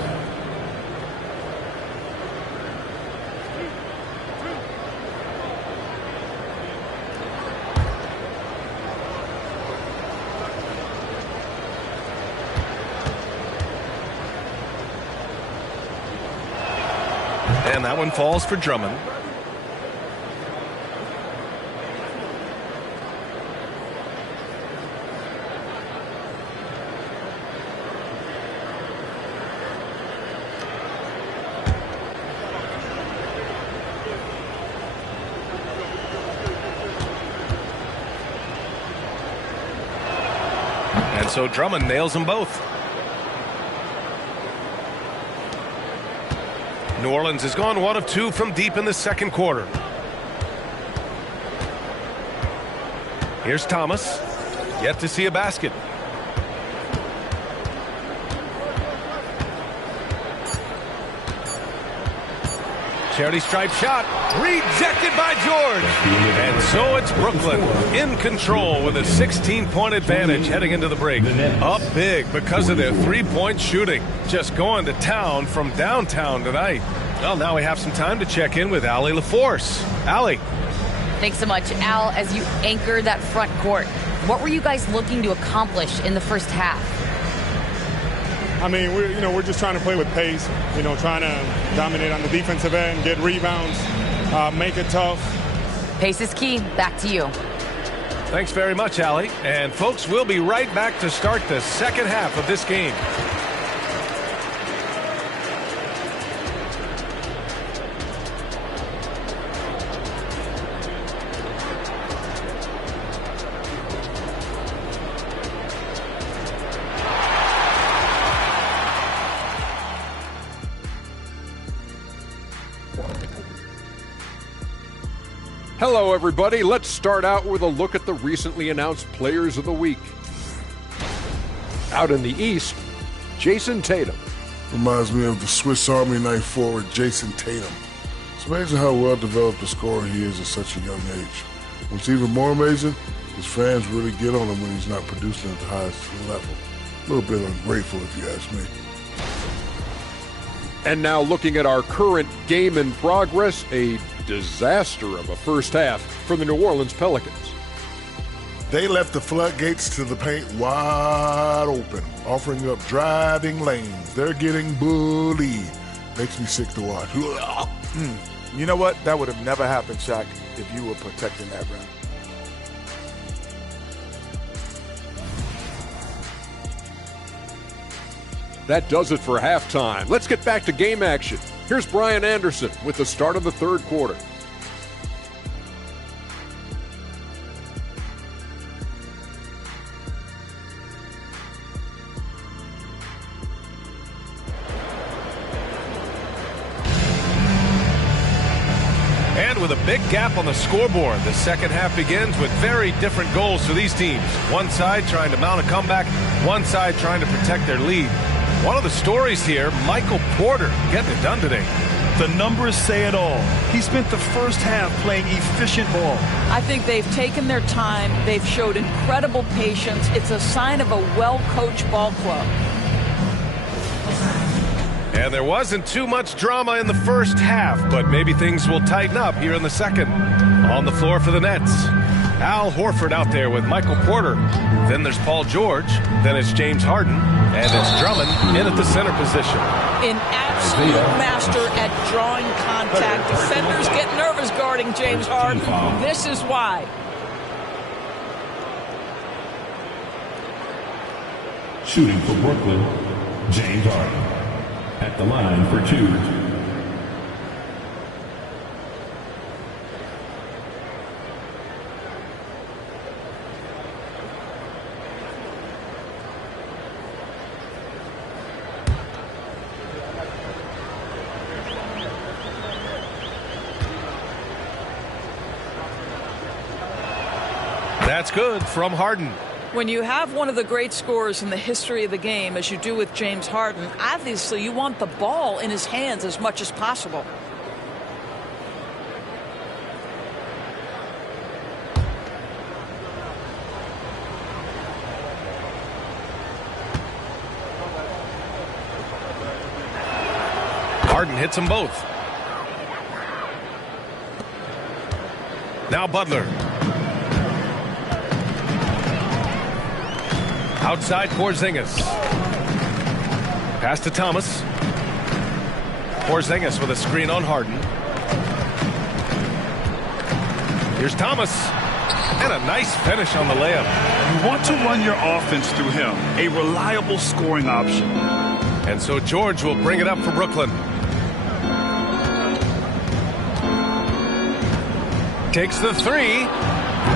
And that one falls for Drummond. And so Drummond nails them both. New Orleans has gone 1 of 2 from deep in the second quarter. Here's Thomas. Yet to see a basket. Charity stripe shot. Rejected by George. And so it's Brooklyn in control with a 16-point advantage heading into the break. Up big because of their three-point shooting. Just going to town from downtown tonight. Well, now we have some time to check in with Allie LaForce. Allie. Thanks so much, Al. As you anchor that front court, what were you guys looking to accomplish in the first half? I mean, we're just trying to play with pace, trying to dominate on the defensive end, get rebounds, make it tough. Pace is key. Back to you. Thanks very much, Allie. And folks, we'll be right back to start the second half of this game. Hello, everybody. Let's start out with a look at the recently announced Players of the Week. Out in the East, Jason Tatum. Reminds me of the Swiss Army knife forward Jason Tatum. It's amazing how well-developed a scorer he is at such a young age. What's even more amazing, his fans really get on him when he's not producing at the highest level. A little bit ungrateful, if you ask me. And now looking at our current game in progress, a disaster of a first half for the New Orleans Pelicans. They left the floodgates to the paint wide open, offering up driving lanes. They're getting bullied. Makes me sick to watch. You know what? That would have never happened, Shaq, if you were protecting that rim. That does it for halftime. Let's get back to game action. Here's Brian Anderson with the start of the third quarter. And with a big gap on the scoreboard, the second half begins with very different goals for these teams. One side trying to mount a comeback, one side trying to protect their lead. One of the stories here, Michael Porter getting it done today. The numbers say it all. He spent the first half playing efficient ball. I think they've taken their time. They've showed incredible patience. It's a sign of a well-coached ball club. And there wasn't too much drama in the first half, but maybe things will tighten up here in the second. On the floor for the Nets, Al Horford out there with Michael Porter. Then there's Paul George. Then it's James Harden. And it's Drummond in at the center position. An absolute master at drawing contact. Defenders get nervous guarding James Harden. This is why. Shooting for Brooklyn, James Harden. At the line for two. That's good from Harden. When you have one of the great scorers in the history of the game, as you do with James Harden, obviously you want the ball in his hands as much as possible. Harden hits them both. Now Butler. Outside Porzingis. Pass to Thomas. Porzingis with a screen on Harden. Here's Thomas. And a nice finish on the layup. You want to run your offense through him. A reliable scoring option. And so George will bring it up for Brooklyn. Takes the three.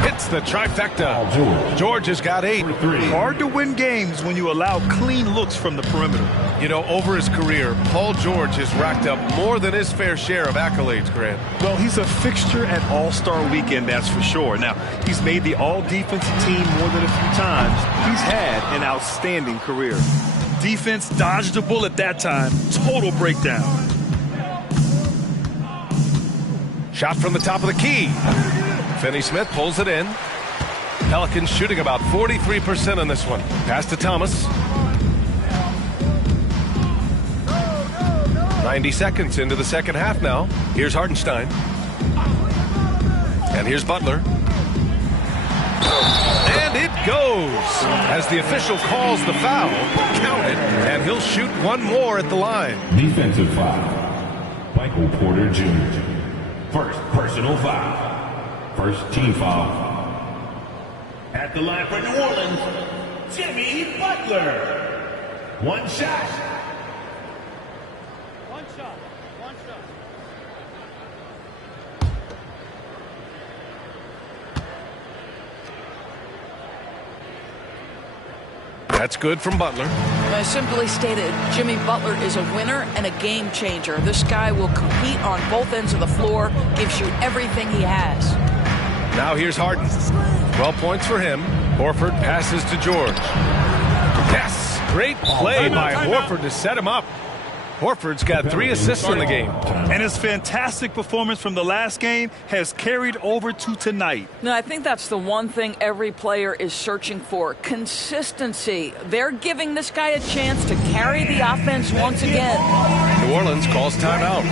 Hits the trifecta. George has got 8. Hard to win games when you allow clean looks from the perimeter. You know, over his career, Paul George has racked up more than his fair share of accolades, Grant. Well, he's a fixture at All-Star Weekend, that's for sure. Now, he's made the All-Defensive team more than a few times. He's had an outstanding career. Defense dodged a bullet that time. Total breakdown. Shot from the top of the key. Finney Smith pulls it in. Pelicans shooting about 43% on this one. Pass to Thomas. 90 seconds into the second half now. Here's Hartenstein. And here's Butler. And it goes as the official calls the foul. Count it, and he'll shoot one more at the line. Defensive foul. Michael Porter Jr. First personal foul. First team foul. At the line for New Orleans, Jimmy Butler. One shot. One shot. That's good from Butler. I simply stated, Jimmy Butler is a winner and a game changer. This guy will compete on both ends of the floor, gives you everything he has. Now here's Harden. 12 points for him. Horford passes to George. Yes, great play by Horford to set him up. Horford's got 3 assists in the game. And his fantastic performance from the last game has carried over to tonight. No, I think that's the one thing every player is searching for. Consistency. They're giving this guy a chance to carry the offense once again. New Orleans calls timeout.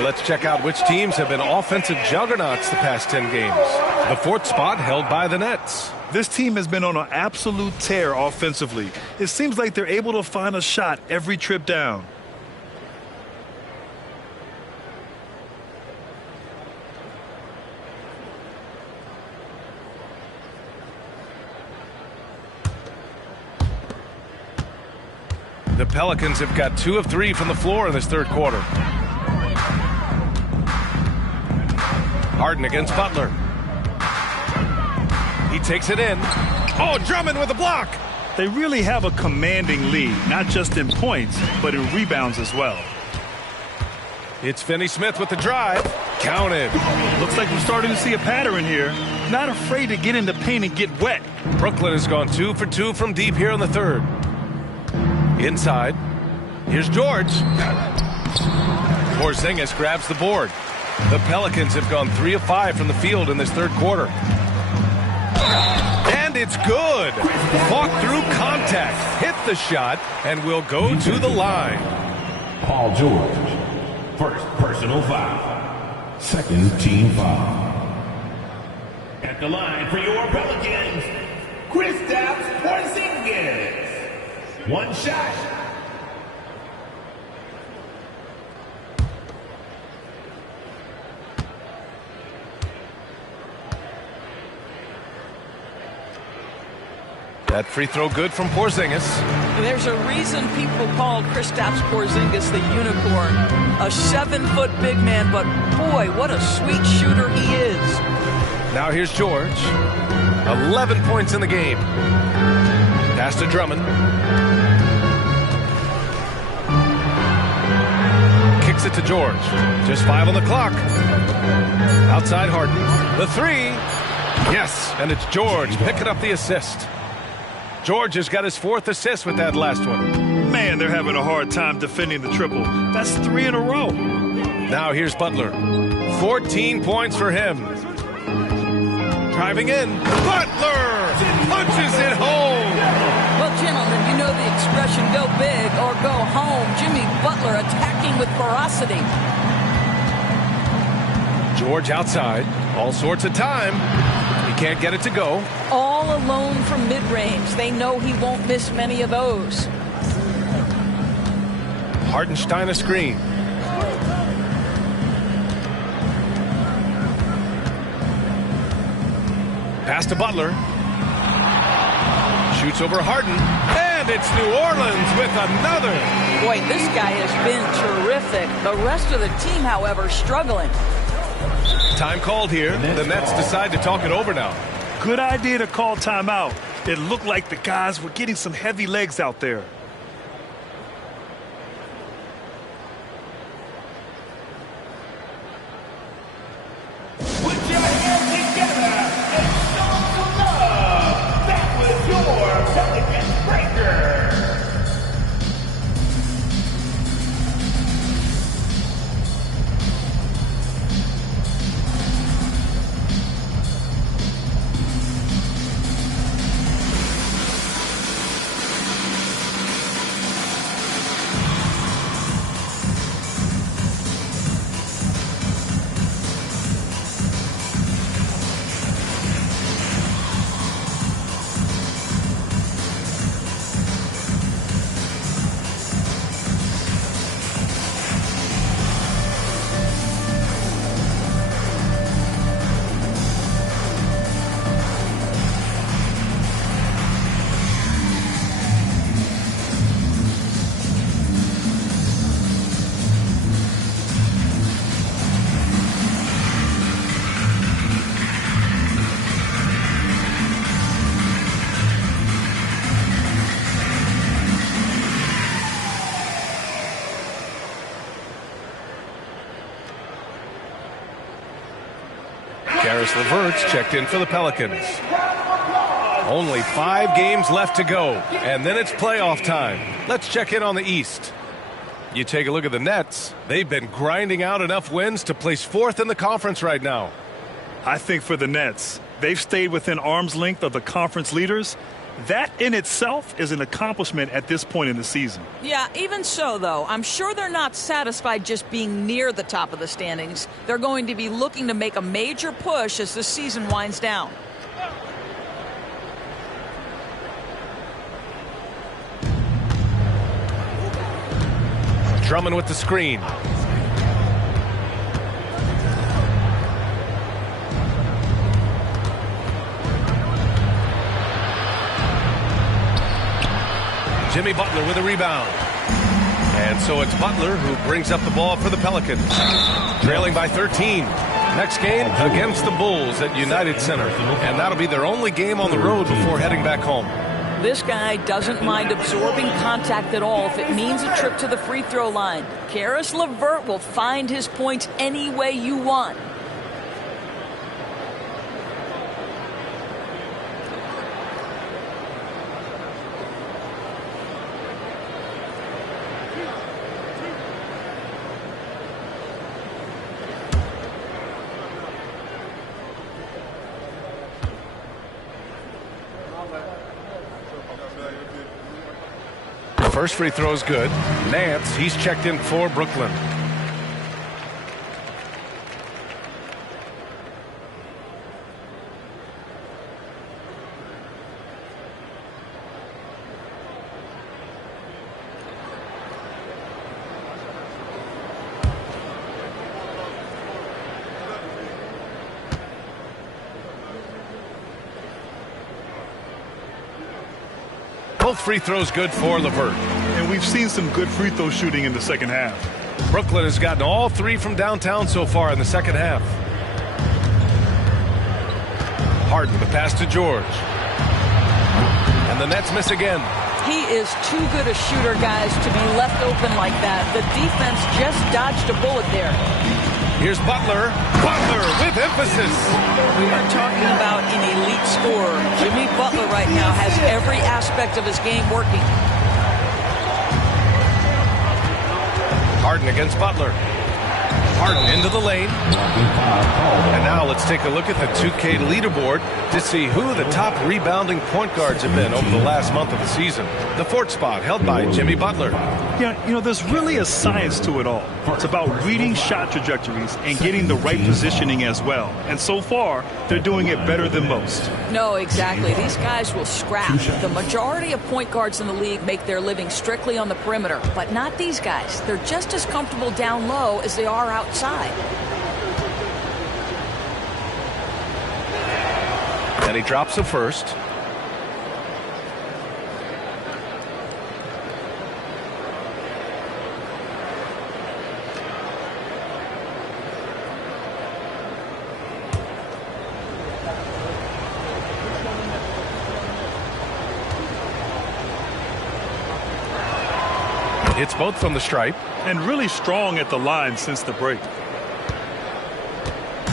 Let's check out which teams have been offensive juggernauts the past 10 games. The 4th spot held by the Nets. This team has been on an absolute tear offensively. It seems like they're able to find a shot every trip down. The Pelicans have got 2 of 3 from the floor in this third quarter. Harden against Butler. He takes it in. Oh, Drummond with a block. They really have a commanding lead, not just in points, but in rebounds as well. It's Finney Smith with the drive. Counted. Looks like we're starting to see a pattern here. Not afraid to get in the paint and get wet. Brooklyn has gone 2 for 2 from deep here in the third. Inside. Here's George. Porzingis grabs the board. The Pelicans have gone 3 of 5 from the field in this third quarter. And it's good. Fought through contact. Hit the shot and will go to the line. Paul George. First personal foul. Second team foul. At the line for your Pelicans, Kristaps Porzingis. One shot. That free throw good from Porzingis. There's a reason people call Kristaps Porzingis the unicorn. A 7-foot big man, but boy, what a sweet shooter he is. Now here's George. 11 points in the game. Pass to Drummond. Kicks it to George. Just 5 on the clock. Outside Harden. The 3. Yes, and it's George picking up the assist. George has got his 4th assist with that last one. Man, they're having a hard time defending the triple. That's 3 in a row. Now here's Butler. 14 points for him. Driving in. Butler punches it home. Well, gentlemen, you know the expression go big or go home. Jimmy Butler attacking with ferocity. George outside. All sorts of time. He can't get it to go. All alone from mid-range. They know he won't miss many of those. Hartenstein a screen. Pass to Butler. Shoots over Harden. And it's New Orleans with another. Boy, this guy has been terrific. The rest of the team, however, struggling. Time called here. The Nets decide to talk it over now. Good idea to call timeout. It looked like the guys were getting some heavy legs out there. Caris LeVert's checked in for the Pelicans. Only 5 games left to go, and then it's playoff time. Let's check in on the East. You take a look at the Nets. They've been grinding out enough wins to place 4th in the conference right now. I think for the Nets, they've stayed within arm's length of the conference leaders. That in itself is an accomplishment at this point in the season. Yeah, even so, though, I'm sure they're not satisfied just being near the top of the standings. They're going to be looking to make a major push as the season winds down. Drummond with the screen. Jimmy Butler with a rebound. And so it's Butler who brings up the ball for the Pelicans. Trailing by 13. Next game against the Bulls at United Center. And that'll be their only game on the road before heading back home. This guy doesn't mind absorbing contact at all if it means a trip to the free throw line. Caris LeVert will find his points any way you want. First free throw is good. Nance, he's checked in for Brooklyn. Both free throws good for LeVert. And we've seen some good free throw shooting in the second half. Brooklyn has gotten all 3 from downtown so far in the second half. Harden, the pass to George. And the Nets miss again. He is too good a shooter, guys, to be left open like that. The defense just dodged a bullet there. Here's Butler. Butler with emphasis. We are talking about an elite scorer. Jimmy Butler right now has every aspect of his game working. Harden against Butler. Harden into the lane. And now let's take a look at the 2K leaderboard to see who the top rebounding point guards have been over the last month of the season. The fourth spot held by Jimmy Butler. Yeah, there's really a science to it all. It's about reading shot trajectories and getting the right positioning as well. And so far, they're doing it better than most. No, exactly. These guys will scrap. The majority of point guards in the league make their living strictly on the perimeter, but not these guys. They're just as comfortable down low as they are outside. And he drops the first. Hits both from the stripe. And really strong at the line since the break.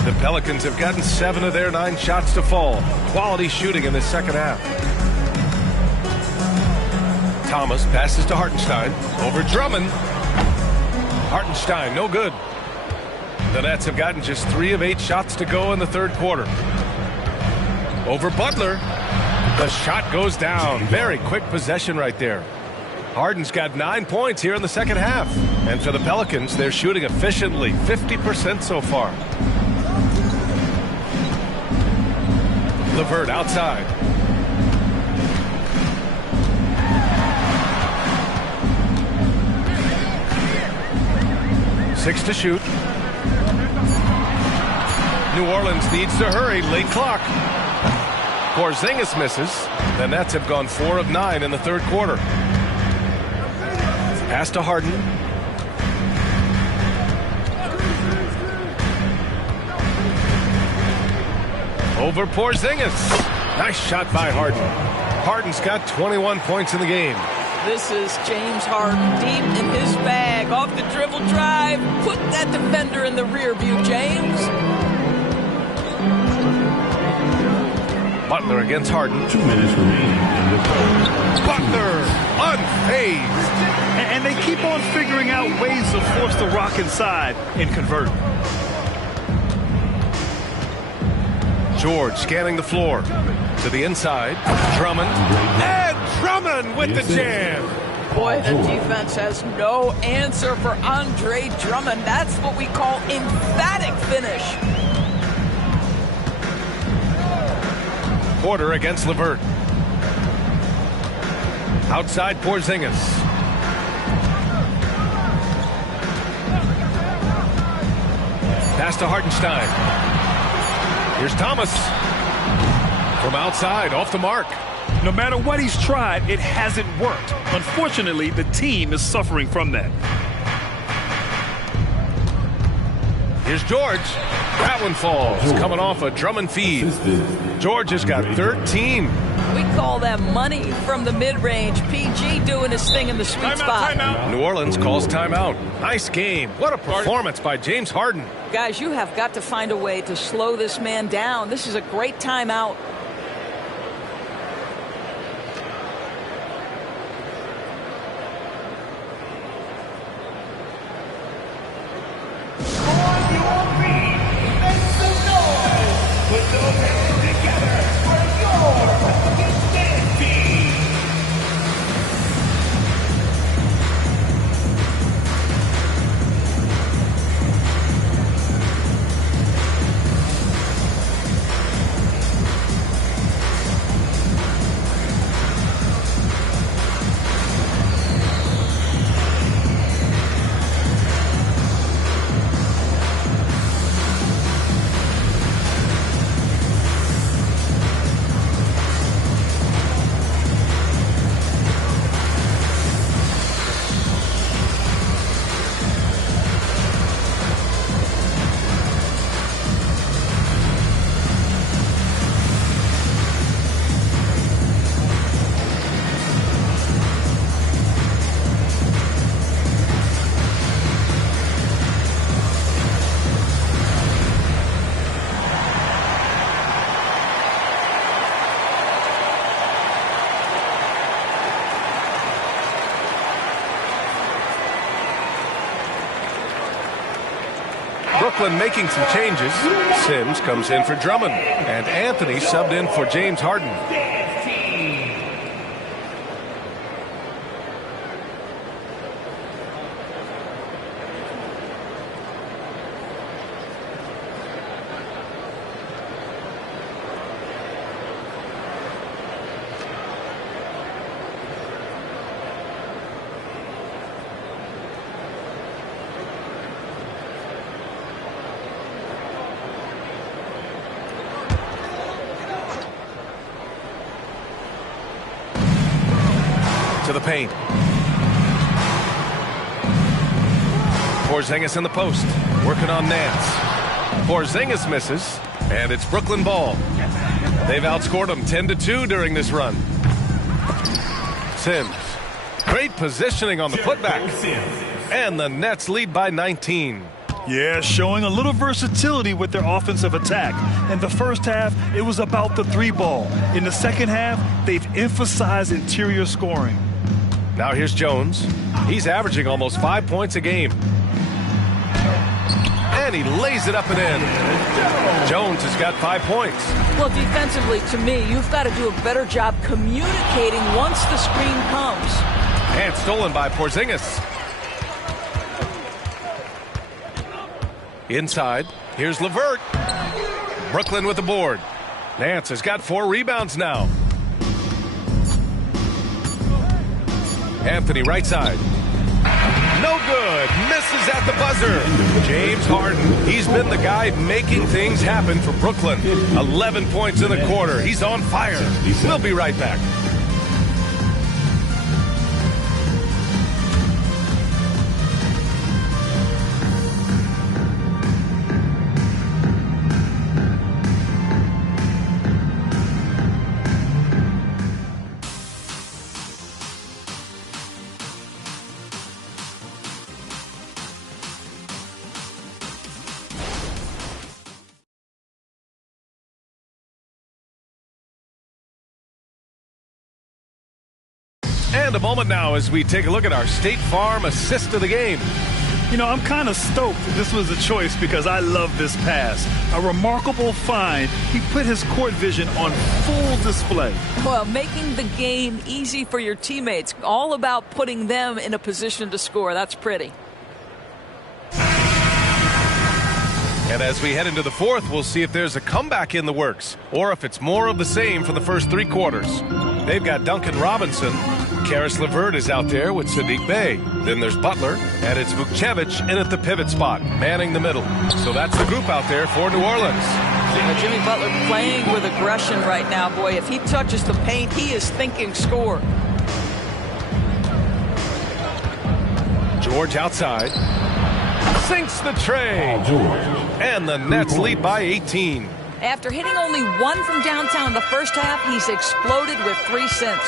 The Pelicans have gotten 7 of their 9 shots to fall. Quality shooting in the second half. Thomas passes to Hartenstein. Over Drummond. Hartenstein, no good. The Nets have gotten just 3 of 8 shots to go in the third quarter. Over Butler. The shot goes down. Very quick possession right there. Harden's got 9 points here in the second half. And for the Pelicans, they're shooting efficiently, 50% so far. LeVert outside. Six to shoot. New Orleans needs to hurry. Late clock. Porzingis misses. The Nets have gone 4 of 9 in the third quarter. Pass to Harden. Over Porzingis. Nice shot by Harden. Harden's got 21 points in the game. This is James Harden deep in his bag. Off the dribble drive. Put that defender in the rear view, James. Butler against Harden. 2 minutes remaining in the third. Butler unfazed. And they keep on figuring out ways to force the Rock inside and convert. George scanning the floor. To the inside. Drummond. And Drummond with the jam. Boy, the defense has no answer for Andre Drummond. That's what we call emphatic finish. Porter against LeVert. Outside Porzingis. Pass to Hartenstein. Here's Thomas. From outside, off the mark. No matter what he's tried, it hasn't worked. Unfortunately, the team is suffering from that. Here's George. That one falls. Coming off a Drummond feed. George has got 13. We call that money from the mid-range. PG doing his thing in the sweet spot. Timeout. New Orleans calls timeout. Nice game. What a performance by James Harden. Guys, you have got to find a way to slow this man down. This is a great timeout. Brooklyn making some changes. Sims comes in for Drummond, and Anthony subbed in for James Harden. To the paint. Porzingis in the post, working on Nance. Porzingis misses, and it's Brooklyn ball. They've outscored them 10-2 during this run. Sims, great positioning on the putback, and the Nets lead by 19. Yeah, showing a little versatility with their offensive attack. In the first half, it was about the three ball. In the second half, they've emphasized interior scoring. Now here's Jones. He's averaging almost 5 points a game. And he lays it up and in. Jones has got 5 points. Well, defensively, to me, you've got to do a better job communicating once the screen comes. And stolen by Porzingis. Inside, here's LeVert. Brooklyn with the board. Nance has got 4 rebounds now. Anthony right side. No good. Misses at the buzzer. James Harden. He's been the guy making things happen for Brooklyn. 11 points in the quarter. He's on fire. We'll be right back. And a moment now as we take a look at our State Farm assist of the game. You know, I'm kind of stoked this was a choice because I love this pass. A remarkable find. He put his court vision on full display. Well, making the game easy for your teammates. All about putting them in a position to score. That's pretty. And as we head into the fourth, we'll see if there's a comeback in the works or if it's more of the same for the first 3 quarters. They've got Duncan Robinson. Karis LeVert is out there with Sadiq Bey. Then there's Butler, and it's Vukcevic in at the pivot spot, manning the middle. So that's the group out there for New Orleans. Jimmy Butler playing with aggression right now. Boy, if he touches the paint, he is thinking score. George outside. Sinks the tray. And the Nets lead by 18. After hitting only 1 from downtown in the first half, he's exploded with 3 since.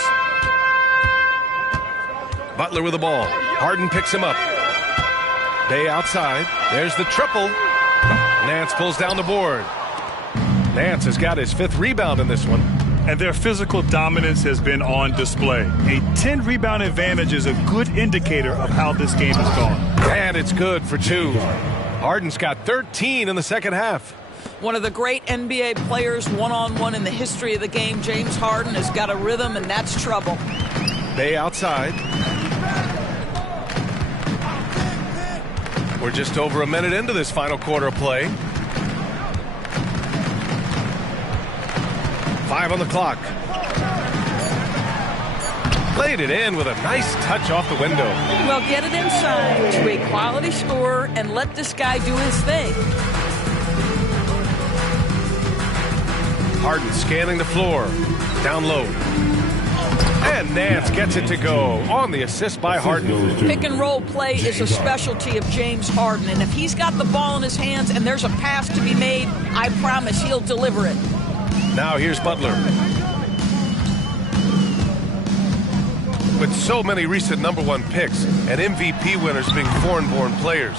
Butler with the ball. Harden picks him up. Bey outside. There's the triple. Nance pulls down the board. Nance has got his 5th rebound in this one. And their physical dominance has been on display. A 10-rebound advantage is a good indicator of how this game has gone. And it's good for 2. Harden's got 13 in the second half. One of the great NBA players one-on-one in the history of the game, James Harden, has got a rhythm, and that's trouble. Bey outside. We're just over a minute into this final quarter of play. 5 on the clock. Played it in with a nice touch off the window. Well, get it inside to a quality scorer and let this guy do his thing. Harden scanning the floor. Down low. And Nance gets it to go on the assist by Harden. Pick and roll play is a specialty of James Harden. And if he's got the ball in his hands and there's a pass to be made, I promise he'll deliver it. Now here's Butler. With so many recent #1 picks and MVP winners being foreign-born players,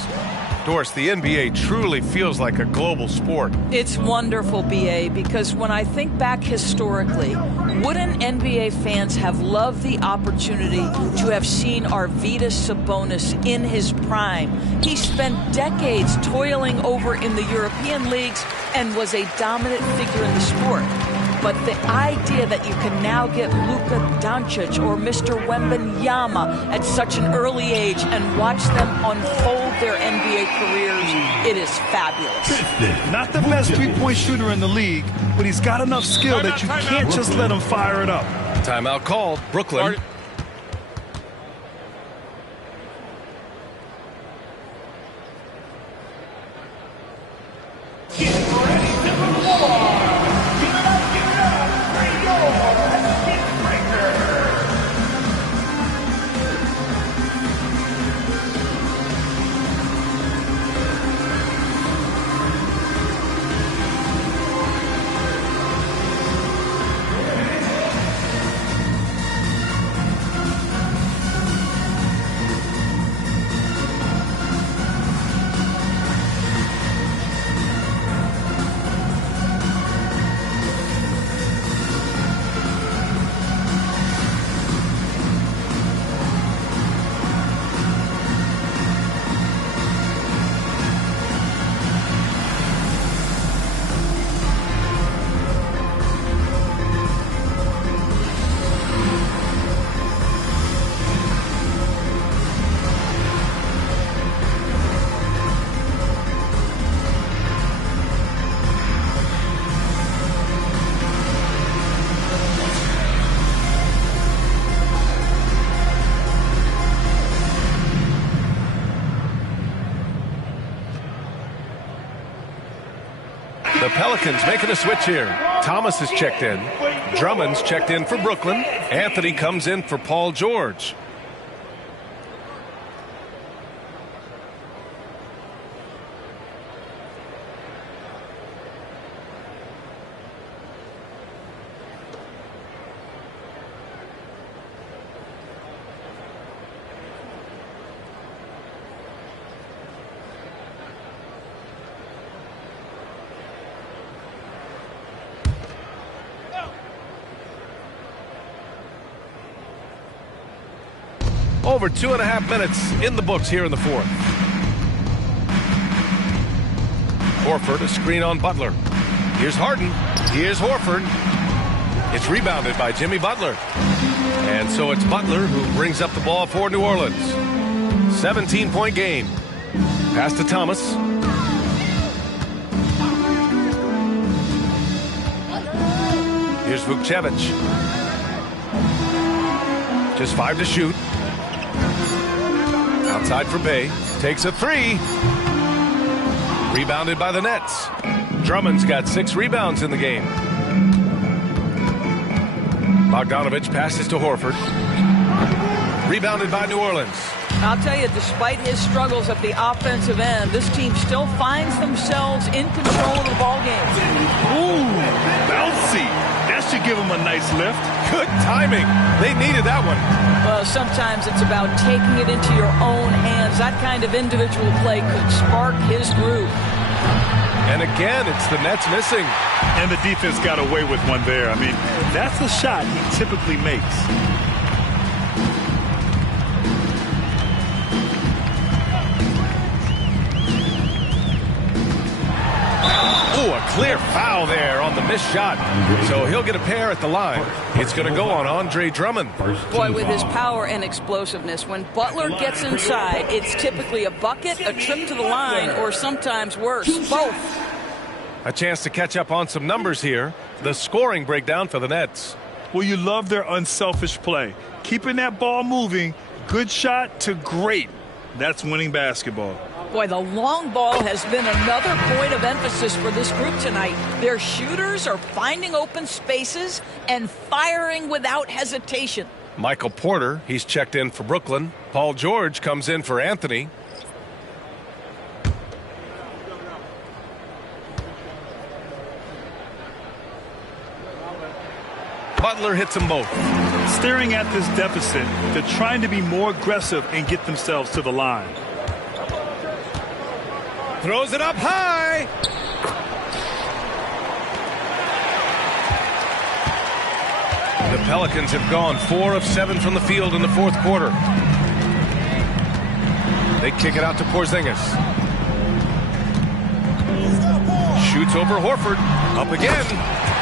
Doris, the NBA truly feels like a global sport. It's wonderful, BA, because when I think back historically, wouldn't NBA fans have loved the opportunity to have seen Arvydas Sabonis in his prime? He spent decades toiling over in the European leagues and was a dominant figure in the sport. But the idea that you can now get Luka Doncic or Mr. Wembanyama at such an early age and watch them unfold their NBA careers, it is fabulous. Not the best three-point shooter in the league, but he's got enough skill that you can't just let him fire it up. Timeout called. Brooklyn. The Pelicans making a switch here. Thomas is checked in. Drummond's checked in for Brooklyn. Anthony comes in for Paul George. Over 2.5 minutes in the books here in the fourth. Horford, a screen on Butler. Here's Harden. Here's Horford. It's rebounded by Jimmy Butler. And so it's Butler who brings up the ball for New Orleans. 17-point game. Pass to Thomas. Here's Vukcevic. Just 5 to shoot. Outside for Bay. Takes a 3. Rebounded by the Nets. Drummond's got 6 rebounds in the game. Bogdanovich passes to Horford. Rebounded by New Orleans. I'll tell you, despite his struggles at the offensive end, this team still finds themselves in control of the ball game. Ooh, bouncy. That should give him a nice lift. Good timing. They needed that one. Well, sometimes it's about taking it into your own hands. That kind of individual play could spark his groove. And again, it's the Nets missing. And the defense got away with one there. I mean, that's the shot he typically makes. Ooh, a clear foul there on the missed shot. So he'll get a pair at the line. It's going to go on Andre Drummond. Boy, with his power and explosiveness, when Butler gets inside, it's typically a bucket, a trip to the line, or sometimes worse, both. A chance to catch up on some numbers here. The scoring breakdown for the Nets. Well, you love their unselfish play. Keeping that ball moving, good shot to great. That's winning basketball. Boy, the long ball has been another point of emphasis for this group tonight. Their shooters are finding open spaces and firing without hesitation. Michael Porter, he's checked in for Brooklyn. Paul George comes in for Anthony. Butler hits them both. Staring at this deficit, they're trying to be more aggressive and get themselves to the line. Throws it up high. The Pelicans have gone 4 of 7 from the field in the fourth quarter. They kick it out to Porzingis. Shoots over Horford. Up again.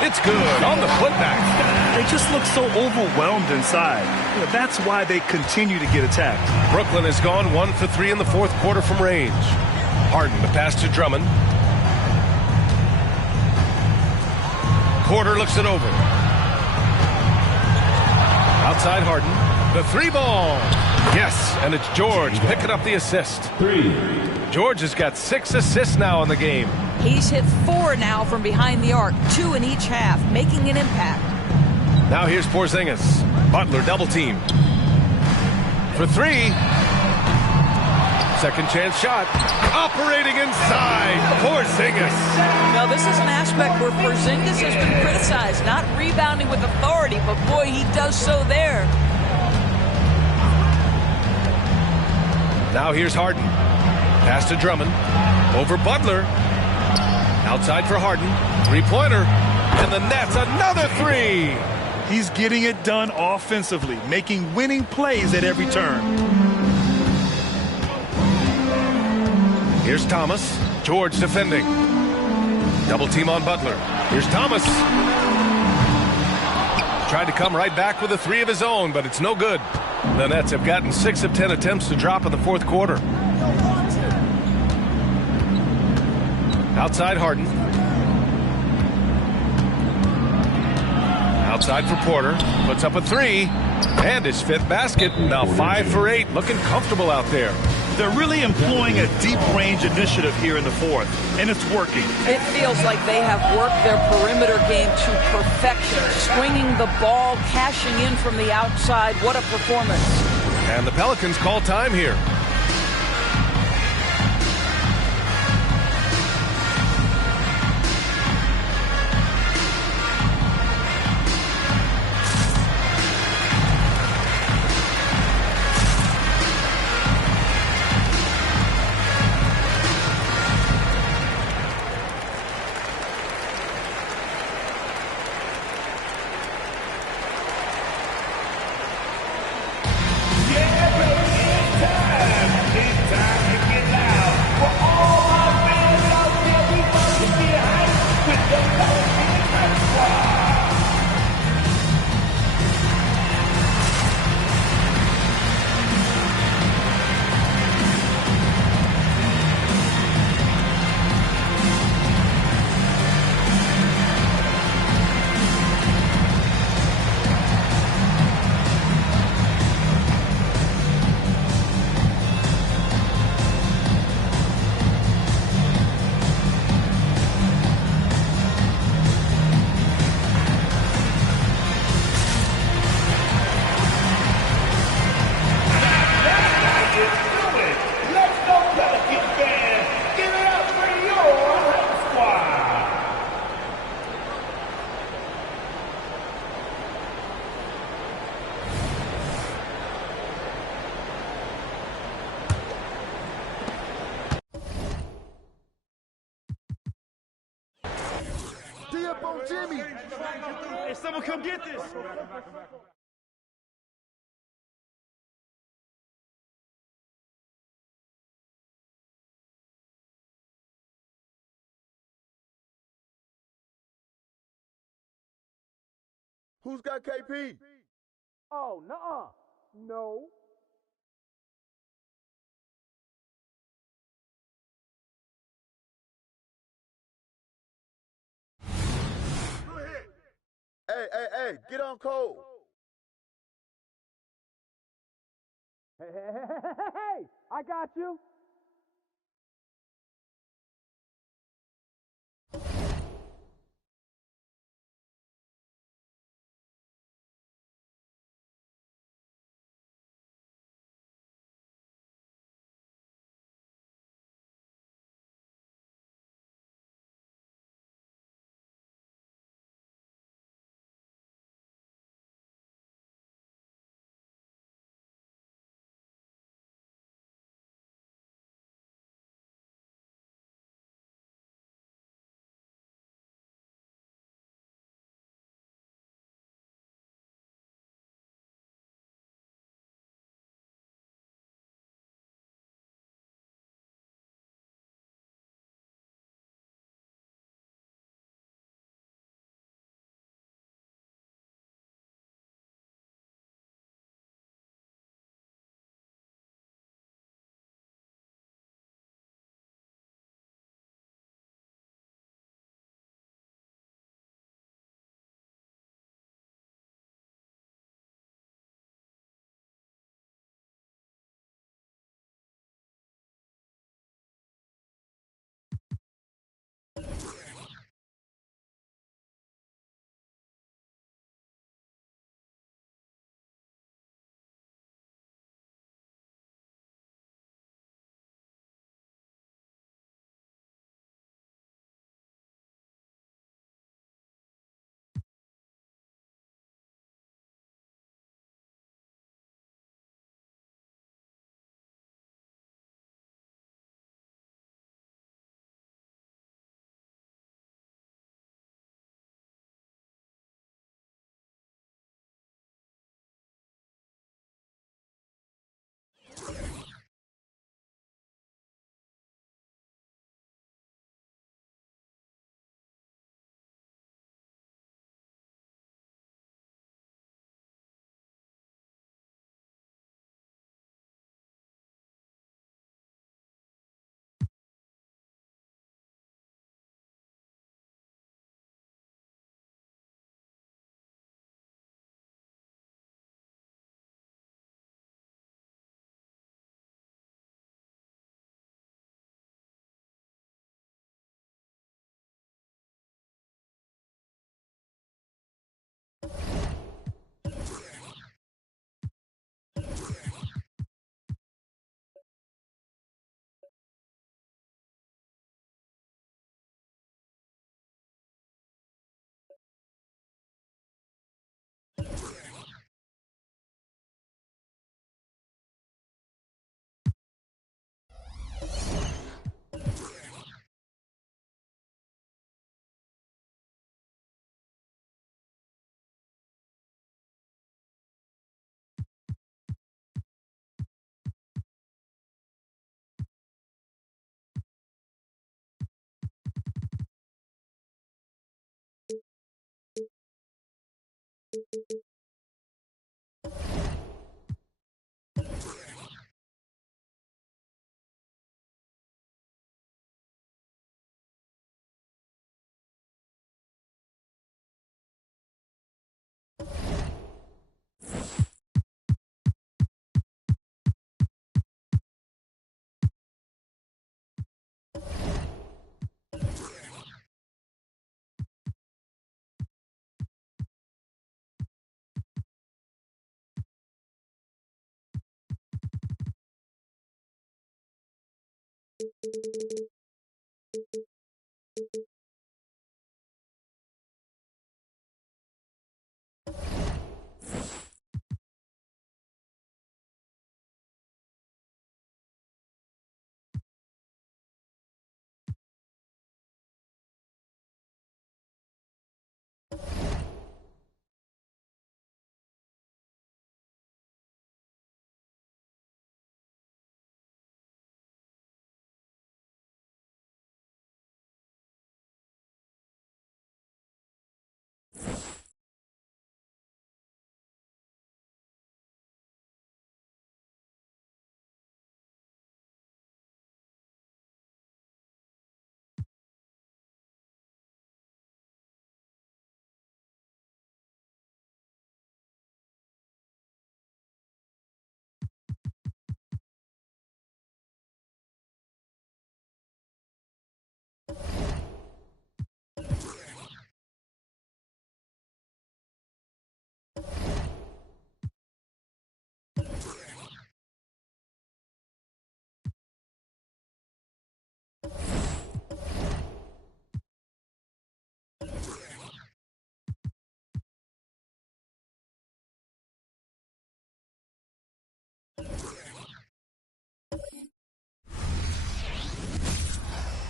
It's good on the putback. They just look so overwhelmed inside. That's why they continue to get attacked. Brooklyn has gone 1 for 3 in the fourth quarter from range. Harden the pass to Drummond. Porter looks it over. Outside Harden. The 3-ball. Yes, and it's George picking up the assist. 3. George has got 6 assists now in the game. He's hit 4 now from behind the arc, 2 in each half, making an impact. Now here's Porzingis. Butler double team. For 3. Second chance shot. Operating inside. Porzingis. Now this is an aspect where Porzingis has been criticized, not rebounding with authority, but boy, he does so there. Now here's Harden. Pass to Drummond. Over Butler. Outside for Harden. 3-pointer. And the Nets another 3. He's getting it done offensively, making winning plays at every turn. Here's Thomas. George defending. Double team on Butler. Here's Thomas. Tried to come right back with a 3 of his own, but it's no good. The Nets have gotten 6 of 10 attempts to drop in the fourth quarter. Outside Harden. Outside for Porter. Puts up a 3. And his 5th basket. Now 5 for 8. Looking comfortable out there. They're really employing a deep range initiative here in the fourth, and it's working. It feels like they have worked their perimeter game to perfection. Swinging the ball, cashing in from the outside. What a performance. And the Pelicans call time here. Jimmy! Hey, someone come get this! Who's got KP? Oh, nuh-uh. No. Hey, get on Cole. Hey, I got you.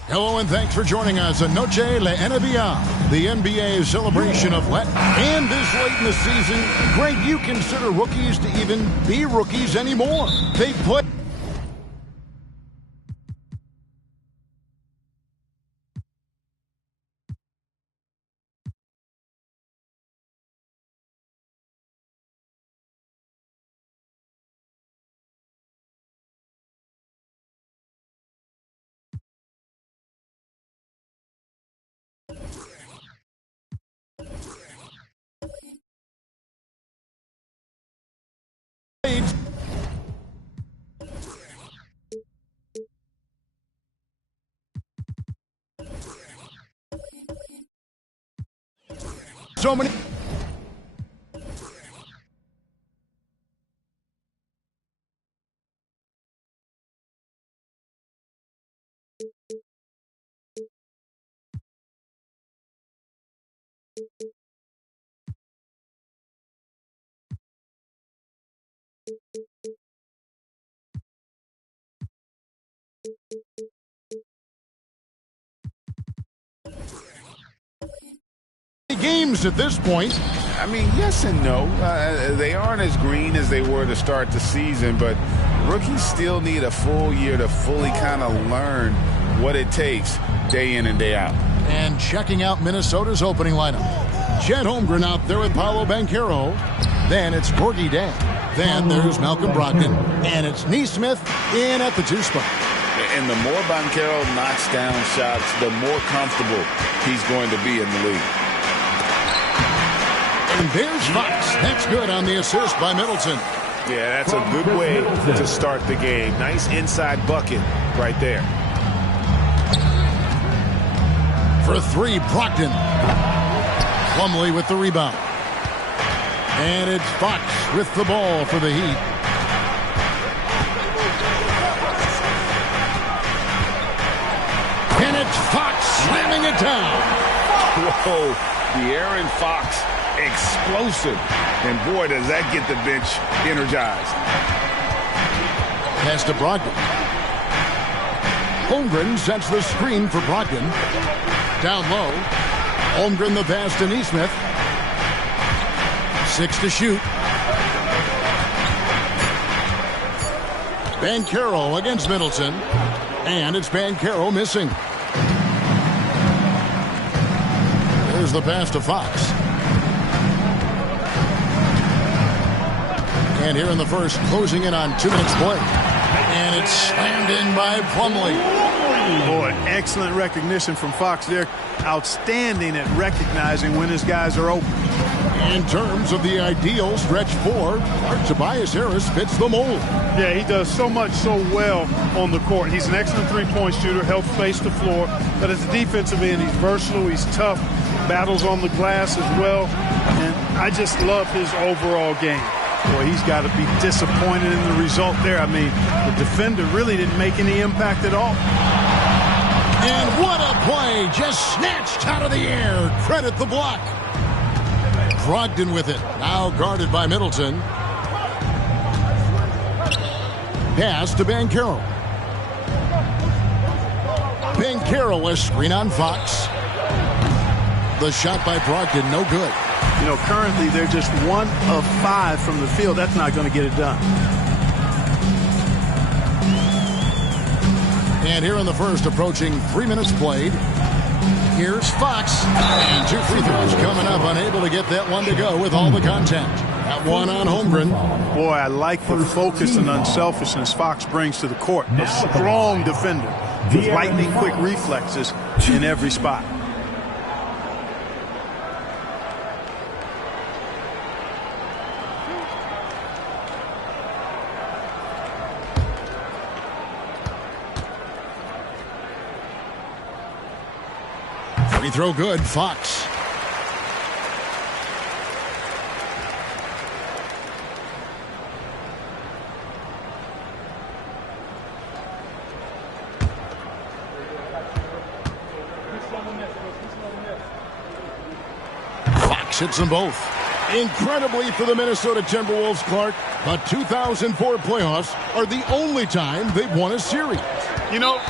Hello and thanks for joining us on Noche La NBA, the NBA celebration of what? And this late in the season, Greg, you consider rookies to even be rookies anymore. They put... so many... games at this point. I mean, yes and no. They aren't as green as they were to start the season, but rookies still need a full year to fully kind of learn what it takes day in and day out. And checking out Minnesota's opening lineup. Chet Holmgren out there with Paolo Banchero. Then it's Gorgie Dan. Then there's Malcolm Brogdon. And it's Nesmith in at the 2 spot. And the more Banchero knocks down shots, the more comfortable he's going to be in the league. And there's Fox. That's good on the assist by Middleton. Yeah, that's a good way to start the game. Nice inside bucket right there. For 3, Brogdon. Plumlee with the rebound. And it's Fox with the ball for the Heat. And it's Fox slamming it down. Whoa, the Aaron Fox explosive. And boy, does that get the bench energized. Pass to Brogdon. Holmgren sets the screen for Brogdon. Down low. Holmgren the pass to Nesmith. 6 to shoot. Banchero against Middleton. And it's Banchero missing. There's the pass to Fox. And here in the first, closing in on 2 minutes play. And it's slammed in by Plumlee. Boy, excellent recognition from Fox there. Outstanding at recognizing when his guys are open. In terms of the ideal stretch 4, Tobias Harris fits the mold. Yeah, he does so much so well on the court. He's an excellent three-point shooter, helps space the floor. But as a defensive end, he's versatile, he's tough, battles on the glass as well. And I just love his overall game. Boy, he's got to be disappointed in the result there. I mean, the defender really didn't make any impact at all. And what a play, just snatched out of the air. Credit the block. Brogdon with it, now guarded by Middleton. Pass to Banchero. Banchero, a screen on Fox. The shot by Brogdon, no good. You know, currently they're just 1 of 5 from the field. That's not going to get it done. And here in the first, approaching 3 minutes played. Here's Fox. And 2 free throws coming up, unable to get that one to go with all the contact. That one on Holmgren. Boy, I like the focus and unselfishness Fox brings to the court. A strong defender with lightning quick reflexes in every spot. Free throw good, Fox. Fox hits them both. Incredibly for the Minnesota Timberwolves, Clark, the 2004 playoffs are the only time they've won a series. You know, with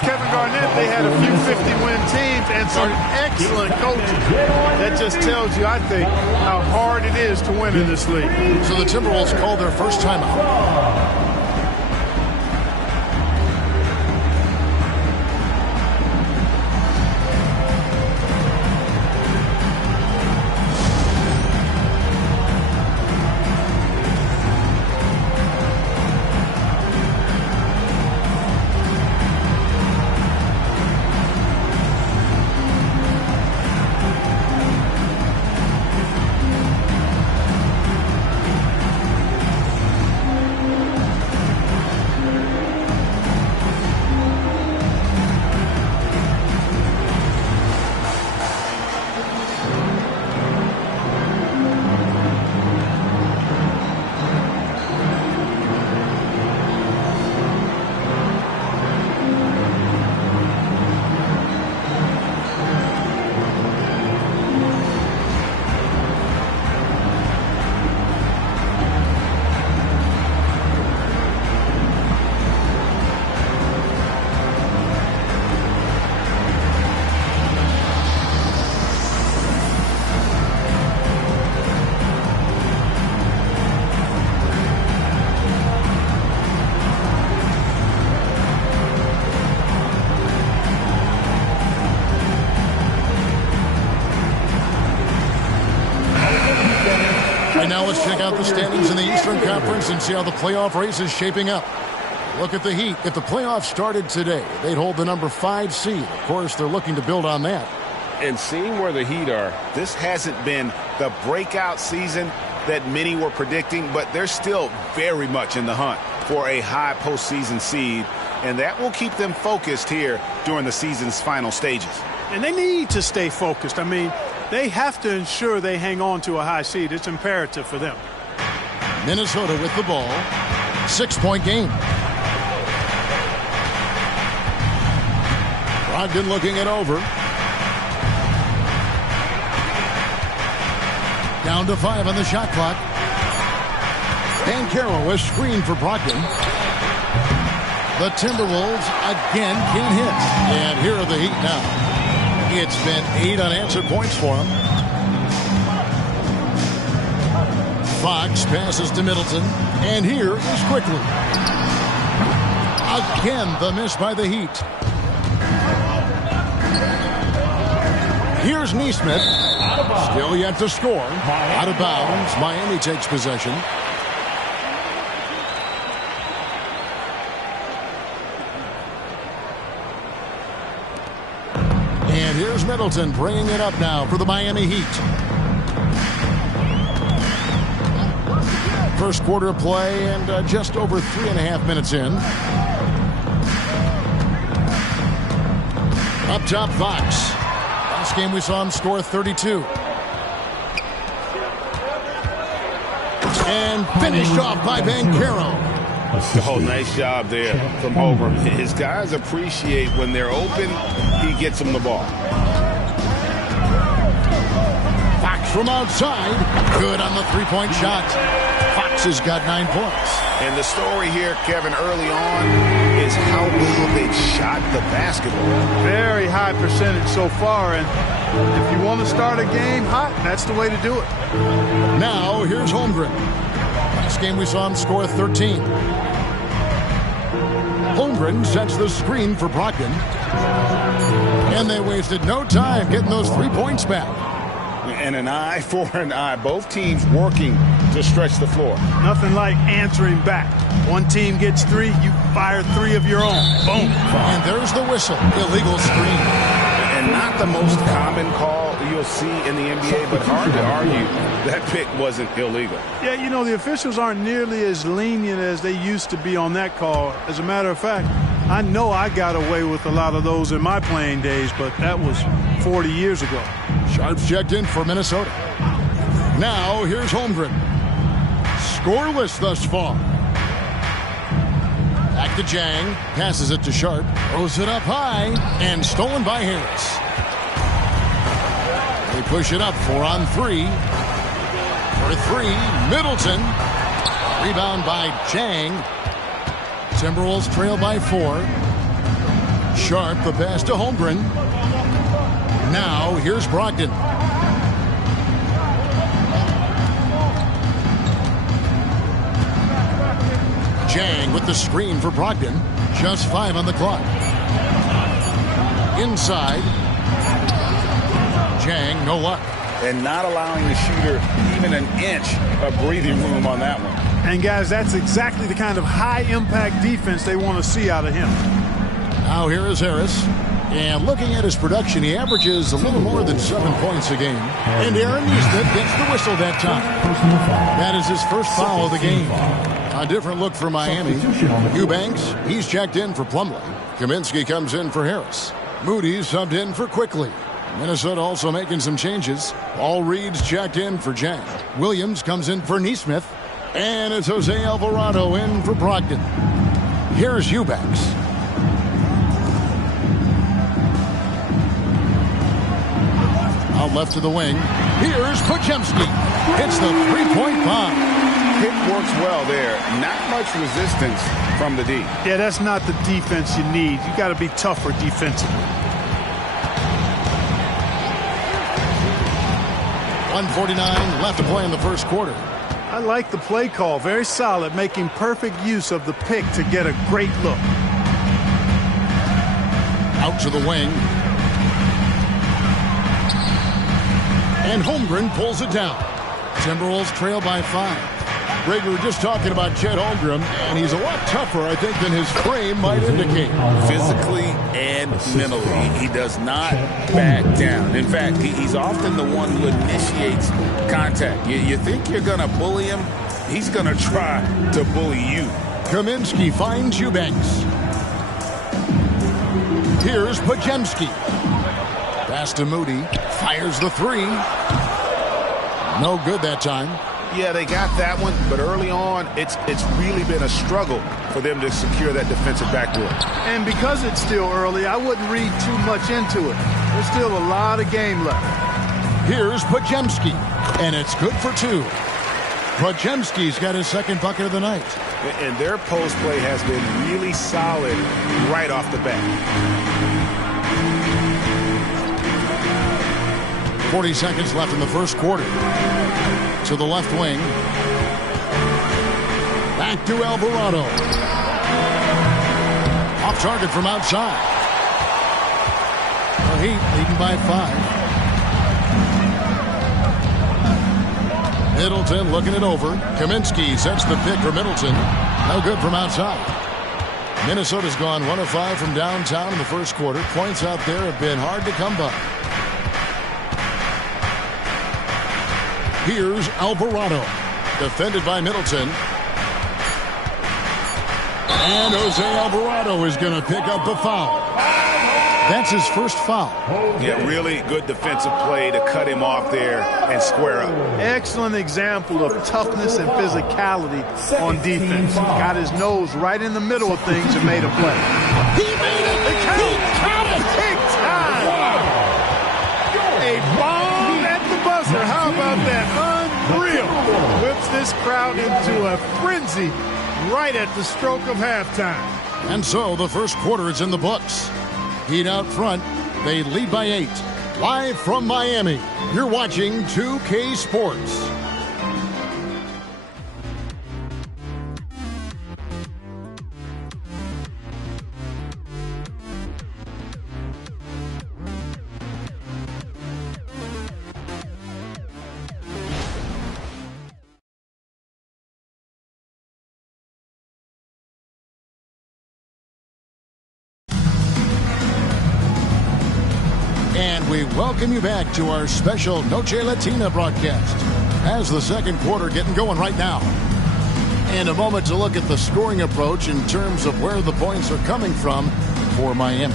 Kevin Garnett, they had a few 50-win teams and some excellent coaching. That just tells you, I think, how hard it is to win in this league. So the Timberwolves called their first timeout. Now let's check out the standings in the Eastern Conference and see how the playoff race is shaping up. Look at the Heat. If the playoffs started today, they'd hold the number 5 seed. Of course, they're looking to build on that. And seeing where the Heat are, this hasn't been the breakout season that many were predicting, but they're still very much in the hunt for a high postseason seed, and that will keep them focused here during the season's final stages. And they need to stay focused. I mean, they have to ensure they hang on to a high seed. It's imperative for them. Minnesota with the ball. 6-point game. Brogdon looking it over. Down to 5 on the shot clock. Banchero a screen for Brogdon. The Timberwolves again can't hit. And here are the Heat now. It's been 8 unanswered points for him. Fox passes to Middleton. And here is Quickly. Again, the miss by the Heat. Here's Neesmith. Still yet to score. Out of bounds. Miami takes possession. And here's Middleton bringing it up now for the Miami Heat. First quarter of play and just over 3.5 minutes in. Up top, Fox. Last game we saw him score 32. And finished off by Banchero. Oh, nice job there from Holmgren. His guys appreciate when they're open, he gets them the ball. Fox from outside. Good on the three-point shot. Fox has got 9 points. And the story here, Kevin, early on is how well they've shot the basketball. Very high percentage so far, and if you want to start a game hot, that's the way to do it. Now, here's Holmgren. Last game we saw him score 13. Holmgren sets the screen for Brogdon. And they wasted no time getting those 3 points back. And an eye for an eye. Both teams working to stretch the floor. Nothing like answering back. One team gets 3, you fire 3 of your own. Boom. And there's the whistle. Illegal screen. And not the most common call you'll see in the NBA, but hard to argue that pick wasn't illegal. Yeah, you know, the officials aren't nearly as lenient as they used to be on that call. As a matter of fact, I know I got away with a lot of those in my playing days, but that was 40 years ago. Sharps checked in for Minnesota. Now, here's Holmgren. Scoreless thus far. Back to Jang. Passes it to Sharp. Throws it up high. And stolen by Harris. They push it up 4-on-3. For 3, Middleton. Rebound by Jang. Timberwolves trail by 4. Sharp, the pass to Holmgren. Now, here's Brogdon. Jang with the screen for Brogdon. Just 5 on the clock. Inside. Jang, no luck. And not allowing the shooter even an inch of breathing room on that one. And, guys, that's exactly the kind of high-impact defense they want to see out of him. Now here is Harris. And looking at his production, he averages a little more than 7 points a game. And Aaron Nesmith gets the whistle that time. That is his first foul of the game. A different look for Miami. Eubanks, he's checked in for Plumlee. Kaminsky comes in for Harris. Moody subbed in for Quickly. Minnesota also making some changes. Paul Reed's checked in for Jang. Williams comes in for Nesmith. And it's Jose Alvarado in for Brogdon. Here's Eubanks. Out left to the wing. Here's Podziemski. Hits the three-point bomb. Pick works well there. Not much resistance from the D. Yeah, that's not the defense you need. You got to be tougher defensively. 1:49 left to play in the first quarter. I like the play call. Very solid, making perfect use of the pick to get a great look. Out to the wing. And Holmgren pulls it down. Timberwolves trail by 5. Greg, we were just talking about Chet Holmgren, and he's a lot tougher, I think, than his frame might indicate. Physically and mentally, he does not back down. In fact, he's often the one who initiates contact. You think you're going to bully him, he's going to try to bully you. Kaminsky finds Eubanks. Here's Podziemski. Pass to Moody. Fires the 3. No good that time. Yeah, they got that one, but early on, it's really been a struggle for them to secure that defensive backboard. And because it's still early, I wouldn't read too much into it. There's still a lot of game left. Here's Podziemski, and it's good for 2. Podziemski's got his second bucket of the night. And their post play has been really solid right off the bat. 40 seconds left in the first quarter. To the left wing. Back to Alvarado. Off target from outside. The Heat leading by 5. Middleton looking it over. Kaminsky sets the pick for Middleton. No good from outside. Minnesota's gone 1 of 5 from downtown in the first quarter. Points out there have been hard to come by. Here's Alvarado. Defended by Middleton. And Jose Alvarado is going to pick up a foul. That's his first foul. Yeah, really good defensive play to cut him off there and square up. Excellent example of toughness and physicality on defense. Got his nose right in the middle of things and made a play. He made it! He got it! Big time! A bomb at the buzzer. How about that? Unreal. Whips this crowd into a frenzy right at the stroke of halftime. And so the first quarter is in the books. Heat out front. They lead by 8. Live from Miami, you're watching 2K Sports. And we welcome you back to our special Noche Latina broadcast as the second quarter getting going right now. And a moment to look at the scoring approach in terms of where the points are coming from for Miami.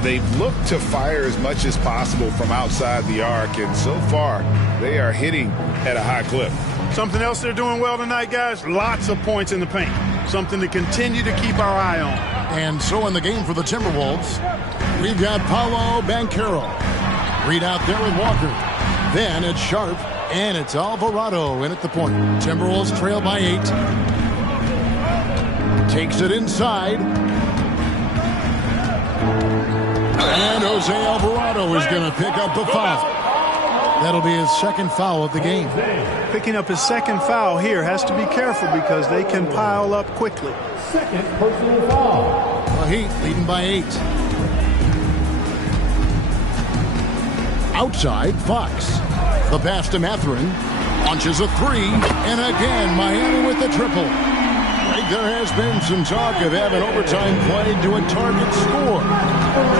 They've looked to fire as much as possible from outside the arc, and so far they are hitting at a high clip. Something else they're doing well tonight, guys, lots of points in the paint. Something to continue to keep our eye on. And so in the game for the Timberwolves, we've got Paolo Banchero. Reed out there with Walker. Then it's Sharp, and it's Alvarado in at the point. Timberwolves trail by 8. Takes it inside. And Jose Alvarado is going to pick up the foul. That'll be his second foul of the game. Picking up his second foul here. Has to be careful because they can pile up quickly. Second personal foul. The Heat leading by 8. Outside, Fox. The pass to Mathurin. Launches a 3. And again, Miami with the triple. There has been some talk of having overtime played to a target score.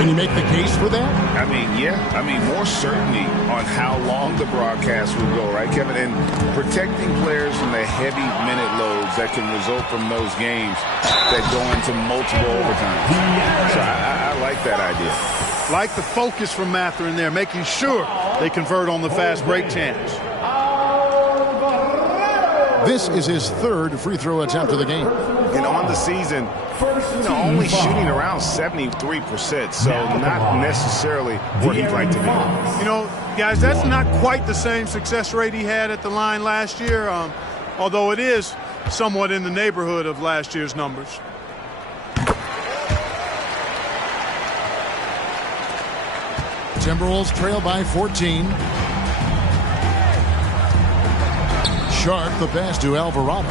Can you make the case for that? I mean, yeah. I mean, more certainty on how long the broadcast will go, right, Kevin? And protecting players from the heavy minute loads that can result from those games that go into multiple overtimes. So I like that idea. Like the focus from Mathurin there, making sure they convert on the fast break chance. This is his third free throw attempt of the game. And on the season, only shooting around 73%, so not necessarily what he'd like to be. Guys, that's not quite the same success rate he had at the line last year, although it is somewhat in the neighborhood of last year's numbers. Timberwolves trail by 14. Sharp, the pass to Alvarado.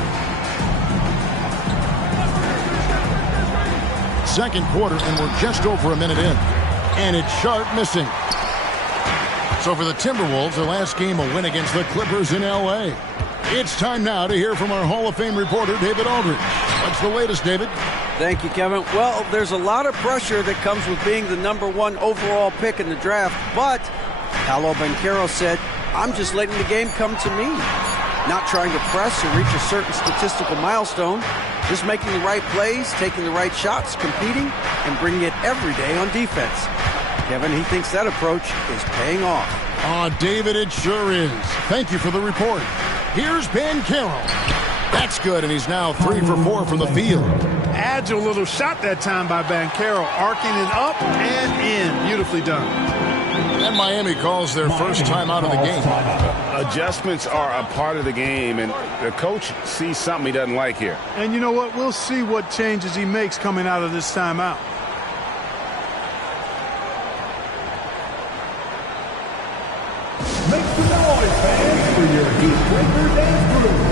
Second quarter, and we're just over a minute in. And it's Sharp missing. So for the Timberwolves, their last game a win against the Clippers in L.A. It's time now to hear from our Hall of Fame reporter, David Aldridge. What's the latest, David? Thank you, Kevin. Well, there's a lot of pressure that comes with being the #1 overall pick in the draft, but Paolo Banchero said, I'm just letting the game come to me. Not trying to press or reach a certain statistical milestone, just making the right plays, taking the right shots, competing, and bringing it every day on defense. Kevin, he thinks that approach is paying off. David, it sure is. Thank you for the report. Here's Banchero. That's good, and he's now 3 for 4 from the field. Agile little shot that time by Banchero, arcing it up and in. Beautifully done. And Miami calls their first time out of the game. Adjustments are a part of the game, and the coach sees something he doesn't like here. And you know what? We'll see what changes he makes coming out of this timeout. Make some noise, fans, for your Heat Breakers and crew.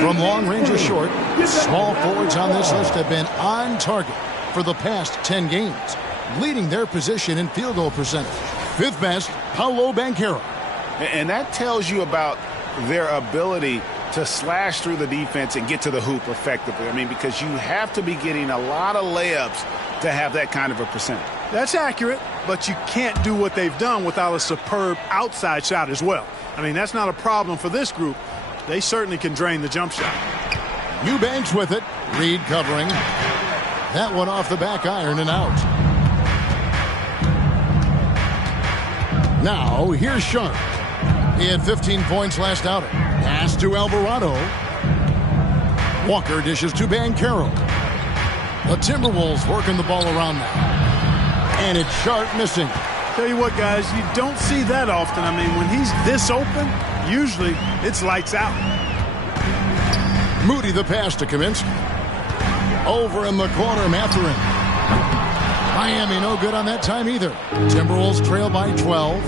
From long range or short, small forwards on this list have been on target for the past 10 games, leading their position in field goal percentage. Fifth best, Paolo Banchero. And that tells you about their ability to slash through the defense and get to the hoop effectively. I mean, because you have to be getting a lot of layups to have that kind of a percentage. That's accurate, but you can't do what they've done without a superb outside shot as well. I mean, that's not a problem for this group. They certainly can drain the jump shot. Eubanks with it. Reed covering. That one off the back iron and out. Now, here's Sharp. He had 15 points last outing. Pass to Alvarado. Walker dishes to Banchero. The Timberwolves working the ball around now. And it's Sharp missing. Tell you what, guys, you don't see that often. I mean, when he's this open, usually it's lights out. Moody the pass to Kaminsky. Over in the corner, Mathurin. Miami no good on that time either. Timberwolves trail by 12.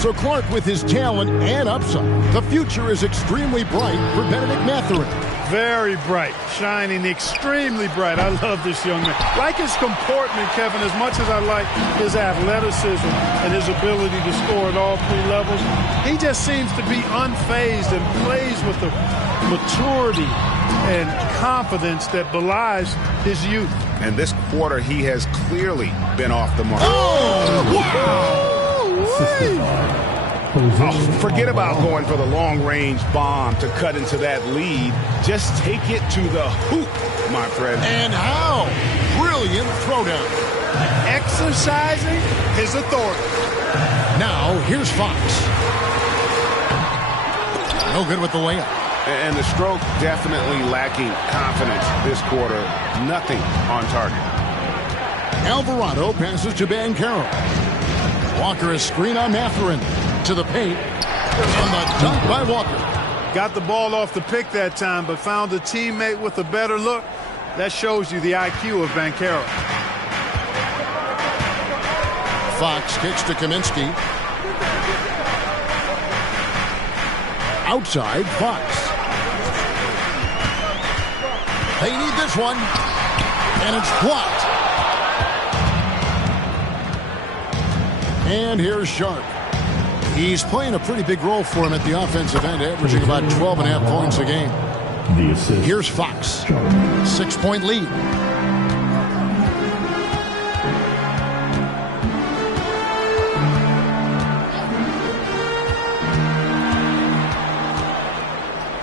So Clark with his talent and upside. The future is extremely bright for Benedict Mathurin. Very bright, shining extremely bright. I love this young man. Like his comportment, Kevin, as much as I like his athleticism and his ability to score at all three levels, he just seems to be unfazed and plays with the maturity and confidence that belies his youth. And this quarter, he has clearly been off the mark. Oh, wow! Oh, forget about going for the long-range bomb to cut into that lead. Just take it to the hoop, my friend. And how? Brilliant throwdown. Exercising his authority. Now, here's Fox. No good with the layup. And the stroke definitely lacking confidence this quarter. Nothing on target. Alvarado passes to Banchero. Walker is screen on Mathurin. To the paint, and the dunk by Walker. Got the ball off the pick that time, but found a teammate with a better look. That shows you the IQ of Banchero. Fox kicks to Kaminsky. Outside, Fox. They need this one, and it's blocked. And here's Sharp. He's playing a pretty big role for him at the offensive end, averaging about 12.5 points a game. Here's Fox. 6-point lead.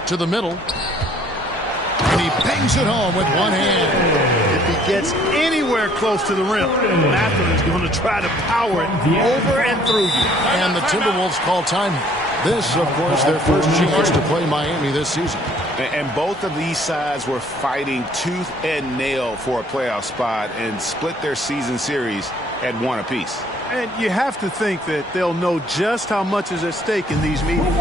To the middle. And he bangs it home with one hand. If he gets anywhere close to the rim, Mathurin's going to try to power it over and through you. And the Timberwolves call time. This, of course, their first chance to play Miami this season. And both of these sides were fighting tooth and nail for a playoff spot and split their season series at one apiece. And you have to think that they'll know just how much is at stake in these meetings.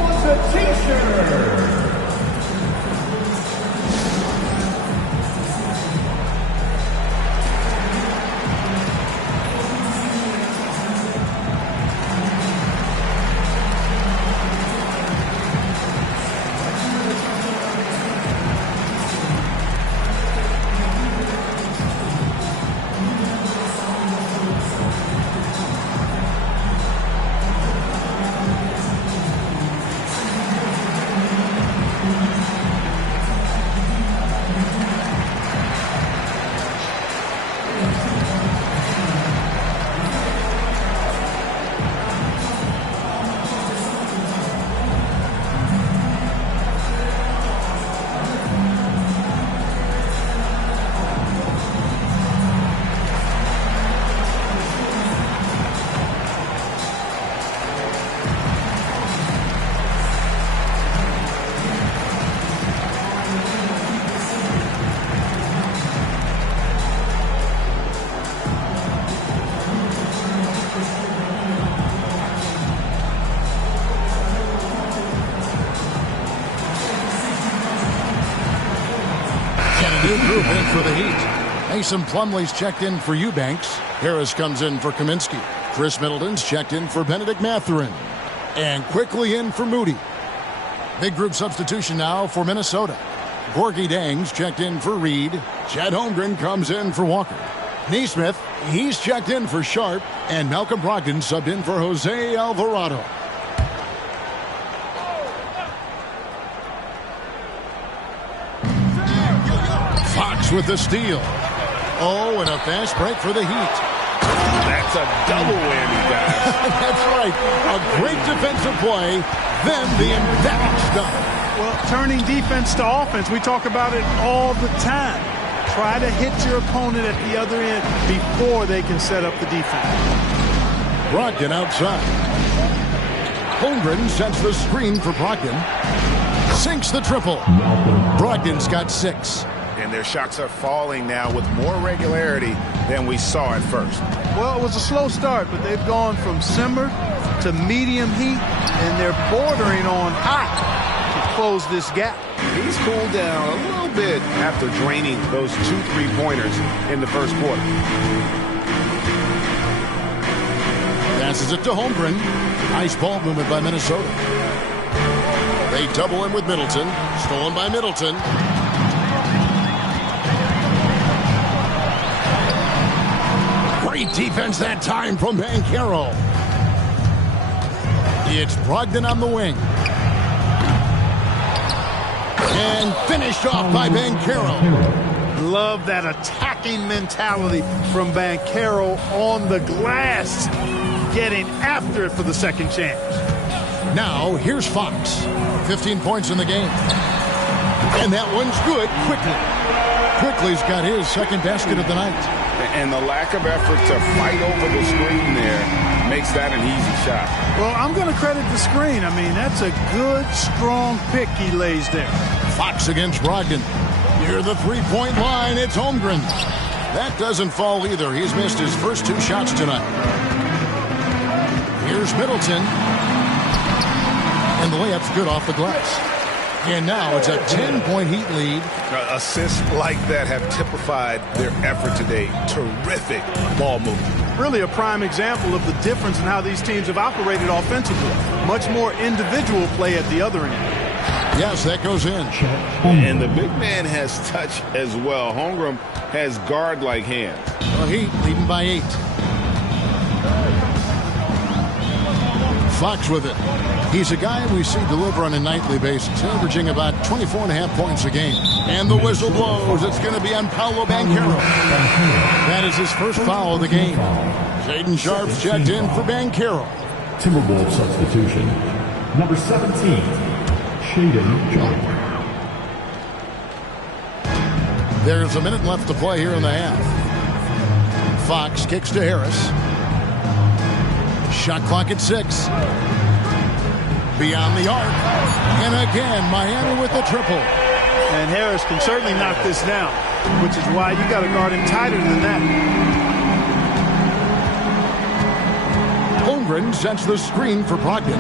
New group in for the Heat. Mason Plumlee's checked in for Eubanks. Harris comes in for Kaminsky. Chris Middleton's checked in for Benedict Mathurin. And quickly in for Moody. Big group substitution now for Minnesota. Gorgie Dangs checked in for Reed. Chad Holmgren comes in for Walker. Neesmith, he's checked in for Sharp. And Malcolm Brogdon subbed in for Jose Alvarado. Fox with the steal. Oh, and a fast break for the Heat. That's a double whammy, guys. That's right. A great defensive play, then the emphatic stop. Well, turning defense to offense, we talk about it all the time. Try to hit your opponent at the other end before they can set up the defense. Brogdon outside. Holmgren sets the screen for Brogdon. Sinks the triple. Brogdon's got 6. And their shots are falling now with more regularity than we saw at first. Well, it was a slow start, but they've gone from simmer to medium heat, and they're bordering on hot to close this gap. He's cooled down a little bit after draining those 2 3-pointers in the first quarter. Passes it to Holmgren. Nice ball movement by Minnesota. They double him with Middleton. Stolen by Middleton. Great defense that time from Banchero. It's Brogdon on the wing. And finished off by Banchero. Love that attacking mentality from Banchero on the glass. Getting after it for the second chance. Now, here's Fox. 15 points in the game. And that one's good. Quickly's got his second basket of the night. And the lack of effort to fight over the screen there makes that an easy shot. Well, I'm going to credit the screen. I mean, that's a good, strong pick he lays there. Fox against Brogdon. Near the three-point line, it's Holmgren. That doesn't fall either. He's missed his first 2 shots tonight. Here's Middleton. And the layup's good off the glass. And now it's a 10-point Heat lead. Assists like that have typified their effort today. Terrific ball movement. Really a prime example of the difference in how these teams have operated offensively. Much more individual play at the other end. Yes, that goes in. And the big man has touch as well. Holmgren has guard-like hands. The Heat leading by 8. Fox with it. He's a guy we see deliver on a nightly basis, averaging about 24.5 points a game. And the whistle blows. It's going to be on Paolo Banchero. That is his first foul of the game. Shaden Sharp's checked in for Banchero. Timberwolves substitution. Number 17, Shaden Sharp. There's a minute left to play here in the half. Fox kicks to Harris. Shot clock at 6. Beyond the arc. And again, Miami with the triple. And Harris can certainly knock this down, which is why you got to guard him tighter than that. Holmgren sets the screen for Brogdon.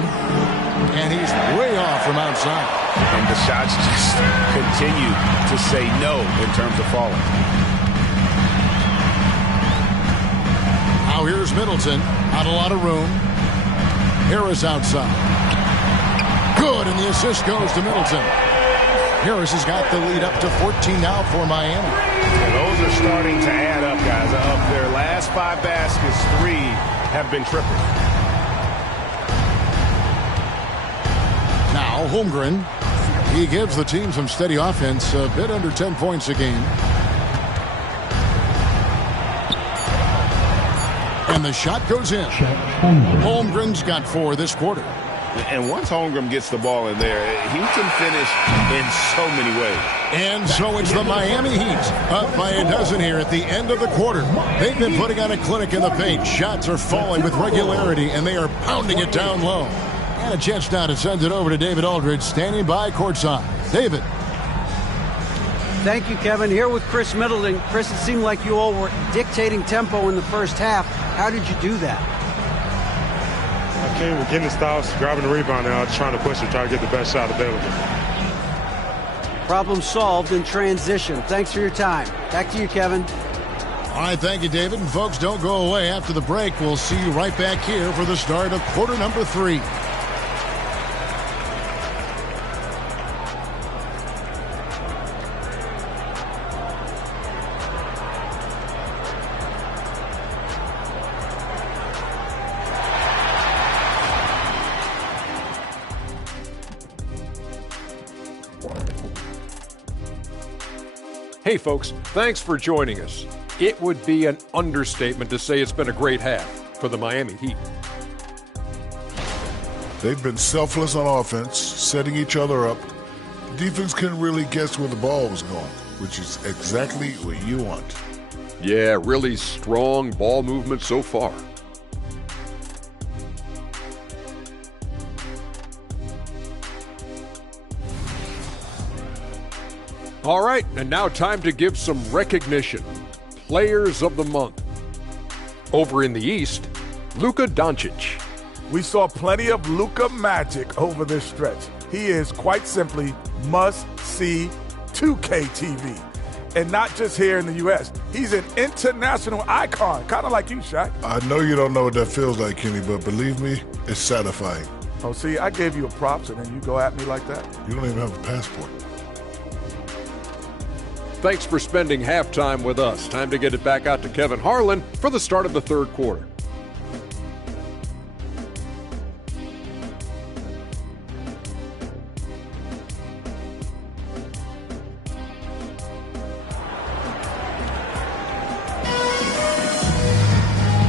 And he's way off from outside. And the shots just continue to say no in terms of falling. Now here's Middleton. Not a lot of room. Harris outside. Good, and the assist goes to Middleton. Harris has got the lead up to 14 now for Miami. And those are starting to add up, guys. Of their last 5 baskets, 3 have been triples. Now Holmgren. He gives the team some steady offense, a bit under 10 points a game. And the shot goes in. Holmgren's got 4 this quarter. And once Holmgren gets the ball in there, he can finish in so many ways. And so it's the Miami Heat up by a dozen here at the end of the quarter. They've been putting on a clinic in the paint. Shots are falling with regularity, and they are pounding it down low. And a chance now to send it over to David Aldridge, standing by courtside. David. Thank you, Kevin. Here with Chris Middleton. Chris, it seemed like you all were dictating tempo in the first half. How did you do that? I came with getting the stops, grabbing the rebound, and I was trying to push it, try to get the best shot available. Problem solved in transition. Thanks for your time. Back to you, Kevin. All right, thank you, David. And folks, don't go away. After the break, we'll see you right back here for the start of quarter number 3. Hey, folks, thanks for joining us. It would be an understatement to say it's been a great half for the Miami Heat. They've been selfless on offense, setting each other up. Defense couldn't really guess where the ball was going, which is exactly what you want. Yeah, really strong ball movement so far. All right, and now time to give some recognition. Players of the Month. Over in the East, Luka Doncic. We saw plenty of Luka magic over this stretch. He is quite simply must-see 2K TV. And not just here in the U.S. He's an international icon, kind of like you, Shaq. I know you don't know what that feels like, Kenny, but believe me, it's satisfying. Oh, see, I gave you a props, and then you go at me like that? You don't even have a passport. Thanks for spending halftime with us. Time to get it back out to Kevin Harlan for the start of the third quarter.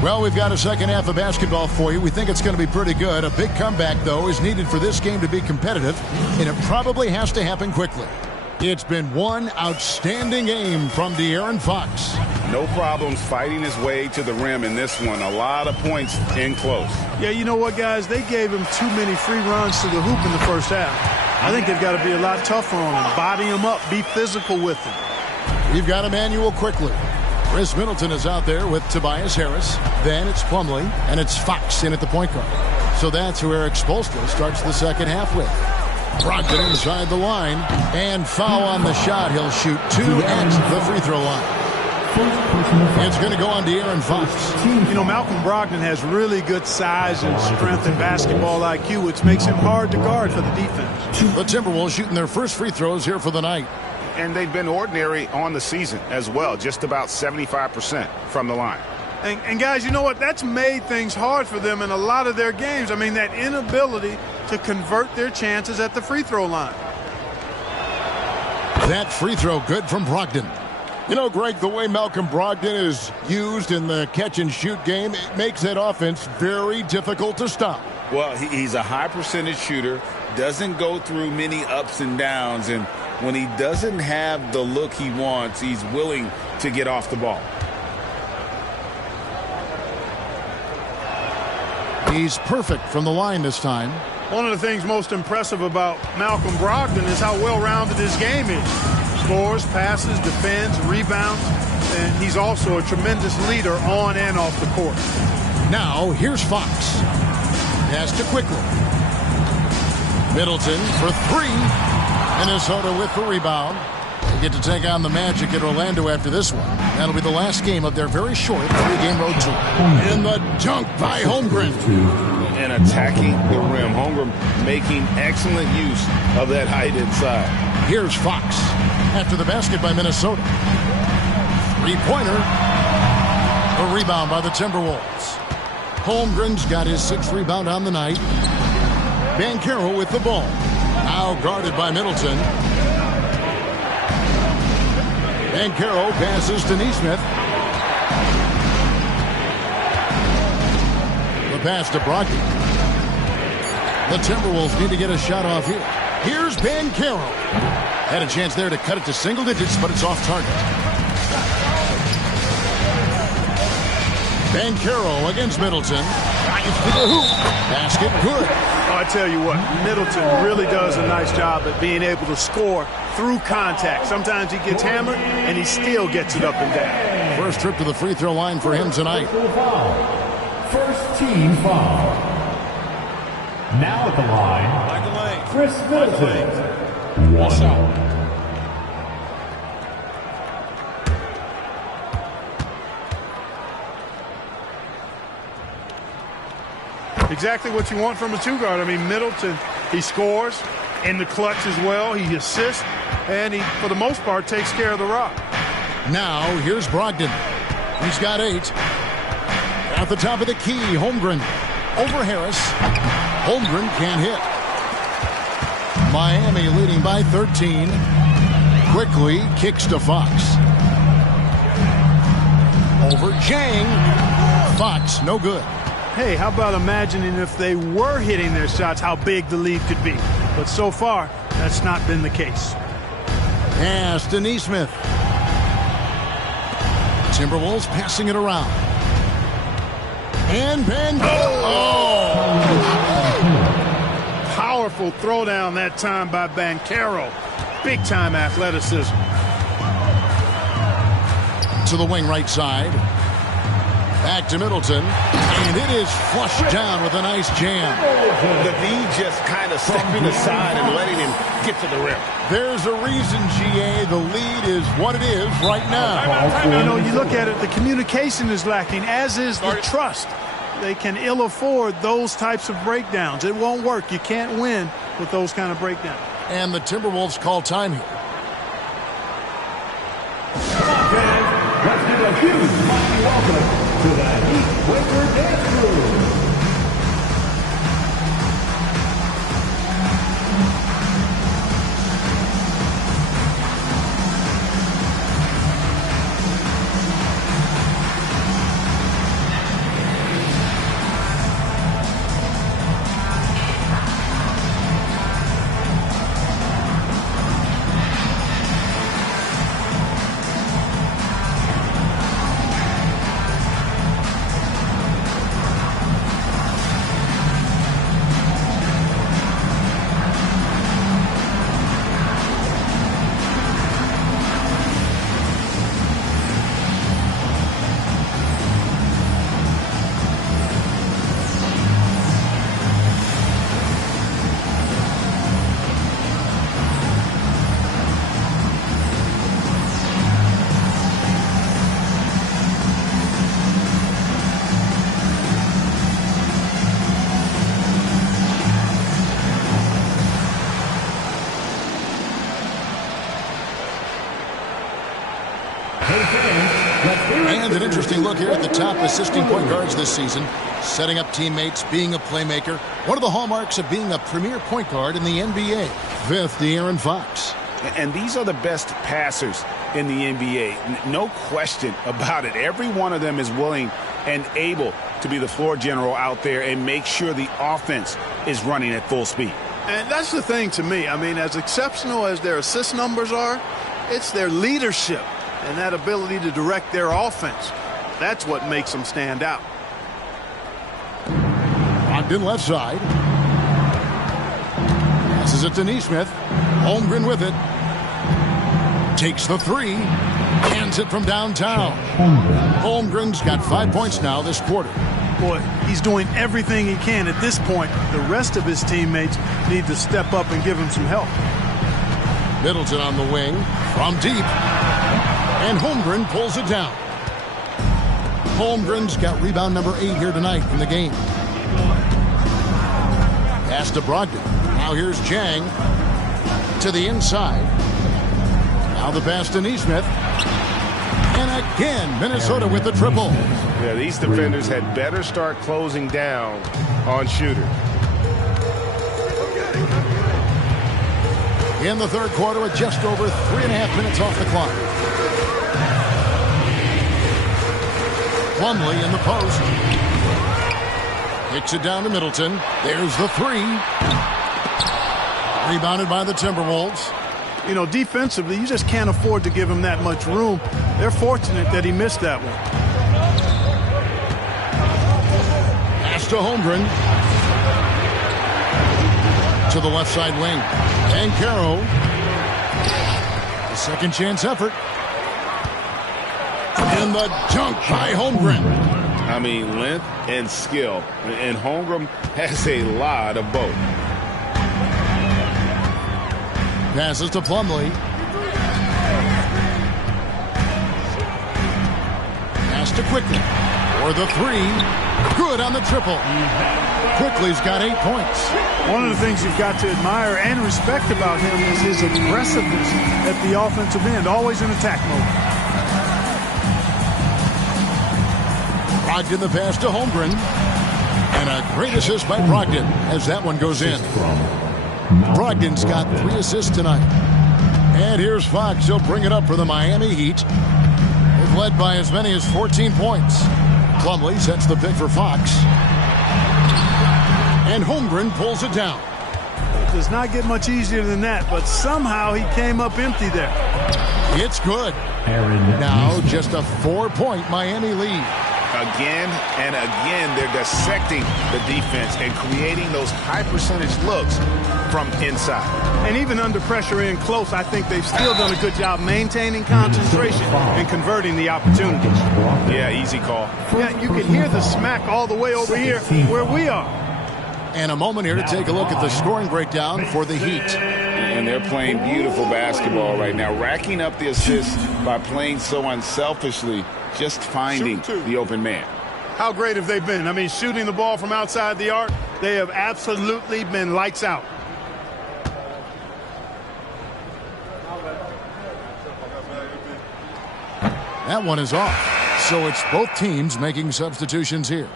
Well, we've got a second half of basketball for you. We think it's going to be pretty good. A big comeback, though, is needed for this game to be competitive, and it probably has to happen quickly. It's been one outstanding game from De'Aaron Fox. No problems fighting his way to the rim in this one. A lot of points in close. Yeah, you know what, guys? They gave him too many free runs to the hoop in the first half. I think they've got to be a lot tougher on him. Body him up. Be physical with him. We've got Emmanuel quickly. Chris Middleton is out there with Tobias Harris. Then it's Plumlee, and it's Fox in at the point guard. So that's who Eric Spoelstra starts the second half with. Brogdon inside the line, and foul on the shot. He'll shoot 2 at the free throw line. It's going to go on De'Aaron Fox. You know, Malcolm Brogdon has really good size and strength and basketball IQ, which makes him hard to guard for the defense. The Timberwolves shooting their first free throws here for the night. And they've been ordinary on the season as well, just about 75% from the line. And guys, you know what? That's made things hard for them in a lot of their games. I mean, that inability to convert their chances at the free throw line. That free throw good from Brogdon. You know, Greg, the way Malcolm Brogdon is used in the catch-and-shoot game, it makes that offense very difficult to stop. Well, he's a high percentage shooter, doesn't go through many ups and downs, and when he doesn't have the look he wants, he's willing to get off the ball. He's perfect from the line this time. One of the things most impressive about Malcolm Brogdon is how well-rounded his game is. Scores, passes, defends, rebounds, and he's also a tremendous leader on and off the court. Now, here's Fox. Pass to quickly. Middleton for 3. Minnesota with the rebound. They get to take on the Magic at Orlando after this one. That'll be the last game of their very short 3-game road tour. And the dunk by Holmgren. And attacking the rim. Holmgren making excellent use of that height inside. Here's Fox after the basket by Minnesota. 3-pointer. A rebound by the Timberwolves. Holmgren's got his 6th rebound on the night. Banchero with the ball. Now guarded by Middleton. Banchero passes to Nesmith. The pass to Brogdon. The Timberwolves need to get a shot off here. Here's Banchero. Had a chance there to cut it to single digits, but it's off target. Banchero against Middleton. Drives to the hoop. Basket good. I tell you what, Middleton really does a nice job at being able to score through contact. Sometimes he gets hammered, and he still gets it up and down. First trip to the free throw line for him tonight. First team foul. Now at the line, Chris Middleton. 1. Exactly what you want from a two-guard. I mean, Middleton, he scores in the clutch as well. He assists, and he, for the most part, takes care of the rock. Now, here's Brogdon. He's got 8. At the top of the key, Holmgren over Harris. Holmgren can't hit. Miami leading by 13. Quickly kicks to Fox. Over Jang. Fox, no good. Hey, how about imagining if they were hitting their shots, how big the lead could be. But so far, that's not been the case. Pass to Neesmith. Timberwolves passing it around. And Ben. Oh! Powerful throwdown that time by Banchero. Big-time athleticism. To the wing right side. Back to Middleton. And it is flushed down with a nice jam. The V just kind of stepping aside and letting him get to the rim. There's a reason, GA. The lead is what it is right now. You know, you look at it, the communication is lacking, as is the trust. They can ill afford those types of breakdowns. It won't work. You can't win with those kind of breakdowns. And the Timberwolves call time here. Let's give a huge mighty welcome to the Heat Winter Dance Crew. And an interesting look here at the top assisting point guards this season. Setting up teammates, being a playmaker. One of the hallmarks of being a premier point guard in the NBA. Fifth, De'Aaron Fox. And these are the best passers in the NBA. No question about it. Every one of them is willing and able to be the floor general out there and make sure the offense is running at full speed. And that's the thing to me. I mean, as exceptional as their assist numbers are, it's their leadership and that ability to direct their offense. That's what makes them stand out. Ogden left side. Passes it to Neesmith. Holmgren with it. Takes the three. Hands it from downtown. Holmgren's got 5 points now this quarter. Boy, he's doing everything he can at this point. The rest of his teammates need to step up and give him some help. Middleton on the wing from deep. And Holmgren pulls it down. Holmgren's got rebound number 8 here tonight in the game. Pass to Brogdon. Now here's Jang to the inside. Now the pass to Neesmith. And again, Minnesota with the triple. Yeah, these defenders had better start closing down on shooters. In the third quarter with just over 3.5 minutes off the clock. Plumlee in the post. Kicks it down to Middleton. There's the three. Rebounded by the Timberwolves. You know, defensively, you just can't afford to give him that much room. They're fortunate that he missed that one. Pass to Holmgren. To the left side wing. Banchero. The second chance effort. And the dunk by Holmgren. I mean, length and skill. And Holmgren has a lot of both. Passes to Plumlee. Pass to Quickly. For the three. Good on the triple. Quickly's got 8 points. One of the things you've got to admire and respect about him is his aggressiveness at the offensive end. Always in attack mode. Brogdon the pass to Holmgren. And a great assist by Brogdon as that one goes in. Brogdon's got 3 assists tonight. And here's Fox. He'll bring it up for the Miami Heat. They've led by as many as 14 points. Plumlee sets the pick for Fox. And Holmgren pulls it down. It does not get much easier than that, but somehow he came up empty there. It's good. Now just a 4-point Miami lead. Again and again, they're dissecting the defense and creating those high percentage looks from inside. And even under pressure in close, I think they've still done a good job maintaining concentration and converting the opportunities. Yeah, easy call. Yeah, you can hear the smack all the way over here where we are. And a moment here to take a look at the scoring breakdown for the Heat. And they're playing beautiful basketball right now, racking up the assists by playing so unselfishly, just finding the open man. How great have they been? I mean, shooting the ball from outside the arc, they have absolutely been lights out. That one is off. So it's both teams making substitutions here.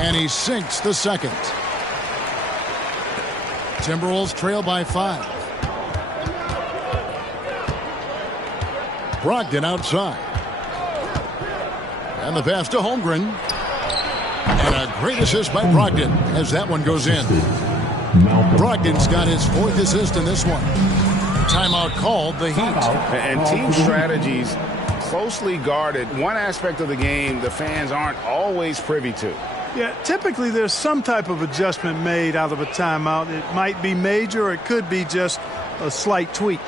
And he sinks the second. Timberwolves trail by 5. Brogdon outside. And the pass to Holmgren. And a great assist by Brogdon as that one goes in. Brogdon's got his 4th assist in this one. Timeout called, the Heat. And team strategies closely guarded. One aspect of the game the fans aren't always privy to. Yeah, typically there's some type of adjustment made out of a timeout. It might be major or it could be just a slight tweak.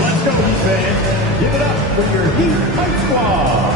Let's go, fans. Give it up for your Heat Fight Squad.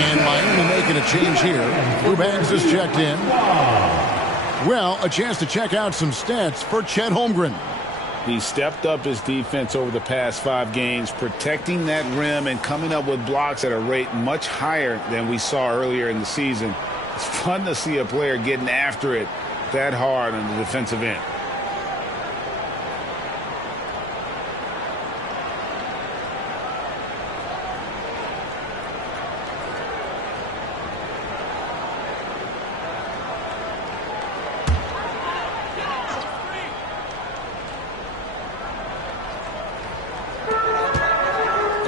And Miami making a change here. Eubanks is checked in. Well, a chance to check out some stats for Chet Holmgren. He stepped up his defense over the past 5 games, protecting that rim and coming up with blocks at a rate much higher than we saw earlier in the season. It's fun to see a player getting after it that hard on the defensive end.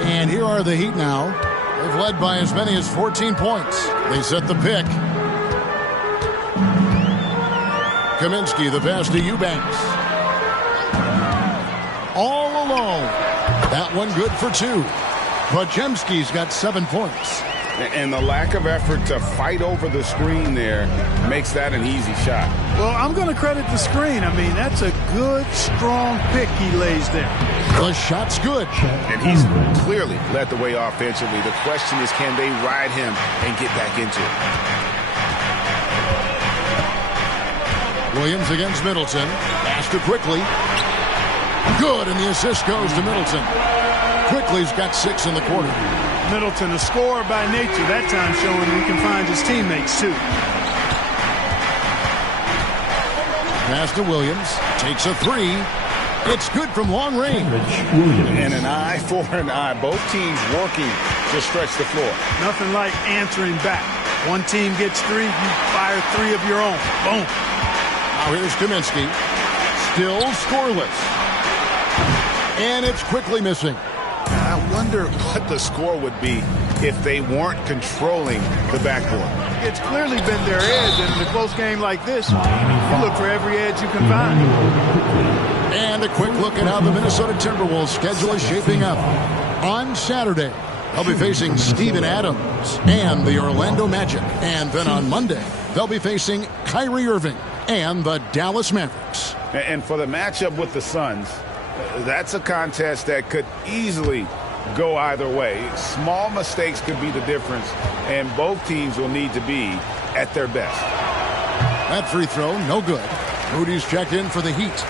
And here are the Heat now. They've led by as many as 14 points. They set the pick. Kaminsky, the pass to Eubanks. All alone. That one good for 2. Podziemski's got 7 points. And the lack of effort to fight over the screen there makes that an easy shot. Well, I'm going to credit the screen. I mean, that's a good, strong pick he lays there. The shot's good. And he's clearly led the way offensively. The question is, can they ride him and get back into it? Williams against Middleton. Pass to Quickly. Good, and the assist goes to Middleton. Quickly's got 6 in the quarter. Middleton, a scorer by nature, that time showing he can find his teammates too. pass to Williams. Takes a three. It's good from long range. And an eye for an eye. Both teams working to stretch the floor. Nothing like answering back. One team gets three, you fire three of your own. Boom. Now here's Kaminsky. Still scoreless. And it's quickly missing. I wonder what the score would be if they weren't controlling the backboard. It's clearly been their edge, and in a close game like this, you look for every edge you can find. And a quick look at how the Minnesota Timberwolves schedule is shaping up. On Saturday, they'll be facing Steven Adams and the Orlando Magic. And then on Monday, they'll be facing Kyrie Irving and the Dallas Mavericks. And for the matchup with the Suns, that's a contest that could easily go either way. Small mistakes could be the difference, and both teams will need to be at their best. That free throw, no good. Rudy's checked in for the Heat.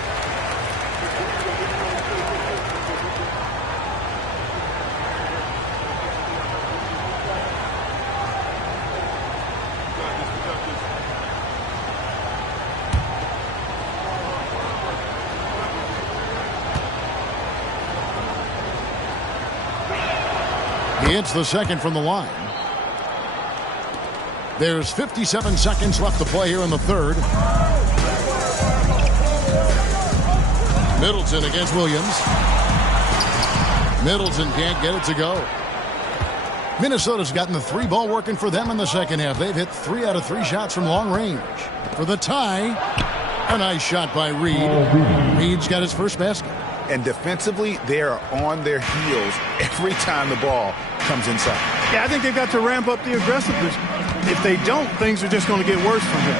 He hits the second from the line. There's 57 seconds left to play here in the third. Middleton against Williams. Middleton can't get it to go. Minnesota's gotten the three ball working for them in the second half. They've hit 3 out of 3 shots from long range. For the tie, a nice shot by Reed. Reed's got his first basket. And defensively, they are on their heels every time the ball comes inside. Yeah, I think they've got to ramp up the aggressiveness. If they don't, things are just going to get worse from here.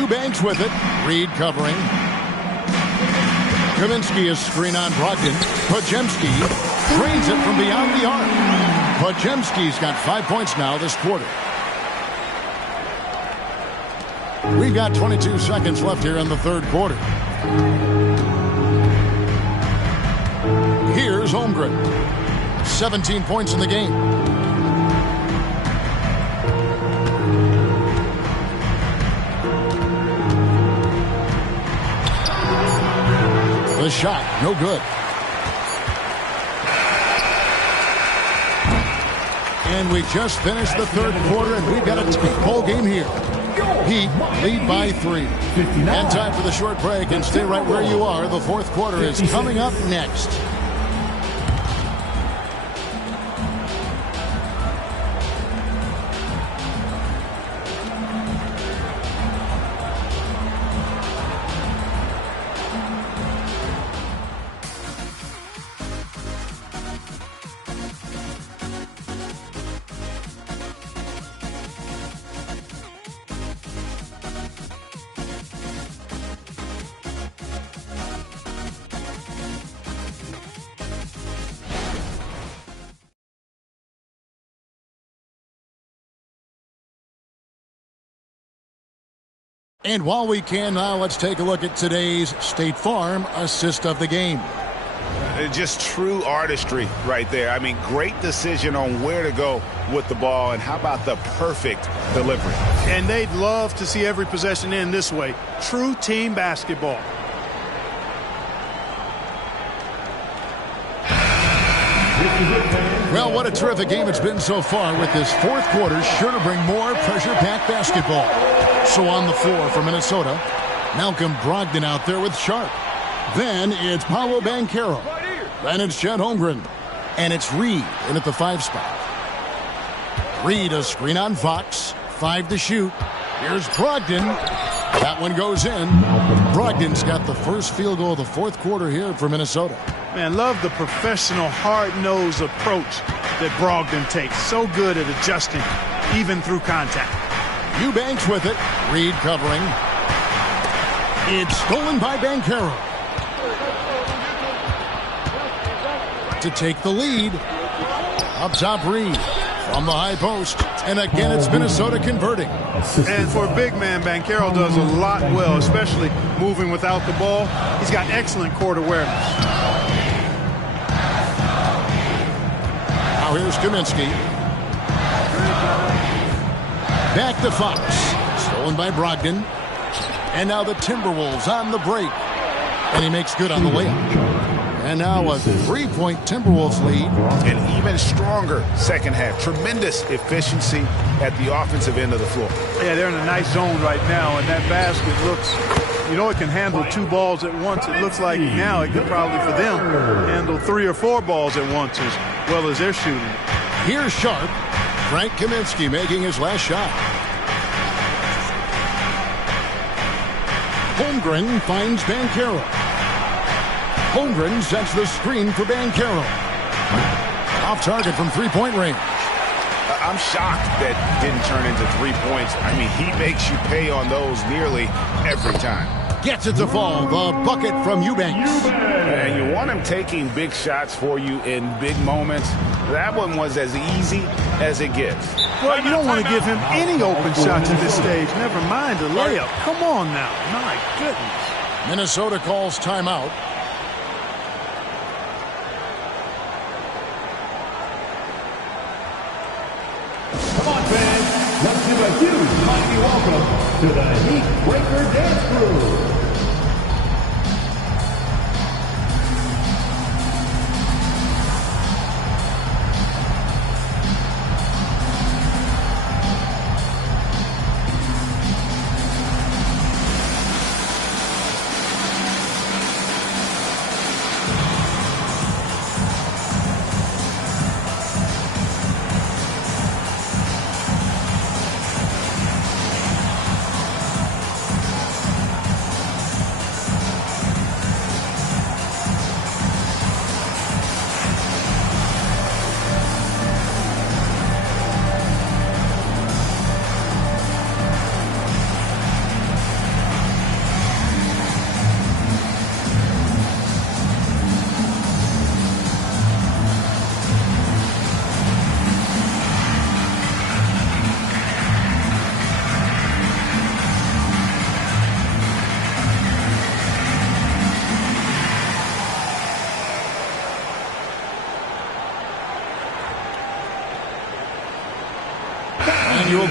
Eubanks with it. Reed covering. Kaminsky is screen on Brogdon. Podziemski drains it from beyond the arc. Podziemski's got 5 points now this quarter. We've got 22 seconds left here in the third quarter. Here's Holmgren. 17 points in the game. The shot, no good. And we just finished the third quarter, and we've got a tight ball game here. Heat lead by 3. And time for the short break, and stay right where you are. The fourth quarter is coming up next. And while we can now, let's take a look at today's State Farm assist of the game. Just true artistry right there. I mean, great decision on where to go with the ball, and how about the perfect delivery? And they'd love to see every possession end this way. True team basketball. Well, what a terrific game it's been so far, with this fourth quarter sure to bring more pressure-packed basketball. So on the floor for Minnesota, Malcolm Brogdon out there with Sharp. Then it's Paolo Banchero. Then it's Chet Holmgren. And it's Reed in at the 5 spot. Reed a screen on Fox. 5 to shoot. Here's Brogdon. That one goes in. Brogdon's got the first field goal of the fourth quarter here for Minnesota. Man, love the professional, hard-nosed approach that Brogdon takes. So good at adjusting, even through contact. Eubanks with it. Reed covering. It's stolen by Banchero. To take the lead. Up top, Reed. From the high post. And again, it's Minnesota converting. And for a big man, Banchero does a lot well, especially moving without the ball. He's got excellent court awareness. Now here's Kaminsky. Back to Fox. Stolen by Brogdon. And now the Timberwolves on the break. And he makes good on the layup. And now a 3-point Timberwolves lead. An even stronger second half. Tremendous efficiency at the offensive end of the floor. Yeah, they're in a nice zone right now, and that basket looks, you know, it can handle 2 balls at once. It looks like now it could probably, for them, handle 3 or 4 balls at once as well as they're shooting. Here's Sharp. Frank Kaminsky making his last shot. Holmgren finds Banchero. Holmgren sets the screen for Banchero. Off target from 3-point range. I'm shocked that didn't turn into 3 points. I mean, he makes you pay on those nearly every time. Gets it to fall. The bucket from Eubanks. And you want him taking big shots for you in big moments. That one was as easy as it gets. Well, you don't want to give him any open shots at this stage. Never mind the layup. Come on now. My goodness. Minnesota calls timeout. Come on, fans. Let's give a huge mighty welcome to the Heat Breaker Dance Crew.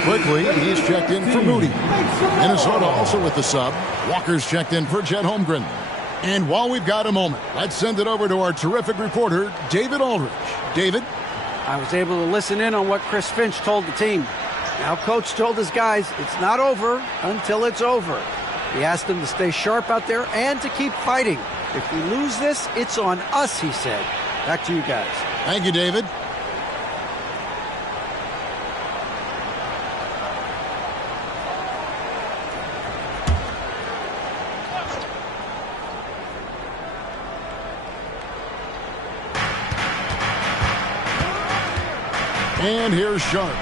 Quickly, he's checked in for Moody. Minnesota also with the sub. Walker's checked in for Chet Holmgren. And while we've got a moment, let's send it over to our terrific reporter, David Aldridge. David? I was able to listen in on what Chris Finch told the team. Now, Coach told his guys it's not over until it's over. He asked them to stay sharp out there and to keep fighting. If we lose this, it's on us, he said. Back to you guys. Thank you, David. And here's Sharp.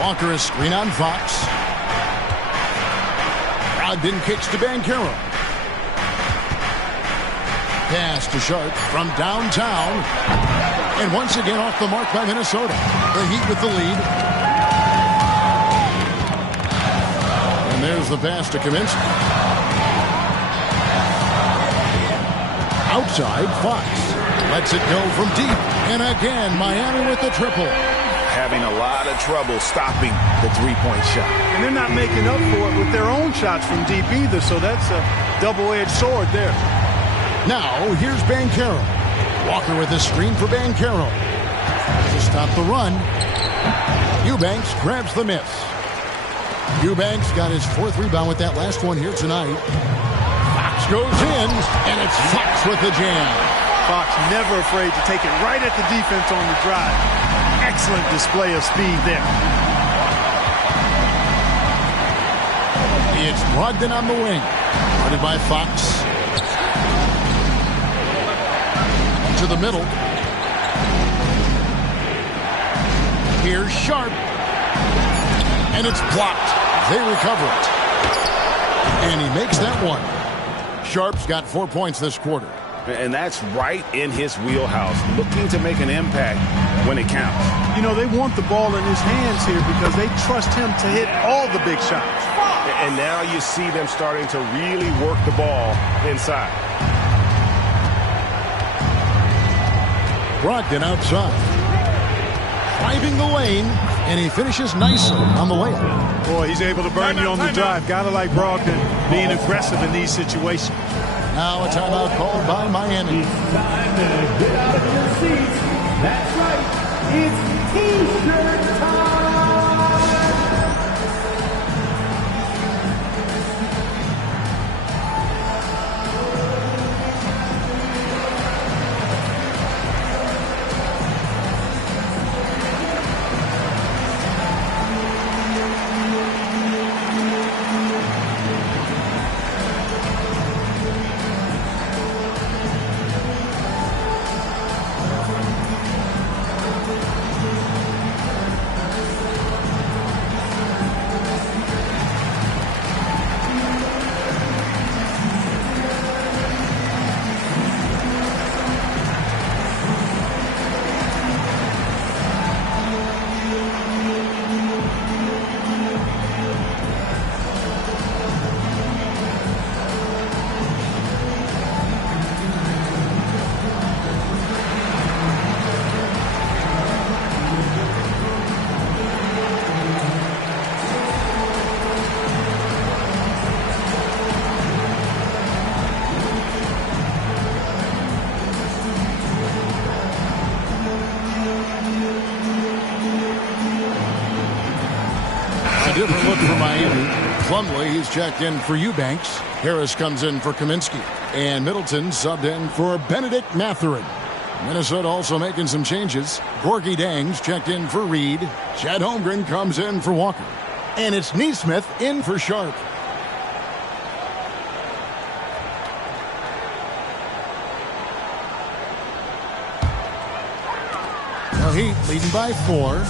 Walker is screen on Fox. Brogdon kicks to Banchero. Pass to Sharp from downtown. And once again off the mark by Minnesota. The Heat with the lead. And there's the pass to Kaminsky. Outside, Fox lets it go from deep. And again, Miami with the triple. Having a lot of trouble stopping the three-point shot. And they're not making up for it with their own shots from deep either, so that's a double-edged sword there. Now, here's Banchero. Walker with a screen for Banchero. To stop the run, Eubanks grabs the miss. Eubanks got his 4th rebound with that last one here tonight. Fox goes in, and it's Fox with the jam. Fox never afraid to take it right at the defense on the drive. Excellent display of speed there. It's Brogdon on the wing. Guarded by Fox. To the middle. Here's Sharp. And it's blocked. They recover it. And he makes that one. Sharp's got 4 points this quarter. And that's right in his wheelhouse, looking to make an impact when it counts. You know, they want the ball in his hands here because they trust him to hit all the big shots. And now you see them starting to really work the ball inside. Brogdon outside. Driving the lane. And he finishes nicely on the layup. Boy, he's able to burn you on the drive. Gotta like Brogdon being aggressive in these situations. Now a timeout called by Miami. It's time to get out of your seats. That's right. It's T-shirt time. Different look for Miami. Plumlee, he's checked in for Eubanks. Harris comes in for Kaminsky. And Middleton subbed in for Benedict Mathurin. Minnesota also making some changes. Gorgie Dang's checked in for Reed. Chet Holmgren comes in for Walker. And it's Neesmith in for Sharp. The Heat leading by 4.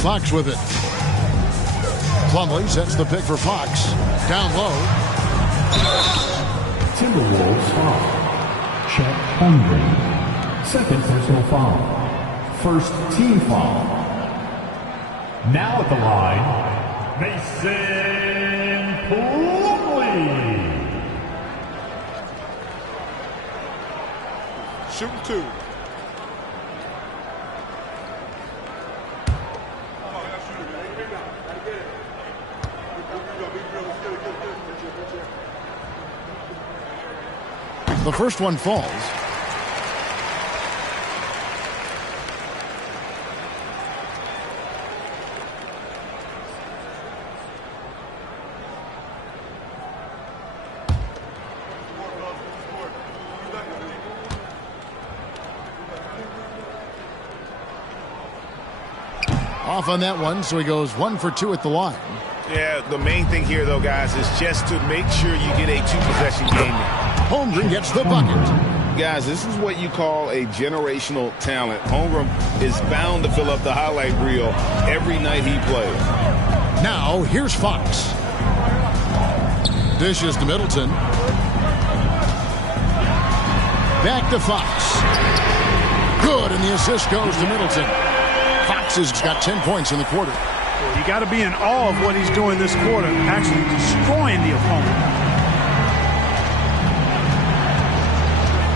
Fox with it. Plumlee sets the pick for Fox. Down low. Timberwolves foul. Chet Holmgren. Second personal foul. First team foul. Now at the line, Mason Plumlee. Shooting 2. The first one falls. Off on that one, so he goes 1 for 2 at the line. Yeah, the main thing here, though, guys, is just to make sure you get a 2-possession game. Holmgren gets the bucket. Guys, this is what you call a generational talent. Holmgren is bound to fill up the highlight reel every night he plays. Now, here's Fox. Dishes to Middleton. Back to Fox. Good, and the assist goes to Middleton. Fox has got 10 points in the quarter. You got to be in awe of what he's doing this quarter, actually destroying the opponent.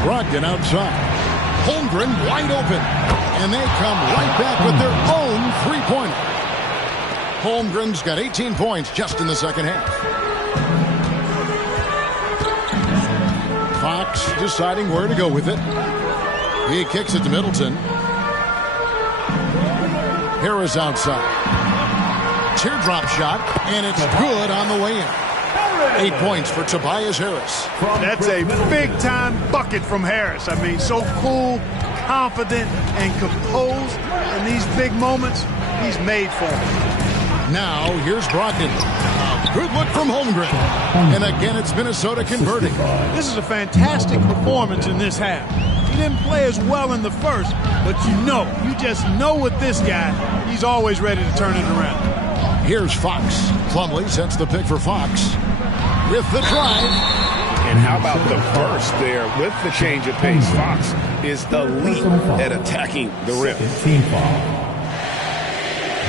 Brogdon outside. Holmgren wide open. And they come right back with their own three-pointer. Holmgren's got 18 points just in the second half. Fox deciding where to go with it. He kicks it to Middleton. Harris outside. Teardrop shot, and it's good on the way in. 8 points for Tobias Harris. That's a big-time bucket from Harris. I mean, so cool, confident, and composed in these big moments. He's made for them. Now, here's Brogdon. A good look from Holmgren. And again, it's Minnesota converting. This is a fantastic performance in this half. He didn't play as well in the first, but you just know with this guy, he's always ready to turn it around. Here's Fox. Plumlee sets the pick for Fox. With the drive. And how about the burst there with the change of pace? Fox is elite at attacking the rim. Team foul.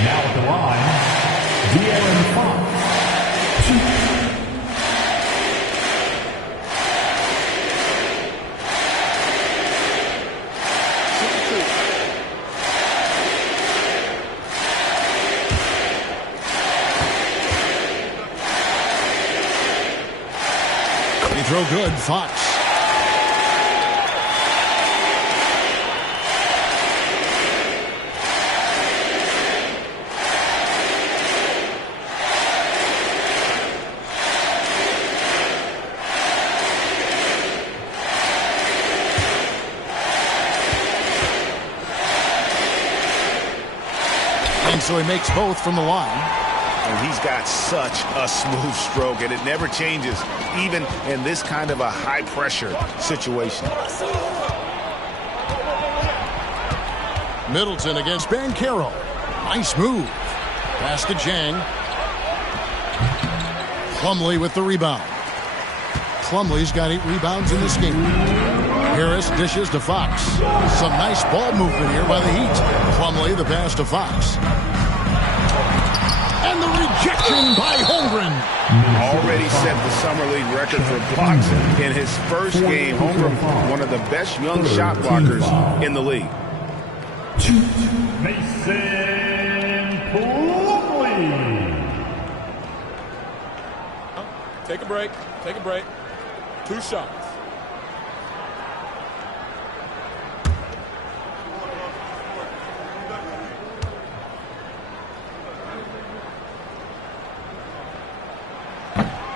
Now at the line, De'Aaron Fox. throw good. Fox. And so he makes both from the line. And he's got such a smooth stroke, and it never changes, even in this kind of a high-pressure situation. Middleton against Banchero. Nice move. Pass to Jang. Plumlee with the rebound. Plumlee's got 8 rebounds in this game. Harris dishes to Fox. Some nice ball movement here by the Heat. Plumlee, the pass to Fox. And the rejection by Holmgren. Already set the Summer League record for blocks in his first game. Holmgren, one of the best young shot blockers in the league. Mason Plumlee. Take a break. Take a break. 2 shots.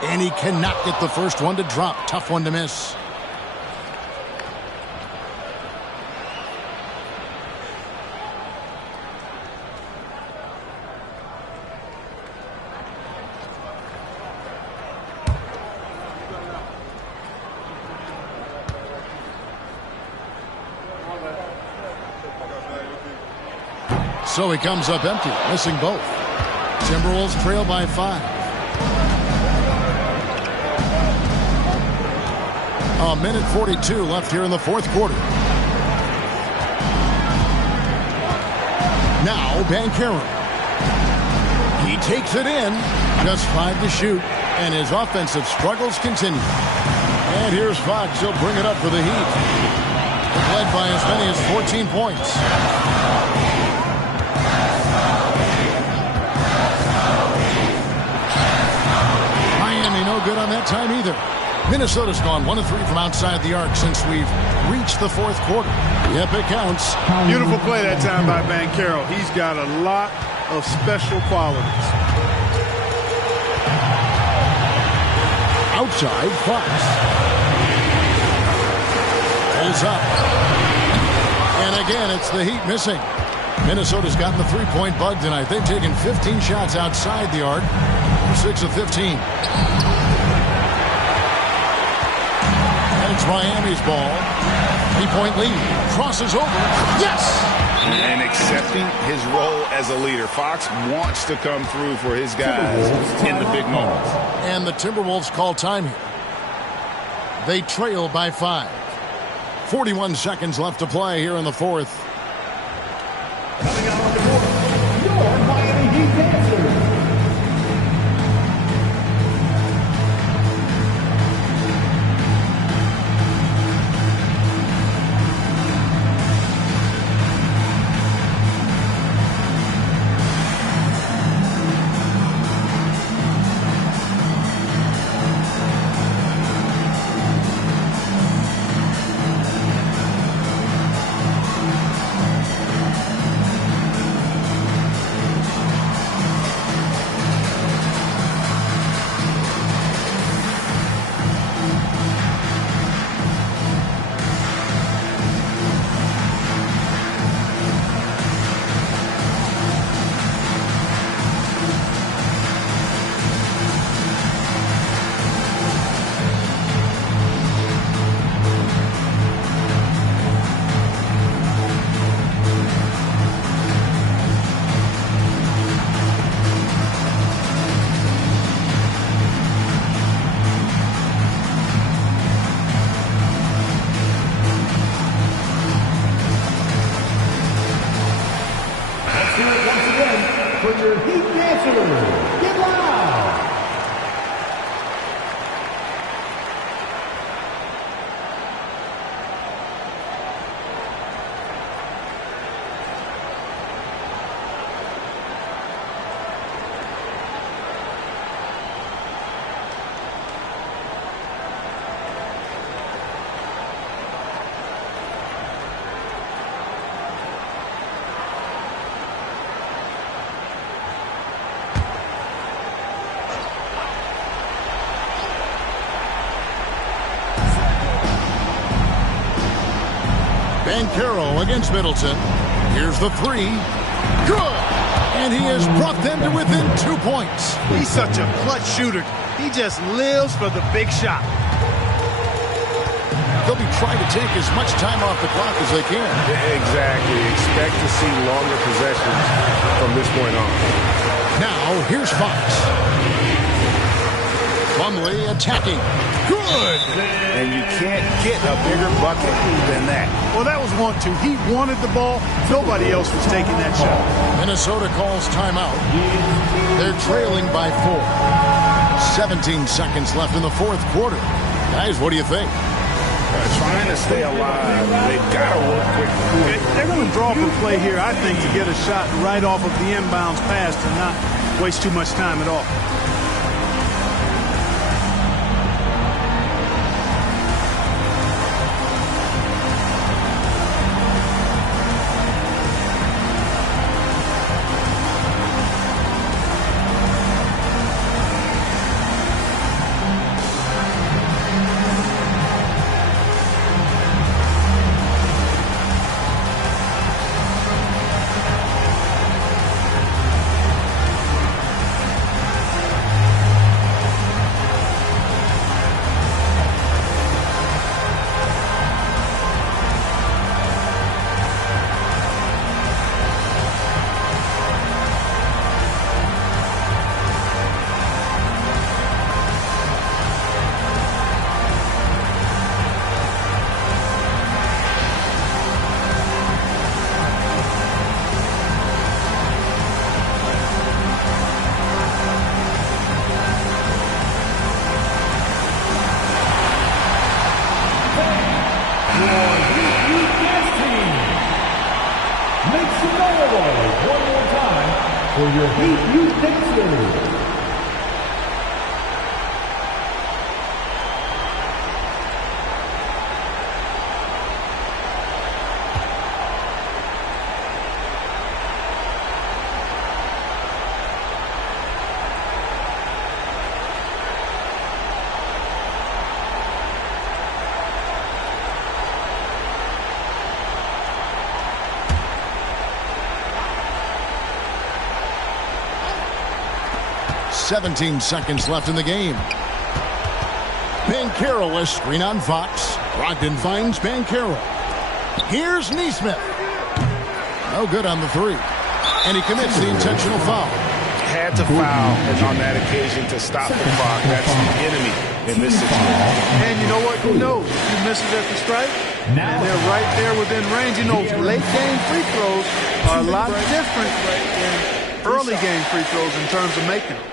And he cannot get the first one to drop. Tough one to miss. So he comes up empty, missing both. Timberwolves trail by 5. A minute 42 left here in the fourth quarter. Now Banchero. He takes it in. Just 5 to shoot. And his offensive struggles continue. And here's Fox. He'll bring it up for the Heat. Led by as many as 14 points. Miami no good on that time either. Minnesota's gone 1 of 3 from outside the arc since we've reached the fourth quarter. Yep, it counts. Beautiful play that time by Banchero. He's got a lot of special qualities. Outside, Fox. Pulls up. And again, it's the Heat missing. Minnesota's gotten the three-point bug tonight. They've taken 15 shots outside the arc. 6 of 15. It's Miami's ball. 3-point lead. Crosses over. Yes! And accepting his role as a leader. Fox wants to come through for his guys in the big moments. And the Timberwolves call time here. They trail by 5. 41 seconds left to play here in the fourth. Coming out on the court, your Miami Heat dancers. Banchero against Middleton. Here's the three. Good! And he has brought them to within 2 points. He's such a clutch shooter. He just lives for the big shot. They'll be trying to take as much time off the clock as they can. Exactly. Expect to see longer possessions from this point on. Now, here's Fox. Plumlee attacking. Good! And you can't get a bigger bucket than that. Well, that was 1-2. He wanted the ball. Nobody else was taking that shot. Minnesota calls timeout. They're trailing by 4. 17 seconds left in the fourth quarter. Guys, what do you think? Trying to stay alive. They've got to work quickly. They're going to draw up a play here, I think, to get a shot right off of the inbounds pass to not waste too much time at all. For your Heat Youth Dixie. .17 seconds left in the game. Banchero, a screen on Fox. Brogdon finds Banchero. Here's Neesmith. No good on the three. And he commits the intentional foul. Had to foul on that occasion to stop the clock. That's the enemy in this situation. And you know what? Who knows? If he misses at the stripe, and they're right there within range. You know, late game free throws are a lot different than early game free throws in terms of making them.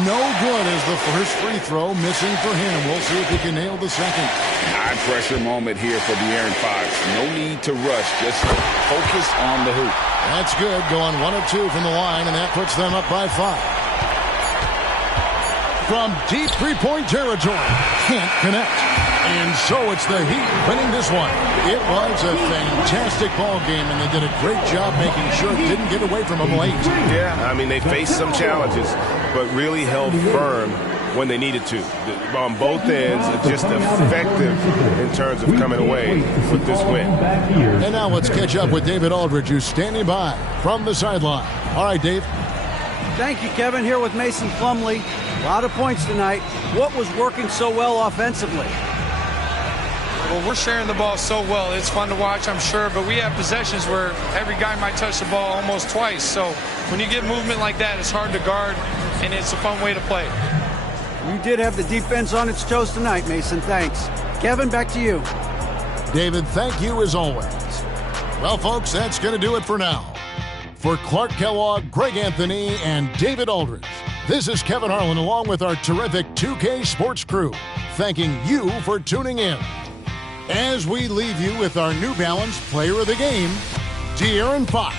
No good as the first free throw missing for him. We'll see if he can nail the second. High pressure moment here for De'Aaron Fox. No need to rush. Just focus on the hoop. That's good. Going 1 of 2 from the line, and that puts them up by 5. From deep three-point territory. Can't connect. And so it's the Heat winning this one. It was a fantastic ball game, and they did a great job making sure it didn't get away from them late. Yeah, I mean, they faced some challenges, but really held firm when they needed to. On both ends, just effective in terms of coming away with this win. And now let's catch up with David Aldridge, who's standing by from the sideline. All right, Dave. Thank you, Kevin. Here with Mason Plumlee. A lot of points tonight. What was working so well offensively? Well, we're sharing the ball so well. It's fun to watch, I'm sure, but we have possessions where every guy might touch the ball almost twice. So when you get movement like that, it's hard to guard, and it's a fun way to play. You did have the defense on its toes tonight, Mason. Thanks. Kevin, back to you. David, thank you as always. Well, folks, that's going to do it for now. For Clark Kellogg, Greg Anthony, and David Aldridge, this is Kevin Harlan along with our terrific 2K Sports crew, thanking you for tuning in. As we leave you with our New Balance Player of the Game, De'Aaron Fox.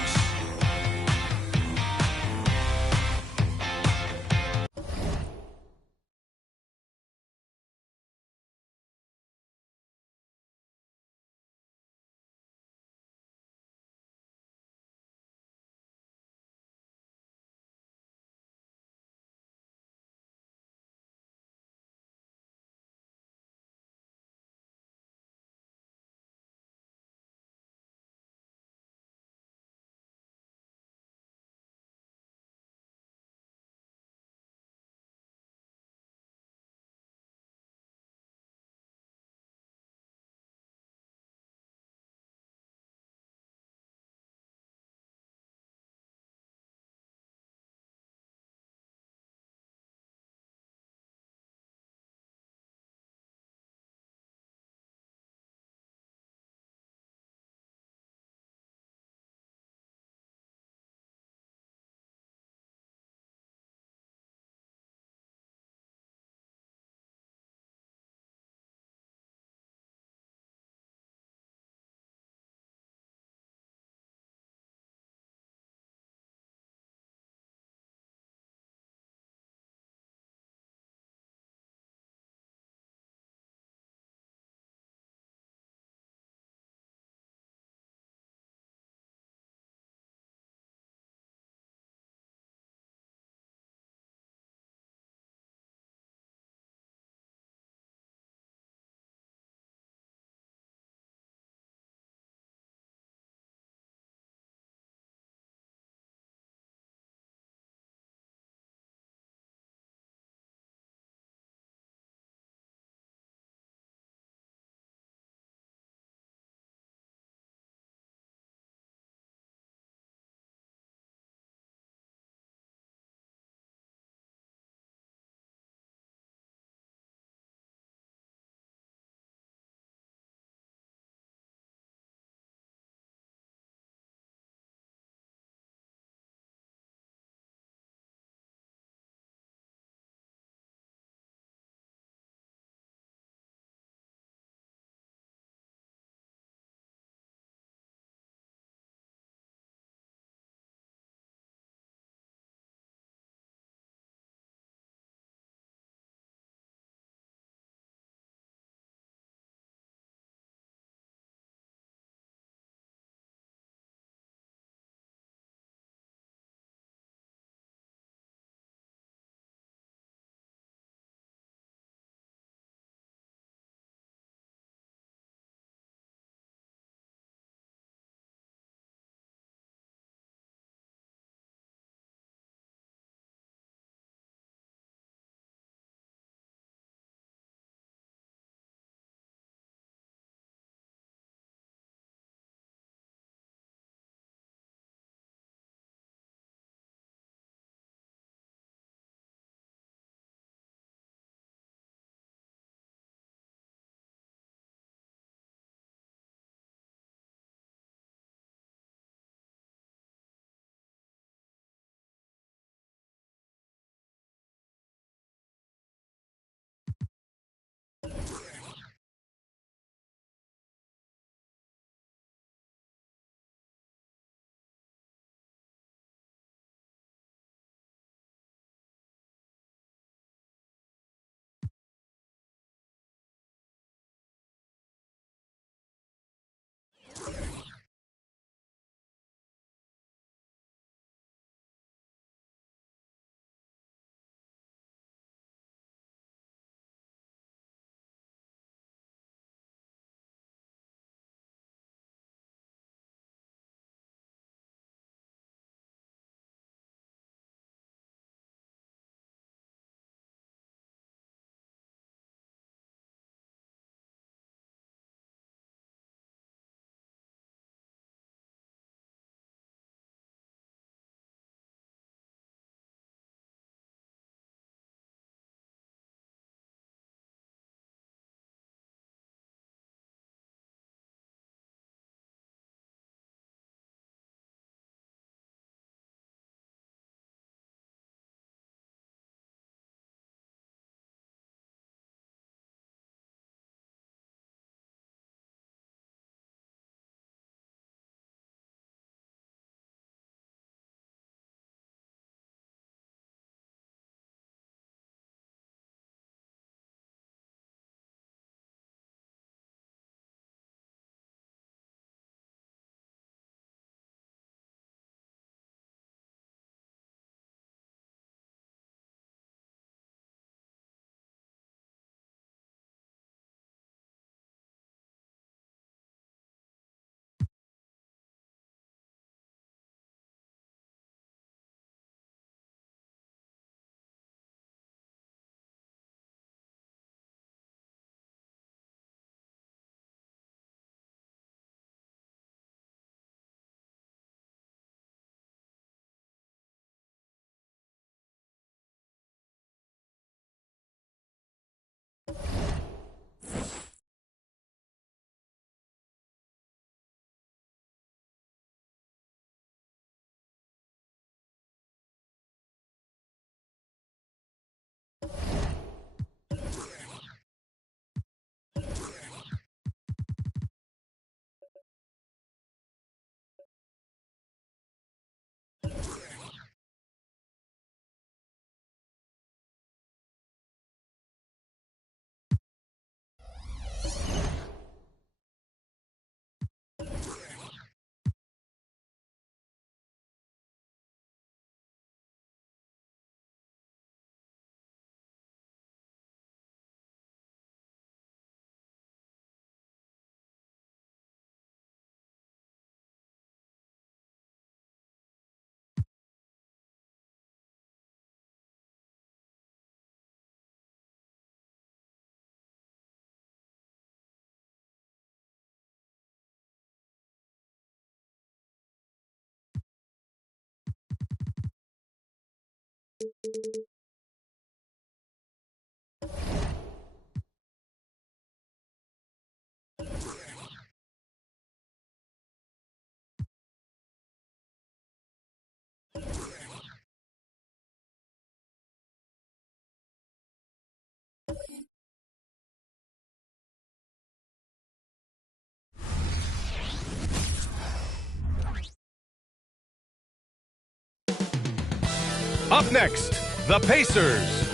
Up next, the Pacers.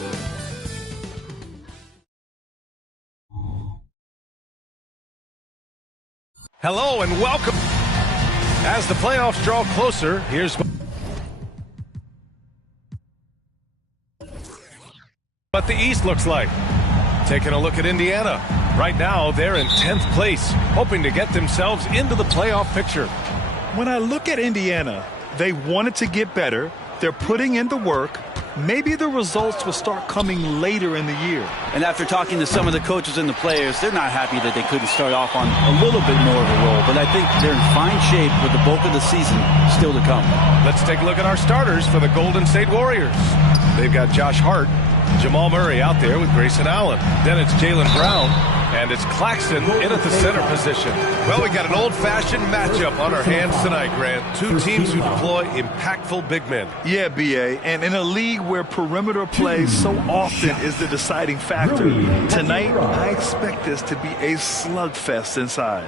Hello and welcome. As the playoffs draw closer, here's what the East looks like. Taking a look at Indiana. Right now, they're in 10th place, hoping to get themselves into the playoff picture. When I look at Indiana, they wanted to get better. They're putting in the work. Maybe the results will start coming later in the year. And after talking to some of the coaches and the players, they're not happy that they couldn't start off on a little bit more of a roll. But I think they're in fine shape with the bulk of the season still to come. Let's take a look at our starters for the Golden State Warriors. They've got Josh Hart, Jamal Murray out there with Grayson Allen. Then it's Jaylen Brown, and it's Claxton in at the center position. Well, we got an old-fashioned matchup on our hands tonight, Grant. Two teams who deploy impactful big men. Yeah, B.A., and in a league where perimeter play so often is the deciding factor, tonight I expect this to be a slugfest inside.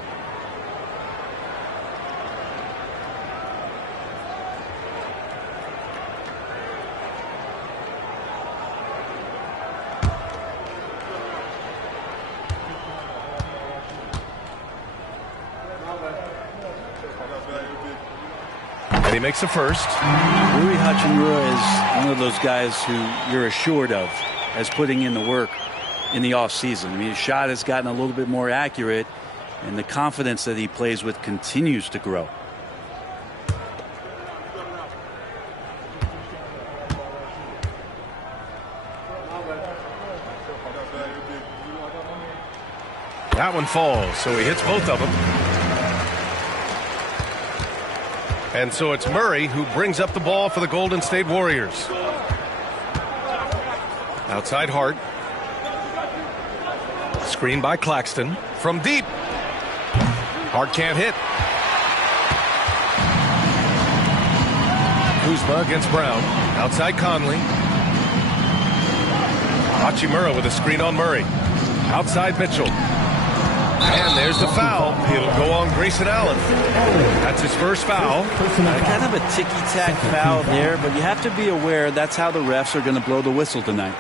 And he makes the first. Rui Hachimura is one of those guys who you're assured of as putting in the work in the offseason. I mean, his shot has gotten a little bit more accurate, and the confidence that he plays with continues to grow. That one falls, so he hits both of them. And so it's Murray who brings up the ball for the Golden State Warriors. Outside Hart. Screen by Claxton. From deep. Hart can't hit. Kuzma against Brown. Outside Conley. Hachimura with a screen on Murray. Outside Mitchell. And there's the foul. It'll go on Grayson Allen. That's his first foul. Kind of a ticky-tack foul there, but you have to be aware that's how the refs are going to blow the whistle tonight.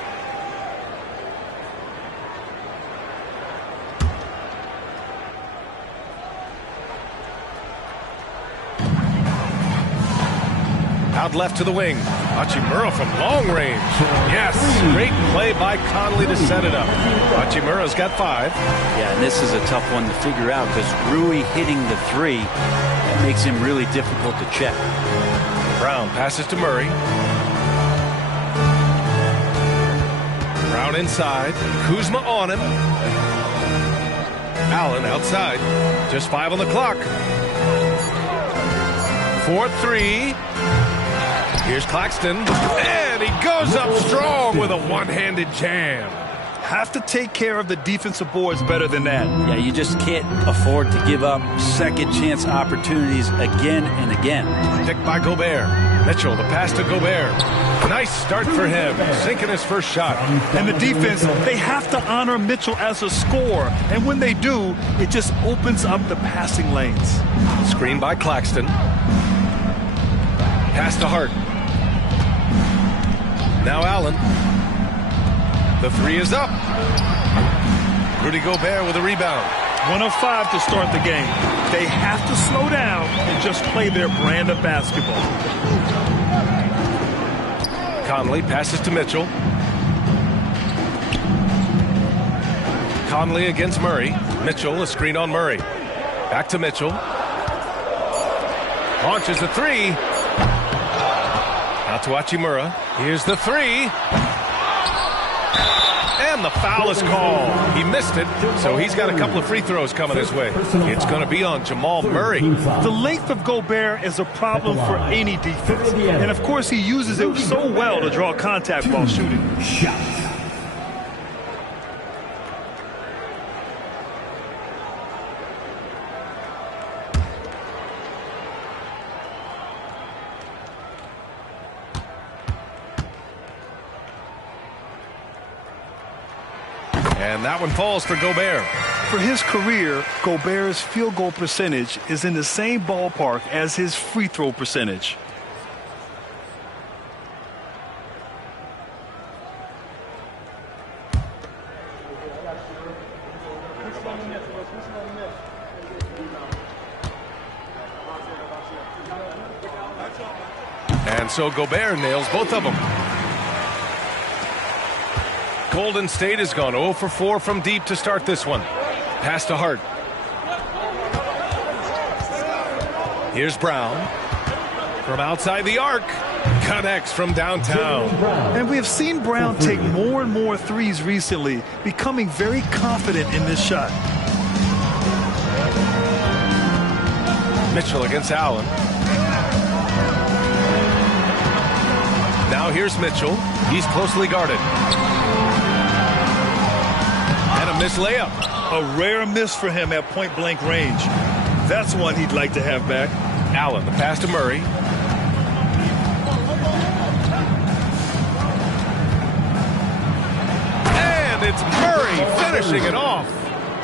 Out left to the wing. Hachimura from long range. Yes, great play by Conley to set it up. Hachimura's got 5. Yeah, and this is a tough one to figure out because Rui hitting the 3 that makes him really difficult to check. Brown passes to Murray. Brown inside. Kuzma on him. Allen outside. Just 5 on the clock. 4-3. Here's Claxton, and he goes up strong with a one-handed jam. Have to take care of the defensive boards better than that. Yeah, you just can't afford to give up second-chance opportunities again and again. Picked by Gobert. Mitchell, the pass to Gobert. Nice start for him, sinking his first shot. And the defense, they have to honor Mitchell as a scorer. And when they do, it just opens up the passing lanes. Screen by Claxton. Pass to Hart. Now Allen. The 3 is up. Rudy Gobert with a rebound. 1 of 5 to start the game. They have to slow down and just play their brand of basketball. Conley passes to Mitchell. Conley against Murray. Mitchell, a screen on Murray. Back to Mitchell. Launches the 3. Out to Hachimura. Here's the 3. And the foul is called. He missed it, so he's got a couple of free throws coming his way. It's going to be on Jamal Murray. The length of Gobert is a problem for any defense. And, of course, he uses it so well to draw contact while shooting. And that one falls for Gobert. For his career, Gobert's field goal percentage is in the same ballpark as his free throw percentage. And so Gobert nails both of them. Golden State has gone 0 for 4 from deep to start this one. Pass to Hart. Here's Brown. From outside the arc. Connects from downtown. And we have seen Brown take more and more threes recently, becoming very confident in this shot. Mitchell against Allen. Now here's Mitchell. He's closely guarded. And a missed layup. A rare miss for him at point-blank range. That's one he'd like to have back. Allen, the pass to Murray. And it's Murray finishing it off.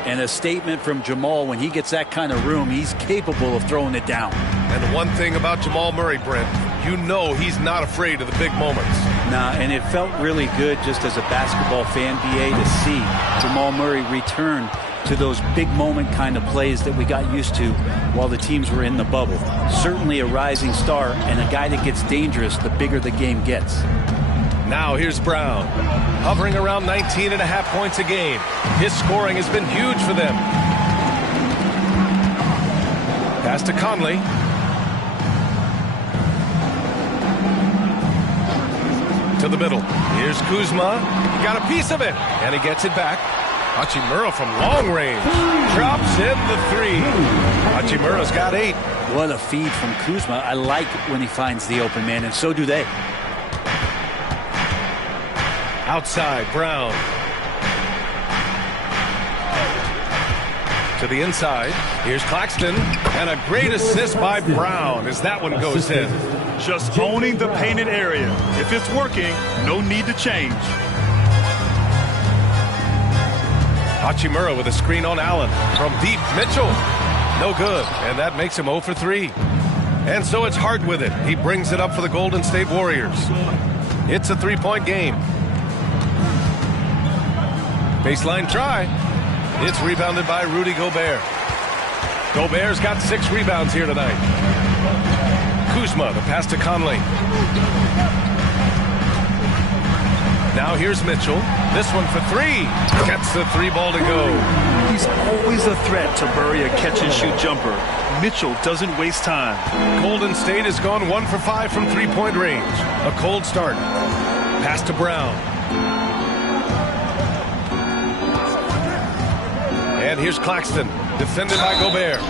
And a statement from Jamal: when he gets that kind of room, he's capable of throwing it down. And the one thing about Jamal Murray, Brent, you know he's not afraid of the big moments. Nah, and it felt really good just as a basketball fan, BA, to see Jamal Murray return to those big moment kind of plays that we got used to while the teams were in the bubble. Certainly a rising star and a guy that gets dangerous the bigger the game gets. Now here's Brown, hovering around 19.5 points a game. His scoring has been huge for them. Pass to Conley. To the middle. Here's Kuzma. He got a piece of it, and he gets it back. Hachimura from long range drops in the three. Hachimura's got 8. What a feed from Kuzma. I like when he finds the open man, and so do they. Outside, Brown. To the inside. Here's Claxton. And a great assist by Brown as that one goes in. Just owning the painted area. If it's working, no need to change. Hachimura with a screen on Allen. From deep, Mitchell. No good. And that makes him 0 for 3. And so it's Hart with it. He brings it up for the Golden State Warriors. It's a 3-point game. Baseline try. It's rebounded by Rudy Gobert. Gobert's got 6 rebounds here tonight. Kuzma, the pass to Conley. Now here's Mitchell. This one for 3. Gets the 3 ball to go. He's always a threat to bury a catch-and-shoot jumper. Mitchell doesn't waste time. Golden State has gone 1 for 5 from 3-point range. A cold start. Pass to Brown. And here's Claxton, defended by Gobert.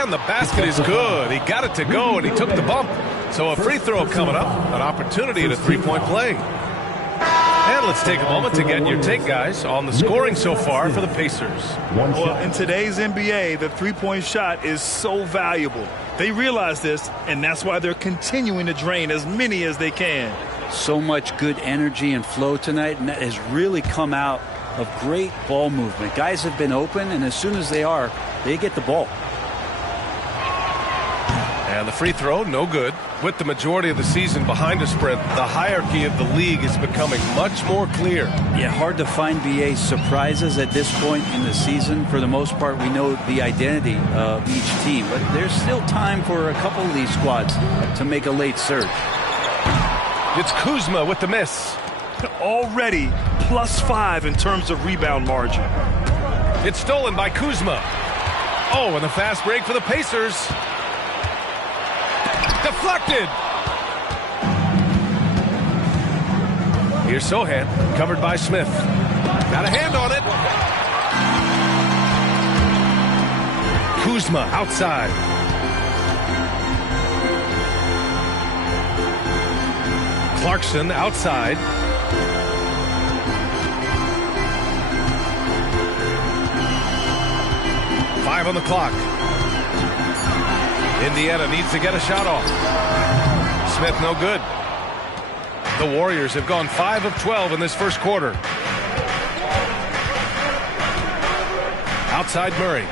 And the basket is good. He got it to go, and he took the bump. So a free throw coming up, an opportunity at a 3-point play. And let's take a moment to get your take, guys, on the scoring so far for the Pacers. Well, in today's NBA, the three-point shot is so valuable. They realize this, and that's why they're continuing to drain as many as they can. So much good energy and flow tonight, and that has really come out of great ball movement. Guys have been open, and as soon as they are, they get the ball. And the free throw, no good. With the majority of the season behind us, Brent, the hierarchy of the league is becoming much more clear. Yeah, hard to find BA surprises at this point in the season. For the most part, we know the identity of each team, but there's still time for a couple of these squads to make a late surge. It's Kuzma with the miss. Already +5 in terms of rebound margin. It's stolen by Kuzma. Oh, and the fast break for the Pacers. Deflected. Here's Sohan, covered by Smith. Got a hand on it. Kuzma outside. Clarkson outside. Five on the clock. Indiana needs to get a shot off. Smith no good. The Warriors have gone 5 of 12 in this first quarter. Outside Murray.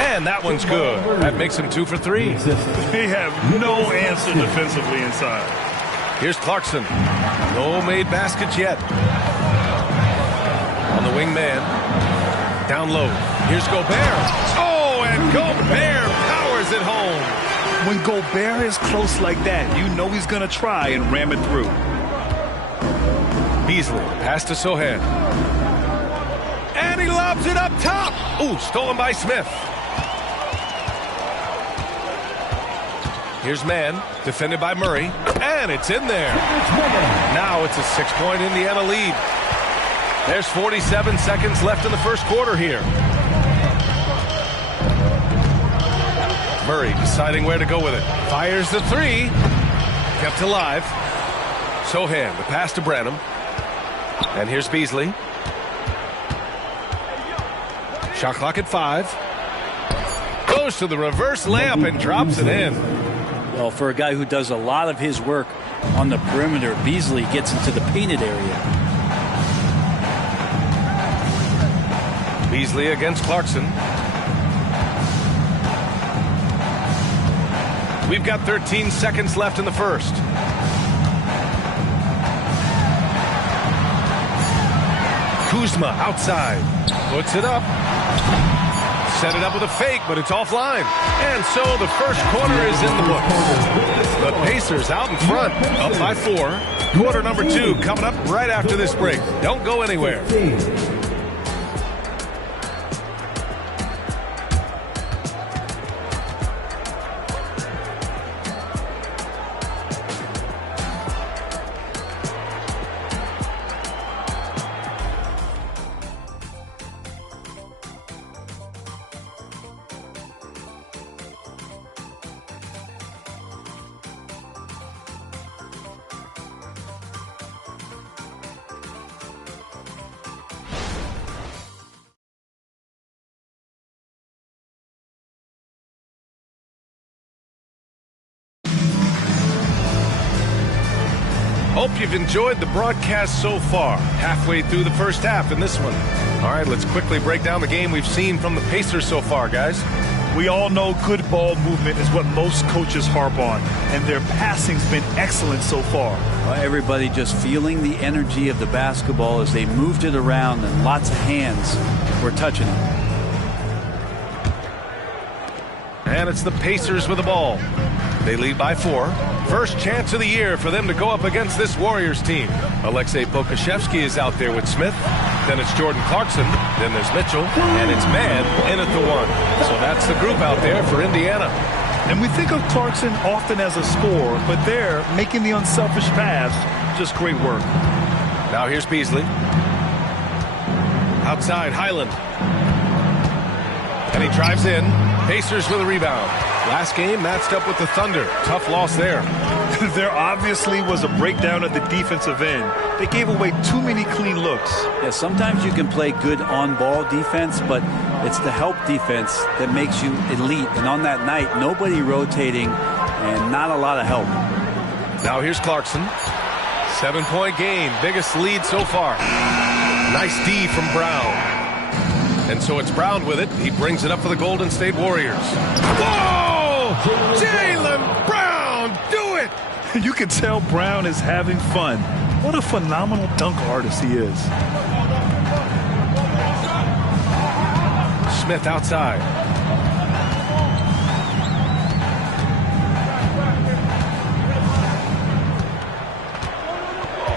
And that one's good. That makes him 2 for 3. They have no answer defensively inside. Here's Clarkson. No made baskets yet. On the wing man. Down low. Here's Gobert. Oh, and Gobert powers it home. When Gobert is close like that, you know he's going to try and ram it through. Beasley, pass to Sohan. And he lobs it up top. Ooh, stolen by Smith. Here's Mann, defended by Murray, and it's in there. Now it's a 6-point Indiana lead. There's 47 seconds left in the first quarter here. Murray deciding where to go with it. Fires the 3. Kept alive. Sohan, the pass to Branham. And here's Beasley. Shot clock at 5. Goes to the reverse layup and drops it in. Well, for a guy who does a lot of his work on the perimeter, Beasley gets into the painted area. Beasley against Clarkson. We've got 13 seconds left in the first. Kuzma outside. Puts it up. Set it up with a fake, but it's offline. And so the first quarter is in the books. The Pacers out in front, up by 4. Quarter number 2 coming up right after this break. Don't go anywhere. Hope you've enjoyed the broadcast so far. Halfway through the first half in this one. All right, let's quickly break down the game we've seen from the Pacers so far, guys. We all know good ball movement is what most coaches harp on, and their passing's been excellent so far. Everybody just feeling the energy of the basketball as they moved it around, and lots of hands were touching it. And it's the Pacers with the ball. They lead by 4. First chance of the year for them to go up against this Warriors team. Alexei Pokusevski is out there with Smith. Then it's Jordan Clarkson. Then there's Mitchell. And it's Mann in at the 1. So that's the group out there for Indiana. And we think of Clarkson often as a scorer, but they're making the unselfish pass. Just great work. Now here's Beasley. Outside, Highland. And he drives in. Pacers with a rebound. Last game matched up with the Thunder. Tough loss there. There obviously was a breakdown at the defensive end. They gave away too many clean looks. Yeah, sometimes you can play good on-ball defense, but it's the help defense that makes you elite. And on that night, nobody rotating and not a lot of help. Now here's Clarkson. 7-point game. Biggest lead so far. Nice D from Brown. And so it's Brown with it. He brings it up for the Golden State Warriors. Whoa! Jaylen Brown, do it! You can tell Brown is having fun. What a phenomenal dunk artist he is. Smith outside.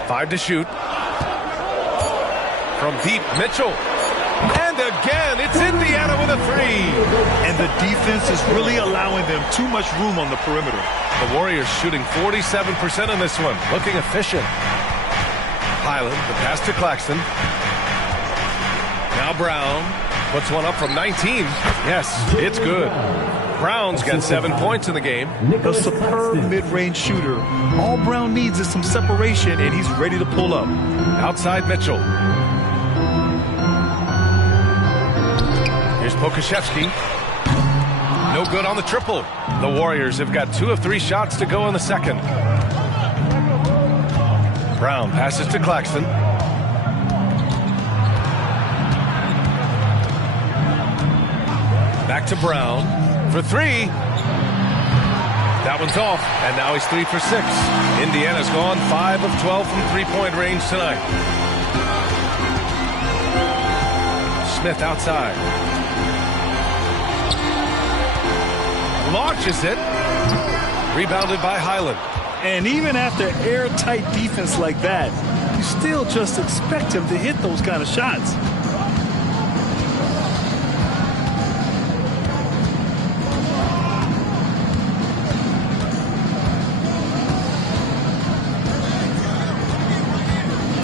Five to shoot. From deep, Mitchell. And again. It's Indiana with a three. And the defense is really allowing them too much room on the perimeter. The Warriors shooting 47% in this one. Looking efficient. Highland, the pass to Claxton. Now Brown puts one up from 19. Yes, it's good. Brown's got 7 points in the game. A superb mid-range shooter. All Brown needs is some separation, and he's ready to pull up. Outside Mitchell. Here's Pokuševski. No good on the triple. The Warriors have got 2 of 3 shots to go in the second. Brown passes to Claxton. Back to Brown for 3. That one's off, and now he's 3 for 6. Indiana's gone 5 of 12 from three-point range tonight. Smith outside. Launches it. Rebounded by Highland. And even after airtight defense like that, you still just expect him to hit those kind of shots.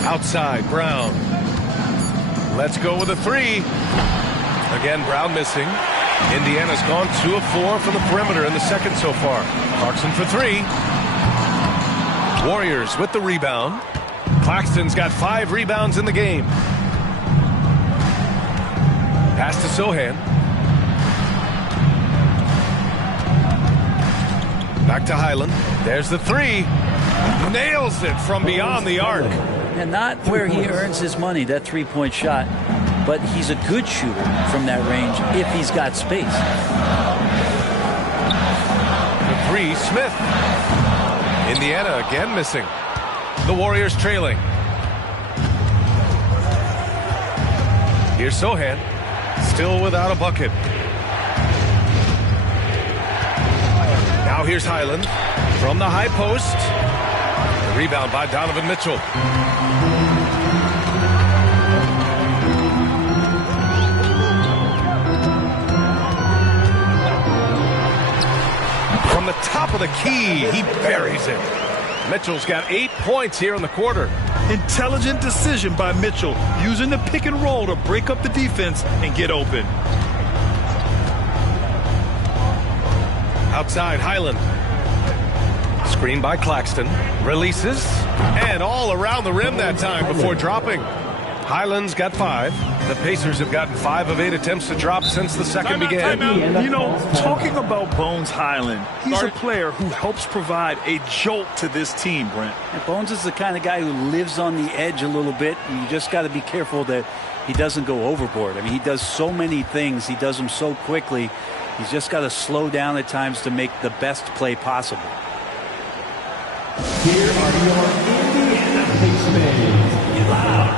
Outside, Brown. Let's go with a 3. Again, Brown missing. Indiana's gone 2 of 4 from the perimeter in the second so far. Clarkson for 3. Warriors with the rebound. Claxton's got 5 rebounds in the game. Pass to Sohan. Back to Highland. There's the 3. Nails it from beyond the arc. And not where he earns his money, that three-point shot, but he's a good shooter from that range if he's got space. The 3, Smith. Indiana again missing. The Warriors trailing. Here's Sohan. Still without a bucket. Now here's Highland from the high post. The rebound by Donovan Mitchell. From the top of the key, he buries it. Mitchell's got 8 points here in the quarter. Intelligent decision by Mitchell, using the pick and roll to break up the defense and get open. Outside, Highland. Screen by Claxton. Releases. And all around the rim that time before dropping. Highland's got 5. The Pacers have gotten 5 of 8 attempts to drop since the second began. You know, talking about Bones Highland, he's a player who helps provide a jolt to this team, Brent. And Bones is the kind of guy who lives on the edge a little bit, and you just got to be careful that he doesn't go overboard. I mean, he does so many things. He does them so quickly. He's just got to slow down at times to make the best play possible. Here are your Indiana Pacers. Get loud.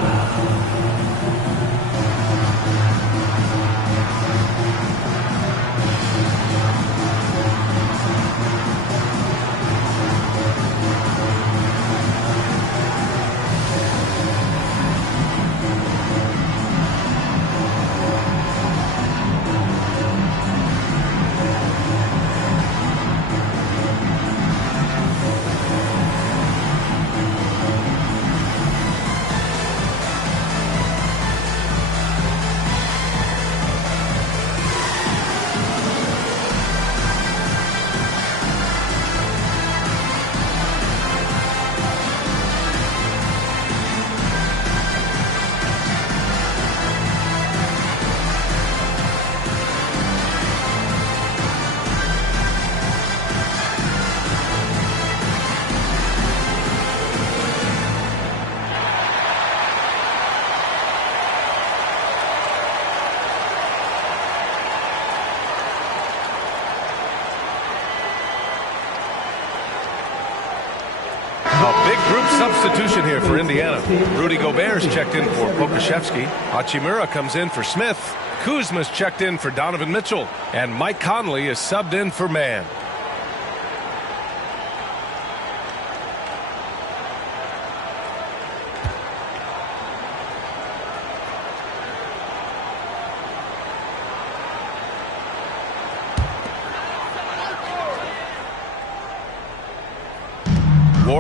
Substitution here for Indiana. Rudy Gobert's checked in for Pokuševski. Hachimura comes in for Smith. Kuzma's checked in for Donovan Mitchell. And Mike Conley is subbed in for Mann.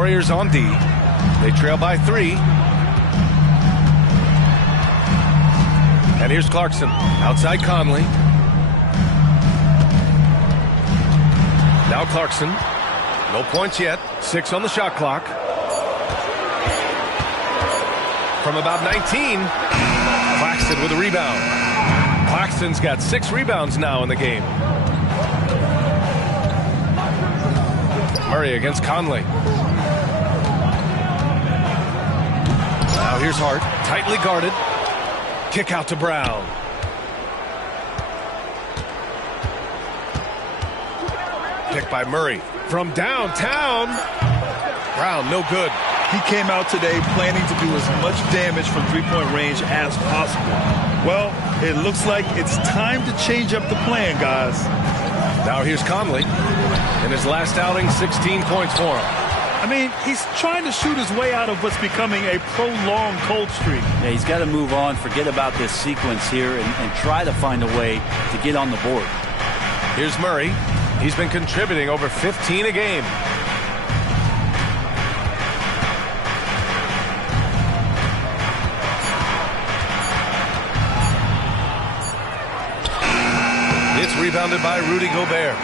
Warriors on D. They trail by 3. And here's Clarkson. Outside Conley. Now Clarkson. No points yet. 6 on the shot clock. From about 19. Claxton with a rebound. Claxton's got 6 rebounds now in the game. Murray against Conley. Now here's Hart. Tightly guarded. Kick out to Brown. Pick by Murray. From downtown. Brown, no good. He came out today planning to do as much damage from three-point range as possible. Well, it looks like it's time to change up the plan, guys. Now here's Conley. In his last outing, 16 points for him. I mean, he's trying to shoot his way out of what's becoming a prolonged cold streak. Yeah, he's got to move on, forget about this sequence here, and try to find a way to get on the board. Here's Murray. He's been contributing over 15 a game. It's rebounded by Rudy Gobert.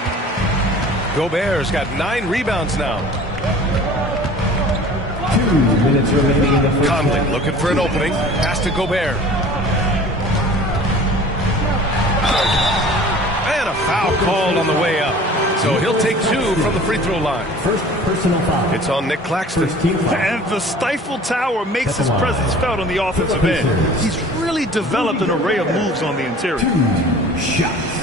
Gobert's got 9 rebounds now. 2 minutes remaining in the first Conley half. looking for an opening. Pass to Gobert. And a foul called on the way up. So he'll take 2 from the free throw line. First personal foul. It's on Nick Claxton. And the stifle tower makes his presence felt on the offensive end. He's really developed an array of moves on the interior. 2 shots.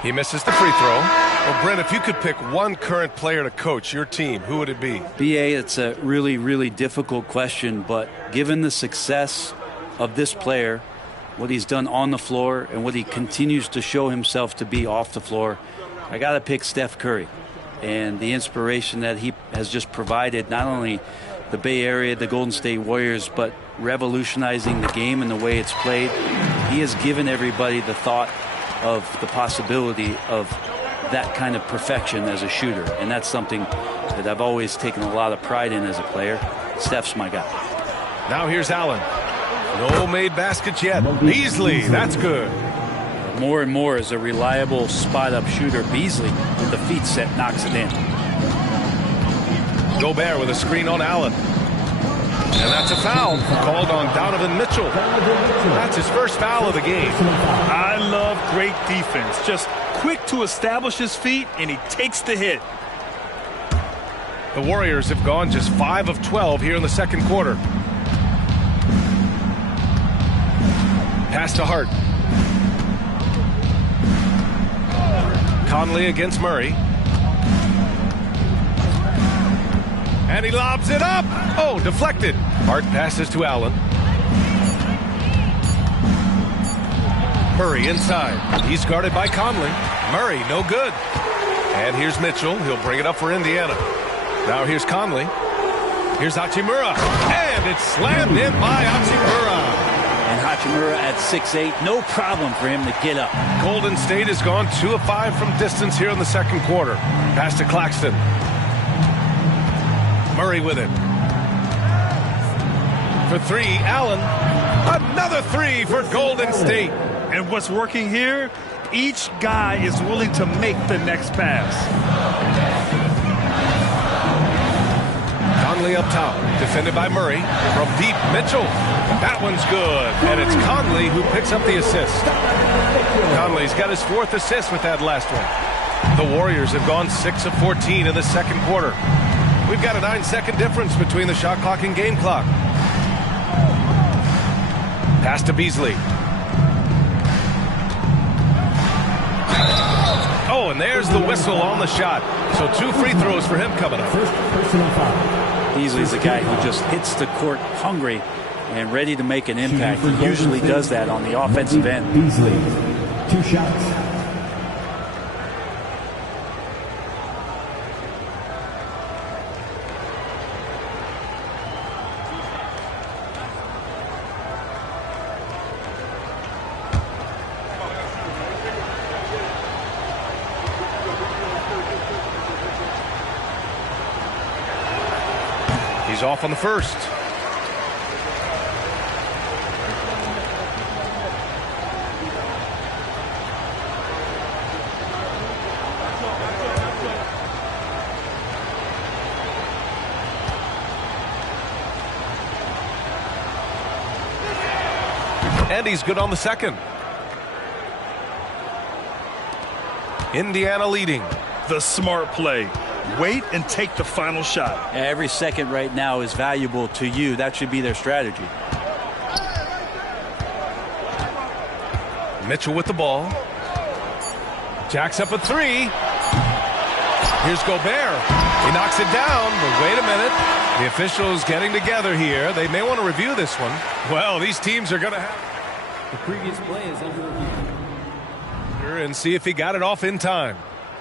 He misses the free throw. Well, Brent, if you could pick one current player to coach your team, who would it be? BA, it's a really, really difficult question, but given the success of this player, what he's done on the floor, and what he continues to show himself to be off the floor, I got to pick Steph Curry. And the inspiration that he has just provided, not only the Bay Area, the Golden State Warriors, but revolutionizing the game and the way it's played. He has given everybody the thought of the possibility of that kind of perfection as a shooter, and that's something that I've always taken a lot of pride in as a player. Steph's my guy. Now here's Allen. No made baskets yet. Beasley, that's good. More and more as a reliable spot-up shooter, Beasley with the feet set knocks it in. Gobert with a screen on Allen. And that's a foul called on Donovan Mitchell. That's his first foul of the game. I love great defense. Just quick to establish his feet, and he takes the hit. The Warriors have gone just 5 of 12 here in the second quarter. Pass to Hart. Conley against Murray. And he lobs it up. Oh, deflected. Hart passes to Allen. Murray inside. He's guarded by Conley. Murray, no good. And here's Mitchell. He'll bring it up for Indiana. Now here's Conley. Here's Hachimura. And it's slammed in by Hachimura. And Hachimura at 6'8", no problem for him to get up. Golden State has gone 2 of 5 from distance here in the second quarter. Pass to Claxton. Murray with it. For 3, Allen. Another 3 for Golden State. And what's working here, each guy is willing to make the next pass. Conley up top, defended by Murray. From deep, Mitchell. That one's good. And it's Conley who picks up the assist. Conley's got his 4th assist with that last one. The Warriors have gone 6 of 14 in the second quarter. We've got a 9-second difference between the shot clock and game clock. Pass to Beasley. Oh, and there's the whistle on the shot. So 2 free throws for him coming up. First personal foul. Beasley's a guy who just hits the court hungry and ready to make an impact. He usually does that on the offensive end. Beasley, 2 shots. He's off on the first. And he's good on the second. Indiana leading. The smart play. Wait and take the final shot. Every second right now is valuable to you. That should be their strategy. Mitchell with the ball. Jacks up a three. Here's Gobert. He knocks it down, but wait a minute. The officials getting together here. They may want to review this one. Well, these teams are going to have... The previous play is under review. And see if he got it off in time.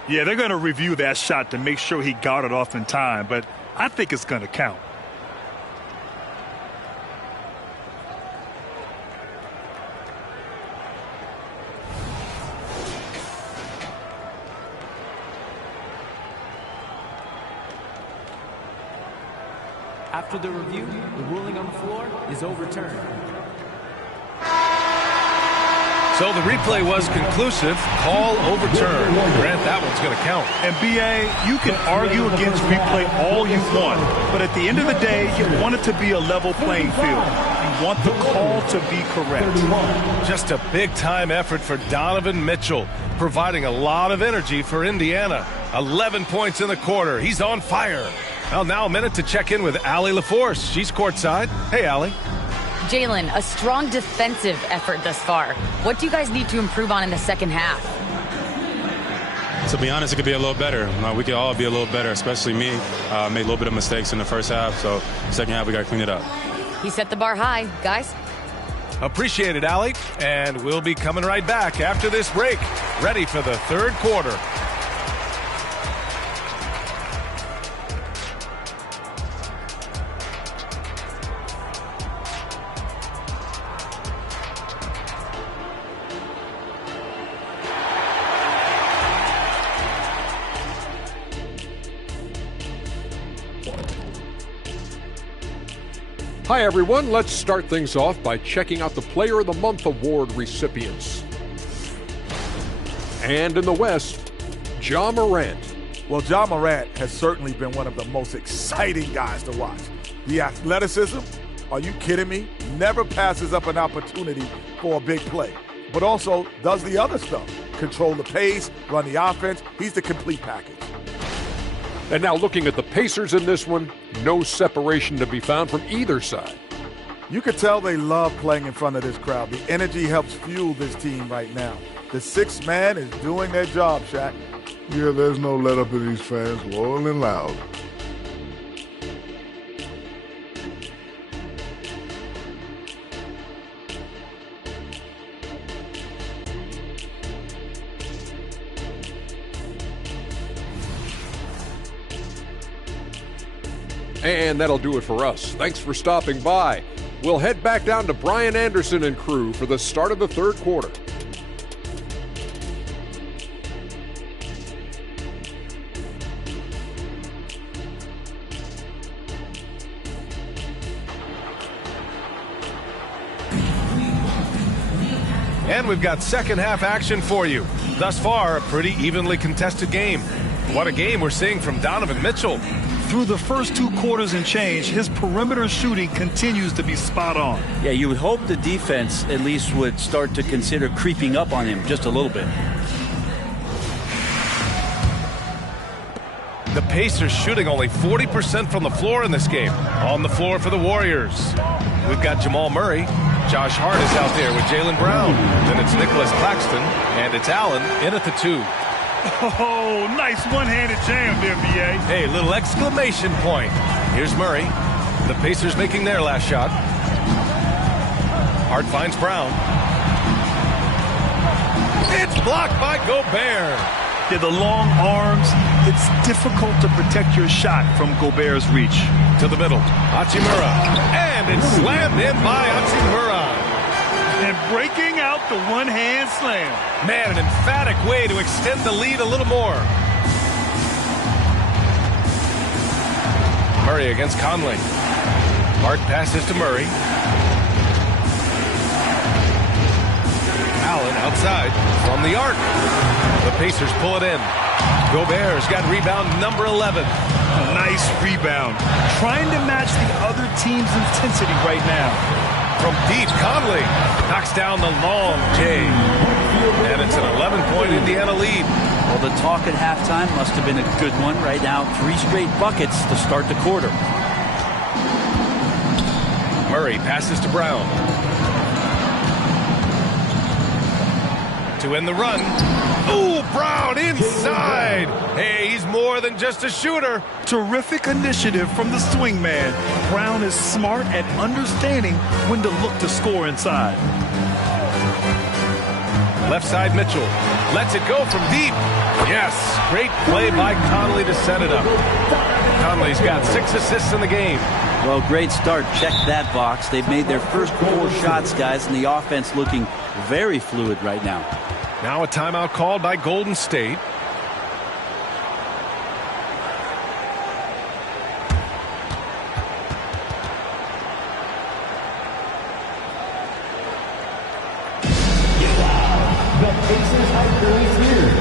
Yeah, they're going to review that shot to make sure he got it off in time, but I think it's going to count. After the review, the ruling on the floor is overturned. So the replay was conclusive. Call overturned. Grant, that one's going to count. And B.A., you can argue against replay all you want, but at the end of the day, you want it to be a level playing field. You want the call to be correct. Just a big-time effort for Donovan Mitchell, providing a lot of energy for Indiana. 11 points in the quarter. He's on fire. Well, now a minute to check in with Allie LaForce. She's courtside. Hey, Allie. Jalen, a strong defensive effort thus far. What do you guys need to improve on in the second half? To be honest, it could be a little better. We could all be a little better, especially me. Made a little bit of mistakes in the first half, so second half we got to clean it up. He set the bar high. Guys? Appreciate it, Allie. And we'll be coming right back after this break. Ready for the third quarter. Hi, everyone. Let's start things off by checking out the Player of the Month award recipients. And in the West, Ja Morant. Well, Ja Morant has certainly been one of the most exciting guys to watch. The athleticism, are you kidding me? Never passes up an opportunity for a big play, but also does the other stuff. Control the pace, run the offense. He's the complete package. And now looking at the Pacers in this one, no separation to be found from either side. You could tell they love playing in front of this crowd. The energy helps fuel this team right now. The sixth man is doing their job, Shaq. Yeah, there's no let up in these fans, loyal and loud. And that'll do it for us. Thanks for stopping by. We'll head back down to Brian Anderson and crew for the start of the third quarter. And we've got second half action for you. Thus far, a pretty evenly contested game. What a game we're seeing from Donovan Mitchell. Through the first 2 quarters and change, his perimeter shooting continues to be spot on. Yeah, you would hope the defense at least would start to consider creeping up on him just a little bit. The Pacers shooting only 40% from the floor in this game. On the floor for the Warriors, we've got Jamal Murray. Josh Hart is out there with Jaylen Brown. Then it's Nicholas Claxton, and it's Allen in at the 2. Oh, nice one-handed jam there, B.A. Hey, little exclamation point. Here's Murray. The Pacers making their last shot. Hart finds Brown. It's blocked by Gobert. Yeah, the long arms. It's difficult to protect your shot from Gobert's reach. To the middle. Hachimura. And it's slammed in by Hachimura. And breaking out the one-hand slam. Man, an emphatic way to extend the lead a little more. Murray against Conley. Hart passes to Murray. Allen outside from the arc. The Pacers pull it in. Gobert's got rebound number 11. Nice rebound. Trying to match the other team's intensity right now. From deep, Conley knocks down the long J. And it's an 11-point Indiana lead. Well, the talk at halftime must have been a good one. Right now, 3 straight buckets to start the quarter. Murray passes to Brown. To end the run. Ooh, Brown inside. Hey, he's more than just a shooter. Terrific initiative from the swing man. Brown is smart at understanding when to look to score inside. Left side Mitchell lets it go from deep. Yes, great play by Conley to set it up. Conley's got 6 assists in the game. Well, great start. Check that box. They've made their first 4 shots, guys, and the offense looking very fluid right now. Now a timeout called by Golden State. The Pacers are boys here.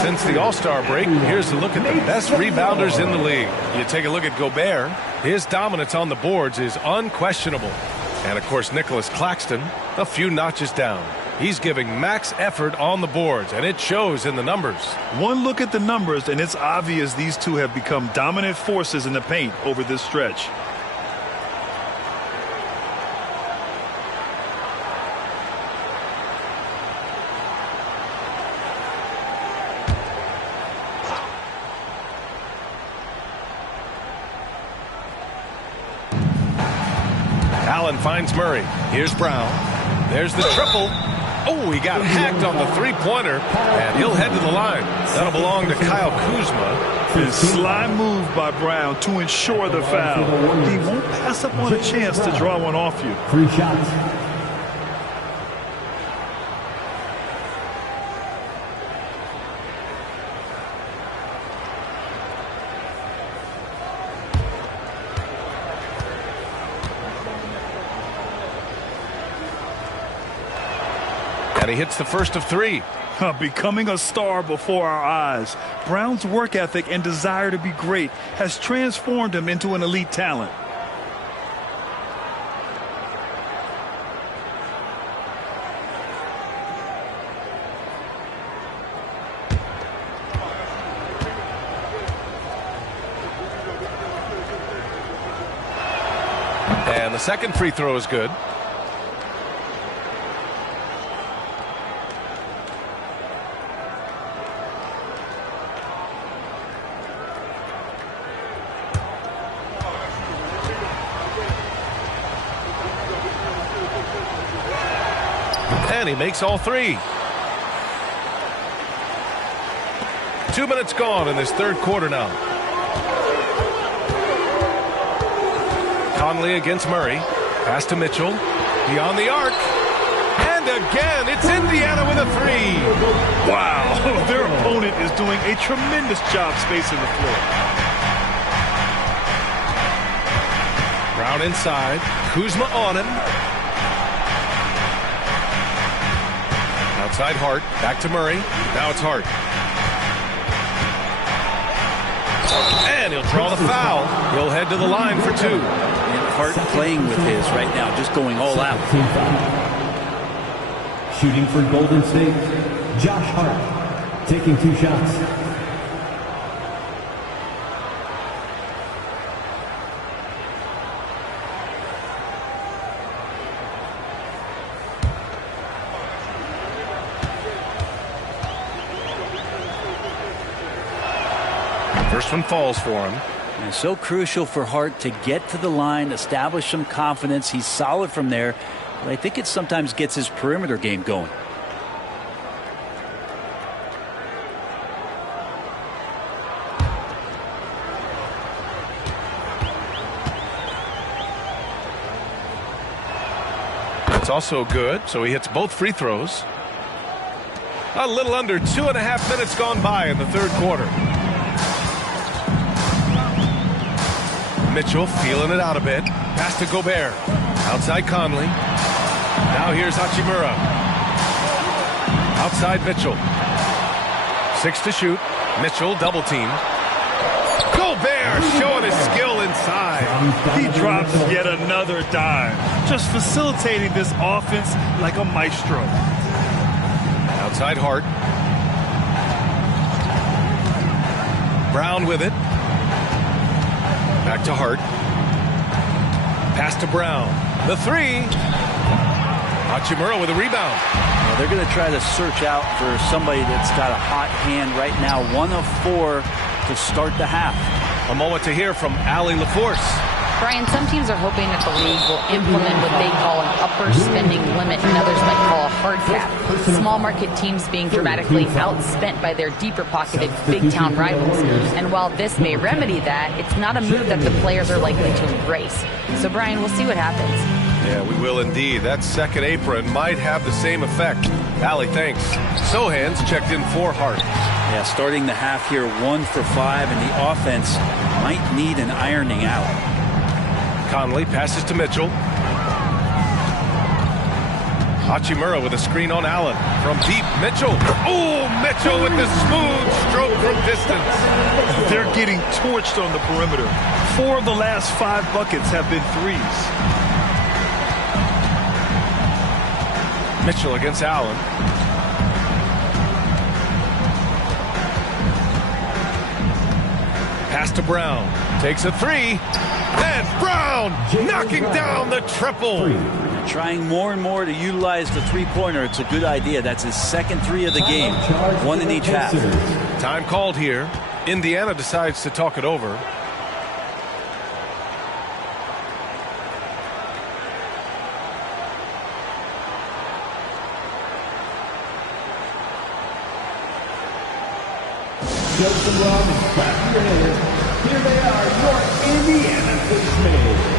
Since the All-Star break, here's a look at the best rebounders in the league. You take a look at Gobert. His dominance on the boards is unquestionable. And, of course, Nicholas Claxton, a few notches down. He's giving max effort on the boards, and it shows in the numbers. One look at the numbers, and it's obvious these two have become dominant forces in the paint over this stretch. Allen finds Murray. Here's Brown. There's the triple. Oh, he got hacked on the three-pointer, and he'll head to the line. That'll belong to Kyle Kuzma. A sly move by Brown to ensure the foul. He won't pass up on a chance to draw one off you. 3 shots. And he hits the first of 3. Becoming a star before our eyes. Brown's work ethic and desire to be great has transformed him into an elite talent. And the second free throw is good. And he makes all 3. 2 minutes gone in this third quarter now. Conley against Murray. Pass to Mitchell. Beyond the arc. And again, it's Indiana with a 3. Wow, their opponent is doing a tremendous job spacing the floor. Brown inside. Kuzma on him. Outside Hart. Back to Murray. Now it's Hart. And he'll draw the foul. He'll head to the line for 2. And Hart playing with his right now, just going all out. Shooting for Golden State, Josh Hart, taking 2 shots. First one falls for him. And so crucial for Hart to get to the line, establish some confidence. He's solid from there, but I think it sometimes gets his perimeter game going. That's also good, so he hits both free throws. A little under 2.5 minutes gone by in the third quarter. Mitchell feeling it out a bit. Pass to Gobert. Outside Conley. Now here's Hachimura. Outside Mitchell. 6 to shoot. Mitchell double teamed. Gobert showing his skill inside. He drops yet another dime. Just facilitating this offense like a maestro. Outside Hart. Brown with it. Back to Hart. Pass to Brown. The 3. Hachimura with a rebound. Well, they're going to try to search out for somebody that's got a hot hand right now. 1 of 4 to start the half. A moment to hear from Allie LaForce. Brian, some teams are hoping that the league will implement what they call an upper spending limit and others might call a hard cap. Small market teams being dramatically outspent by their deeper pocketed big town rivals. And while this may remedy that, it's not a move that the players are likely to embrace. So Brian, we'll see what happens. Yeah, we will indeed. That second apron might have the same effect. Allie, thanks. Sohan's checked in for Hart. Yeah, starting the half here 1 for 5, and the offense might need an ironing out. Conley passes to Mitchell. Hachimura with a screen on Allen. From deep, Mitchell. Oh, Mitchell with the smooth stroke from distance. They're getting torched on the perimeter. 4 of the last 5 buckets have been threes. Mitchell against Allen. Pass to Brown. Takes a 3. And Brown knocking down the triple. They're trying more and more to utilize the three-pointer. It's a good idea. That's his second 3 of the game. 1 in each half. Time called here. Indiana decides to talk it over. Joseph Robinson, clap your hands. Here they are, your Indiana Fishmen.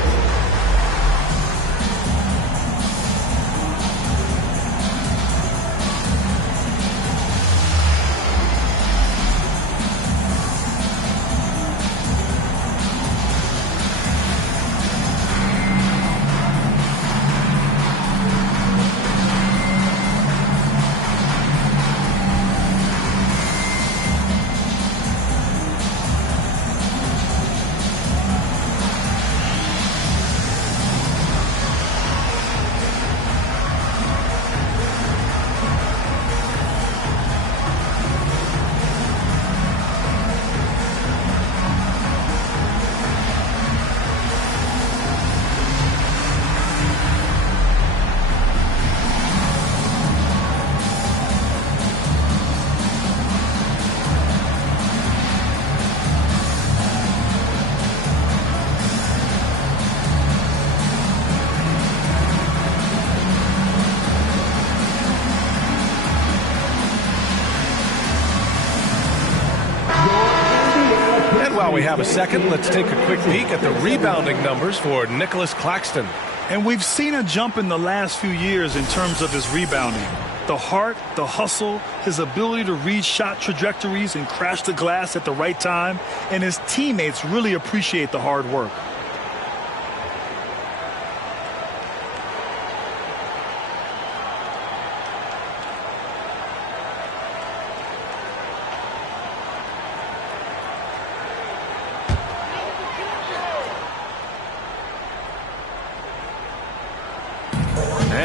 While we have a second, let's take a quick peek at the rebounding numbers for Nicholas Claxton. And we've seen a jump in the last few years in terms of his rebounding. The heart, the hustle, his ability to read shot trajectories and crash the glass at the right time, and his teammates really appreciate the hard work.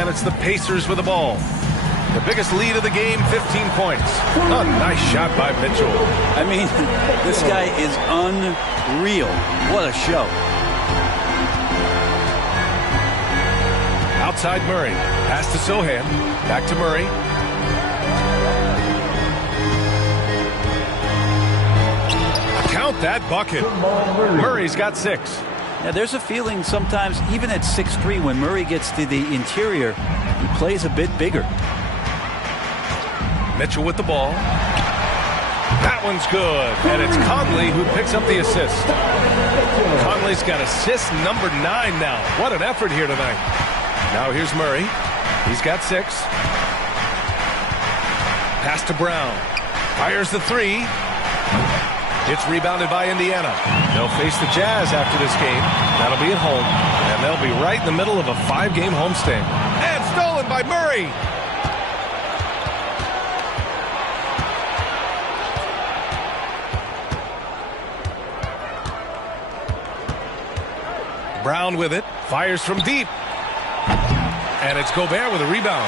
And it's the Pacers with the ball. The biggest lead of the game, 15 points. A nice shot by Mitchell. I mean, this guy is unreal. What a show. Outside Murray. Pass to Sohan. Back to Murray. Count that bucket. Murray's got 6. Yeah, there's a feeling sometimes, even at 6'3", when Murray gets to the interior, he plays a bit bigger. Mitchell with the ball. That one's good. And it's Conley who picks up the assist. Conley's got assist number 9 now. What an effort here tonight. Now here's Murray. He's got 6. Pass to Brown. Fires the 3. It's rebounded by Indiana. They'll face the Jazz after this game. That'll be at home. And they'll be right in the middle of a 5-game homestand. And stolen by Murray. Brown with it. Fires from deep. And it's Gobert with a rebound.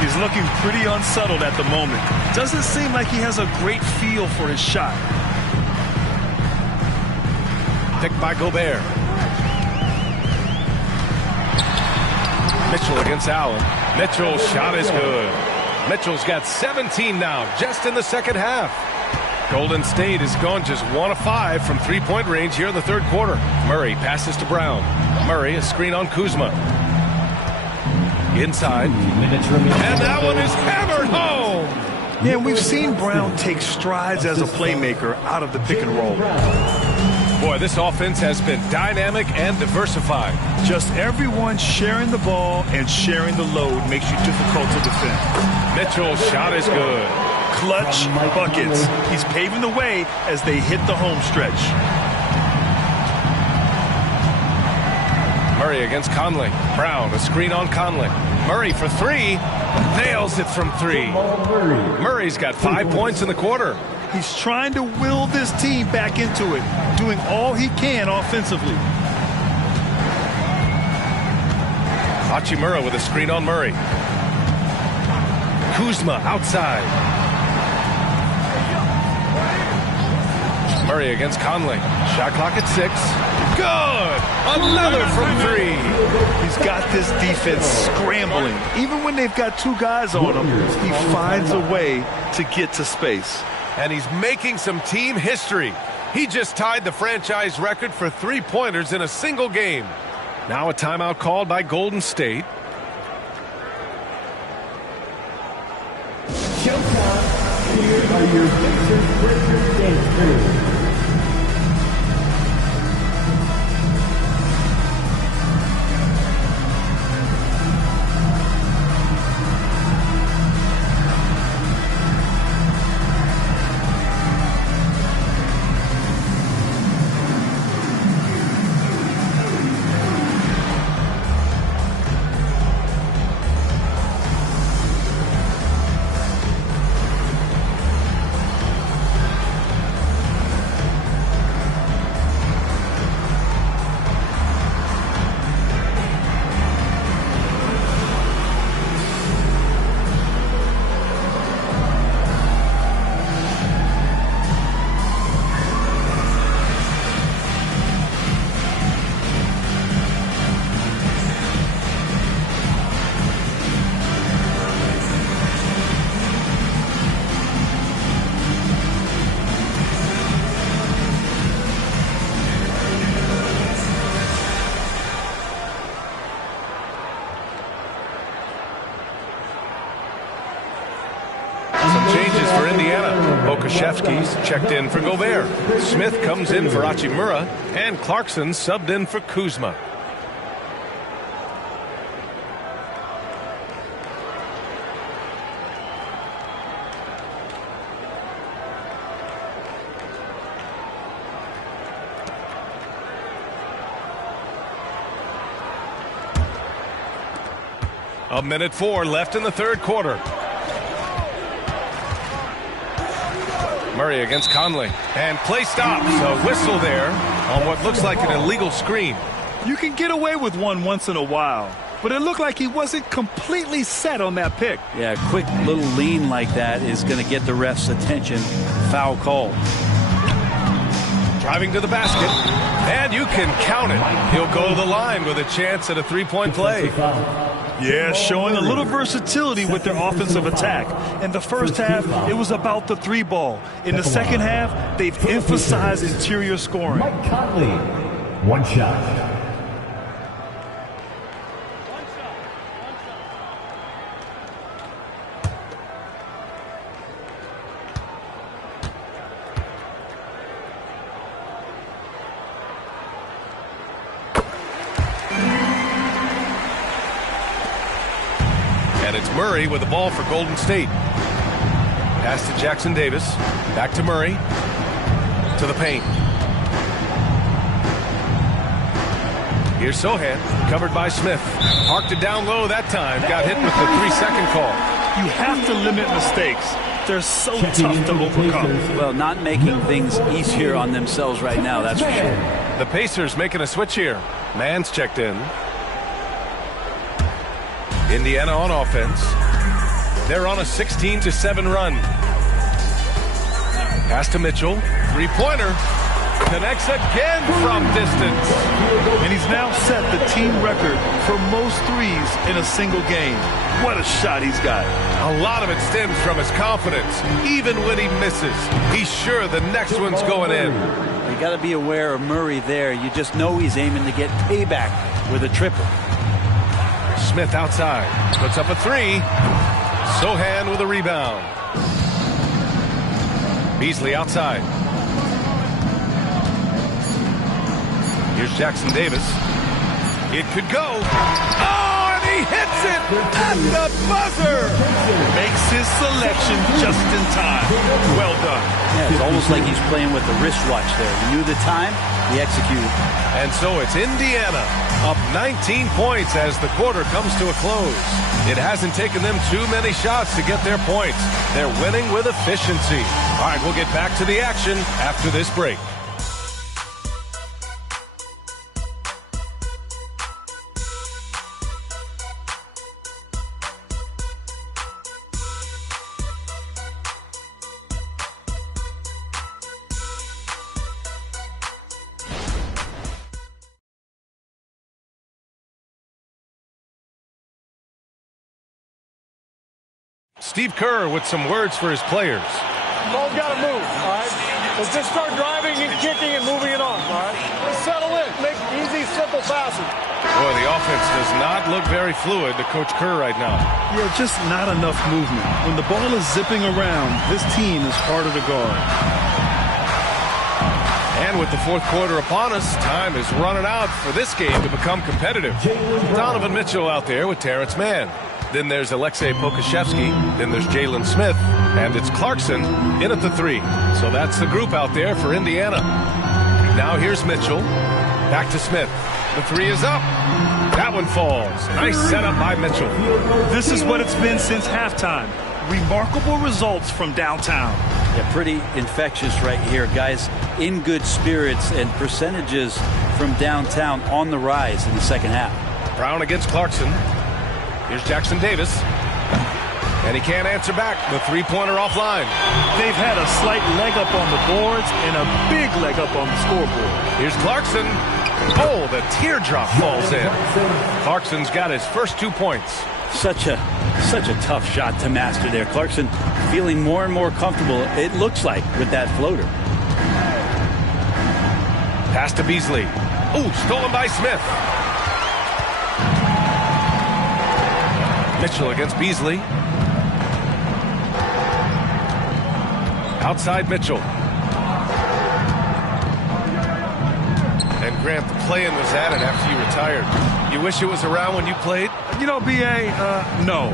He's looking pretty unsettled at the moment. Doesn't seem like he has a great feel for his shot. Picked by Gobert. Mitchell against Allen. Mitchell's shot is good. Mitchell's got 17 now, just in the second half. Golden State has gone just 1 of 5 from three-point range here in the third quarter. Murray passes to Brown. Murray, a screen on Kuzma. Inside. And that one is hammered home. Yeah, we've seen Brown take strides as a playmaker out of the pick and roll. Boy, this offense has been dynamic and diversified. Just everyone sharing the ball and sharing the load makes you difficult to defend. Mitchell's shot is good. Clutch buckets. He's paving the way as they hit the home stretch. Murray against Conley. Brown, a screen on Conley. Murray for 3. Nails it from 3. Murray's got 5 points in the quarter. He's trying to will this team back into it, doing all he can offensively. Hachimura with a screen on Murray. Kuzma outside. Murray against Conley. Shot clock at 6. Good! Another from 3. He's got this defense scrambling. Even when they've got 2 guys on him, he finds a way to get to space. And he's making some team history. He just tied the franchise record for 3-pointers in a single game. Now a timeout called by Golden State. Showtime. Here are your Pacers Breakers dance crew. Changes for Indiana. Okashevsky's checked in for Gobert. Smith comes in for Hachimura. And Clarkson subbed in for Kuzma. A minute 4 left in the third quarter. Murray against Conley. And play stops. A whistle there on what looks like an illegal screen. You can get away with one once in a while, but it looked like he wasn't completely set on that pick. Yeah, a quick little lean like that is going to get the ref's attention. Foul call. Driving to the basket, and you can count it. He'll go to the line with a chance at a three-point play. Yeah, showing a little versatility with their offensive attack. In the first half, it was about the three ball. In the second half, they've emphasized interior scoring. Mike Conley, one shot. And it's Murray with the ball for Golden State. Pass to Jackson Davis. Back to Murray. To the paint. Here's Sohan. Covered by Smith. Parked it down low that time. Got hit with the 3-second call. You have to limit mistakes. They're so tough to overcome. Well, not making things easier on themselves right now, that's for sure. The Pacers making a switch here. Mann's checked in. Indiana on offense. They're on a 16-7 run. Pass to Mitchell. Three-pointer. Connects again from distance. And he's now set the team record for most threes in a single game. What a shot he's got. A lot of it stems from his confidence. Even when he misses, he's sure the next one's going in. You got to be aware of Murray there. You just know he's aiming to get payback with a triple. Smith outside. Puts up a three. Sohan with a rebound. Beasley outside. Here's Jackson Davis. It could go. Oh, and he hits it at the buzzer. Makes his selection just in time. Well done. Yeah, it's almost like he's playing with the wristwatch there. He knew the time, he executed. And so it's Indiana up 19 points as the quarter comes to a close. It hasn't taken them too many shots to get their points. They're winning with efficiency. All right, we'll get back to the action after this break. Steve Kerr with some words for his players. Ball's got to move, all right? Let's just start driving and kicking and moving it on, all right? Let's settle in. Make easy, simple passes. Boy, the offense does not look very fluid to Coach Kerr right now. Yeah, just not enough movement. When the ball is zipping around, this team is harder to guard. And with the fourth quarter upon us, time is running out for this game to become competitive. Donovan Mitchell out there with Terrence Mann. Then there's Alexei Pokusevski. Then there's Jalen Smith. And it's Clarkson in at the three. So that's the group out there for Indiana. Now here's Mitchell. Back to Smith. The three is up. That one falls. Nice setup by Mitchell. This is what it's been since halftime. Remarkable results from downtown. Yeah, pretty infectious right here. Guys in good spirits and percentages from downtown on the rise in the second half. Brown against Clarkson. Here's Jackson Davis. And he can't answer back. The three-pointer offline. They've had a slight leg up on the boards and a big leg up on the scoreboard. Here's Clarkson. Oh, the teardrop falls in. Clarkson's got his first 2 points. Such a tough shot to master there. Clarkson feeling more and more comfortable, it looks like, with that floater. Pass to Beasley. Ooh, stolen by Smith. Mitchell against Beasley. Outside Mitchell. And Grant, the play-in was added after you retired. You wish it was around when you played? You know, B.A., no.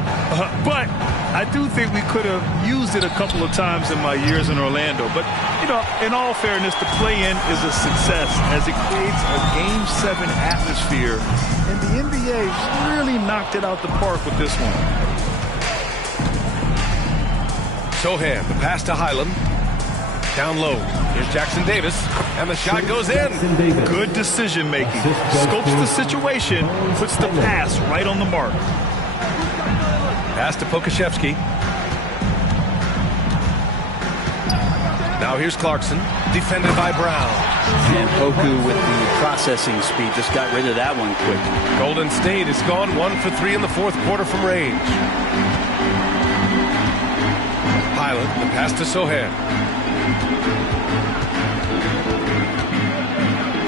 But I do think we could have used it a couple of times in my years in Orlando. But, you know, in all fairness, the play-in is a success as it creates a Game 7 atmosphere. And the NBA really knocked it out the park with this one. Sohan, the pass to Highland. Down low. Here's Jackson Davis, and the shot goes in. Good decision making. Scopes the situation, puts the pass right on the mark. Pass to Pokusevski. Now here's Clarkson, defended by Brown. And Poku with the processing speed just got rid of that one quick. Golden State has gone 1 for 3 in the fourth quarter from range. Pilot, the pass to Sohan.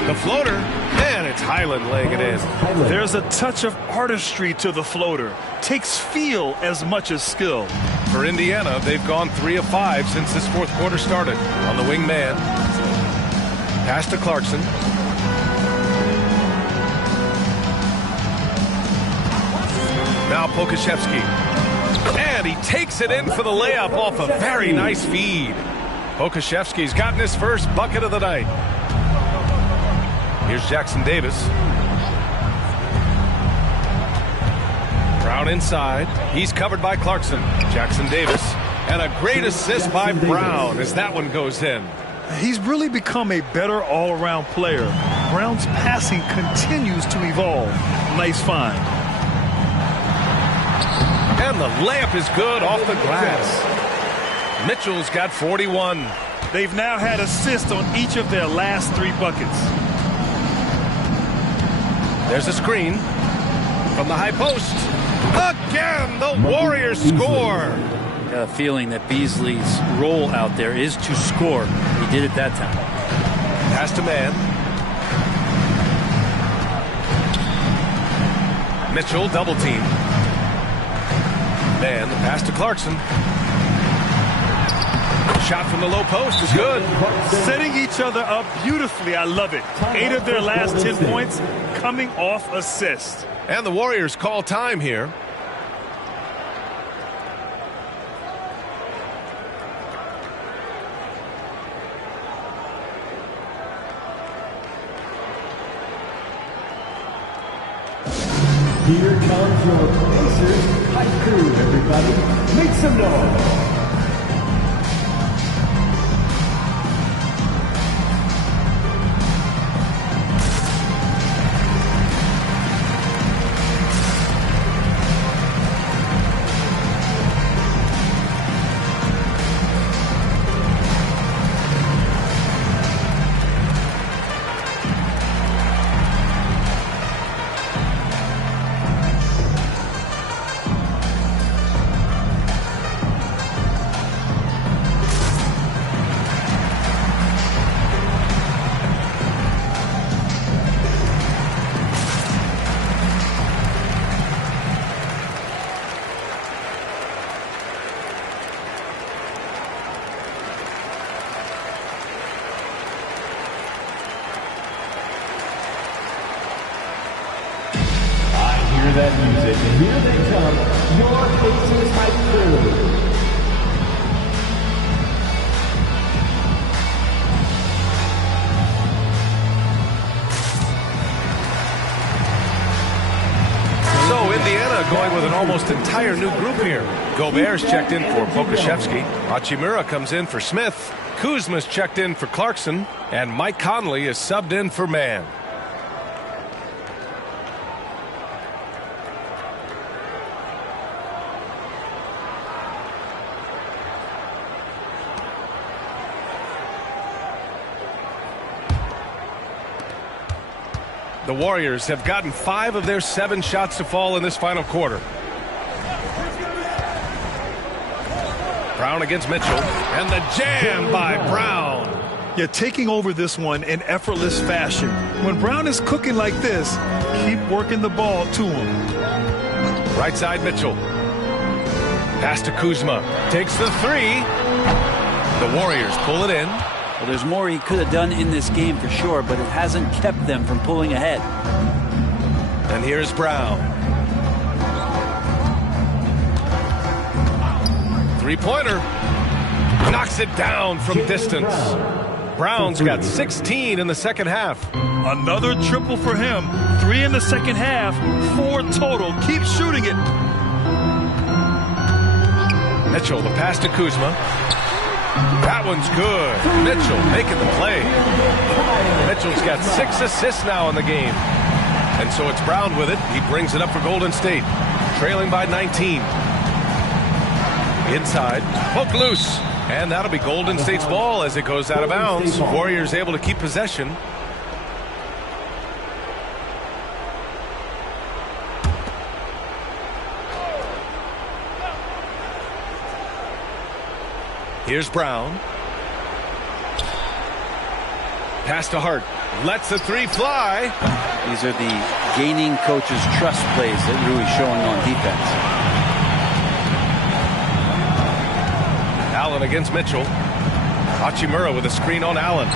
The floater, and it's Highland laying it in. There's a touch of artistry to the floater. Takes feel as much as skill. For Indiana, they've gone 3 of 5 since this fourth quarter started. On the wing man. Pass to Clarkson. Now Pokusevski. And he takes it in for the layup off a very nice feed. Pokusevski's gotten his first bucket of the night. Here's Jackson Davis. Brown inside. He's covered by Clarkson. Jackson Davis. And a great assist by Brown as that one goes in. He's really become a better all-around player. Brown's passing continues to evolve. Nice find. And the layup is good off the glass. Mitchell's got 41. They've now had assists on each of their last 3 buckets. There's a screen from the high post. Again, the Warriors score. I got a feeling that Beasley's role out there is to score. He did it that time. Pass to man. Mitchell double team. Man, the pass to Clarkson. Shot from the low post is good. Setting each other up beautifully. I love it. 8 of their last 10 points coming off assist. And the Warriors call time here. Here comes your Pacers hype crew, everybody. Make some noise. That music, and here they come, your Pacers hype crew. So Indiana going with an almost entire new group here. Gobert's checked in for Pokusevski. Hachimura comes in for Smith. Kuzma's checked in for Clarkson. And Mike Conley is subbed in for Mann. The Warriors have gotten 5 of their 7 shots to fall in this final quarter. Brown against Mitchell, and the jam by Brown. Yeah, taking over this one in effortless fashion. When Brown is cooking like this, keep working the ball to him. Right side Mitchell. Pass to Kuzma. Takes the 3. The Warriors pull it in. Well, there's more he could have done in this game for sure, but it hasn't kept them from pulling ahead. And here's Brown. 3-pointer. Knocks it down from distance. Brown's got 16 in the second half. Another triple for him. 3 in the second half. 4 total. Keep shooting it. Mitchell, the pass to Kuzma. That one's good. Mitchell making the play. Mitchell's got 6 assists now in the game. And so it's Brown with it. He brings it up for Golden State, trailing by 19. Inside, poke loose. And that'll be Golden State's ball as it goes out of bounds. Warriors able to keep possession. Here's Brown. Pass to Hart. Lets the three fly. These are the gaining coach's trust plays that Rui's showing on defense. Allen against Mitchell. Hachimura with a screen on Allen.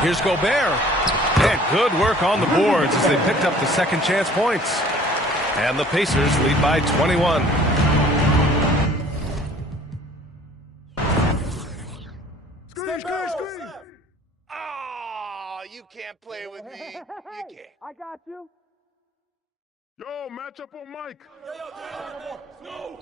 Here's Gobert. And good work on the boards as they picked up the second chance points. And the Pacers lead by 21. Can't play with me. You can't. I got you. Yo, match up on Mike. No.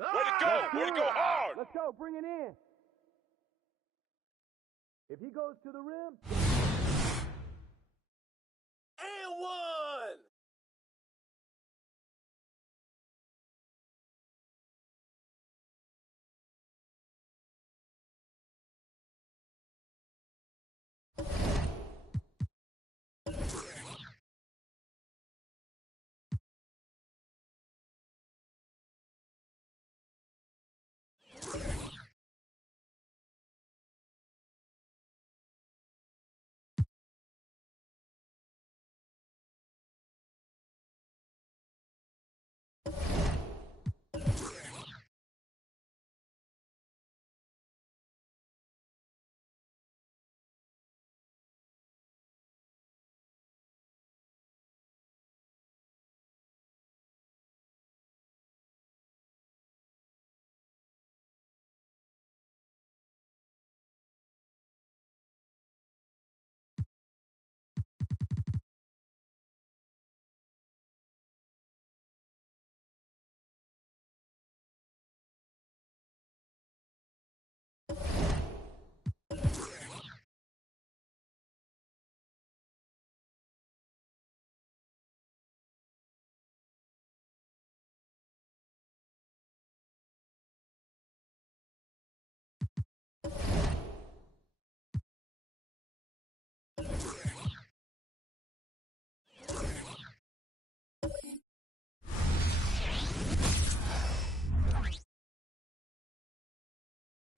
Way to go. Way to go hard. Let's go. Bring it in. If he goes to the rim. And one.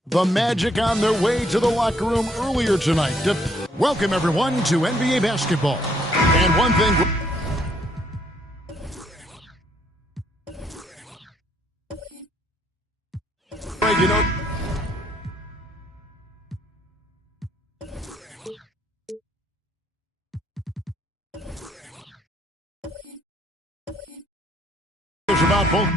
The Magic on their way to the locker room earlier tonight. Welcome, everyone, to NBA basketball. And one thing... You know... about both...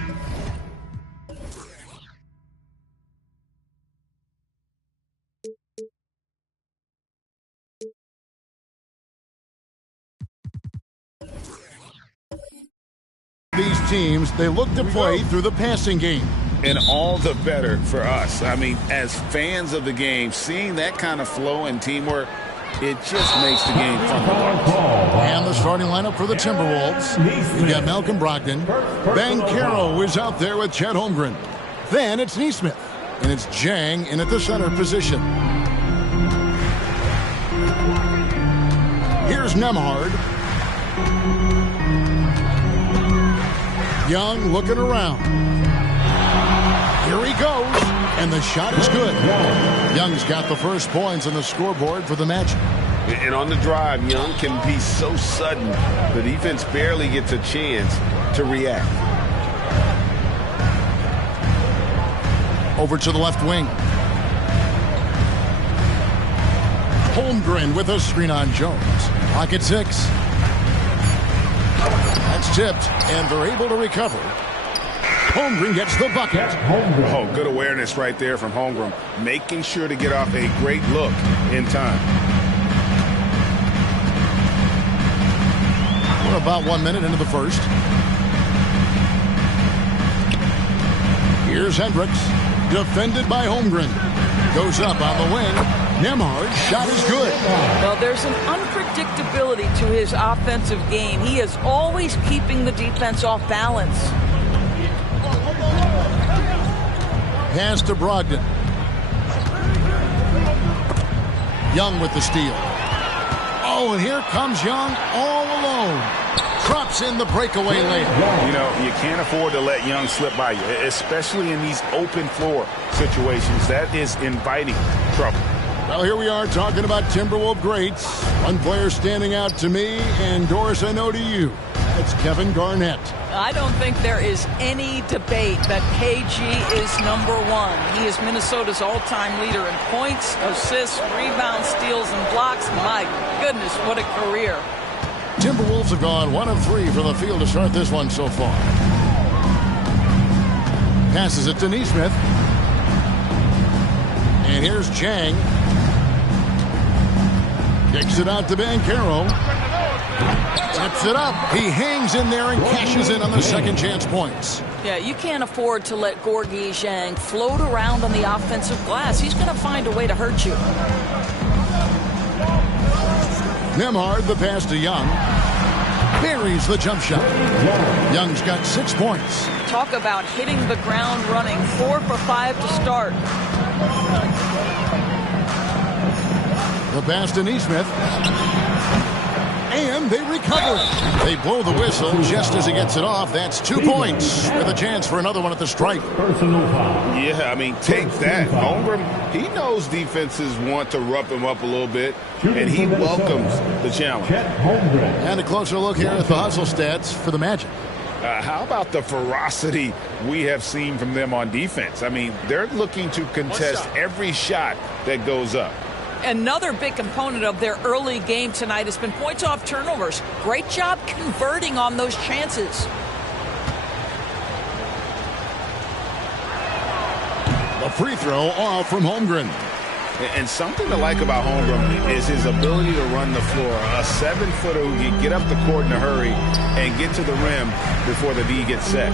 These teams, they look to play through the passing game. And all the better for us. I mean, as fans of the game, seeing that kind of flow and teamwork, it just makes the game fun to watch. And the starting lineup for the Timberwolves. You've got Malcolm Brogdon. Banchero is out there with Chet Holmgren. Then it's Nesmith. And it's Jang in at the center position. Here's Nembhard. Young looking around. Here he goes. And the shot is good. Young's got the first points on the scoreboard for the Magic. And on the drive, Young can be so sudden. The defense barely gets a chance to react. Over to the left wing. Holmgren with a screen on Jones. Pocket 6. That's tipped, and they're able to recover. Holmgren gets the bucket. Oh, good awareness right there from Holmgren, making sure to get off a great look in time. We're about 1 minute into the first. Here's Hendricks, defended by Holmgren. Goes up on the wing. Nembhard's shot is good. Well, there's an unpredictability to his offensive game. He is always keeping the defense off balance. Pass to Brogdon. Young with the steal. Oh, and here comes Young all alone. Drops in the breakaway layup. You know, you can't afford to let Young slip by you, especially in these open floor situations. That is inviting trouble. Well, here we are talking about Timberwolves greats. One player standing out to me, and Doris, I know to you. It's Kevin Garnett. I don't think there is any debate that KG is number one. He is Minnesota's all-time leader in points, assists, rebounds, steals, and blocks. My goodness, what a career. Timberwolves have gone 1 of 3 from the field to start this one so far. Passes it to Nesmith. And here's Chang. Kicks it out to Banchero. Tips it up. He hangs in there and cashes in on the second chance points. Yeah, you can't afford to let Gorgui Dieng float around on the offensive glass. He's going to find a way to hurt you. Nembhard, the pass to Young. Buries the jump shot. Young's got 6 points. Talk about hitting the ground running. 4 for 5 to start. The pass to Nesmith. And they recover it. They blow the whistle just as he gets it off. That's 2 points with a chance for another one at the stripe. Yeah, I mean, take that. Holmgren, he knows defenses want to rough him up a little bit, and he welcomes the challenge. And a closer look here at the hustle stats for the Magic. How about the ferocity we have seen from them on defense? I mean, they're looking to contest every shot that goes up. Another big component of their early game tonight has been points off turnovers. Great job converting on those chances. The free throw off from Holmgren. And something to like about Holmgren is his ability to run the floor. A 7-footer who can get up the court in a hurry and get to the rim before the D gets set.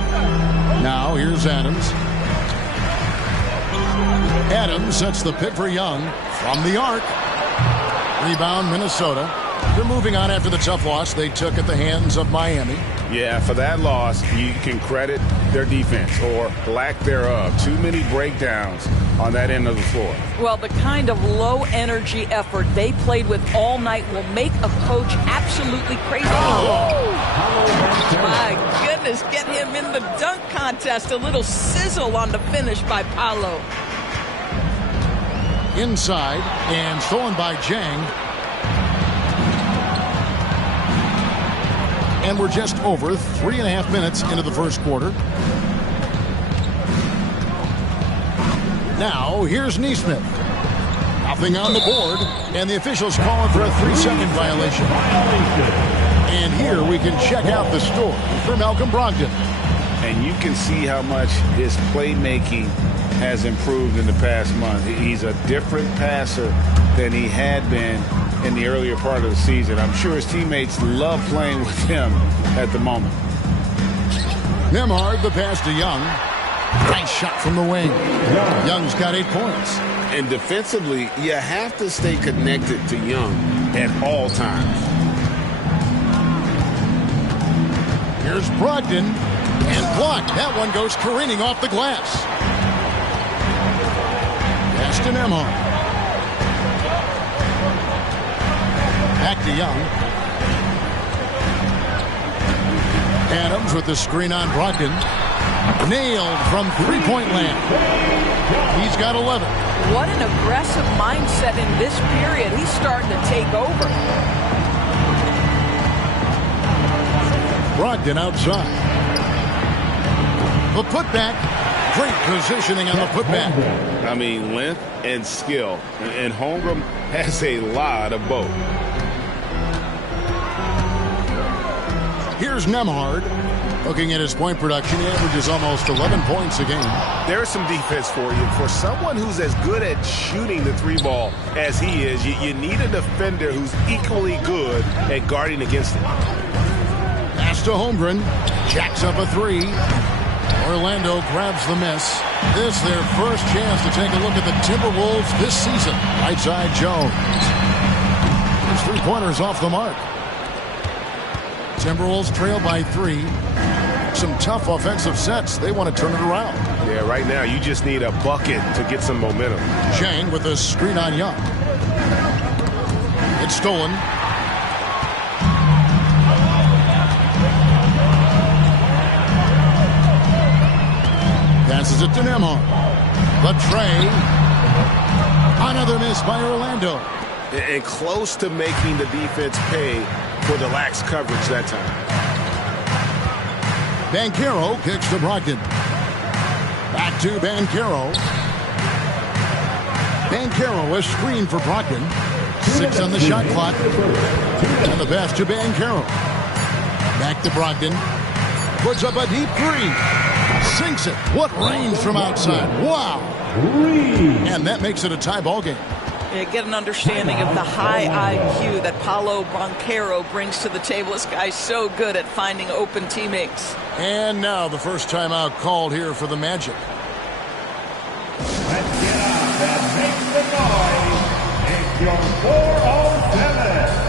Now here's Adams. Adams sets the pick for Young from the arc. Rebound, Minnesota. They're moving on after the tough loss they took at the hands of Miami. Yeah, for that loss, you can credit their defense or lack thereof. Too many breakdowns on that end of the floor. Well, the kind of low-energy effort they played with all night will make a coach absolutely crazy. Oh! My goodness, get him in the dunk contest. A little sizzle on the finish by Paolo. Inside and stolen by Dieng. And we're just over 3.5 minutes into the first quarter. Now here's Nesmith. Nothing on the board, and the officials calling for a 3-second violation. And here we can check out the story for Malcolm Brogdon. And you can see how much his playmaking has improved in the past month. He's a different passer than he had been in the earlier part of the season. I'm sure his teammates love playing with him at the moment. Nembhard, the pass to Young. Nice shot from the wing. Young's got 8 points. And defensively, you have to stay connected to Young at all times. Here's Brogdon. And blocked. That one goes careening off the glass. Pass to Nembhard. Back to Young. Adams with the screen on Brogdon. Nailed from three-point land. He's got 11. What an aggressive mindset in this period. He's starting to take over. Brogdon outside. The putback. Great positioning on the putback. I mean, length and skill. And Holmgren has a lot of both. Here's Nembhard. Looking at his point production, he averages almost 11 points a game. There's some defense for you. For someone who's as good at shooting the three ball as he is, you need a defender who's equally good at guarding against it. Pass to Holmgren. Jacks up a three. Orlando grabs the miss. This their first chance to take a look at the Timberwolves this season. Right side Jones. His three-pointers off the mark. Timberwolves trail by 3. Some tough offensive sets. They want to turn it around. Yeah, right now you just need a bucket to get some momentum. Chang with a screen on Young. It's stolen. Passes it to Nembhard. The tray. Another miss by Orlando. And close to making the defense pay for the lax coverage that time. Banchero kicks to Brogdon. Back to Banchero. Banchero a screen for Brogdon. 6 on the shot clock. And the pass to Banchero. Back to Brogdon. Puts up a deep 3. Sinks it. What range from outside. Wow. And that makes it a tie ball game. Yeah, get an understanding of the high IQ that Paolo Banchero brings to the table. This guy's so good at finding open teammates. And now the first timeout called here for the Magic. Let's get out and make the noise. It's your 407.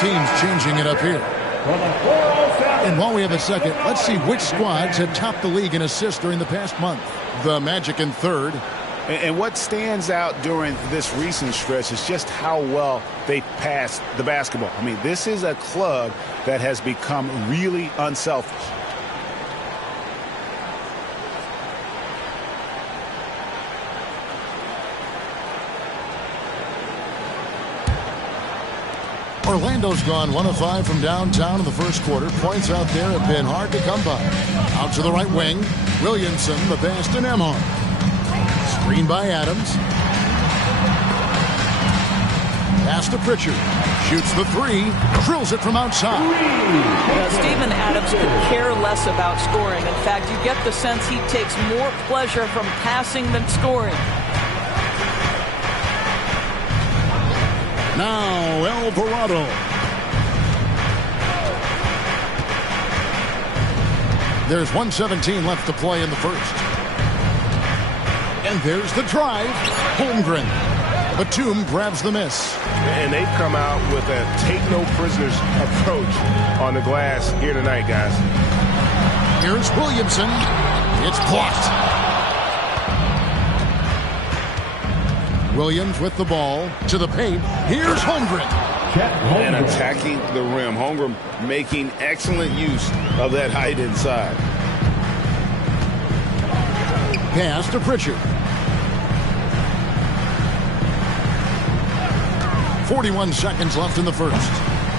Teams changing it up here. And while we have a second, let's see which squads have topped the league in assists during the past month. The Magic in third. And what stands out during this recent stretch is just how well they pass the basketball. I mean, this is a club that has become really unselfish. Orlando's gone 1 of 5 from downtown in the first quarter. Points out there have been hard to come by. Out to the right wing. Williamson, the pass to Nembhard. Screen by Adams. Pass to Pritchard. Shoots the 3. Drills it from outside. Steven Adams could care less about scoring. In fact, you get the sense he takes more pleasure from passing than scoring. Now Alvarado. There's 1:17 left to play in the first. And there's the drive. Holmgren. Batum grabs the miss. And they've come out with a take-no-prisoners approach on the glass here tonight, guys. Here's Williamson. It's blocked. Williams with the ball to the paint. Here's Holmgren. And attacking the rim. Holmgren making excellent use of that height inside. Pass to Pritchard. 41 seconds left in the first.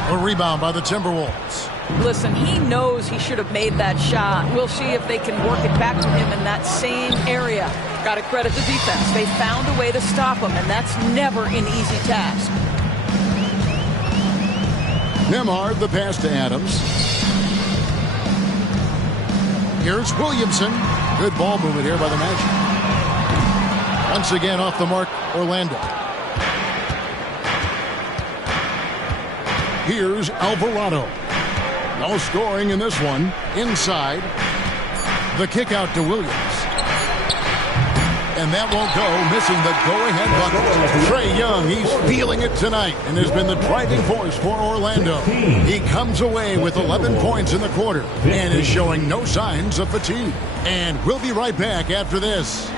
A rebound by the Timberwolves. Listen, he knows he should have made that shot. We'll see if they can work it back to him in that same area. Got to credit the defense. They found a way to stop him, and that's never an easy task. Nembhard, the pass to Adams. Here's Williamson. Good ball movement here by the Magic. Once again off the mark, Orlando. Here's Alvarado. No scoring in this one. Inside. The kick out to Williams. And that won't go, missing the go-ahead bucket. Trae Young, he's feeling it tonight and has been the driving force for Orlando. He comes away with 11 points in the quarter and is showing no signs of fatigue. And we'll be right back after this.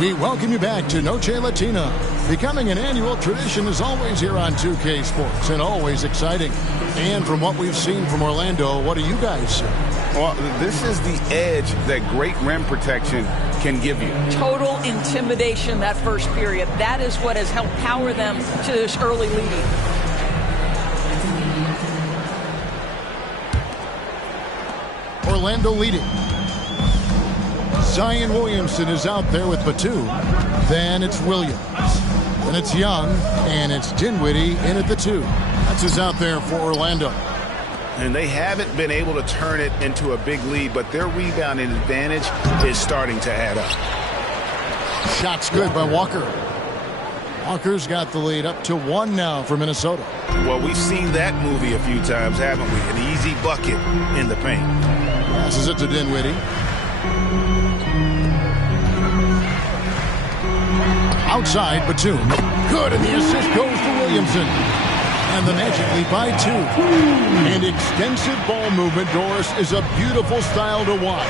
We welcome you back to Noche Latina. Becoming an annual tradition is always here on 2K Sports and always exciting. And from what we've seen from Orlando, what do you guys see? Well, this is the edge that great rim protection can give you. Total intimidation that first period. That is what has helped power them to this early lead. Orlando leading. Zion Williamson is out there with Batum. Then it's Williams. Then it's Young. And it's Dinwiddie in at the 2. That's who's out there for Orlando. And they haven't been able to turn it into a big lead, but their rebounding advantage is starting to add up. Shot's good by Walker. Walker's got the lead up to 1 now for Minnesota. Well, we've seen that movie a few times, haven't we? An easy bucket in the paint. Passes it to Dinwiddie. Outside, Batum. Good, and the assist goes to Williamson. And the Magic lead by 2. And extensive ball movement, Doris, is a beautiful style to watch.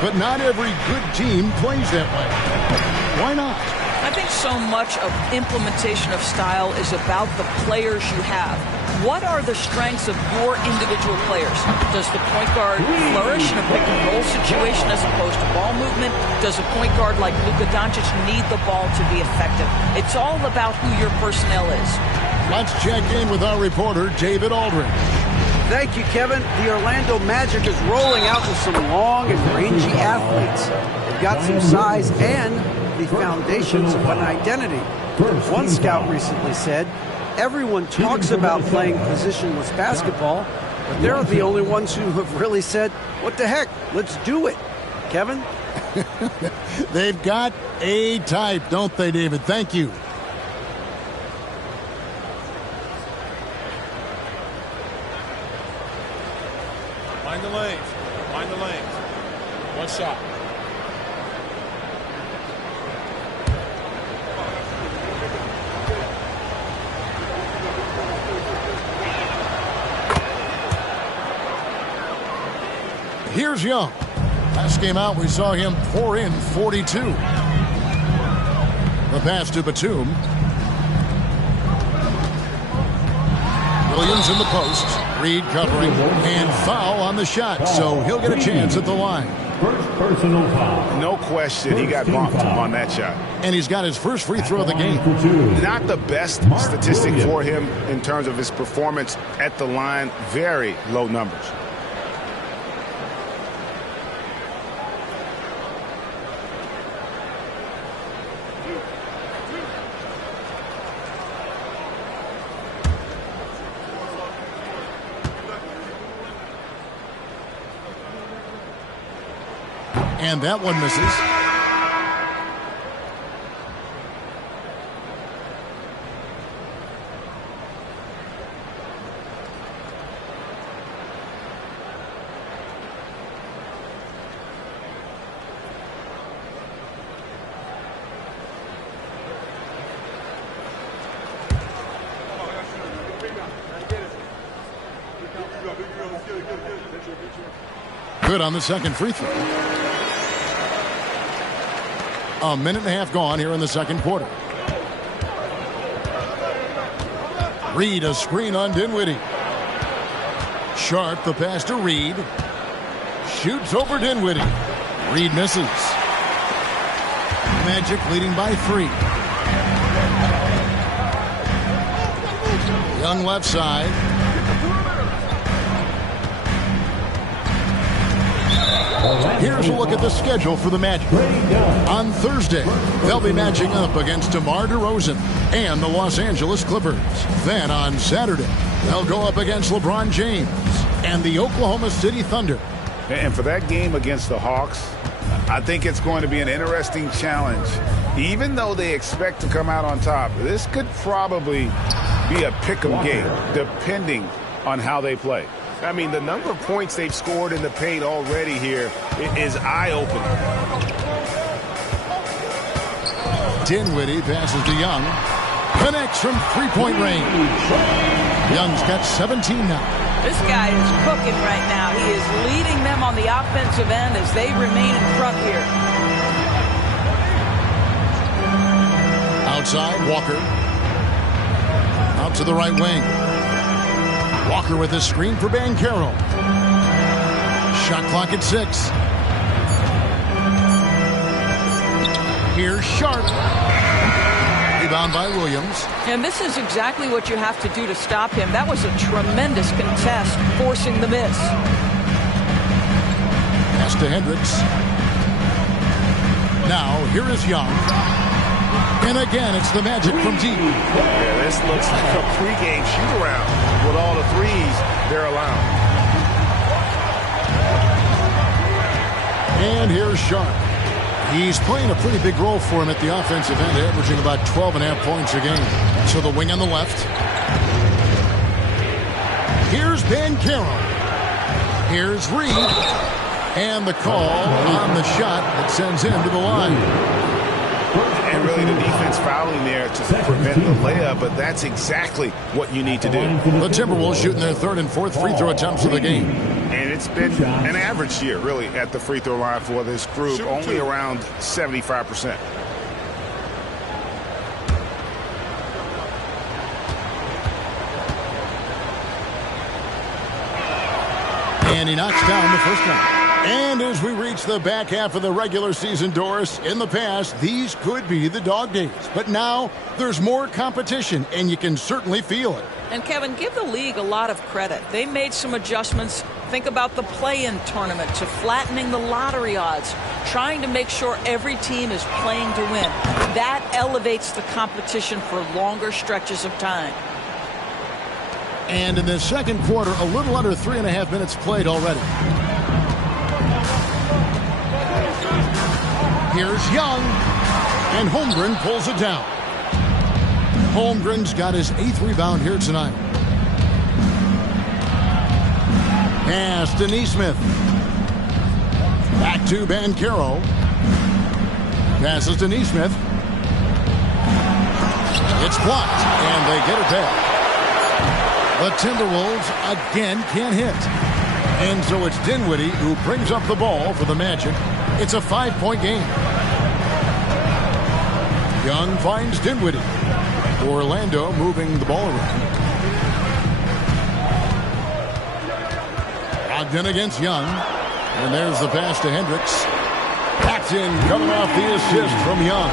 But not every good team plays that way. Why not? I think so much of implementation of style is about the players you have. What are the strengths of your individual players? Does the point guard flourish in a pick-and-roll situation as opposed to ball movement? Does a point guard like Luka Doncic need the ball to be effective? It's all about who your personnel is. Let's check in with our reporter, David Aldridge. Thank you, Kevin. The Orlando Magic is rolling out with some long and rangy athletes. They've got some size and the foundations of an identity. One scout recently said, everyone talks about playing positionless basketball, but they're the only ones who have really said, what the heck, let's do it. Kevin? They've got a type, don't they, David? Thank you. Mind the lanes. Mind the lanes. One shot. Here's Young. Last game out, we saw him pour in 42. The pass to Batum. Williams in the post. Reed covering. And foul on the shot. So he'll get a chance at the line. First personal foul. No question, he got bumped on that shot. And he's got his first free throw of the game. Not the best statistic for him in terms of his performance at the line. Very low numbers. And that one misses. Good on the second free throw. A minute and a half gone here in the second quarter. Reed a screen on Dinwiddie. Sharp the pass to Reed. Shoots over Dinwiddie. Reed misses. Magic leading by 3. Young left side. Here's a look at the schedule for the Magic. On Thursday, they'll be matching up against DeMar DeRozan and the Los Angeles Clippers. Then on Saturday, they'll go up against LeBron James and the Oklahoma City Thunder. And for that game against the Hawks, I think it's going to be an interesting challenge. Even though they expect to come out on top, this could probably be a pick-em game, depending on how they play. I mean, the number of points they've scored in the paint already here is eye-opening. Dinwiddie passes to Young. Connects from three-point range. Young's got 17 now. This guy is cooking right now. He is leading them on the offensive end as they remain in front here. Outside, Walker. Out to the right wing. Walker with a screen for Banchero. Shot clock at 6. Here's Sharp. Rebound by Williams. And this is exactly what you have to do to stop him. That was a tremendous contest, forcing the miss. Pass to Hendricks. Now, here is Young. And again, it's the Magic from deep. Yeah, this looks like a pregame shoot-around with all the threes they're allowing. And here's Sharp. He's playing a pretty big role for him at the offensive end, averaging about 12.5 points a game. So the wing on the left. Here's Banchero. Here's Reed. And the call on the shot that sends him to the line. And really the defense fouling there to prevent the layup, but that's exactly what you need to do. The Timberwolves shooting their 3rd and 4th free throw attempts of the game. And it's been an average year, really, at the free throw line for this group, only around 75%. And he knocks down the first one. And as we reach the back half of the regular season, Doris, in the past, these could be the dog days. But now there's more competition, and you can certainly feel it. And, Kevin, give the league a lot of credit. They made some adjustments. Think about the play-in tournament to flattening the lottery odds, trying to make sure every team is playing to win. That elevates the competition for longer stretches of time. And in the second quarter, a little under 3.5 minutes played already. Here's Young, and Holmgren pulls it down. Holmgren's got his 8th rebound here tonight. Pass to Nesmith. Back to Banchero. Passes to Nesmith. It's blocked, and they get it back. The Timberwolves again can't hit. And so it's Dinwiddie who brings up the ball for the Magic. It's a 5-point game. Young finds Dinwiddie. Orlando moving the ball around. Ogden against Young. And there's the pass to Hendricks. Paxton coming off the assist from Young.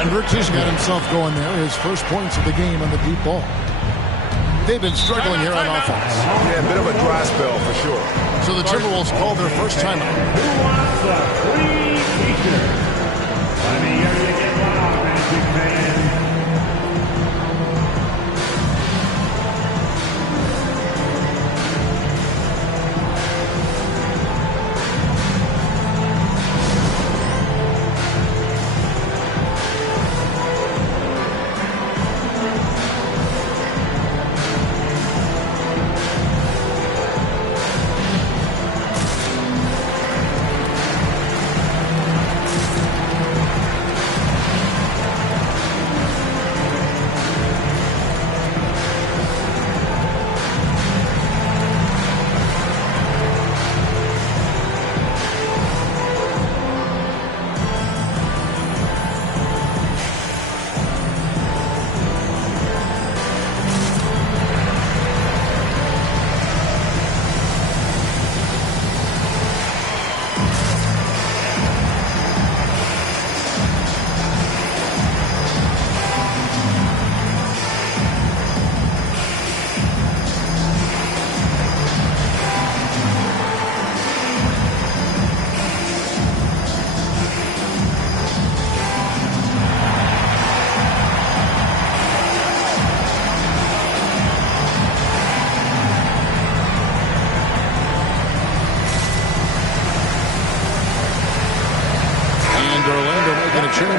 Hendricks has got himself going there. His first points of the game on the deep ball. They've been struggling here on offense. Yeah, a bit of a dry spell for sure. So the Timberwolves call their first timeout. Who wants a free t-shirt? Let me hear you get loud, Magic fans.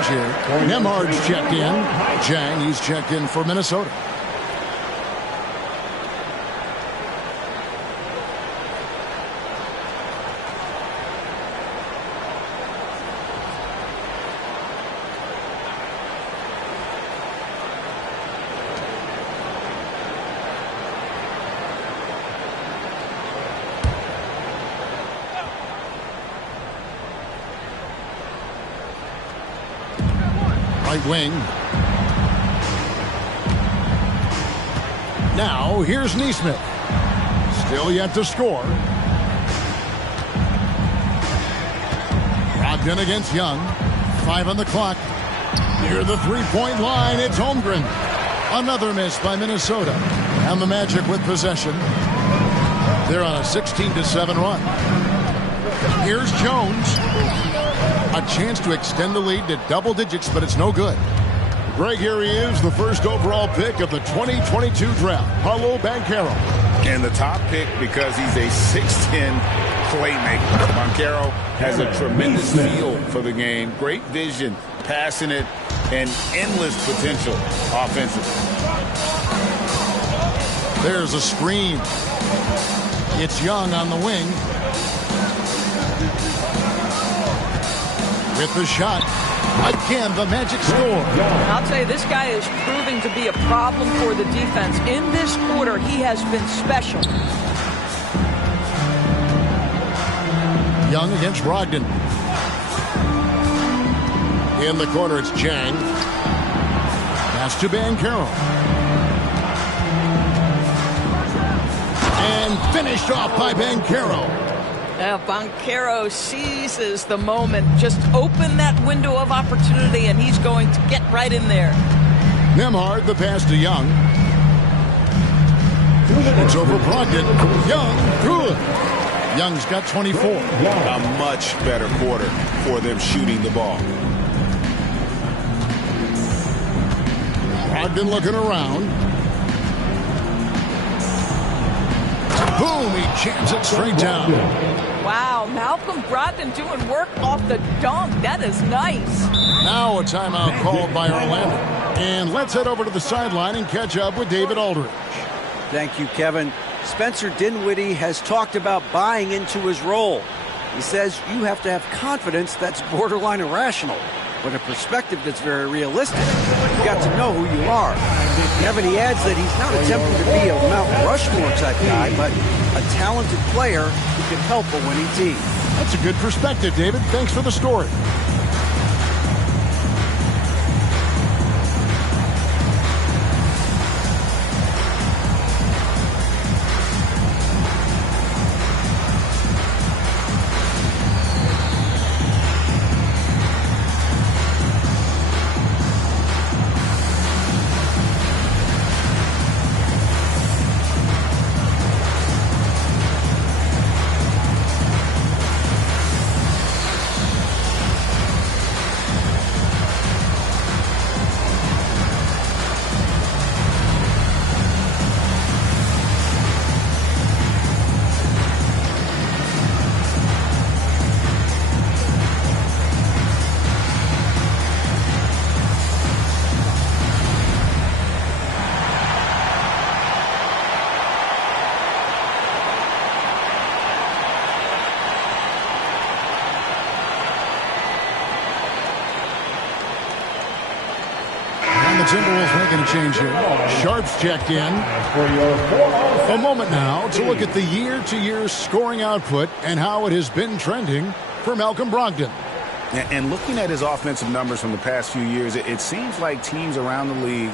here. Nemhard's checked in. Jang, he's checked in for Minnesota. Right wing. Now, here's Neesmith. Still yet to score. Brogdon against Young. 5 on the clock. Near the three-point line, it's Holmgren. Another miss by Minnesota. And the Magic with possession. They're on a 16-7 run. Here's Jones. A chance to extend the lead to double digits, but it's no good. Greg, here he is, the first overall pick of the 2022 draft, Paolo Banchero. And the top pick because he's a 6'10 playmaker. Banchero has a tremendous feel for the game, great vision, passing it, and endless potential offensively. There's a screen. It's Young on the wing. With the shot. Again, the Magic score. I'll tell you, this guy is proving to be a problem for the defense. In this quarter, he has been special. Young against Brogdon. In the corner, it's Jang. Pass to Banchero. And finished off by Banchero. Banchero seizes the moment. Just open that window of opportunity, and he's going to get right in there. Nemhard, the pass to Young. It's over Brogdon. Young, good. Young's got 24. A much better quarter for them shooting the ball. Brogdon looking around. Boom, he jams it straight down. Wow, Malcolm Brogdon doing work off the dunk. That is nice. Now a timeout called by Orlando. And let's head over to the sideline and catch up with David Aldridge. Thank you, Kevin. Spencer Dinwiddie has talked about buying into his role. He says you have to have confidence that's borderline irrational, but a perspective that's very realistic. You got to know who you are. Kevin, he adds that he's not attempting to be a Mount Rushmore type guy, but a talented player who can help a winning team. That's a good perspective, David. Thanks for the story. Timberwolves making a change here. Sharp's checked in. A moment now to look at the year-to-year scoring output and how it has been trending for Malcolm Brogdon. And looking at his offensive numbers from the past few years, it seems like teams around the league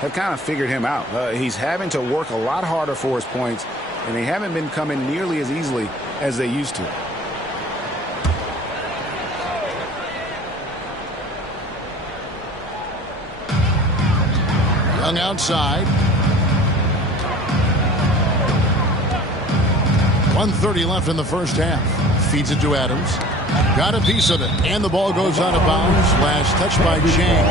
have kind of figured him out. He's having to work a lot harder for his points, and they haven't been coming nearly as easily as they used to. Young outside. 1:30 left in the first half. Feeds it to Adams. Got a piece of it. And the ball goes out of bounds. Last touch by Jang.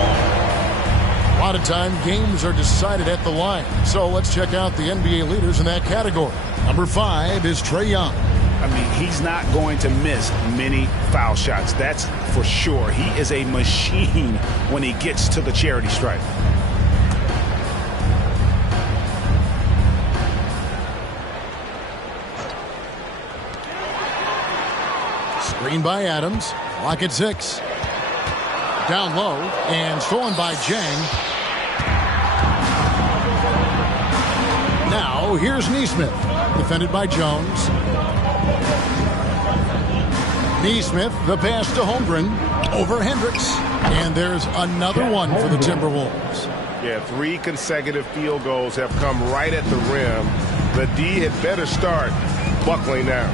A lot of time, games are decided at the line. So let's check out the NBA leaders in that category. Number 5 is Trae Young. I mean, he's not going to miss many foul shots. That's for sure. He is a machine when he gets to the charity stripe. Screen by Adams. Clock at 6. Down low and stolen by Jang. Now here's Neesmith. Defended by Jones. Neesmith, the pass to Holmgren over Hendricks. And there's another one for the Timberwolves. Yeah, 3 consecutive field goals have come right at the rim. The D had better start buckling down.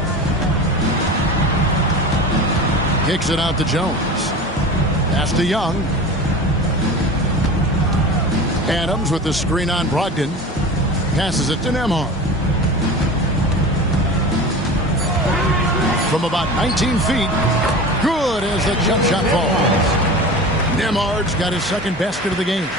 Kicks it out to Jones. Pass to Young. Adams with the screen on Brogdon. Passes it to Nembhard. From about 19 feet. Good as the jump shot falls. Nembhard's got his second basket of the game.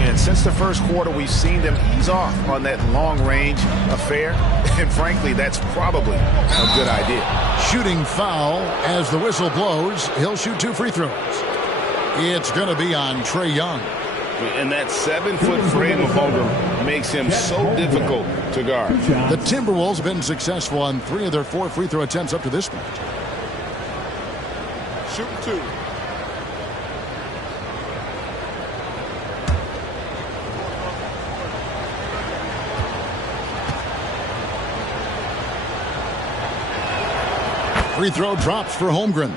And since the first quarter, we've seen them ease off on that long-range affair. And frankly, that's probably a good idea. Shooting foul as the whistle blows. He'll shoot 2 free throws. It's going to be on Trae Young. And that 7-foot frame of Holmgren makes him so difficult to guard. The Timberwolves have been successful on 3 of their 4 free throw attempts up to this point. Shoot 2. Free throw drops for Holmgren.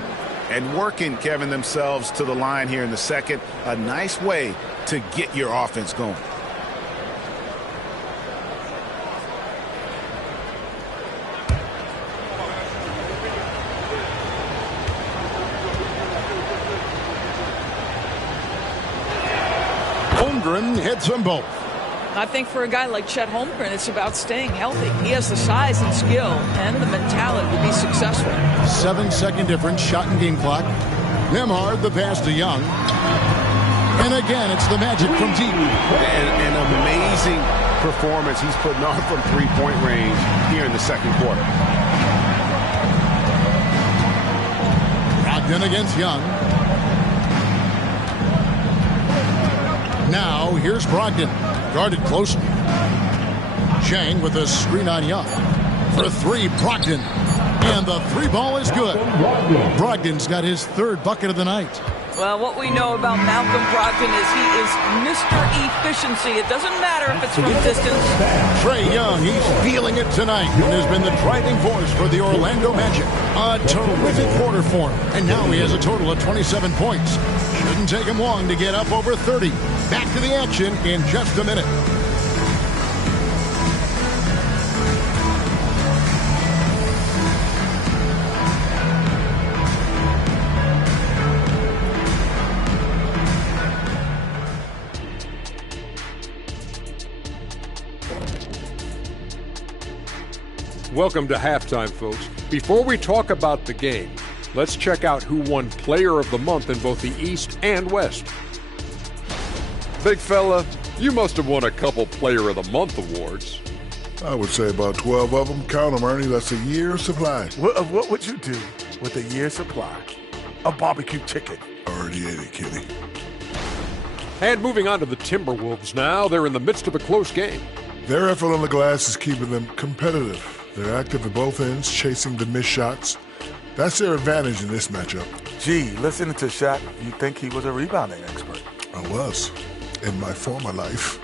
And working, Kevin, themselves to the line here in the second. A nice way to get your offense going. Holmgren hits them both. I think for a guy like Chet Holmgren, it's about staying healthy. He has the size and skill and the mentality to be successful. 7-second difference, shot and game clock. Nembhard, the pass to Young. And again, it's the magic from deep. An amazing performance he's putting on from three-point range here in the second quarter. Brogdon against Young. Now, here's Brogdon. Guarded closely. Chang with a screen on Young. For 3, Brogdon. And the 3 ball is good. Brogdon's got his 3rd bucket of the night. Well, what we know about Malcolm Brogdon is he is Mr. Efficiency. It doesn't matter if it's from distance. Trae Young, he's feeling it tonight and has been the driving force for the Orlando Magic. A terrific quarter for him. And now he has a total of 27 points. Shouldn't take him long to get up over 30. Back to the action in just a minute. Welcome to halftime, folks. Before we talk about the game, let's check out who won Player of the Month in both the East and West. Big fella, you must have won a couple Player of the Month awards. I would say about 12 of them. Count them, Ernie. That's a year's supply. What would you do with a year's supply? A barbecue chicken. Already ate it, Kenny. And moving on to the Timberwolves now. They're in the midst of a close game. Their effort on the glass is keeping them competitive. They're active at both ends, chasing the missed shots. That's their advantage in this matchup. Gee, listening to Shaq, you'd think he was a rebounding expert. I was, in my former life.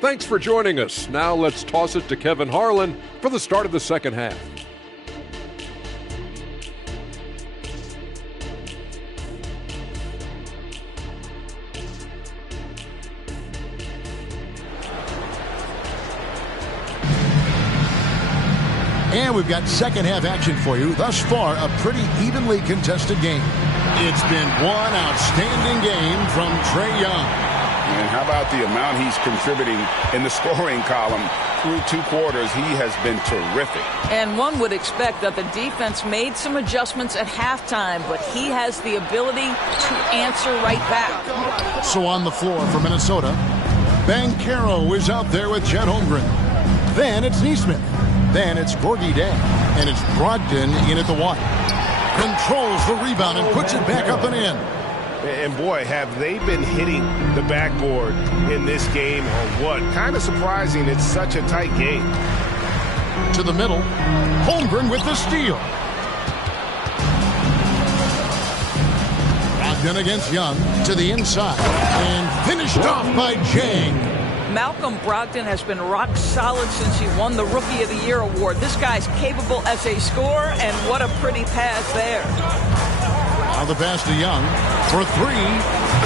Thanks for joining us. Now let's toss it to Kevin Harlan for the start of the second half. And we've got second half action for you. Thus far, a pretty evenly contested game. It's been one outstanding game from Trae Young. And how about the amount he's contributing in the scoring column? Through 2 quarters, he has been terrific. And one would expect that the defense made some adjustments at halftime, but he has the ability to answer right back. So on the floor for Minnesota, Banchero is out there with Chet Holmgren. Then it's Neesmith. Then it's Gorgie Day. And it's Brogdon in at the one. Controls the rebound and puts it back up and in. And boy, have they been hitting the backboard in this game or what? Kind of surprising it's such a tight game. To the middle. Holmgren with the steal. Brogdon against Young to the inside. And finished off by Jang. Malcolm Brogdon has been rock solid since he won the Rookie of the Year award. This guy's capable as a scorer, and what a pretty pass there. Now the pass to Young for three.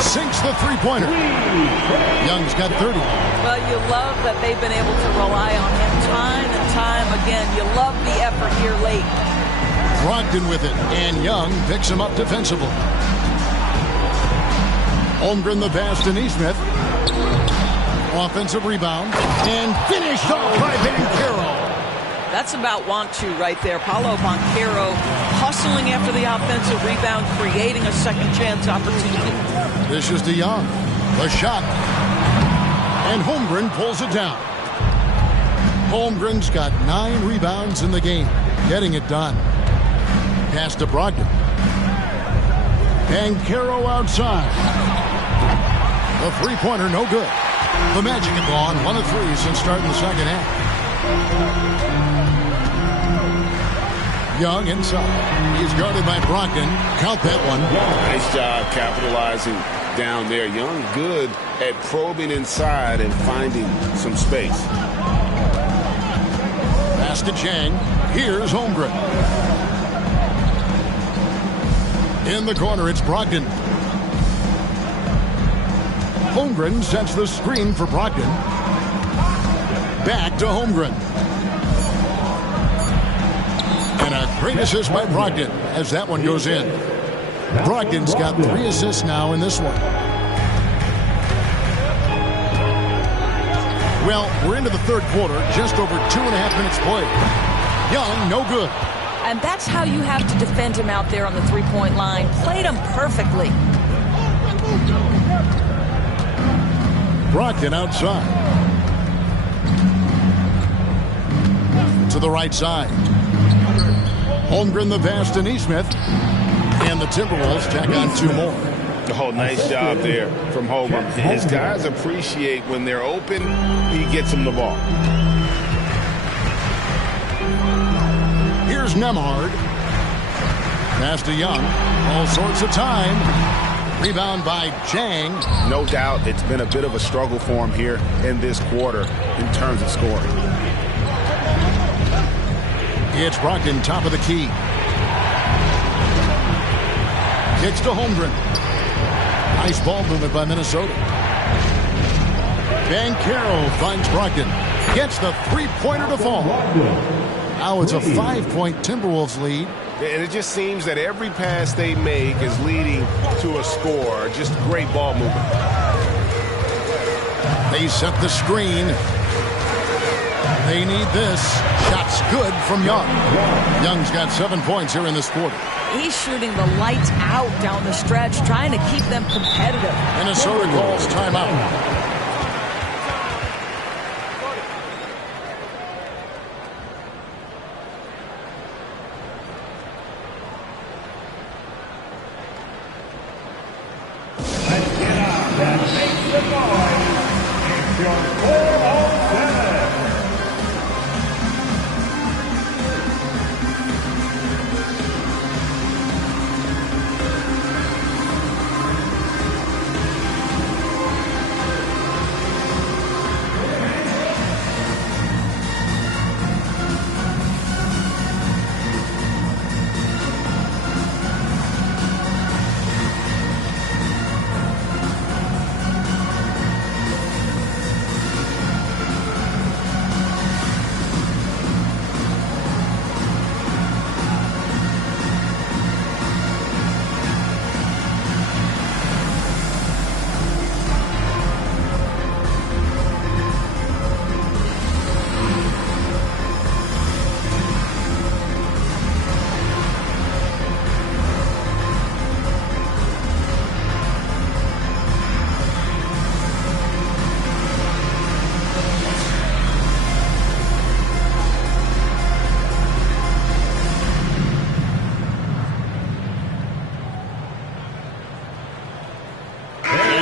Sinks the three-pointer. Young's got 30. Well, you love that they've been able to rely on him time and time again. You love the effort here late. Brogdon with it, and Young picks him up defensively. Holmgren the pass to Neesmith. Offensive rebound, and finished off by Banchero. That's about want to right there. Paolo Banchero hustling after the offensive rebound, creating a second chance opportunity. This is to Young. The shot. And Holmgren pulls it down. Holmgren's got 9 rebounds in the game. Getting it done. Pass to Brogdon. Banchero outside. The three-pointer no good. The Magic have gone 1 of 3 since starting the second half. Young inside. He's guarded by Brogdon. Count that one. Nice job capitalizing down there. Young good at probing inside and finding some space. Pass to Chang. Here's Holmgren. In the corner, it's Brogdon. Holmgren sets the screen for Brogdon. Back to Holmgren. And a great assist by Brogdon as that one goes in. Brogdon's got 3 assists now in this one. Well, we're into the third quarter, just over 2.5 minutes played. Young, no good. And that's how you have to defend him out there on the three-point line. Played him perfectly. Brogdon outside. To the right side. Holmgren the pass to Neesmith. And the Timberwolves tack on 2 more. Oh, nice job there from Holmgren. His guys appreciate when they're open, he gets them the ball. Here's Nembhard. Pass to Young. All sorts of time. Rebound by Chang. No doubt it's been a bit of a struggle for him here in this quarter in terms of scoring. It's Brogdon, top of the key. Kicks to Holmgren. Nice ball movement by Minnesota. Banchero finds Brogdon. Gets the three-pointer to fall. Now it's a 5-point Timberwolves lead. And it just seems that every pass they make is leading to a score. Just great ball movement. They set the screen. They need this. Shots good from Young. Young's got 7 points here in this quarter. He's shooting the lights out down the stretch, trying to keep them competitive. Minnesota calls timeout.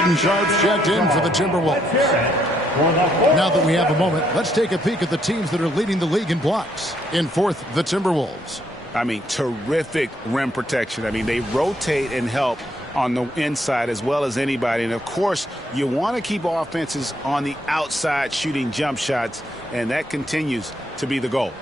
Shaden Sharp's checked in for the Timberwolves. Now that we have a moment, let's take a peek at the teams that are leading the league in blocks. In fourth, the Timberwolves. I mean, terrific rim protection. I mean, they rotate and help on the inside as well as anybody. And, of course, you want to keep offenses on the outside shooting jump shots, and that continues to be the goal.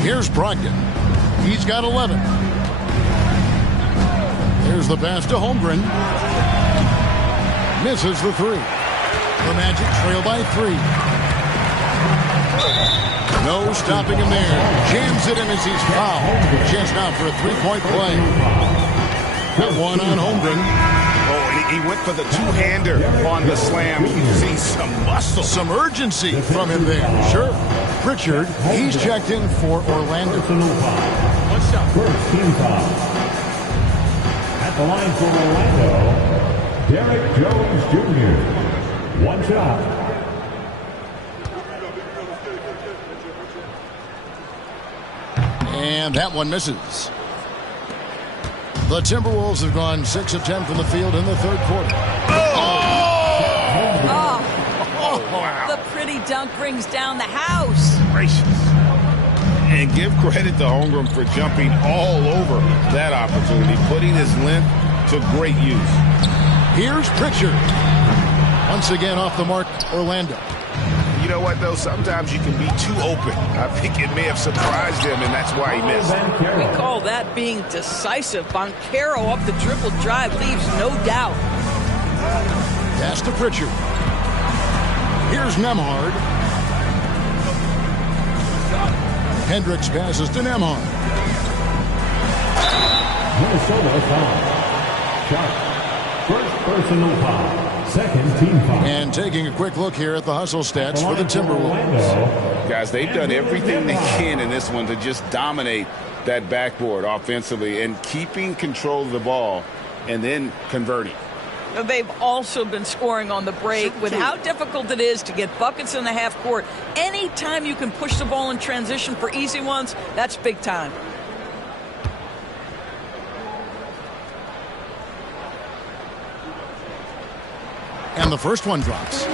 Here's Brogdon. He's got 11. Here's the pass to Holmgren. Misses the three. The Magic trail by 3. No stopping him there. Jams it in as he's fouled. Just out for a three-point play. That one on Holmgren. Oh, he went for the two-hander on the slam. You see some muscle. Some urgency from him there. Sure. Pritchard, he's checked in for Orlando. First team foul. At the line for Orlando, Derek Jones Jr. One shot. And that one misses. The Timberwolves have gone 6 of 10 from the field in the third quarter. The pretty dunk brings down the house. Gracious. And give credit to Holmgren for jumping all over that opportunity, putting his length to great use. Here's Pritchard. Once again off the mark, Orlando. You know what, though? Sometimes you can be too open. I think it may have surprised him, and that's why he missed. We call that being decisive. Banchero up the dribble drive leaves no doubt. Pass to Pritchard. Here's Nembhard. Hendricks passes to Nembhard. Minnesota foul. Sharp. First personal foul. Second team foul. And taking a quick look here at the hustle stats for the Timberwolves. Guys, they've done everything they can in this one to just dominate that backboard offensively and keeping control of the ball and then converting. They've also been scoring on the break with how difficult it is to get buckets in the half court. Anytime you can push the ball in transition for easy ones, that's big time. And the first one drops.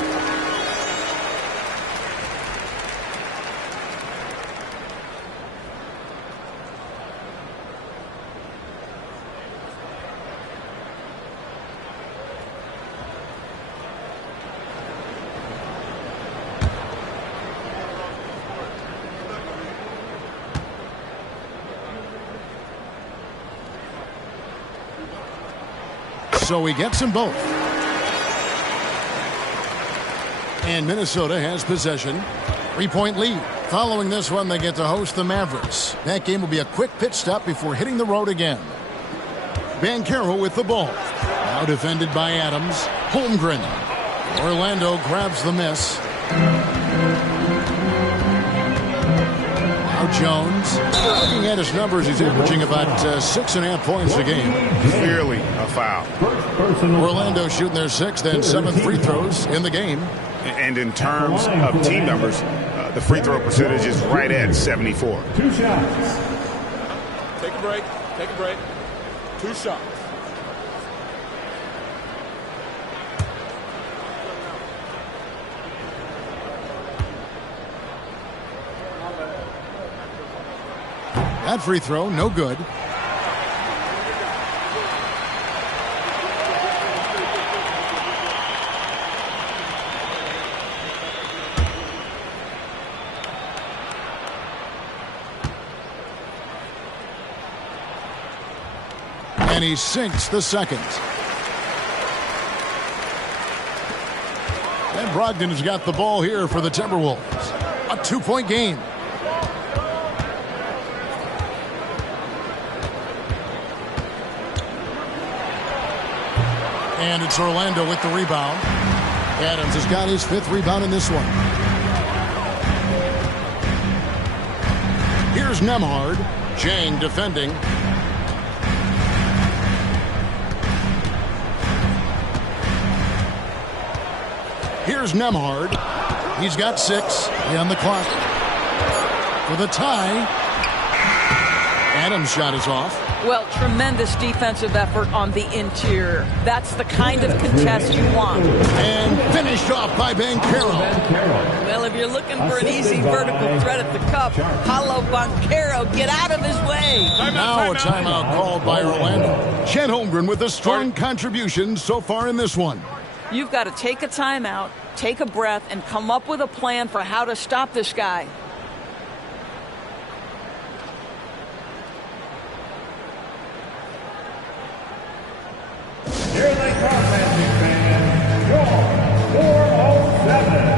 So he gets them both. And Minnesota has possession. 3-point lead. Following this one, they get to host the Mavericks. That game will be a quick pit stop before hitting the road again. Banchero with the ball. Now defended by Adams. Holmgren. Orlando grabs the miss. Now Jones. Looking at his numbers, he's averaging about 6.5 points a game. Clearly a foul. Orlando shooting their 6th and 7th free throws in the game. And in terms of team numbers, the free throw percentage is right at 74. 2 shots. Take a break. Take a break. 2 shots. That free throw, no good. And he sinks the second. And Brogdon has got the ball here for the Timberwolves. A 2-point game. And it's Orlando with the rebound. Adams has got his 5th rebound in this one. Here's Nembhard. Jang defending. Here's Nemhard. He's got 6 on the clock. For the tie. Adams' shot is off. Well, tremendous defensive effort on the interior. That's the kind of contest you want. And finished off by Banchero. Well, if you're looking for an easy vertical threat at the cup, Paulo Banchero, get out of his way. Now a timeout called by Orlando. Chet Holmgren with a strong contribution so far in this one. You've got to take a timeout, take a breath, and come up with a plan for how to stop this guy. Here they come, Magic fans. Your 407.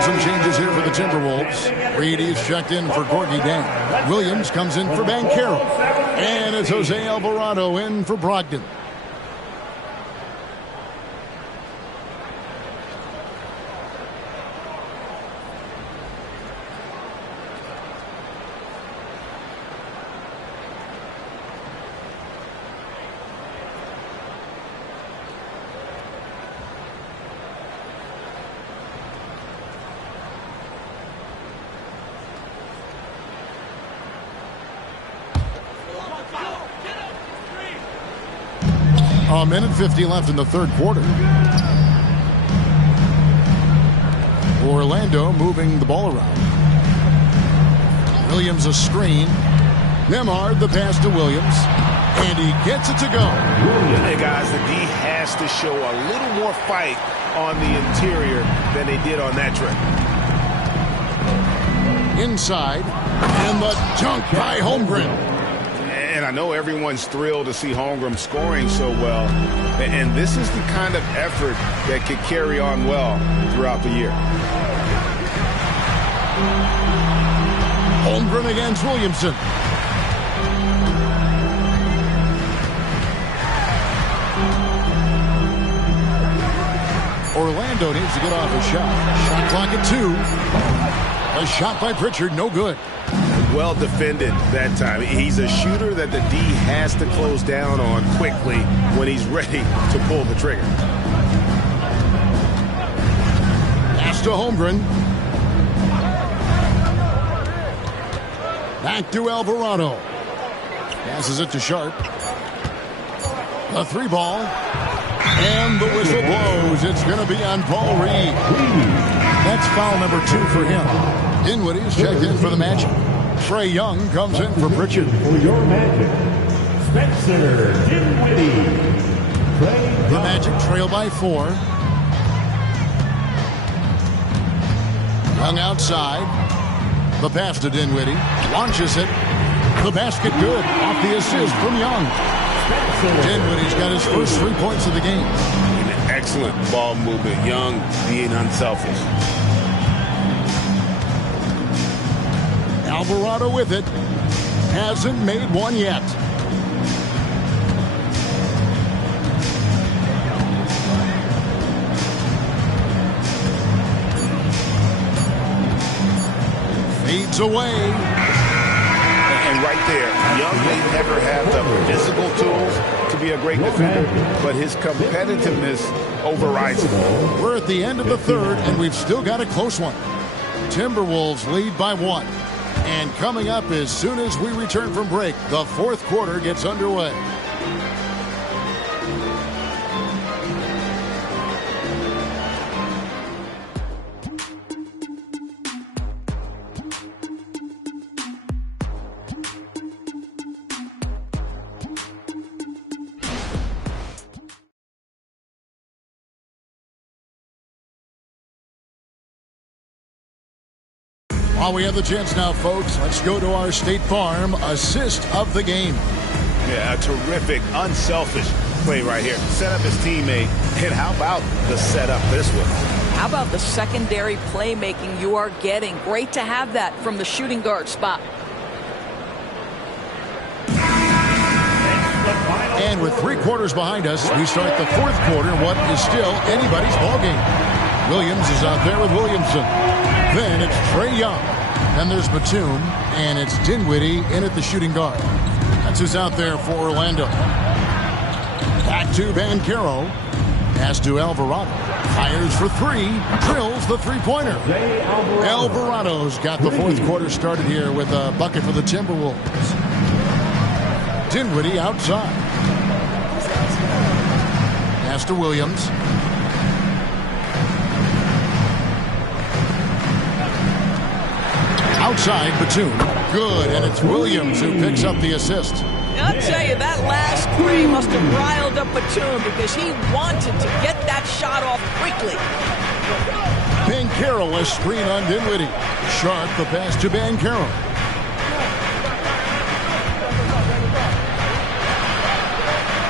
Some changes here for the Timberwolves. Reedy's checked in for Gorgie Dang. Williams comes in for Banchero. And it's Jose Alvarado in for Brogdon. A minute 50 left in the third quarter. Orlando moving the ball around. Williams a screen. Nemhard the pass to Williams. And he gets it to go. Hey guys, the D has to show a little more fight on the interior than they did on that trip. Inside. And the dunk by Holmgren. And I know everyone's thrilled to see Holmgren scoring so well. And this is the kind of effort that could carry on well throughout the year. Holmgren against Williamson. Orlando needs to get off a shot. Shot clock at 2. A shot by Pritchard, no good. Well defended that time. He's a shooter that the D has to close down on quickly when he's ready to pull the trigger. Pass to Holmgren. Back to Alvarado. Passes it to Sharp. A 3-ball. And the whistle blows. It's going to be on Paul Reed. That's foul number 2 for him. Dinwiddie's checked in for the Magic. Trae Young comes in for Pritchard. For your Magic, Spencer Dinwiddie. The Magic trail by 4. Young outside. The pass to Dinwiddie. Launches it. The basket good. Off the assist from Young. Dinwiddie's got his first 3 points of the game. Excellent ball movement. Young being unselfish. Alvarado with it. Hasn't made one yet. Fades away. And right there, Young may never have the physical tools to be a great defender, but his competitiveness overrides it. We're at the end of the third, and we've still got a close one. Timberwolves lead by 1. And coming up as soon as we return from break, the fourth quarter gets underway. While we have the chance now, folks, let's go to our State Farm assist of the game. Yeah, a terrific, unselfish play right here. Set up his teammate. And how about the setup this one? How about the secondary playmaking you are getting? Great to have that from the shooting guard spot. And with 3 quarters behind us, we start the fourth quarter in what is still anybody's ballgame. Williams is out there with Williamson. Then it's Trey Young. Then there's Batum, and it's Dinwiddie in at the shooting guard. That's who's out there for Orlando. Back to Banchero. Pass to Alvarado. Fires for 3. Drills the three-pointer. Alvarado's got the fourth quarter started here with a bucket for the Timberwolves. Dinwiddie outside. Pass to Williams. Outside, Batum. Good, and it's Williams who picks up the assist. I'll tell you, that last 3 must have riled up Batum because he wanted to get that shot off quickly. Banchero, a screen on Dinwiddie. Sharp, the pass to Banchero.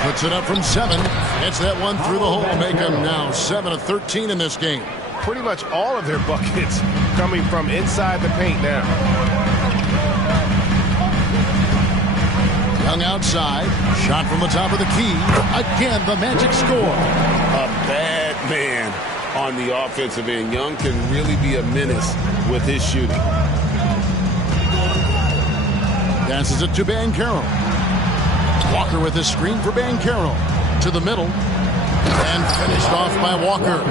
Puts it up from 7. Gets that one through the hole. Make them now 7 of 13 in this game. Pretty much all of their buckets coming from inside the paint now. Young outside. Shot from the top of the key. Again, the Magic score. A bad man on the offensive end. Young can really be a menace with his shooting. Passes it to Banchero. Walker with a screen for Banchero. To the middle. And finished off by Walker.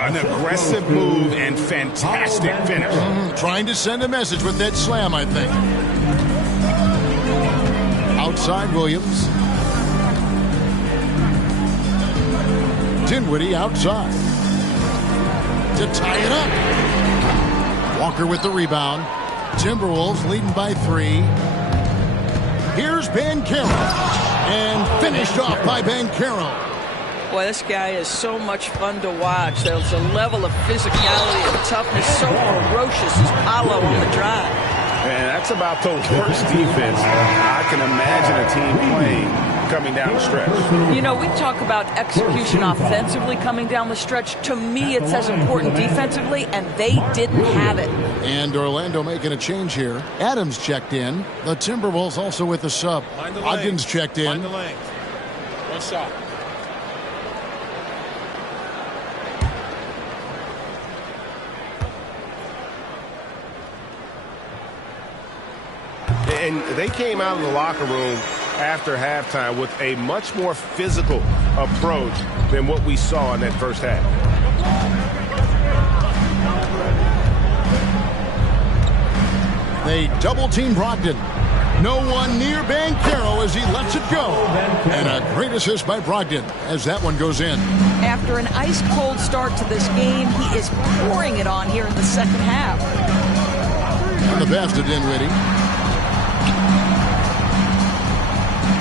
An aggressive move and fantastic finish. Trying to send a message with that slam, I think. Outside Williams. Dinwiddie outside. To tie it up. Walker with the rebound. Timberwolves leading by 3. Here's Banchero. And finished off by Banchero. Boy, this guy is so much fun to watch. There's a level of physicality and toughness so ferocious as Paolo on the drive. And that's about the worst defense I can imagine a team playing coming down the stretch. You know, we talk about execution offensively coming down the stretch. To me, it's as important defensively, and they didn't have it. And Orlando making a change here. Adams checked in. The Timberwolves also with the sub. Ogden's checked in. Find the lane. One shot. And they came out of the locker room after halftime with a much more physical approach than what we saw in that first half. They double-team Brogdon. No one near Banchero as he lets it go. And a great assist by Brogdon as that one goes in. After an ice-cold start to this game, he is pouring it on here in the second half. On the pass to Dinwiddie.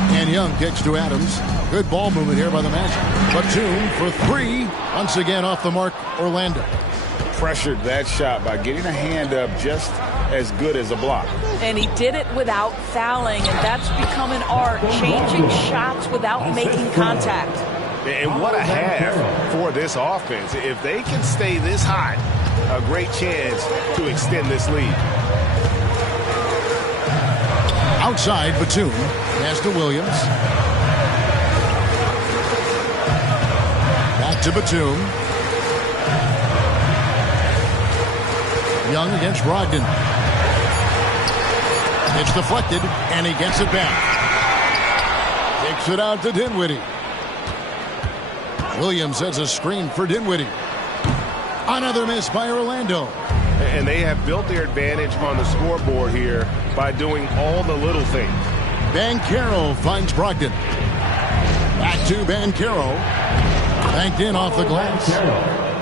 And Young kicks to Adams. Good ball movement here by the Magic. Batum for 3. Once again off the mark, Orlando. Pressured that shot by getting a hand up just as good as a block. And he did it without fouling, and that's become an art, changing shots without making contact. And what a half for this offense. If they can stay this hot, a great chance to extend this lead. Outside, Batum. Pass to Williams. Back to Batum. Young against Brogdon. It's deflected, and he gets it back. Takes it out to Dinwiddie. Williams has a screen for Dinwiddie. Another miss by Orlando. And they have built their advantage on the scoreboard here by doing all the little things. Banchero finds Brogdon. Back to Banchero. Banked in off the glass.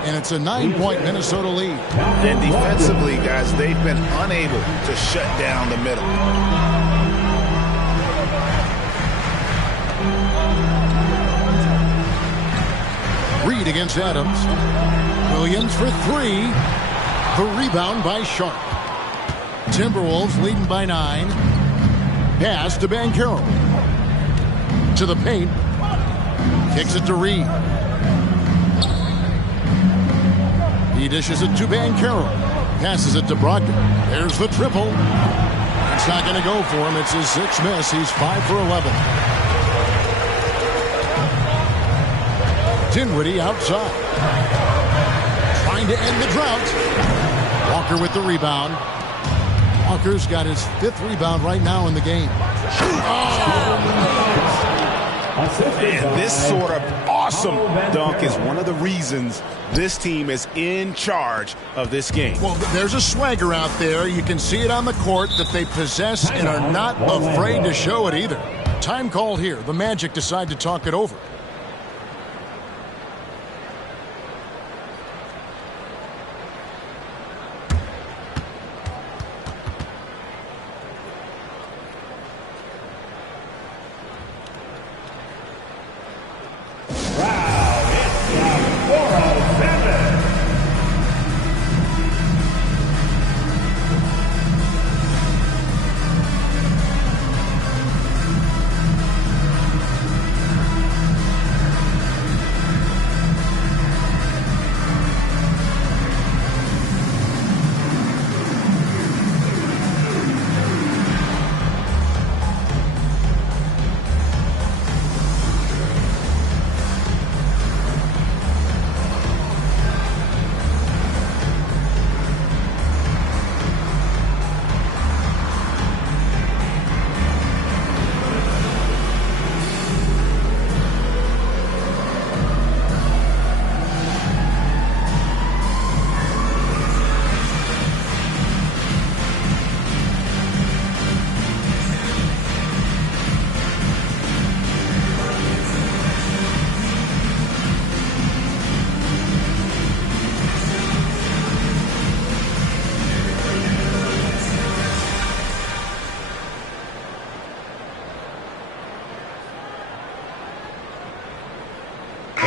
And it's a 9-point Minnesota lead. And defensively, guys, they've been unable to shut down the middle. Reed against Adams. Williams for 3. The rebound by Sharp. Timberwolves leading by 9. Pass to Banchero. To the paint. Kicks it to Reed. He dishes it to Banchero. Passes it to Brogdon. There's the triple. It's not going to go for him. It's his 6th miss. He's 5 for 11. Dinwiddie outside. Trying to end the drought. Walker with the rebound. Walker's got his 5th rebound right now in the game. And this sort of awesome dunk is one of the reasons this team is in charge of this game. Well, there's a swagger out there. You can see it on the court that they possess and are not afraid to show it either. Time call here. The Magic decide to talk it over.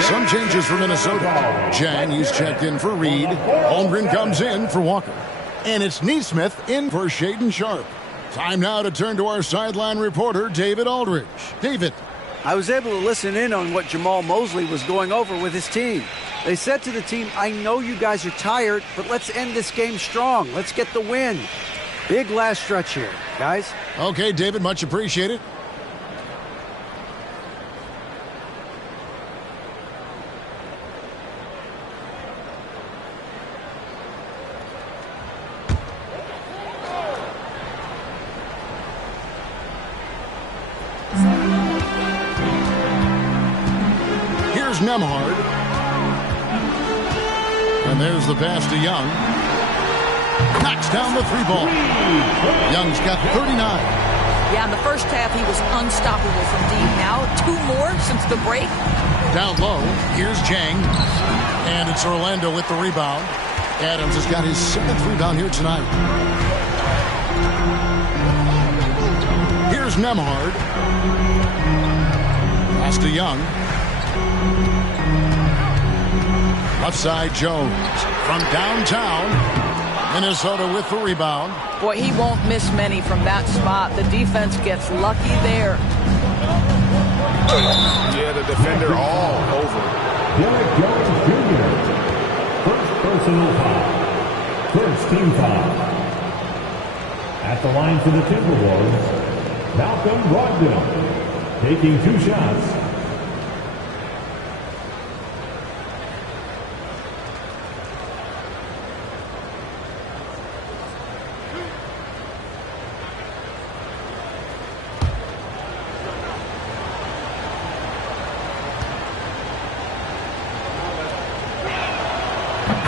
Some changes for Minnesota. Jang, he's checked in for Reed. Holmgren comes in for Walker. And it's Neesmith in for Shaedon Sharp. Time now to turn to our sideline reporter, David Aldridge. David. I was able to listen in on what Jamal Mosley was going over with his team. They said to the team, I know you guys are tired, but let's end this game strong. Let's get the win. Big last stretch here, guys. Okay, David, much appreciated. Here's Nembhard. And there's the pass to Young. Knocks down the 3-ball. Young's got 39. Yeah, in the first half, he was unstoppable from deep. Now, 2 more since the break. Down low, here's Jang. And it's Orlando with the rebound. Adams has got his 7th rebound here tonight. Here's Nembhard. Pass to Young. Left side, Jones. From downtown, Minnesota with the rebound. Boy, he won't miss many from that spot. The defense gets lucky there. Yeah, the defender all over. Derek Jones Jr. First personal foul. First team foul. At the line for the Timberwolves, Malcolm Brogdon taking 2 shots.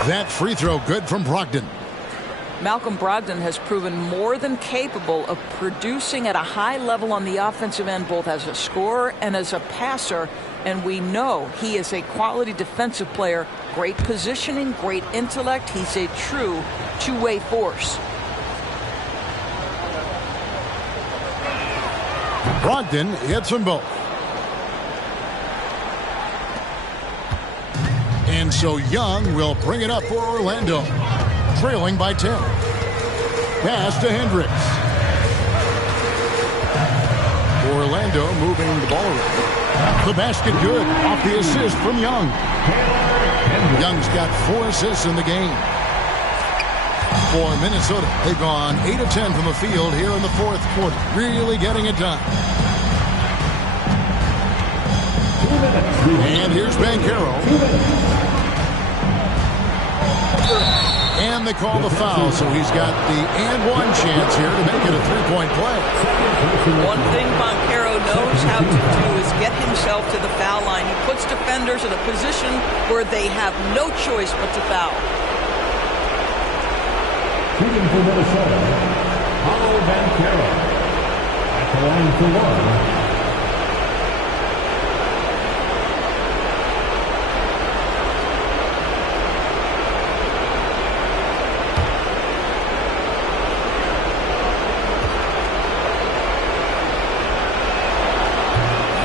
That free throw good from Brogdon. Malcolm Brogdon has proven more than capable of producing at a high level on the offensive end, both as a scorer and as a passer. And we know he is a quality defensive player, great positioning, great intellect. He's a true two-way force. Brogdon hits them both. And so Young will bring it up for Orlando, trailing by 10. Pass to Hendricks. Orlando moving the ball around. The basket good off the assist from Young. Young's got 4 assists in the game. For Minnesota, they've gone 8 of 10 from the field here in the fourth quarter. Really getting it done. And here's Banchero. And they call the foul, so he's got the and-one chance here to make it a three-point play. One thing Banchero knows how to do is get himself to the foul line. He puts defenders in a position where they have no choice but to foul. Shooting for Minnesota, Paolo Banchero. At the line for one.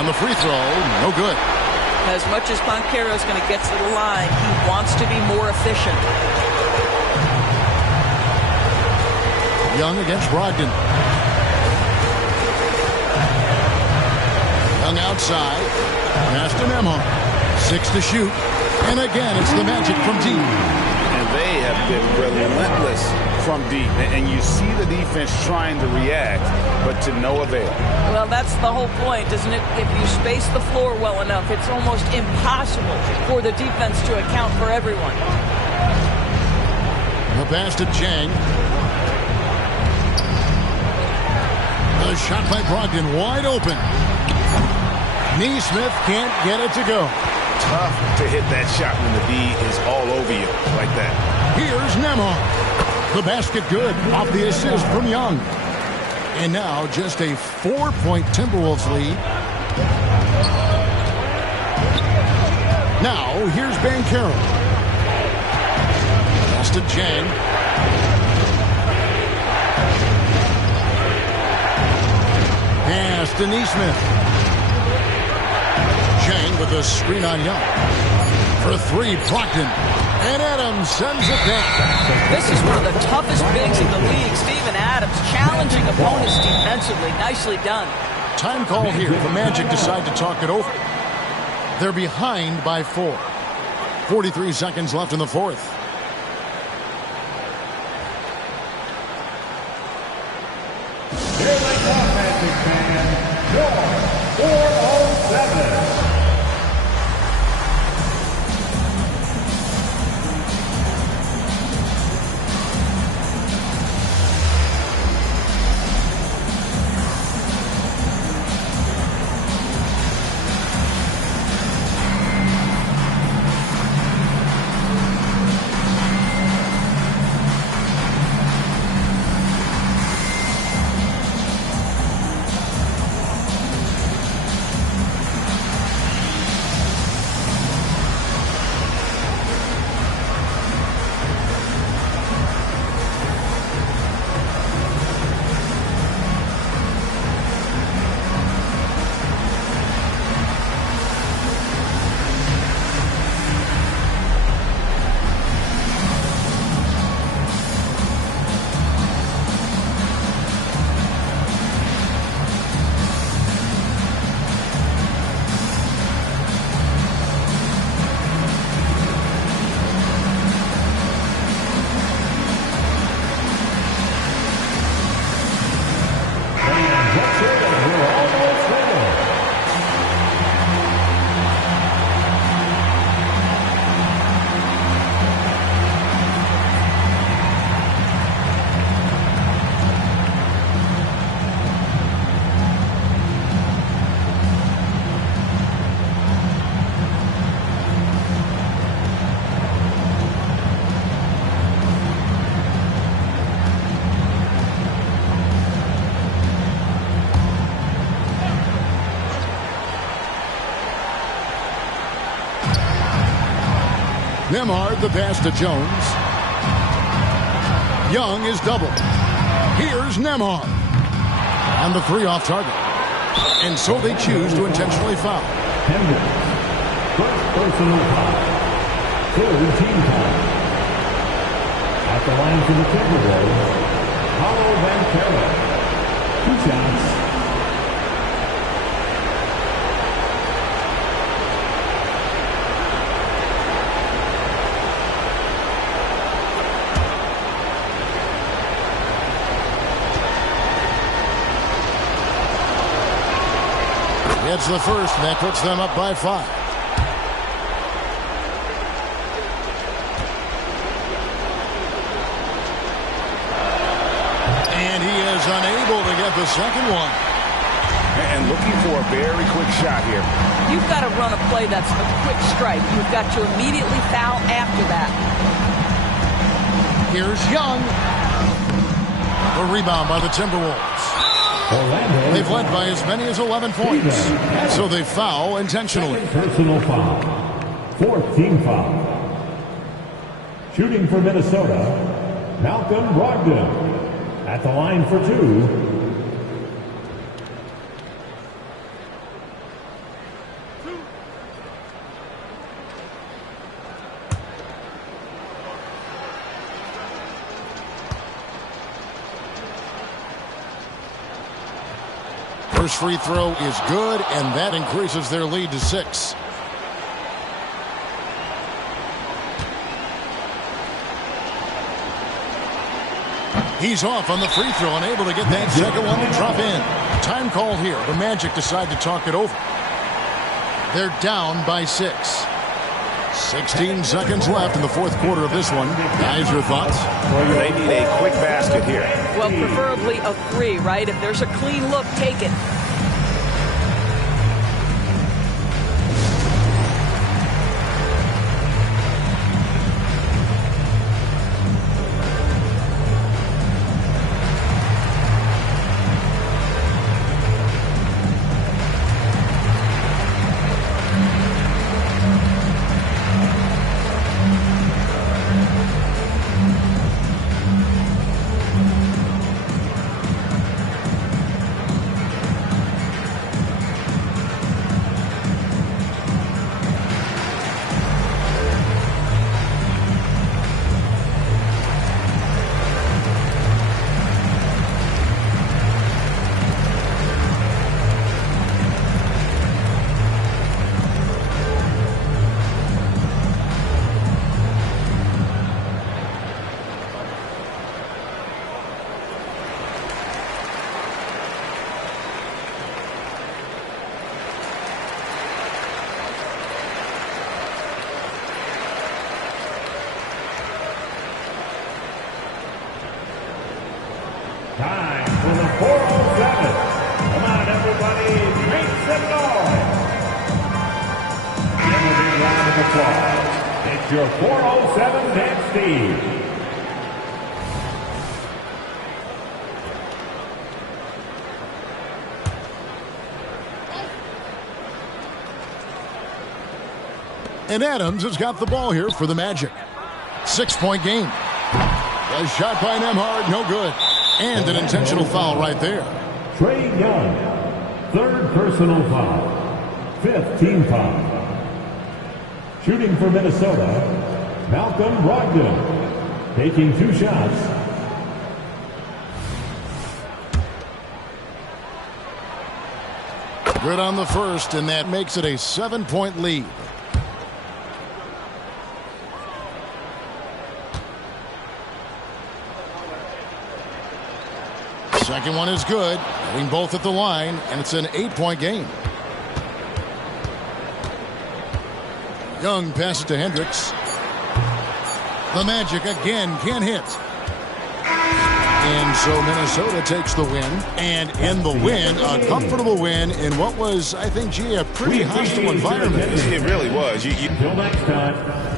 The free throw, no good. As much as Banchero is going to get to the line, he wants to be more efficient. Young against Brogdon. Young outside. Pass to Nemo. 6 to shoot. And again, it's the Magic from deep. And they have been relentless from deep. And you see the defense trying to react, but to no avail. Well, that's the whole point, isn't it? If you space the floor well enough, it's almost impossible for the defense to account for everyone. The pass to Chang. The shot by Brogdon wide open. Neesmith can't get it to go. Tough to hit that shot when the D is all over you like that. Here's Nemo. The basket good off the assist from Young. And now just a 4-point Timberwolves lead. Now here's Banchero. Pass to Chang. Pass to Neesmith. Chang with a screen on Young. For 3, Brogdon. And Adams sends it down. This is one of the toughest bigs in the league. Steven Adams challenging opponents defensively. Nicely done. Time call here. The Magic decide to talk it over. They're behind by 4. 43 seconds left in the fourth. Here they come, Magic fans. Your 407. Nembhard the pass to Jones. Young is doubled. Here's Nembhard. And the three off target. And so they choose to intentionally foul. Hendricks. First personal foul. Third team foul. At the line for the Timberwolves, Paulo Banchero. 2 shots. It's the first, and that puts them up by 5. And he is unable to get the second one. And looking for a very quick shot here. You've got to run a play that's a quick strike. You've got to immediately foul after that. Here's Young. The rebound by the Timberwolves. Orlando. They've led by as many as 11 points. So they foul intentionally. Personal foul. Fourth team foul. Shooting for Minnesota, Malcolm Brogdon. At the line for 2. First free throw is good, and that increases their lead to 6. He's off on the free throw, unable to get that second one to drop in. Time call here. The Magic decide to talk it over. They're down by 6. 16 seconds left in the fourth quarter of this one. Guys, your thoughts? They need a quick basket here. Well, preferably a 3, right? If there's a clean look, take it. Time for the 407. Come on, everybody, make some noise. Give a big round of applause. It's your 407 dance team. And Adams has got the ball here for the Magic. 6-point game. A shot by Nembhard, no good. And an intentional foul right there. Trae Young, third personal foul, fifth team foul. Shooting for Minnesota, Malcolm Brogdon, taking 2 shots. Good on the first, and that makes it a 7-point lead. Second one is good. Hitting both at the line, and it's an 8-point game. Young passes to Hendricks. The Magic again can't hit. And so Minnesota takes the win. And in the win, a comfortable win in what was, I think, a pretty hostile environment. It really was. Until next time.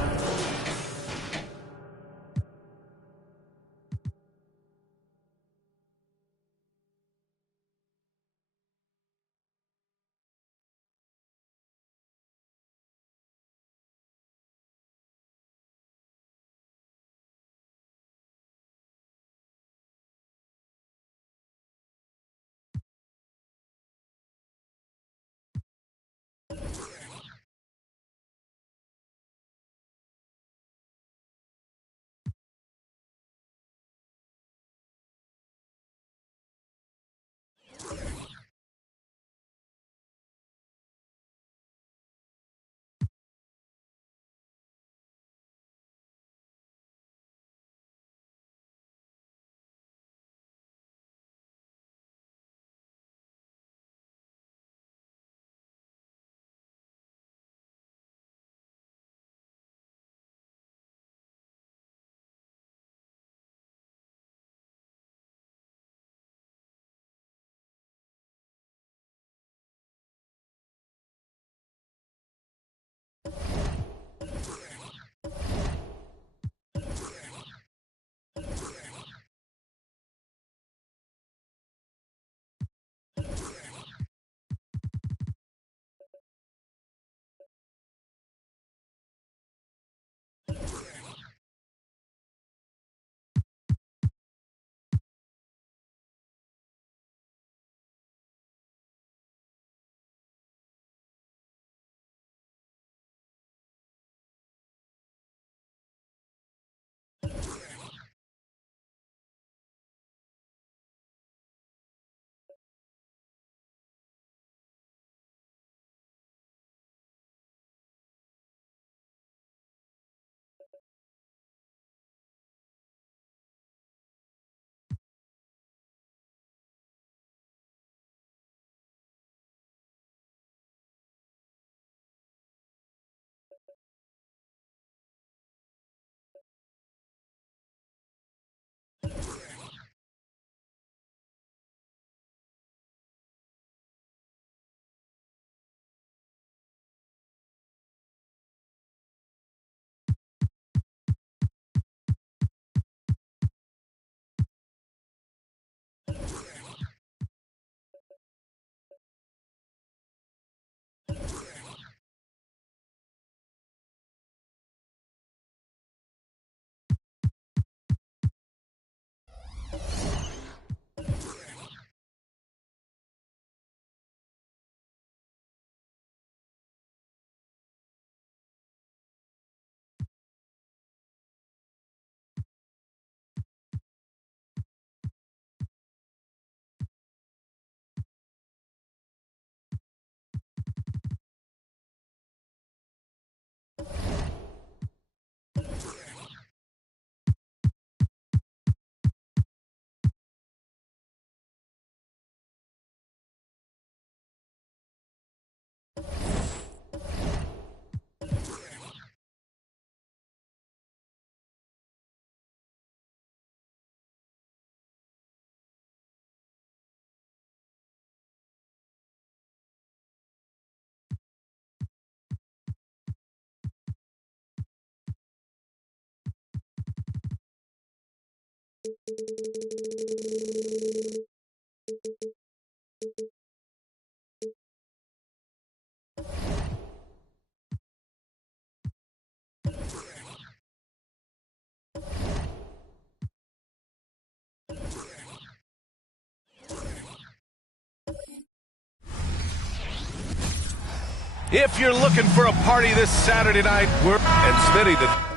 If you're looking for a party this Saturday night, and Smitty, the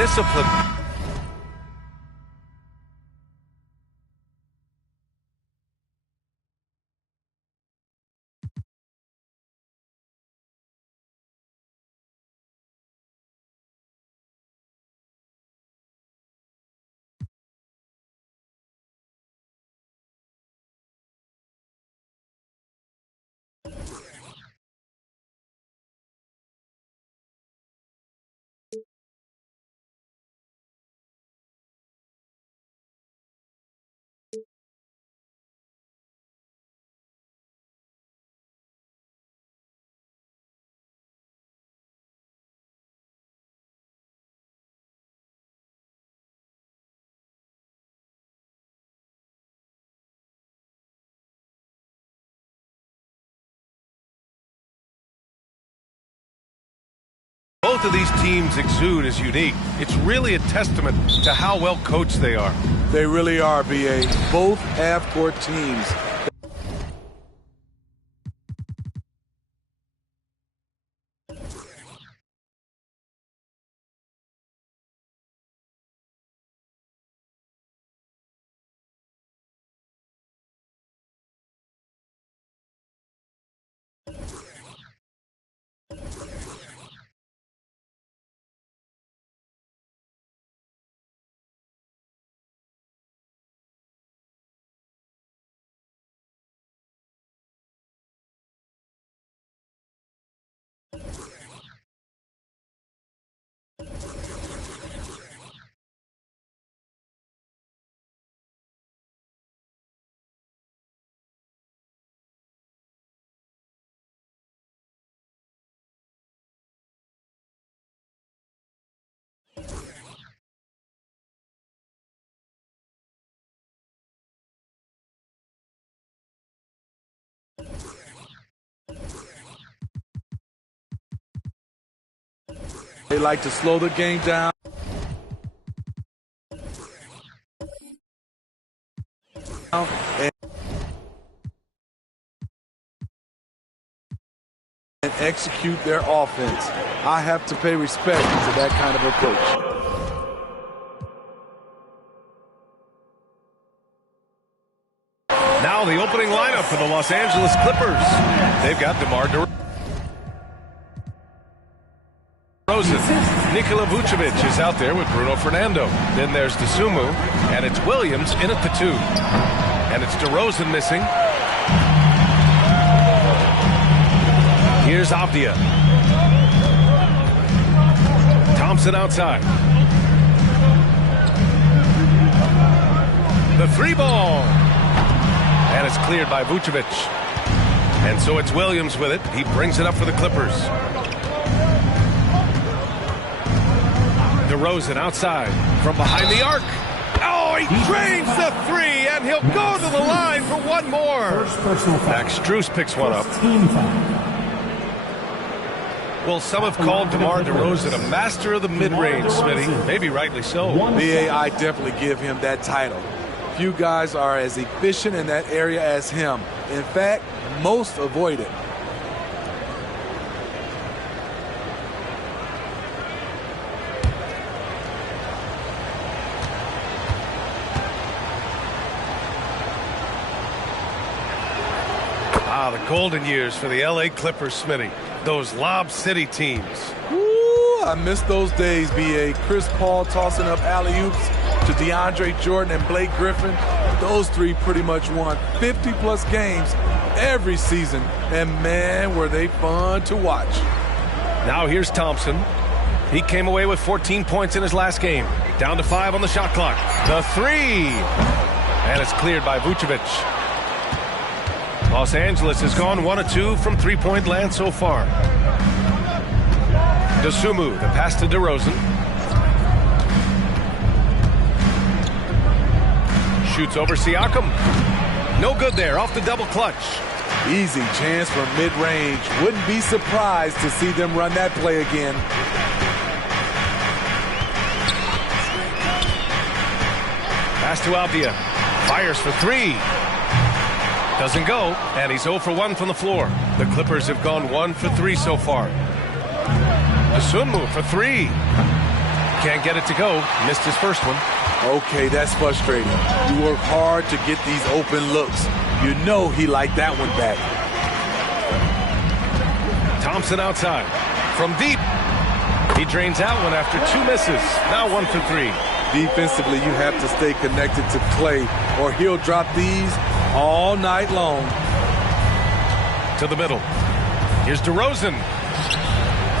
discipline. Both of these teams exude as unique. It's really a testament to how well coached they are. They really are, B.A. Both half-court teams. They like to slow the game down. And execute their offense. I have to pay respect to that kind of approach. Now the opening lineup for the Los Angeles Clippers. They've got DeMar DeRozan. Nikola Vucevic is out there with Bruno Fernando. Then there's DeSumo, and it's Williams in at the 2. And it's DeRozan missing. Here's Avdia. Thompson outside. The 3-ball. And it's cleared by Vucevic. And so it's Williams with it. He brings it up for the Clippers. DeRozan outside from behind the arc. Oh, he drains the 3, and he'll go to the line for one more. Max Strus picks one up. Well, some have called DeMar DeRozan a master of the mid-range, Smitty. Maybe rightly so. B.A., I definitely give him that title. Few guys are as efficient in that area as him. In fact, most avoid it. The golden years for the L.A. Clippers, Smitty. Those Lob City teams. Ooh, I miss those days, B.A. Chris Paul tossing up alley-oops to DeAndre Jordan and Blake Griffin. Those three pretty much won 50-plus games every season. And, man, were they fun to watch. Now here's Thompson. He came away with 14 points in his last game. Down to 5 on the shot clock. The three. And it's cleared by Vucevic. Los Angeles has gone 1 of 2 from three-point land so far. Dosunmu, the pass to DeRozan. Shoots over Siakam. No good there, off the double clutch. Easy chance for mid-range. Wouldn't be surprised to see them run that play again. Pass to Avdia. Fires for 3. Doesn't go, and he's 0 for 1 from the floor. The Clippers have gone 1 for 3 so far. Dosunmu for 3. Can't get it to go. Missed his first one. Okay, that's frustrating. You work hard to get these open looks. You know he liked that one back. Thompson outside. From deep. He drains that one after 2 misses. Now 1 for 3. Defensively, you have to stay connected to Clay, or he'll drop these all night long. To the middle. Here's DeRozan.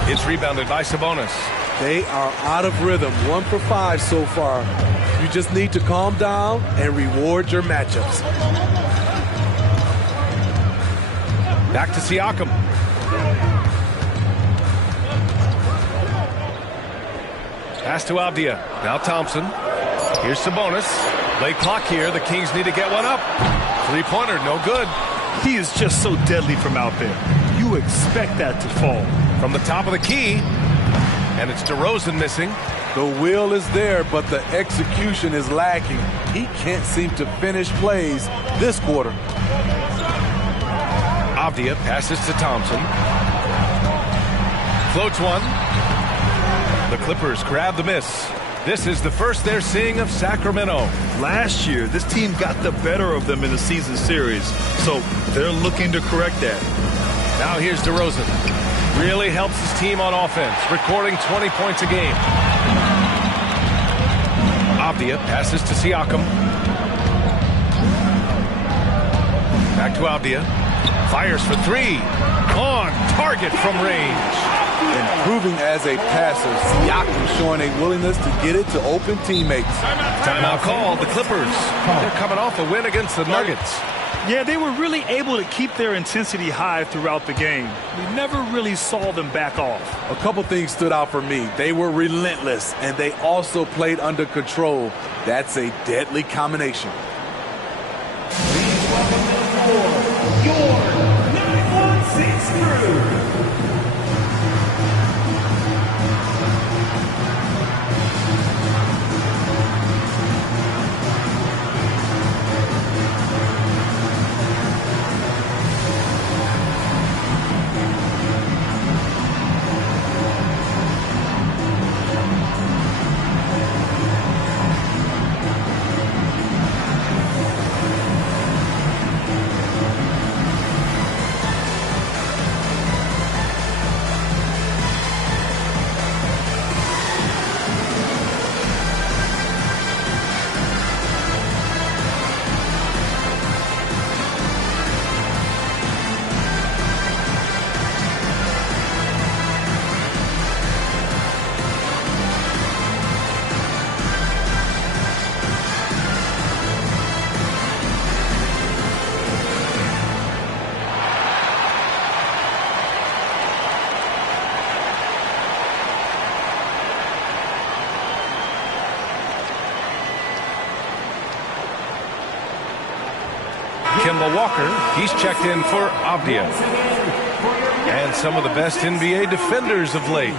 It's rebounded by Sabonis. They are out of rhythm. 1 for 5 so far. You just need to calm down and reward your matchups. Back to Siakam. Pass to Avdia. Now Thompson. Here's Sabonis. Late clock here. The Kings need to get one up. Three-pointer, no good. He is just so deadly from out there. You expect that to fall. From the top of the key. And it's DeRozan missing. The will is there, but the execution is lacking. He can't seem to finish plays this quarter. Avdia passes to Thompson. Floats one. The Clippers grab the miss. This is the first they're seeing of Sacramento. Last year, this team got the better of them in the season series, so they're looking to correct that. Now here's DeRozan. Really helps his team on offense, recording 20 points a game. Avdia passes to Siakam. Back to Avdia. Fires for 3. On target from range. Improving as a passer, Siakam showing a willingness to get it to open teammates. Timeout called. The Clippers. They're coming off a win against the Nuggets. Yeah, they were really able to keep their intensity high throughout the game. We never really saw them back off. A couple things stood out for me. They were relentless, and they also played under control. That's a deadly combination. Your 916 crew. Kemba Walker, he's checked in for Avdia. And some of the best NBA defenders of late.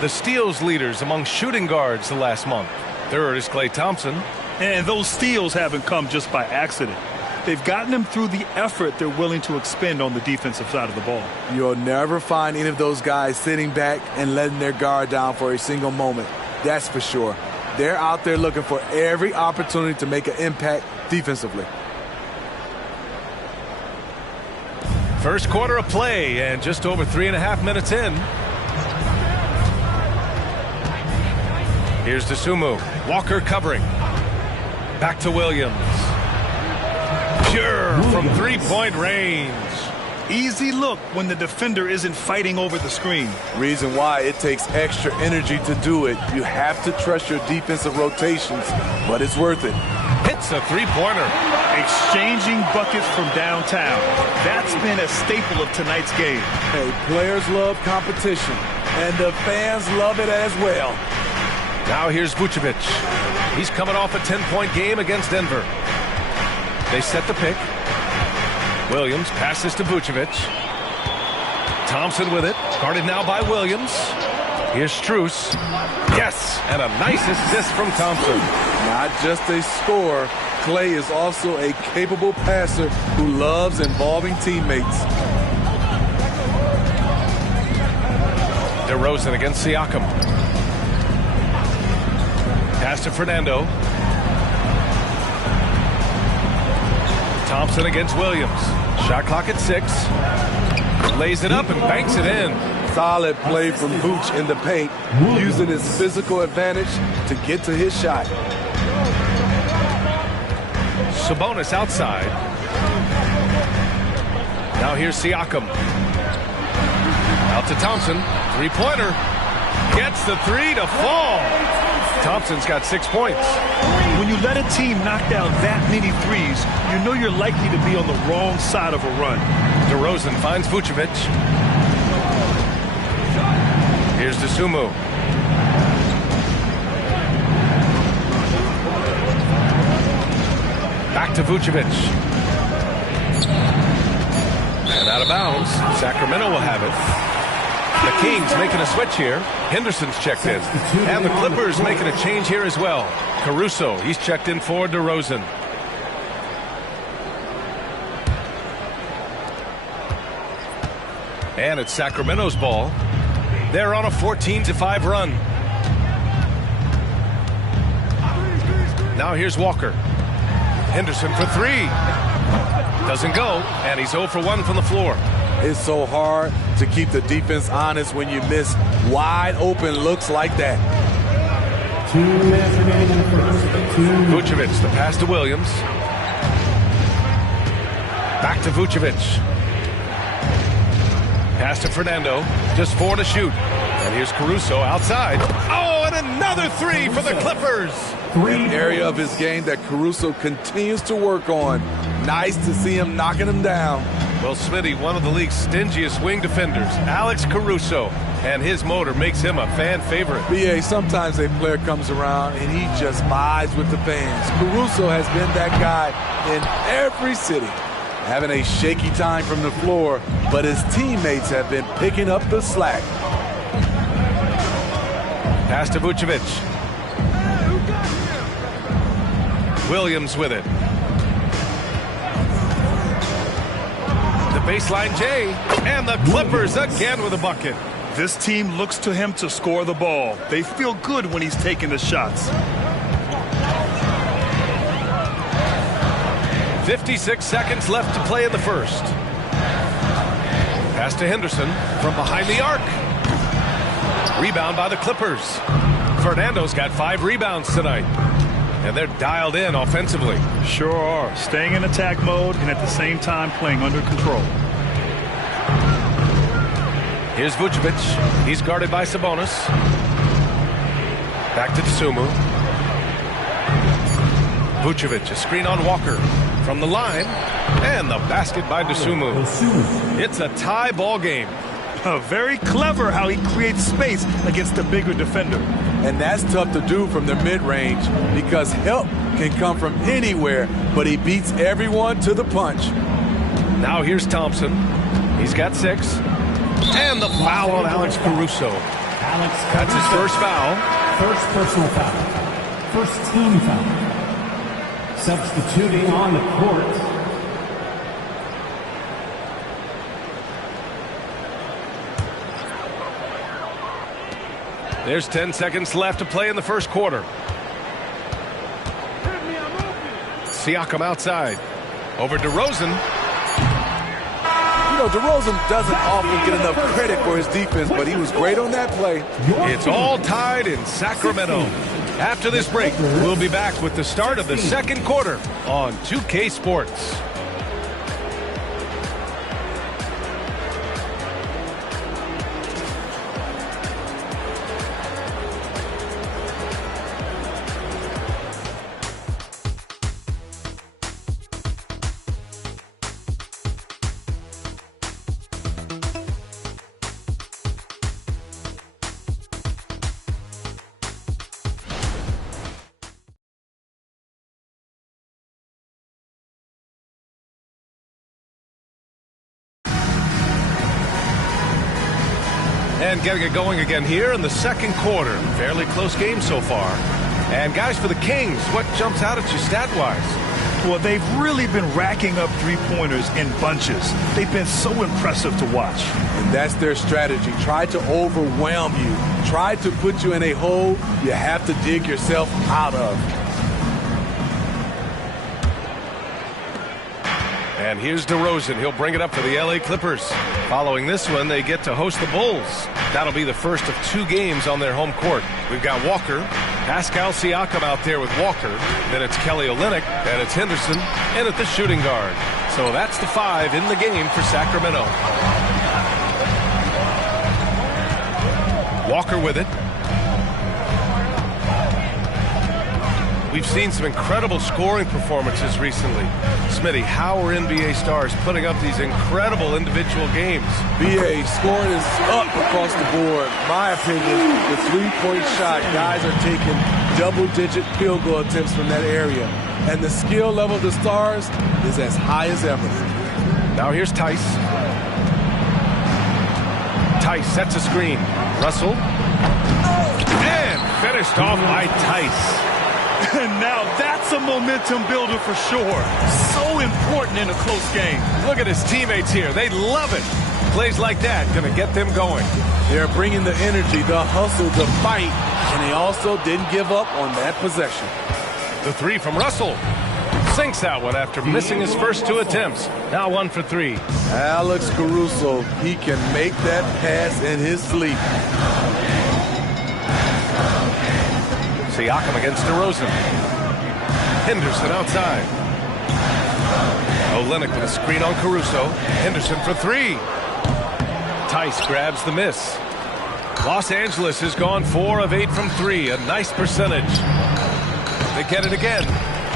The steals leaders among shooting guards the last month. Third is Klay Thompson. And those steals haven't come just by accident. They've gotten them through the effort they're willing to expend on the defensive side of the ball. You'll never find any of those guys sitting back and letting their guard down for a single moment. That's for sure. They're out there looking for every opportunity to make an impact defensively. First quarter of play and just over 3.5 minutes in. Here's DeSumo. Walker covering. Back to Williams. Pure from three-point range. Easy look when the defender isn't fighting over the screen. Reason why it takes extra energy to do it. You have to trust your defensive rotations, but it's worth it. Hits a three-pointer. Exchanging buckets from downtown. That's been a staple of tonight's game. Hey, players love competition, and the fans love it as well. Now here's Vucevic. He's coming off a 10-point game against Denver. They set the pick. Williams passes to Vucevic. Thompson with it. Guarded now by Williams. Here's Strus. Yes, and a nice assist from Thompson. Not just a scorer, Clay is also a capable passer who loves involving teammates. DeRozan against Siakam. Pass to Fernando. Thompson against Williams. Shot clock at 6. Lays it up and banks it in. Solid play from Vooch in the paint, using his physical advantage to get to his shot. Sabonis outside. Now here's Siakam. Out to Thompson. Three-pointer. Gets the three to fall. Thompson's got 6 points. When you let a team knock down that many threes, you know you're likely to be on the wrong side of a run. DeRozan finds Vucevic. Here's DeSumo. Back to Vucevic. And out of bounds. Sacramento will have it. The Kings making a switch here. Henderson's checked in. And the Clippers making a change here as well. Caruso, he's checked in for DeRozan. And it's Sacramento's ball. They're on a 14-5 run. Now here's Walker. Henderson for 3. Doesn't go, and he's 0 for 1 from the floor. It's so hard to keep the defense honest when you miss wide open looks like that. Vucevic, the pass to Williams. Back to Vucevic. Pass to Fernando. Just 4 to shoot. And here's Caruso outside. Oh, and another 3 for the Clippers. An area of his game that Caruso continues to work on. Nice to see him knocking him down. Well, Smitty, one of the league's stingiest wing defenders, Alex Caruso, and his motor makes him a fan favorite. BA, sometimes a player comes around and he just vibes with the fans. Caruso has been that guy in every city. Having a shaky time from the floor, but his teammates have been picking up the slack. Pass to Vucevic. Williams with it. The baseline J, and the Clippers again with a bucket. This team looks to him to score the ball. They feel good when he's taking the shots. 56 seconds left to play in the first. Pass to Henderson from behind the arc. Rebound by the Clippers. Fernando's got 5 rebounds tonight. And they're dialed in offensively. Sure are. Staying in attack mode and at the same time playing under control. Here's Vucevic. He's guarded by Sabonis. Back to DeSumo. Vucevic, a screen on Walker from the line. And the basket by DeSumo. It's a tie ball game. Very clever how he creates space against the bigger defender. And that's tough to do from the mid-range because help can come from anywhere, but he beats everyone to the punch. Now here's Thompson. He's got 6. And the foul on Alex Caruso. That's his first foul. First personal foul. First team foul. Substituting on the court. There's 10 seconds left to play in the first quarter. Siakam outside. Over DeRozan. You know, DeRozan doesn't often get enough credit for his defense, but he was great on that play. It's all tied in Sacramento. After this break, we'll be back with the start of the second quarter on 2K Sports. And getting it going again here in the second quarter. Fairly close game so far. And guys, for the Kings, what jumps out at you stat-wise? Well, they've really been racking up three-pointers in bunches. They've been so impressive to watch. And that's their strategy. Try to overwhelm you. Try to put you in a hole you have to dig yourself out of. And here's DeRozan. He'll bring it up for the LA Clippers. Following this one, they get to host the Bulls. That'll be the first of 2 games on their home court. We've got Walker, Pascal Siakam out there with Walker. Then it's Kelly Olynyk, and it's Henderson in at the shooting guard. So that's the 5 in the game for Sacramento. Walker with it. We've seen some incredible scoring performances recently. Smitty, how are NBA stars putting up these incredible individual games? BA, scoring is up across the board. My opinion, the three-point shot, guys are taking double-digit field goal attempts from that area. And the skill level of the stars is as high as ever. Now here's Tice. Tice sets a screen. Russell. And finished off by Tice. And now that's a momentum builder for sure. So important in a close game. Look at his teammates here. They love it. Plays like that going to get them going. They're bringing the energy, the hustle, the fight, and they also didn't give up on that possession. The 3 from Russell. Sinks that one after missing his first 2 attempts. Now 1 for 3. Alex Caruso, he can make that pass in his sleep. Siakam against DeRozan. Henderson outside. Olynyk with a screen on Caruso. Henderson for 3. Tice grabs the miss. Los Angeles has gone 4 of 8 from 3. A nice percentage. They get it again.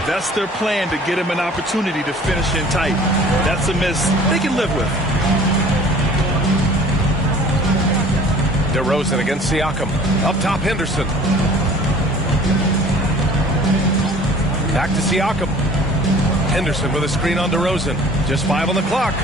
That's their plan, to get him an opportunity to finish in tight. That's a miss they can live with. DeRozan against Siakam. Up top, Henderson. Back to Siakam. Henderson with a screen on DeRozan. Just 5 on the clock.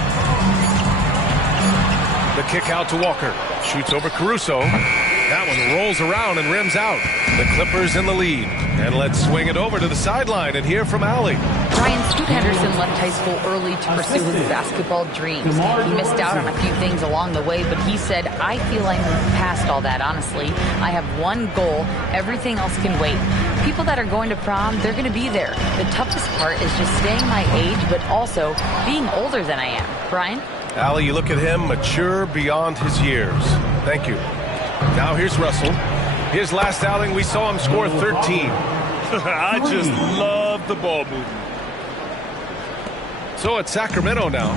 The kick out to Walker. Shoots over Caruso. That one rolls around and rims out. The Clippers in the lead. And let's swing it over to the sideline and hear from Allie. Ryan, Scoot Henderson left high school early to pursue his basketball dreams. He missed out on a few things along the way, but he said, I feel I moved past all that, honestly. I have one goal. Everything else can wait. People that are going to prom, they're going to be there. The toughest part is just staying my age, but also being older than I am. Brian? Allie, you look at him, mature beyond his years. Thank you. Now here's Russell. His last outing, we saw him score 13. I just love the ball movement. So it's Sacramento now.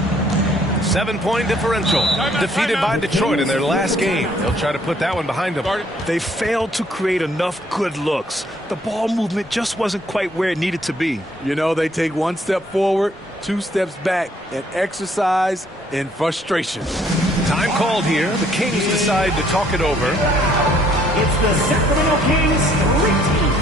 7-point differential. Defeated by Detroit in their last game. They'll try to put that one behind them. They failed to create enough good looks. The ball movement just wasn't quite where it needed to be. You know, they take 1 step forward, 2 steps back, and exercise in frustration. Time called here. The Kings decide to talk it over. It's the Sacramento Kings retake.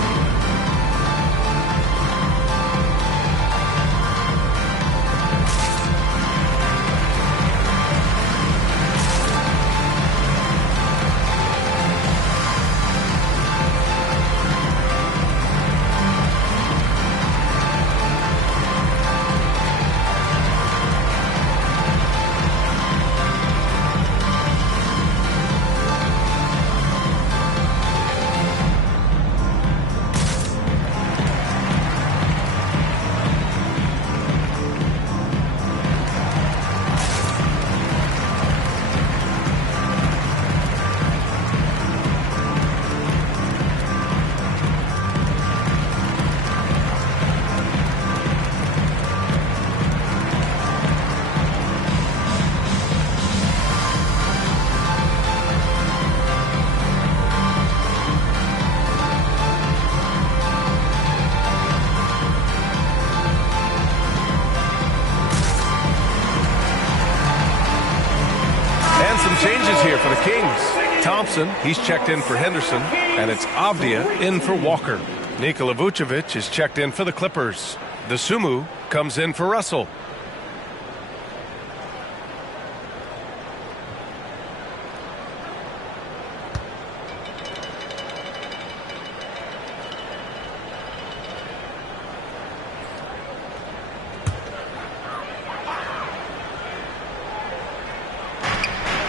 changes here for the Kings. Thompson, he's checked in for Henderson, and it's Avdia in for Walker. Nikola Vucevic is checked in for the Clippers. The Sumu comes in for Russell.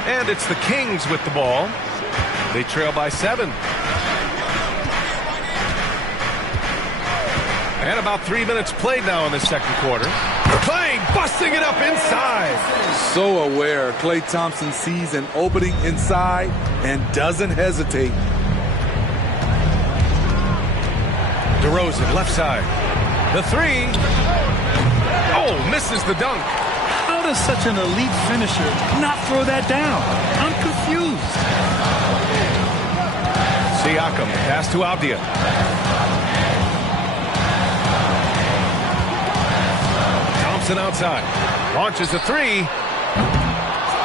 And it's the Kings with the ball. They trail by 7. And about 3 minutes played now in the second quarter. Clay busting it up inside. So aware. Klay Thompson sees an opening inside and doesn't hesitate. DeRozan, left side. The 3. Oh, misses the dunk. How does such an elite finisher not throw that down? I'm confused. Siakam, pass to Avdia. Thompson outside. Launches a 3.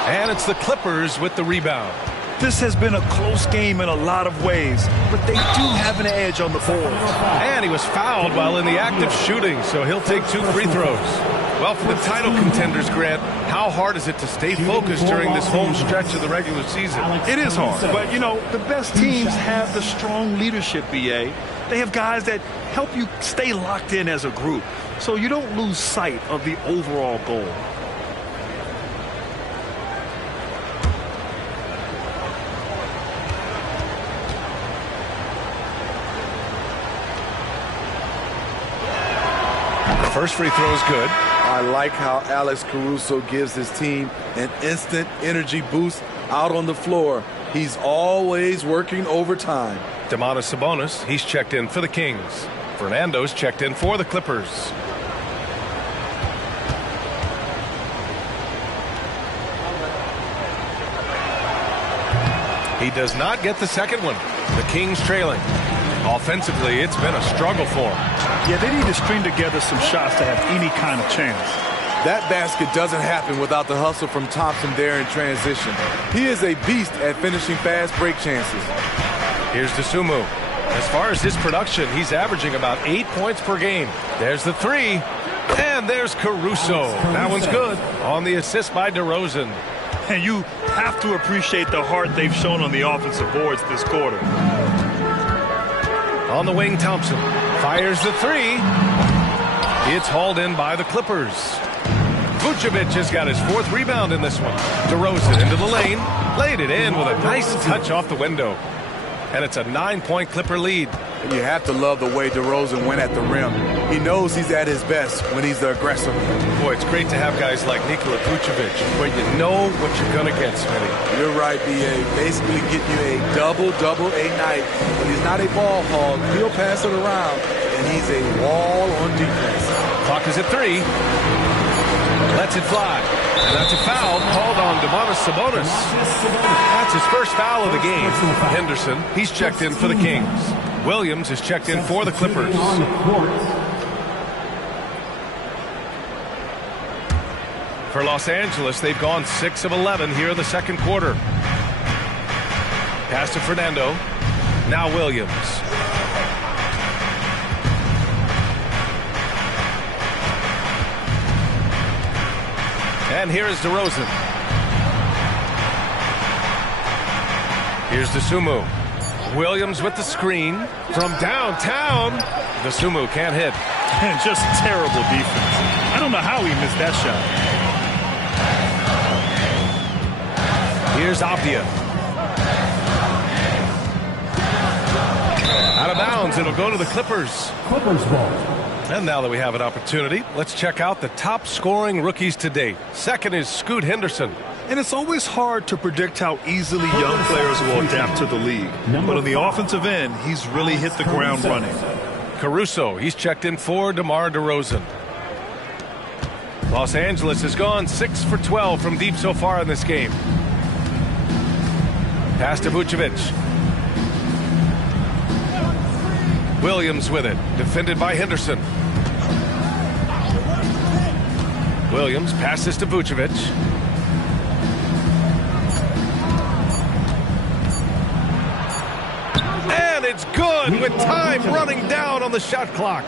And it's the Clippers with the rebound. This has been a close game in a lot of ways, but they do have an edge on the board. And he was fouled while in the act of shooting, so he'll take 2 free throws. Well, for the title contenders, Grant, how hard is it to stay focused during this home stretch of the regular season? It is hard, but, you know, the best teams have the strong leadership, BA. They have guys that help you stay locked in as a group, so you don't lose sight of the overall goal. First free throw is good. I like how Alex Caruso gives his team an instant energy boost out on the floor. He's always working overtime. Domantas Sabonis, he's checked in for the Kings. Fernando's checked in for the Clippers. He does not get the second one. The Kings trailing. Offensively, it's been a struggle for him. Yeah, they need to string together some shots to have any kind of chance. That basket doesn't happen without the hustle from Thompson there in transition. He is a beast at finishing fast break chances. Here's Dosunmu. As far as his production, he's averaging about 8 points per game. There's the 3. And there's Caruso. That one's good. On the assist by DeRozan. And you have to appreciate the heart they've shown on the offensive boards this quarter. On the wing, Thompson fires the 3. It's hauled in by the Clippers. Vucevic has got his 4th rebound in this one. DeRozan into the lane. Laid it in with a nice touch off the window. And it's a 9-point Clipper lead. And you have to love the way DeRozan went at the rim. He knows he's at his best when he's the aggressor. Boy, it's great to have guys like Nikola Vucevic where you know what you're going to get, Smitty. You're right, B.A. Basically get you a double-double a night. When he's not a ball hog, he'll pass it around, and he's a wall on defense. Clock is at 3. Lets it fly. And that's a foul called on Domantas Sabonis. That's his first foul of the game. Henderson, he's checked in for the Kings. Williams is checked in for the Clippers. For Los Angeles, they've gone 6 of 11 here in the second quarter. Pass to Fernando. Now Williams. And here is DeRozan. Here's Dosunmu. Williams with the screen from downtown. Dosunmu can't hit. And just terrible defense. I don't know how he missed that shot. Here's Avdia. Out of bounds. It'll go to the Clippers. Clippers ball. And now that we have an opportunity, let's check out the top scoring rookies to date. Second is Scoot Henderson. And it's always hard to predict how easily young players will adapt to the league. But on the offensive end, he's really hit the ground running. Caruso, he's checked in for DeMar DeRozan. Los Angeles has gone 6 for 12 from deep so far in this game. Pass to Vucevic. Williams with it, defended by Henderson. Williams passes to Vucevic. good with time running down on the shot clock.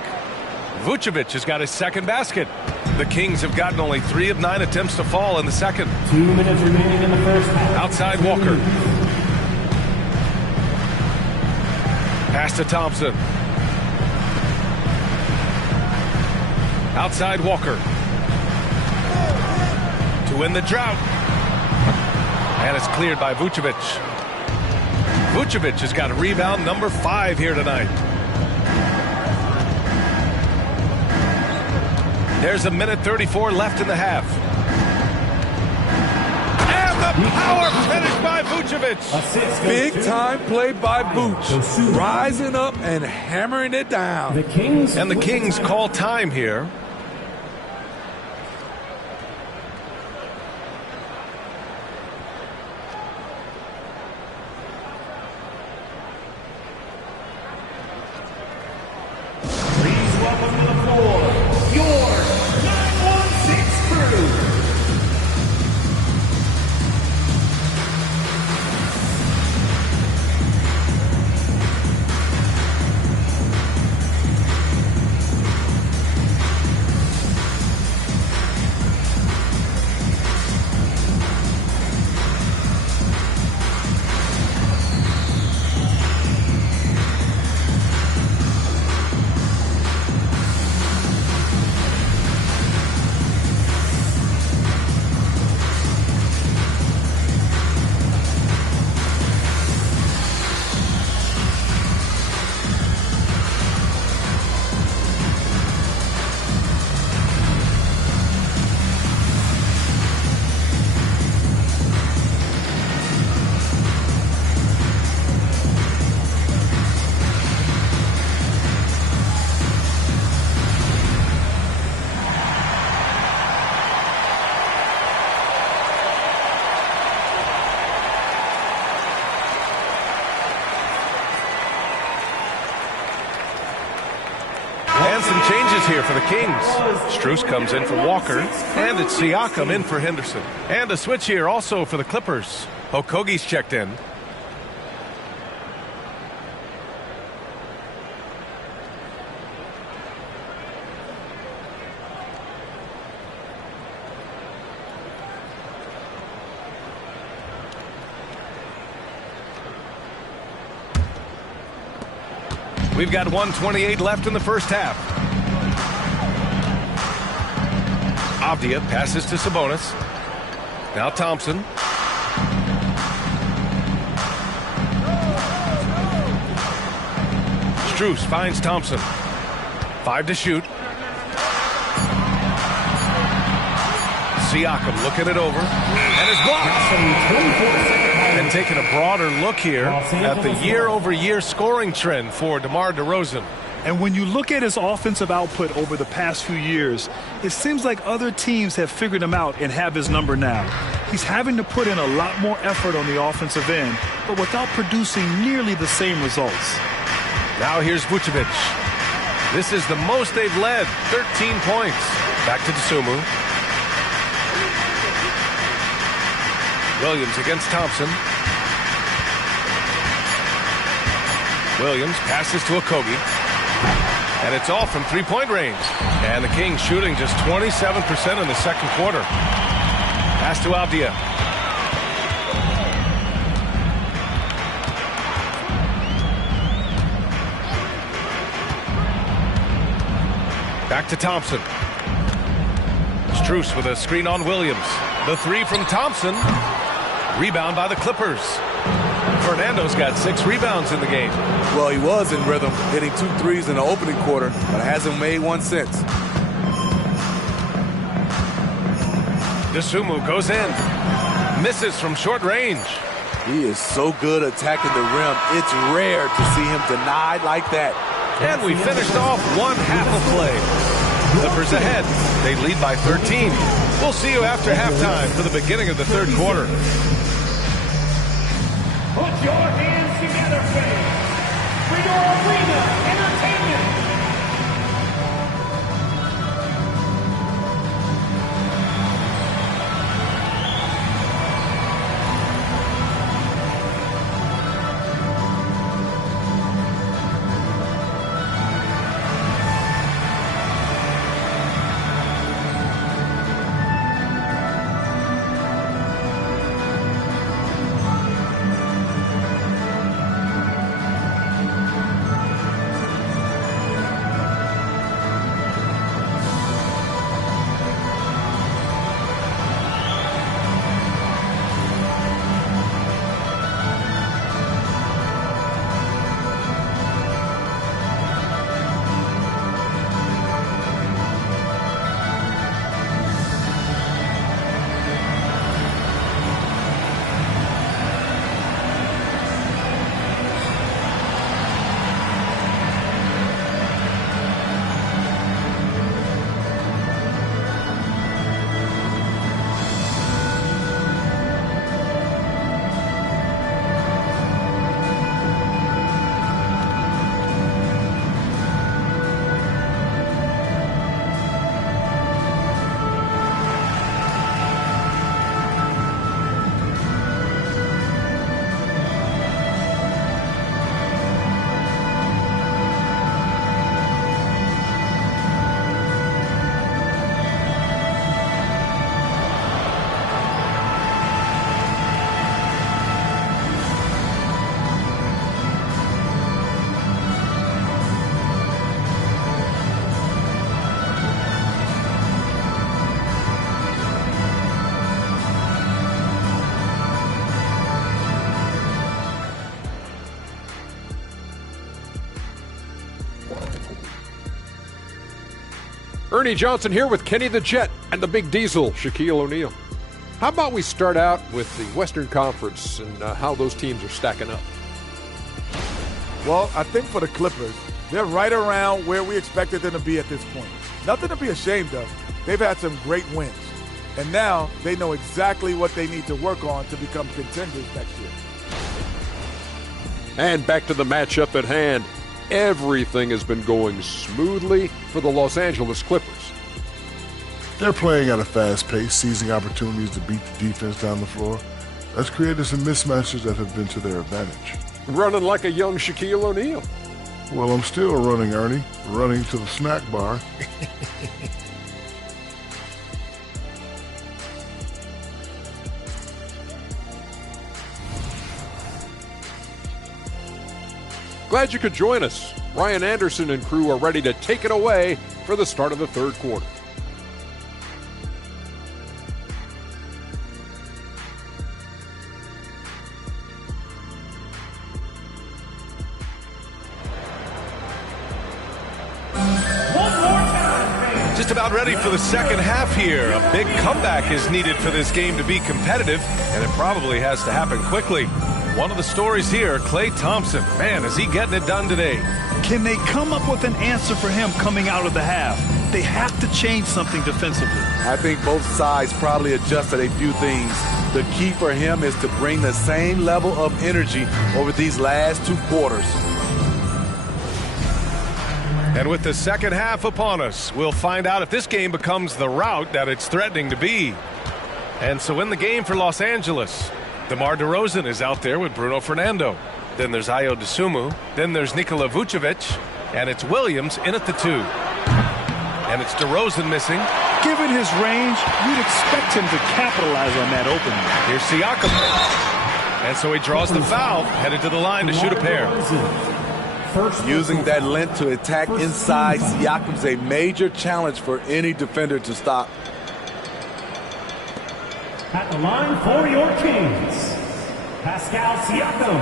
Vucevic has got his second basket. The Kings have gotten only 3 of 9 attempts to fall in the second. 2 minutes remaining in the first half. Outside Walker. Pass to Thompson. Outside Walker. To win the drought. And it's cleared by Vucevic. Vucevic has got a rebound number 5 here tonight. There's a minute 34 left in the half. And the power finish by Vucevic. Big time play by Vooch. Rising up and hammering it down. And the Kings call time here. Here for the Kings. Strus comes in for Walker, and it's Siakam in for Henderson. And a switch here also for the Clippers. Okogie's checked in. We've got 1:28 left in the first half. Avdia passes to Sabonis. Now Thompson. Strus finds Thompson. 5 to shoot. Siakam looking it over. And is blocked. And taking a broader look here at the year-over-year scoring trend for DeMar DeRozan. And when you look at his offensive output over the past few years, it seems like other teams have figured him out and have his number now. He's having to put in a lot more effort on the offensive end, but without producing nearly the same results. Now here's Vucevic. This is the most they've led, 13 points. Back to Dosunmu. Williams against Thompson. Williams passes to Okogie. And it's all from three-point range. And the Kings shooting just 27% in the second quarter. Pass to Avdia. Back to Thompson. Strus with a screen on Williams. The three from Thompson. Rebound by the Clippers. Fernando's got 6 rebounds in the game. Well, he was in rhythm, hitting 2 threes in the opening quarter, but hasn't made one since. Dosunmu goes in. Misses from short range. He is so good attacking the rim. It's rare to see him denied like that. And we finished off one half of play. Clippers ahead. They lead by 13. We'll see you after halftime for the beginning of the third quarter. Put your hands together, fans, for your arena entertainment. Ernie Johnson here with Kenny the Jet and the Big Diesel, Shaquille O'Neal. How about we start out with the Western Conference and how those teams are stacking up? Well, I think for the Clippers, they're right around where we expected them to be at this point. Nothing to be ashamed of. They've had some great wins. And now they know exactly what they need to work on to become contenders next year. And back to the matchup at hand. Everything has been going smoothly for the Los Angeles Clippers. They're playing at a fast pace, seizing opportunities to beat the defense down the floor. That's created some mismatches that have been to their advantage. Running like a young Shaquille O'Neal. Well, I'm still running, Ernie. Running to the snack bar. Glad you could join us. Ryan Anderson and crew are ready to take it away for the start of the third quarter. Just about ready for the second half here. A big comeback is needed for this game to be competitive, and it probably has to happen quickly. One of the stories here, Klay Thompson. Man, is he getting it done today. Can they come up with an answer for him coming out of the half? They have to change something defensively. I think both sides probably adjusted a few things. The key for him is to bring the same level of energy over these last two quarters. And with the second half upon us, we'll find out if this game becomes the rout that it's threatening to be. And so in the game for Los Angeles, DeMar DeRozan is out there with Bruno Fernando. Then there's Ayo Dosunmu. Then there's Nikola Vucevic. And it's Williams in at the 2. And it's DeRozan missing. Given his range, you'd expect him to capitalize on that opening. Here's Siakam. And so he draws the foul, headed to the line to shoot a pair. Using that length to attack inside Siakam's a major challenge for any defender to stop. At the line for your Kings, Pascal Siakam,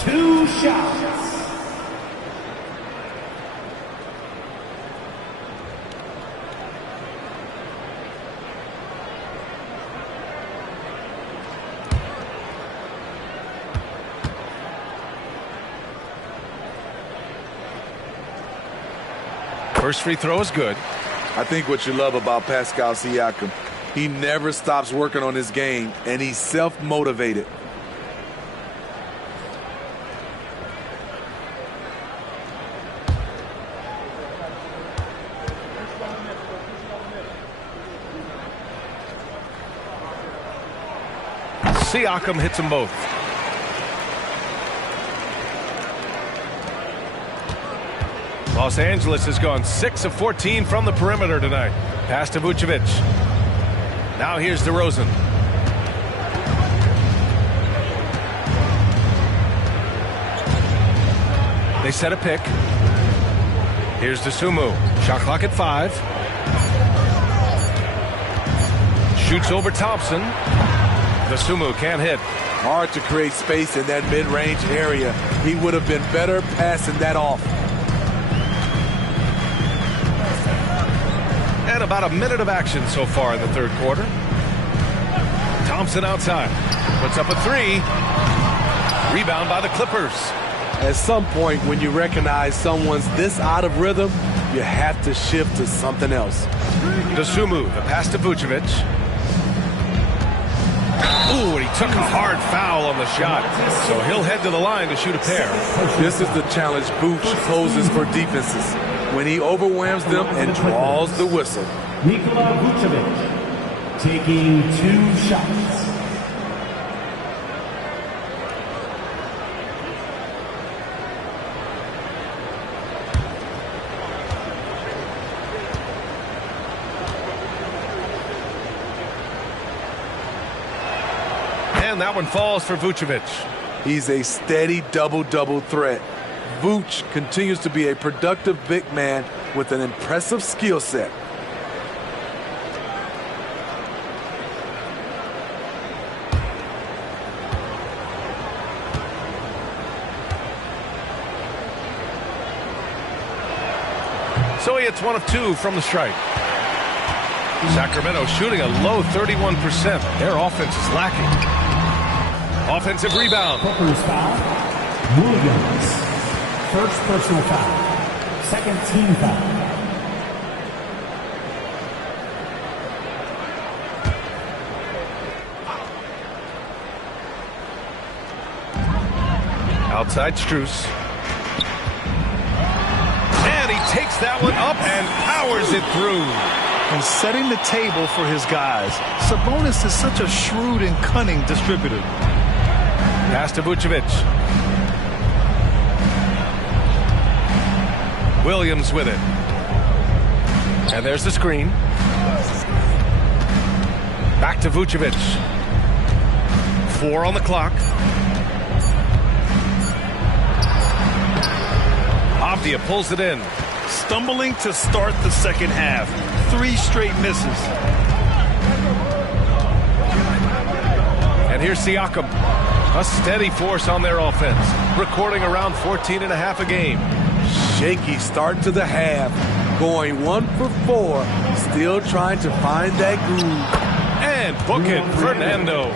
2 shots. First free throw is good. I think what you love about Pascal Siakam, he never stops working on his game, and he's self-motivated. Siakam hits them both. Los Angeles has gone 6 of 14 from the perimeter tonight. Pass to Vucevic. Now here's DeRozan. They set a pick. Here's Dosunmu. Shot clock at 5. Shoots over Thompson. Dosunmu can't hit. Hard to create space in that mid-range area. He would have been better passing that off. And about a minute of action so far in the third quarter. Thompson outside. Puts up a 3. Rebound by the Clippers. At some point, when you recognize someone's this out of rhythm, you have to shift to something else. Dosunmu, the pass to Vucevic. Ooh, and he took a hard foul on the shot. So he'll head to the line to shoot a pair. This is the challenge Vooch poses for defenses. When he overwhelms them and draws the whistle. Nikola Vucevic taking 2 shots. And that one falls for Vucevic. He's a steady double-double threat. Vooch continues to be a productive big man with an impressive skill set. So he hits 1 of 2 from the strike. Sacramento shooting a low 31%. Their offense is lacking. Offensive rebound. Clippers foul. Williams. First personal foul. Second team foul. Outside Strus. And he takes that one up and powers it through. And setting the table for his guys. Sabonis is such a shrewd and cunning distributor. Pass to Vucevic. Williams with it. And there's the screen. Back to Vucevic. 4 on the clock. Avdia pulls it in. Stumbling to start the second half. 3 straight misses. And here's Siakam. A steady force on their offense. Recording around 14.5 a game. Shaky start to the half. Going 1 for 4. Still trying to find that groove. And book it, Fernando.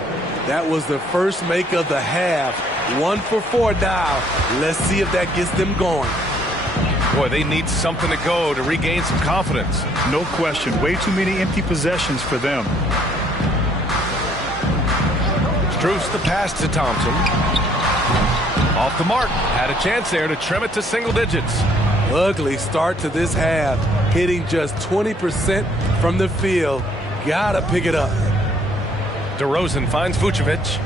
That was the first make of the half. 1 for 4 now. Let's see if that gets them going. Boy, they need something to go to regain some confidence. No question. Way too many empty possessions for them. Strus the pass to Thompson. Off the mark. Had a chance there to trim it to single digits. Ugly start to this half. Hitting just 20% from the field. Gotta pick it up. DeRozan finds Vucevic.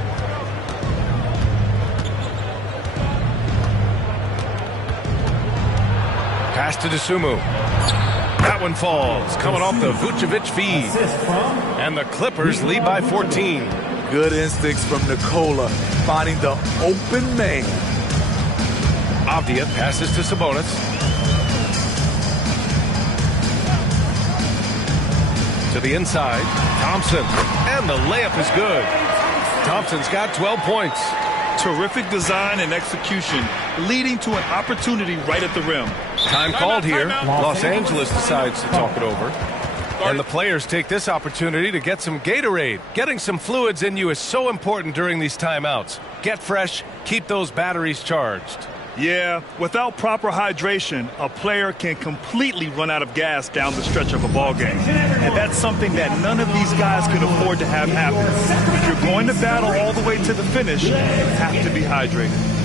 Pass to Dosunmu. That one falls, coming off the Vucevic feed. And the Clippers lead by 14. Good instincts from Nikola, finding the open man. Avdia passes to Sabonis. To the inside, Thompson. And the layup is good. Thompson's got 12 points. Terrific design and execution, leading to an opportunity right at the rim. Time called here. Los Angeles decides to talk it over. And the players take this opportunity to get some Gatorade. Getting some fluids in you is so important during these timeouts. Get fresh, keep those batteries charged. Yeah, without proper hydration, a player can completely run out of gas down the stretch of a ball game. And that's something that none of these guys can afford to have happen. If you're going to battle all the way to the finish, you have to be hydrated.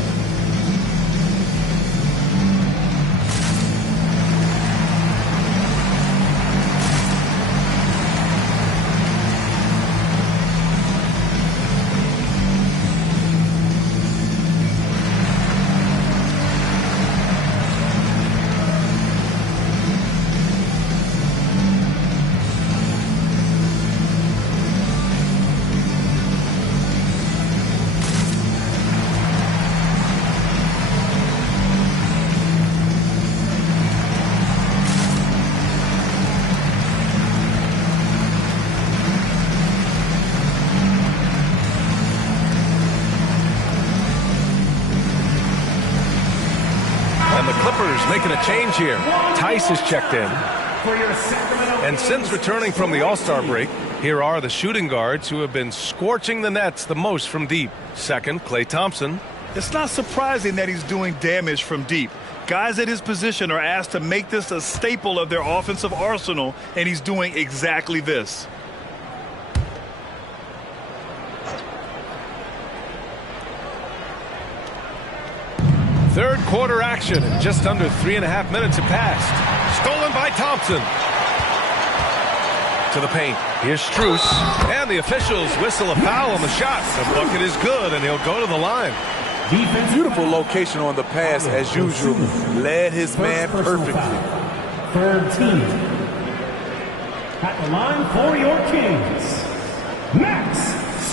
Making a change here. Tice is checked in. And since returning from the All-Star break, here are the shooting guards who have been scorching the nets the most from deep. Second, Klay Thompson. It's not surprising that he's doing damage from deep. Guys at his position are asked to make this a staple of their offensive arsenal, and he's doing exactly this. Third quarter action, and just under 3.5 minutes have passed. Stolen by Thompson. To the paint. Here's Strus. And the officials whistle a foul on the shot. The bucket is good, and he'll go to the line. Beautiful location on the pass, as usual. Led his man perfectly. Third team. At the line for your Kings, Max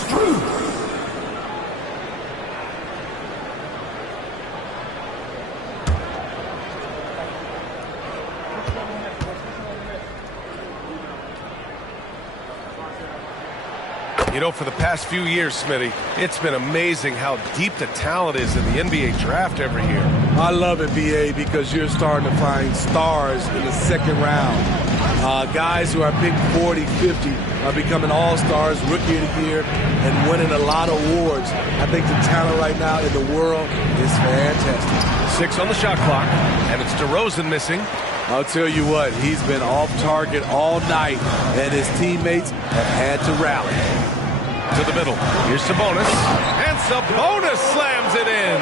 Strus. You know, for the past few years, Smitty, it's been amazing how deep the talent is in the NBA draft every year. I love it, BA, because you're starting to find stars in the second round. Guys who are picked 40, 50 are becoming all-stars, rookie of the year, and winning a lot of awards. I think the talent right now in the world is fantastic. 6 on the shot clock, and it's DeRozan missing. I'll tell you what, he's been off target all night, and his teammates have had to rally. To the middle. Here's Sabonis. And Sabonis slams it in.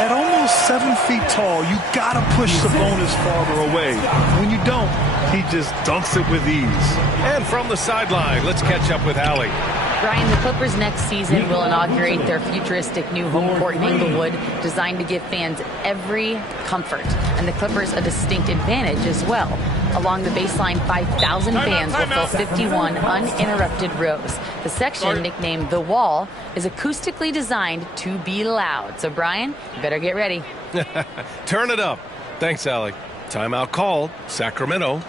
At almost 7 feet tall, you got to push Sabonis farther away. When you don't, he just dunks it with ease. And from the sideline, let's catch up with Allie. Brian, the Clippers next season will inaugurate their futuristic new home court in Inglewood, designed to give fans every comfort, and the Clippers a distinct advantage as well. Along the baseline, 5,000 fans will fill 51 uninterrupted rows. The section, nicknamed The Wall, is acoustically designed to be loud. So, Brian, you better get ready. Turn it up. Thanks, Allie. Timeout called. Sacramento.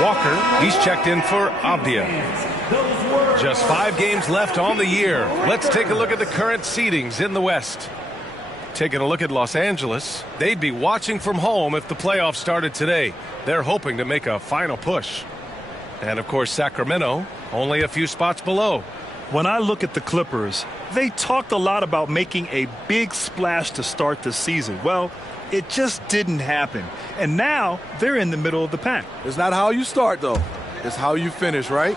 Walker, he's checked in for Abdia. Just 5 games left on the year. Let's take a look at the current seedings in the West. Taking a look at Los Angeles, they'd be watching from home if the playoffs started today. They're hoping to make a final push. And of course, Sacramento, only a few spots below. When I look at the Clippers, they talked a lot about making a big splash to start the season. Well, it just didn't happen. And now they're in the middle of the pack. It's not how you start, though. It's how you finish, right?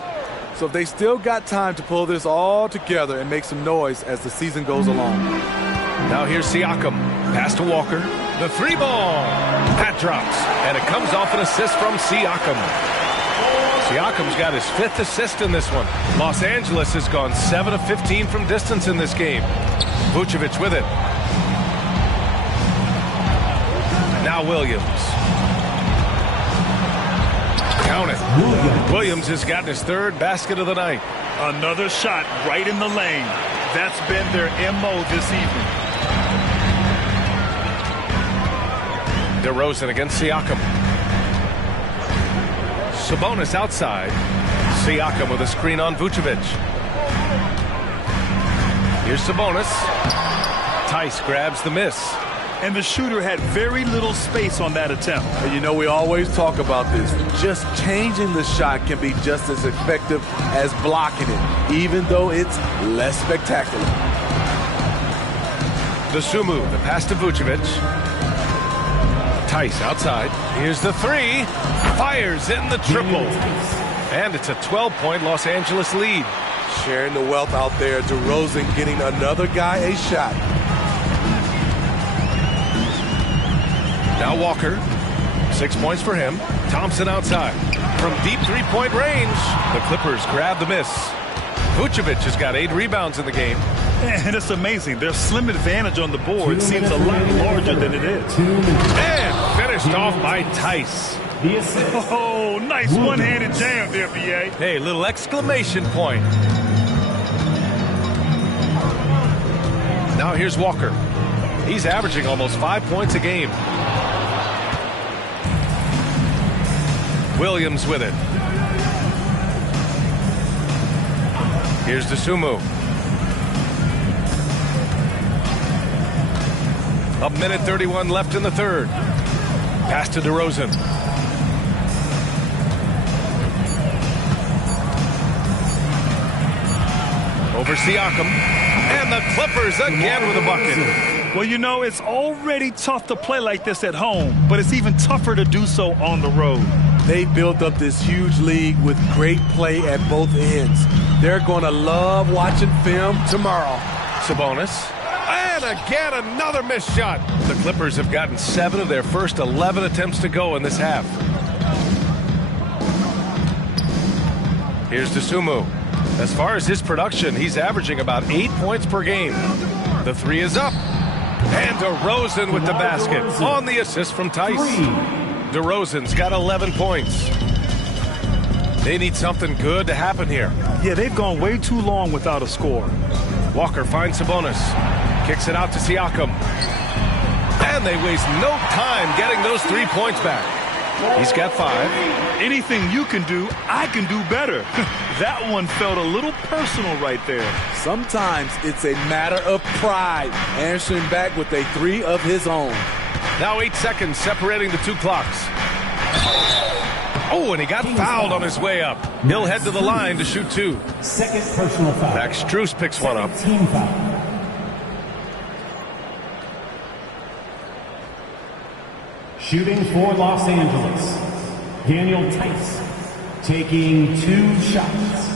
So if they still got time to pull this all together and make some noise as the season goes along. Now here's Siakam. Pass to Walker. The 3-ball. That drops. And it comes off an assist from Siakam. Siakam's got his 5th assist in this one. Los Angeles has gone 7 of 15 from distance in this game. Vucevic with it. Now Williams. Count it. Williams has gotten his 3rd basket of the night. Another shot right in the lane. That's been their MO this evening. DeRozan against Siakam. Sabonis outside. Siakam with a screen on Vucevic. Here's Sabonis. Tice grabs the miss. And the shooter had very little space on that attempt. And you know, we always talk about this. Just changing the shot can be just as effective as blocking it, even though it's less spectacular. The Sumu, the pass to Vucevic. Tice outside. Here's the 3. Fires in the triple. And it's a 12-point Los Angeles lead. Sharing the wealth out there. DeRozan getting another guy a shot. Now Walker, 6 points for him. Thompson outside. From deep 3-point range, the Clippers grab the miss. Vucevic has got 8 rebounds in the game. And it's amazing. Their slim advantage on the board seems a lot larger than it is. And finished off by Tice. Oh, nice one-handed jam there, BA. Hey, little exclamation point. Now here's Walker. He's averaging almost 5 points a game. Williams with it. Here's DeSumo. A minute 31 left in the third. Pass to DeRozan. Over Siakam. And the Clippers again with a bucket. Well, you know, it's already tough to play like this at home, but it's even tougher to do so on the road. They built up this huge league with great play at both ends. They're going to love watching film tomorrow. Sabonis. And again, another missed shot. The Clippers have gotten 7 of their first 11 attempts to go in this half. Here's DeSumo. As far as his production, he's averaging about 8 points per game. The three is up. And DeRozan with the basket on the assist from Tice. DeRozan's got 11 points. They need something good to happen here. Yeah, they've gone way too long without a score. Walker finds Sabonis. Kicks it out to Siakam. And they waste no time getting those 3 points back. He's got 5. Anything you can do, I can do better. That one felt a little personal right there. Sometimes it's a matter of pride, answering back with a 3 of his own. Now 8 seconds separating the 2 clocks. Oh, and he got fouled on his way up. He'll head to the line to shoot 2. Second personal foul. Max Strus picks one up. Team foul. Shooting for Los Angeles, Daniel Tice, taking 2 shots.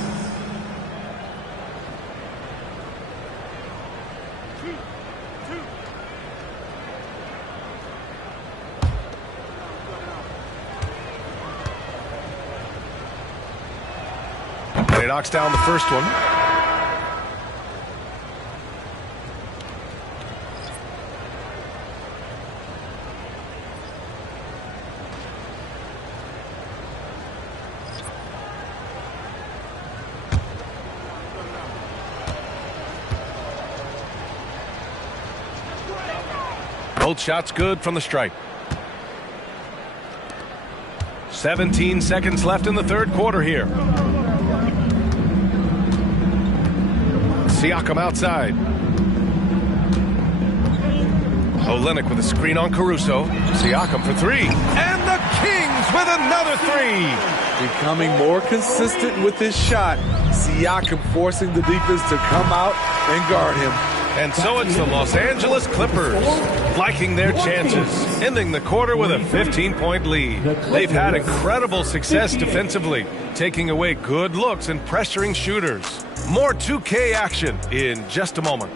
He knocks down the first one. Both shots good from the stripe. 17 seconds left in the third quarter here. Siakam outside. Olynyk with a screen on Caruso. Siakam for 3. And the Kings with another 3. Becoming more consistent with his shot. Siakam forcing the defense to come out and guard him. And so it's the Los Angeles Clippers liking their chances, ending the quarter with a 15-point lead. They've had incredible success defensively, taking away good looks and pressuring shooters. More 2K action in just a moment.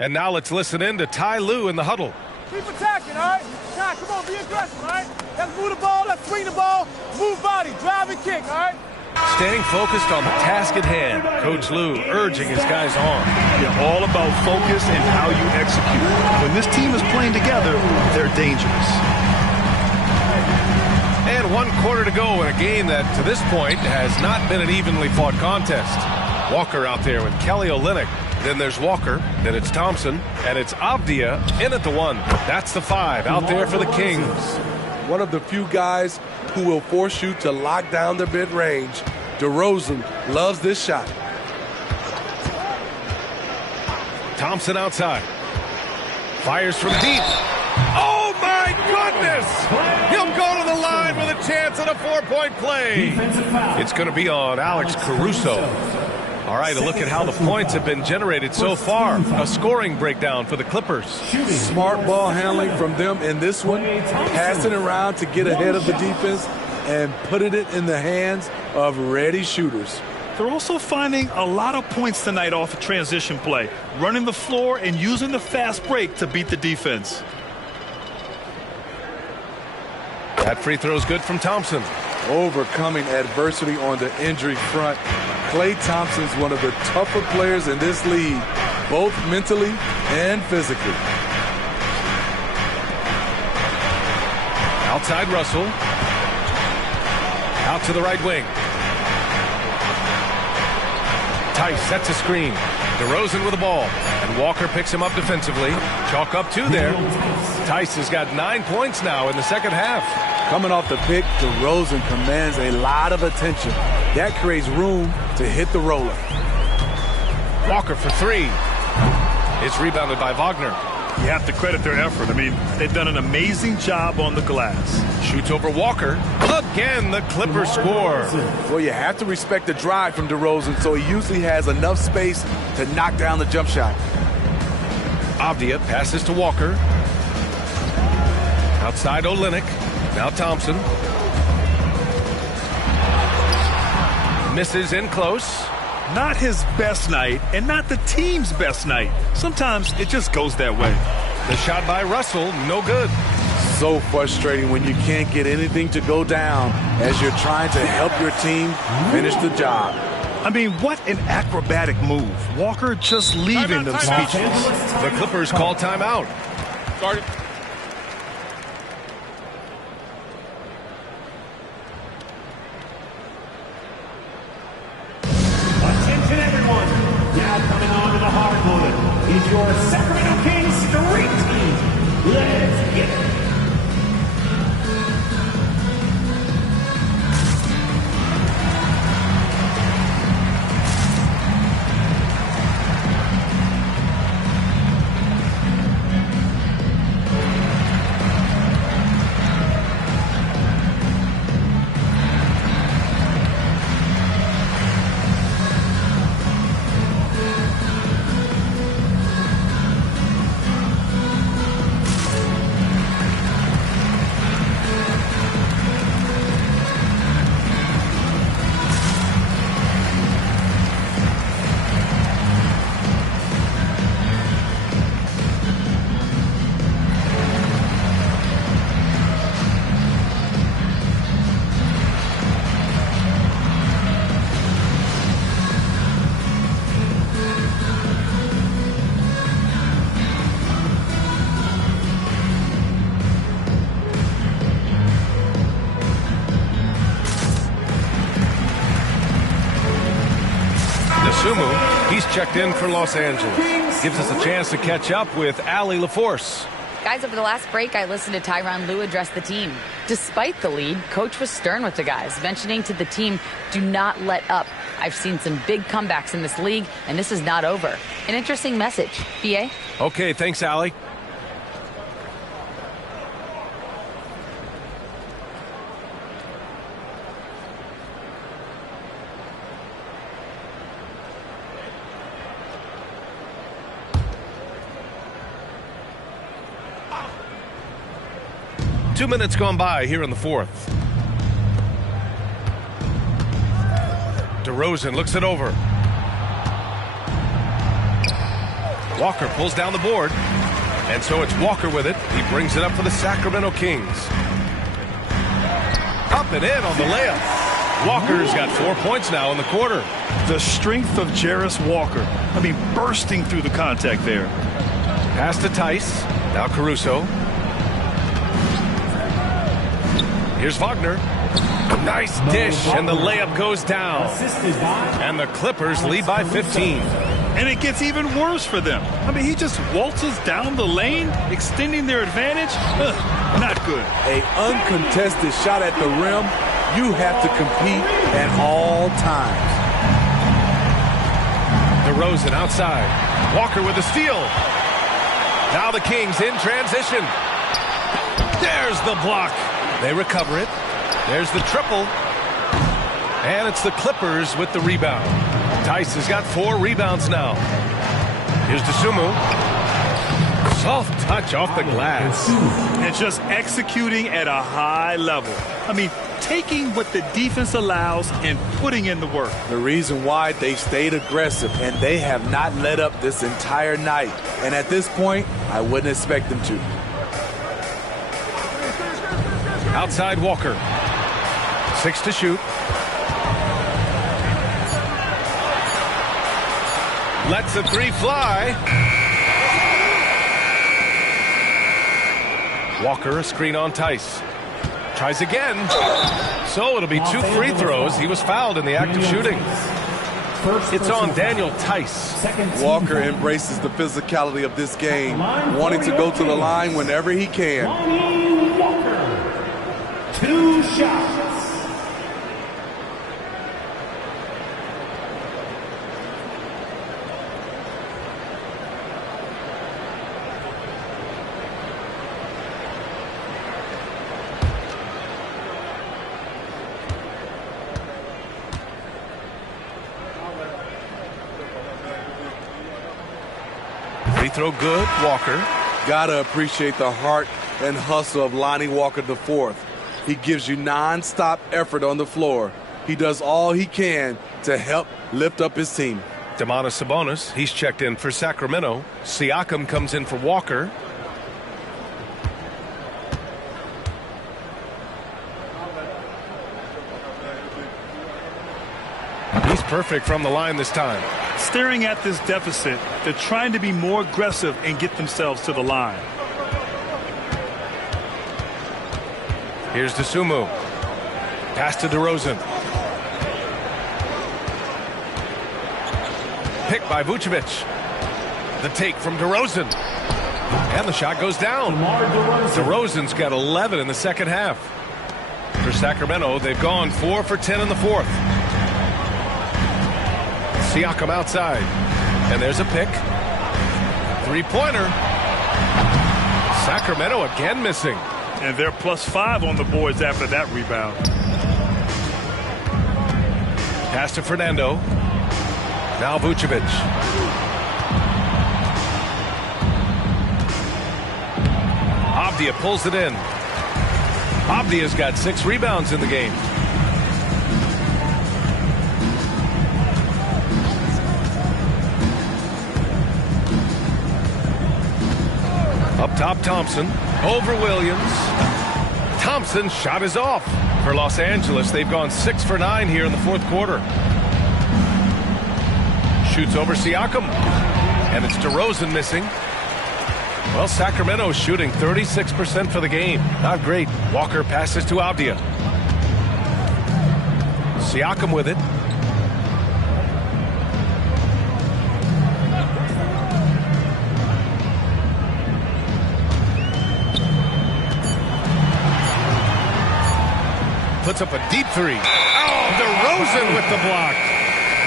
And now let's listen in to Ty Lue in the huddle. Keep attacking, all right? Nah, come on, be aggressive, all right? Let's move the ball, let's swing the ball, move body, drive and kick, all right? Staying focused on the task at hand. Coach Lue urging his guys on. They're all about focus and how you execute. When this team is playing together, they're dangerous. And 1 quarter to go in a game that, to this point, has not been an evenly fought contest. Walker out there with Kelly Olynyk. Then there's Walker, then it's Thompson, and it's Avdia in at the 1. That's the 5 out there for the Kings. One of the few guys who will force you to lock down the mid-range. DeRozan loves this shot. Thompson outside. Fires from deep. Oh, my goodness! He'll go to the line with a chance at a 4-point play. It's going to be on Alex Caruso. All right, a look at how the points have been generated so far. A scoring breakdown for the Clippers. Smart ball handling from them in this one. Passing around to get ahead of the defense and putting it in the hands of ready shooters. They're also finding a lot of points tonight off of transition play, running the floor and using the fast break to beat the defense. That free throw is good from Thompson. overcoming adversity on the injury front. Klay Thompson's one of the tougher players in this league, both mentally and physically. Outside Russell. Out to the right wing. Tice sets a screen. DeRozan with the ball. And Walker picks him up defensively. Chalk up 2 there. Tice has got 9 points now in the second half. Coming off the pick, DeRozan commands a lot of attention. That creates room to hit the roller. Walker for 3. It's rebounded by Wagner. You have to credit their effort. I mean, they've done an amazing job on the glass. Shoots over Walker. Again, the Clippers score. Well, you have to respect the drive from DeRozan, so he usually has enough space to knock down the jump shot. Avdia passes to Walker. Outside Olynyk. Now Thompson. Misses in close. Not his best night, and not the team's best night. Sometimes it just goes that way. The shot by Russell, no good. So frustrating when you can't get anything to go down as you're trying to help your team finish the job. I mean, what an acrobatic move. Walker just leaving them speechless. The Clippers call timeout. Started. Attention everyone, now coming on to the hard moment is your Sacramento Kings Street Team. Let's get it. He's checked in for Los Angeles. Gives us a chance to catch up with Allie LaForce. Guys, over the last break, I listened to Tyronn Lue address the team. Despite the lead, Coach was stern with the guys, mentioning to the team, do not let up. I've seen some big comebacks in this league, and this is not over. An interesting message. BA? Okay, thanks, Allie. Two minutes gone by here in the fourth. DeRozan looks it over. Walker pulls down the board. And so it's Walker with it. He brings it up for the Sacramento Kings. Up and in on the layup. Walker's got 4 points now in the quarter. The strength of Jarris Walker. I mean, bursting through the contact there. Pass to Tice. Now Caruso. Here's Wagner. Nice dish, and the layup goes down. And the Clippers lead by 15. And it gets even worse for them. I mean, he just waltzes down the lane, extending their advantage. Not good. An uncontested shot at the rim. You have to compete at all times. DeRozan outside. Walker with a steal. Now the Kings in transition. There's the block. They recover it. There's the triple. And it's the Clippers with the rebound. Tice has got 4 rebounds now. Here's Dosunmu. Soft touch off the glass. And just executing at a high level. I mean, taking what the defense allows and putting in the work. The reason why they stayed aggressive, and they have not let up this entire night. And at this point, I wouldn't expect them to. Outside Walker. 6 to shoot. Lets the three fly. Walker, a screen on Tice. Tries again. So it'll be 2 free throws. He was fouled in the act of shooting. It's on Daniel Tice. Walker embraces the physicality of this game, wanting to go to the line whenever he can. Walker, 2 shots. Free throw good, Walker. Gotta appreciate the heart and hustle of Lonnie Walker IV. He gives you non-stop effort on the floor. He does all he can to help lift up his team. Domantas Sabonis, he's checked in for Sacramento. Siakam comes in for Walker. He's perfect from the line this time. Staring at this deficit, they're trying to be more aggressive and get themselves to the line. Here's DeSumo. Pass to DeRozan. Picked by Vucevic. The take from DeRozan. And the shot goes down. DeRozan's got 11 in the second half. For Sacramento, they've gone 4 for 10 in the fourth. Siakam outside. And there's a pick. Three-pointer. Sacramento again missing. And they're +5 on the boards after that rebound. Pass to Fernando. Now Vucevic. Avdija pulls it in. Avdija's got 6 rebounds in the game. Up top, Thompson. Over Williams. Thompson's shot is off. For Los Angeles, they've gone 6 for 9 here in the fourth quarter. Shoots over Siakam. And it's DeRozan missing. Well, Sacramento's shooting 36% for the game. Not great. Walker passes to Avdija. Siakam with it. Puts up a deep three. Oh, DeRozan with the block.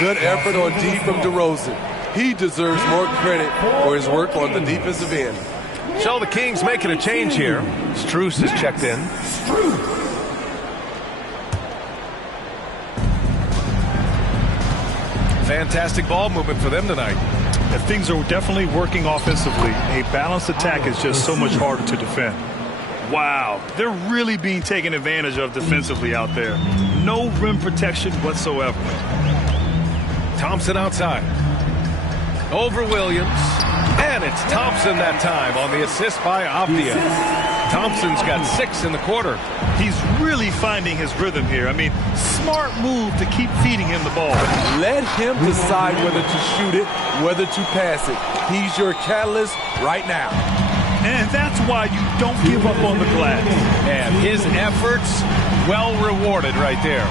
Good effort on D from DeRozan. He deserves more credit for his work on the defensive end. So the Kings making a change here. Strus is checked in. Fantastic ball movement for them tonight. And things are definitely working offensively. A balanced attack is just so much harder to defend. Wow, they're really being taken advantage of defensively out there. No rim protection whatsoever. Thompson outside. Over Williams. And it's Thompson that time on the assist by Avdija. Thompson's got 6 in the quarter. He's really finding his rhythm here. I mean, smart move to keep feeding him the ball. Let him decide whether to shoot it, whether to pass it. He's your catalyst right now. And that's why you don't give up on the glass. And his efforts well rewarded right there.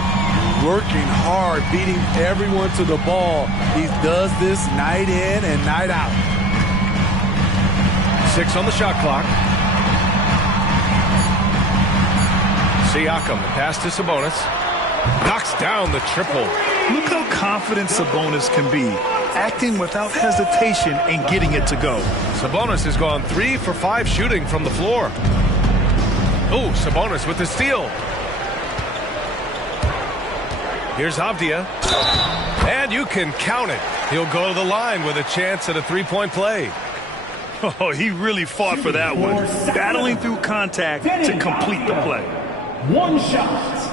Working hard, beating everyone to the ball. He does this night in and night out. 6 on the shot clock. Siakam, the pass to Sabonis. Knocks down the triple. Look how confident Sabonis can be. Acting without hesitation and getting it to go. Sabonis has gone 3 for 5 shooting from the floor. Oh, Sabonis with the steal. Here's Avdija. And you can count it. He'll go to the line with a chance at a 3-point play. Oh, he really fought for that one. Battling through contact to complete the play. 1 shot.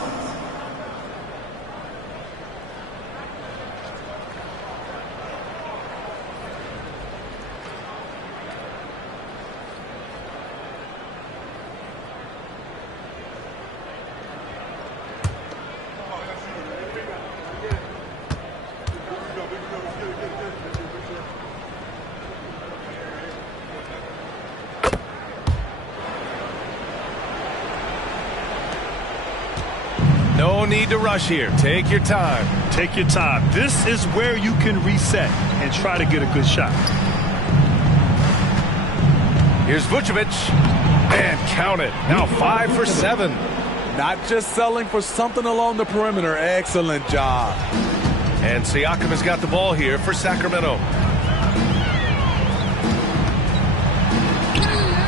No need to rush here. Take your time. Take your time. This is where you can reset and try to get a good shot. Here's Vucevic. And count it. Now 5 for 7. Not just selling for something along the perimeter. Excellent job. And Siakam has got the ball here for Sacramento.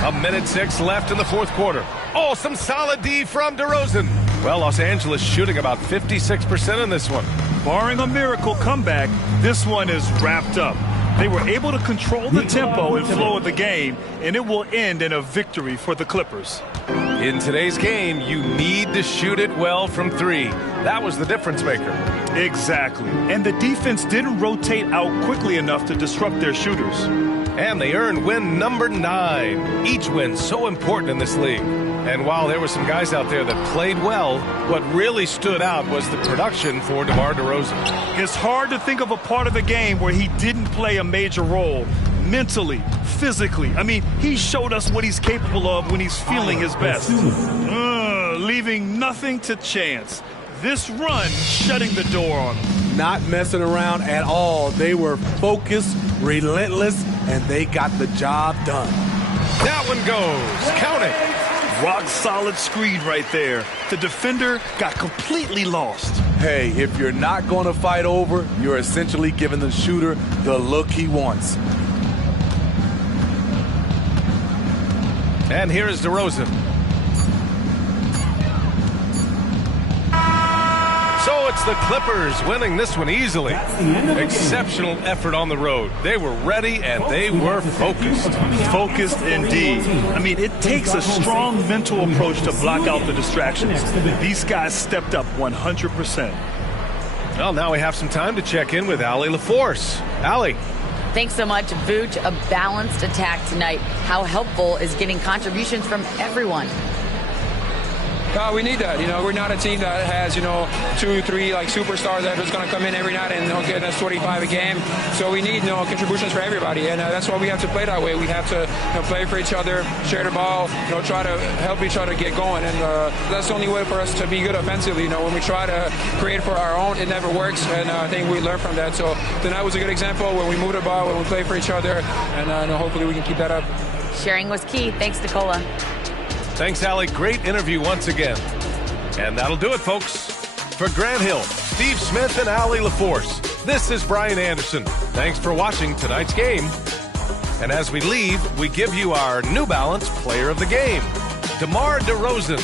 1:06 left in the fourth quarter. Oh, some solid D from DeRozan. Well, Los Angeles shooting about 56% in this one. Barring a miracle comeback, this one is wrapped up. They were able to control the tempo and flow of the game, and it will end in a victory for the Clippers. In today's game, you need to shoot it well from 3. That was the difference maker. Exactly. And the defense didn't rotate out quickly enough to disrupt their shooters. And they earned win number 9. Each win so important in this league. And while there were some guys out there that played well, what really stood out was the production for DeMar DeRozan. It's hard to think of a part of the game where he didn't play a major role. Mentally, physically. I mean, he showed us what he's capable of when he's feeling his best. Leaving nothing to chance. This run shutting the door on him. Not messing around at all. They were focused, relentless, and they got the job done. That one goes. Count it. Rock solid screen right there. The defender got completely lost. Hey, if you're not going to fight over, you're essentially giving the shooter the look he wants. And here is DeRozan. So it's the Clippers winning this one easily. Exceptional effort on the road. They were ready and they were focused. Focused indeed. I mean, it takes a strong mental approach to block out the distractions. These guys stepped up 100%. Well, now we have some time to check in with Allie LaForce. Allie. Thanks so much, Vooch. A balanced attack tonight. How helpful is getting contributions from everyone? We need that. We're not a team that has, 2, 3 like superstars that are just going to come in every night and get us 25 a game. So we need, contributions for everybody, and that's why we have to play that way. We have to play for each other, share the ball, try to help each other get going, and that's the only way for us to be good offensively. When we try to create for our own, it never works, and I think we learned from that. So tonight was a good example when we move the ball, when we play for each other, and hopefully we can keep that up. Sharing was key. Thanks, Nicola. Thanks, Allie. Great interview once again. And that'll do it, folks. For Grant Hill, Steve Smith, and Allie LaForce, this is Brian Anderson. Thanks for watching tonight's game. And as we leave, we give you our New Balance Player of the Game, DeMar DeRozan.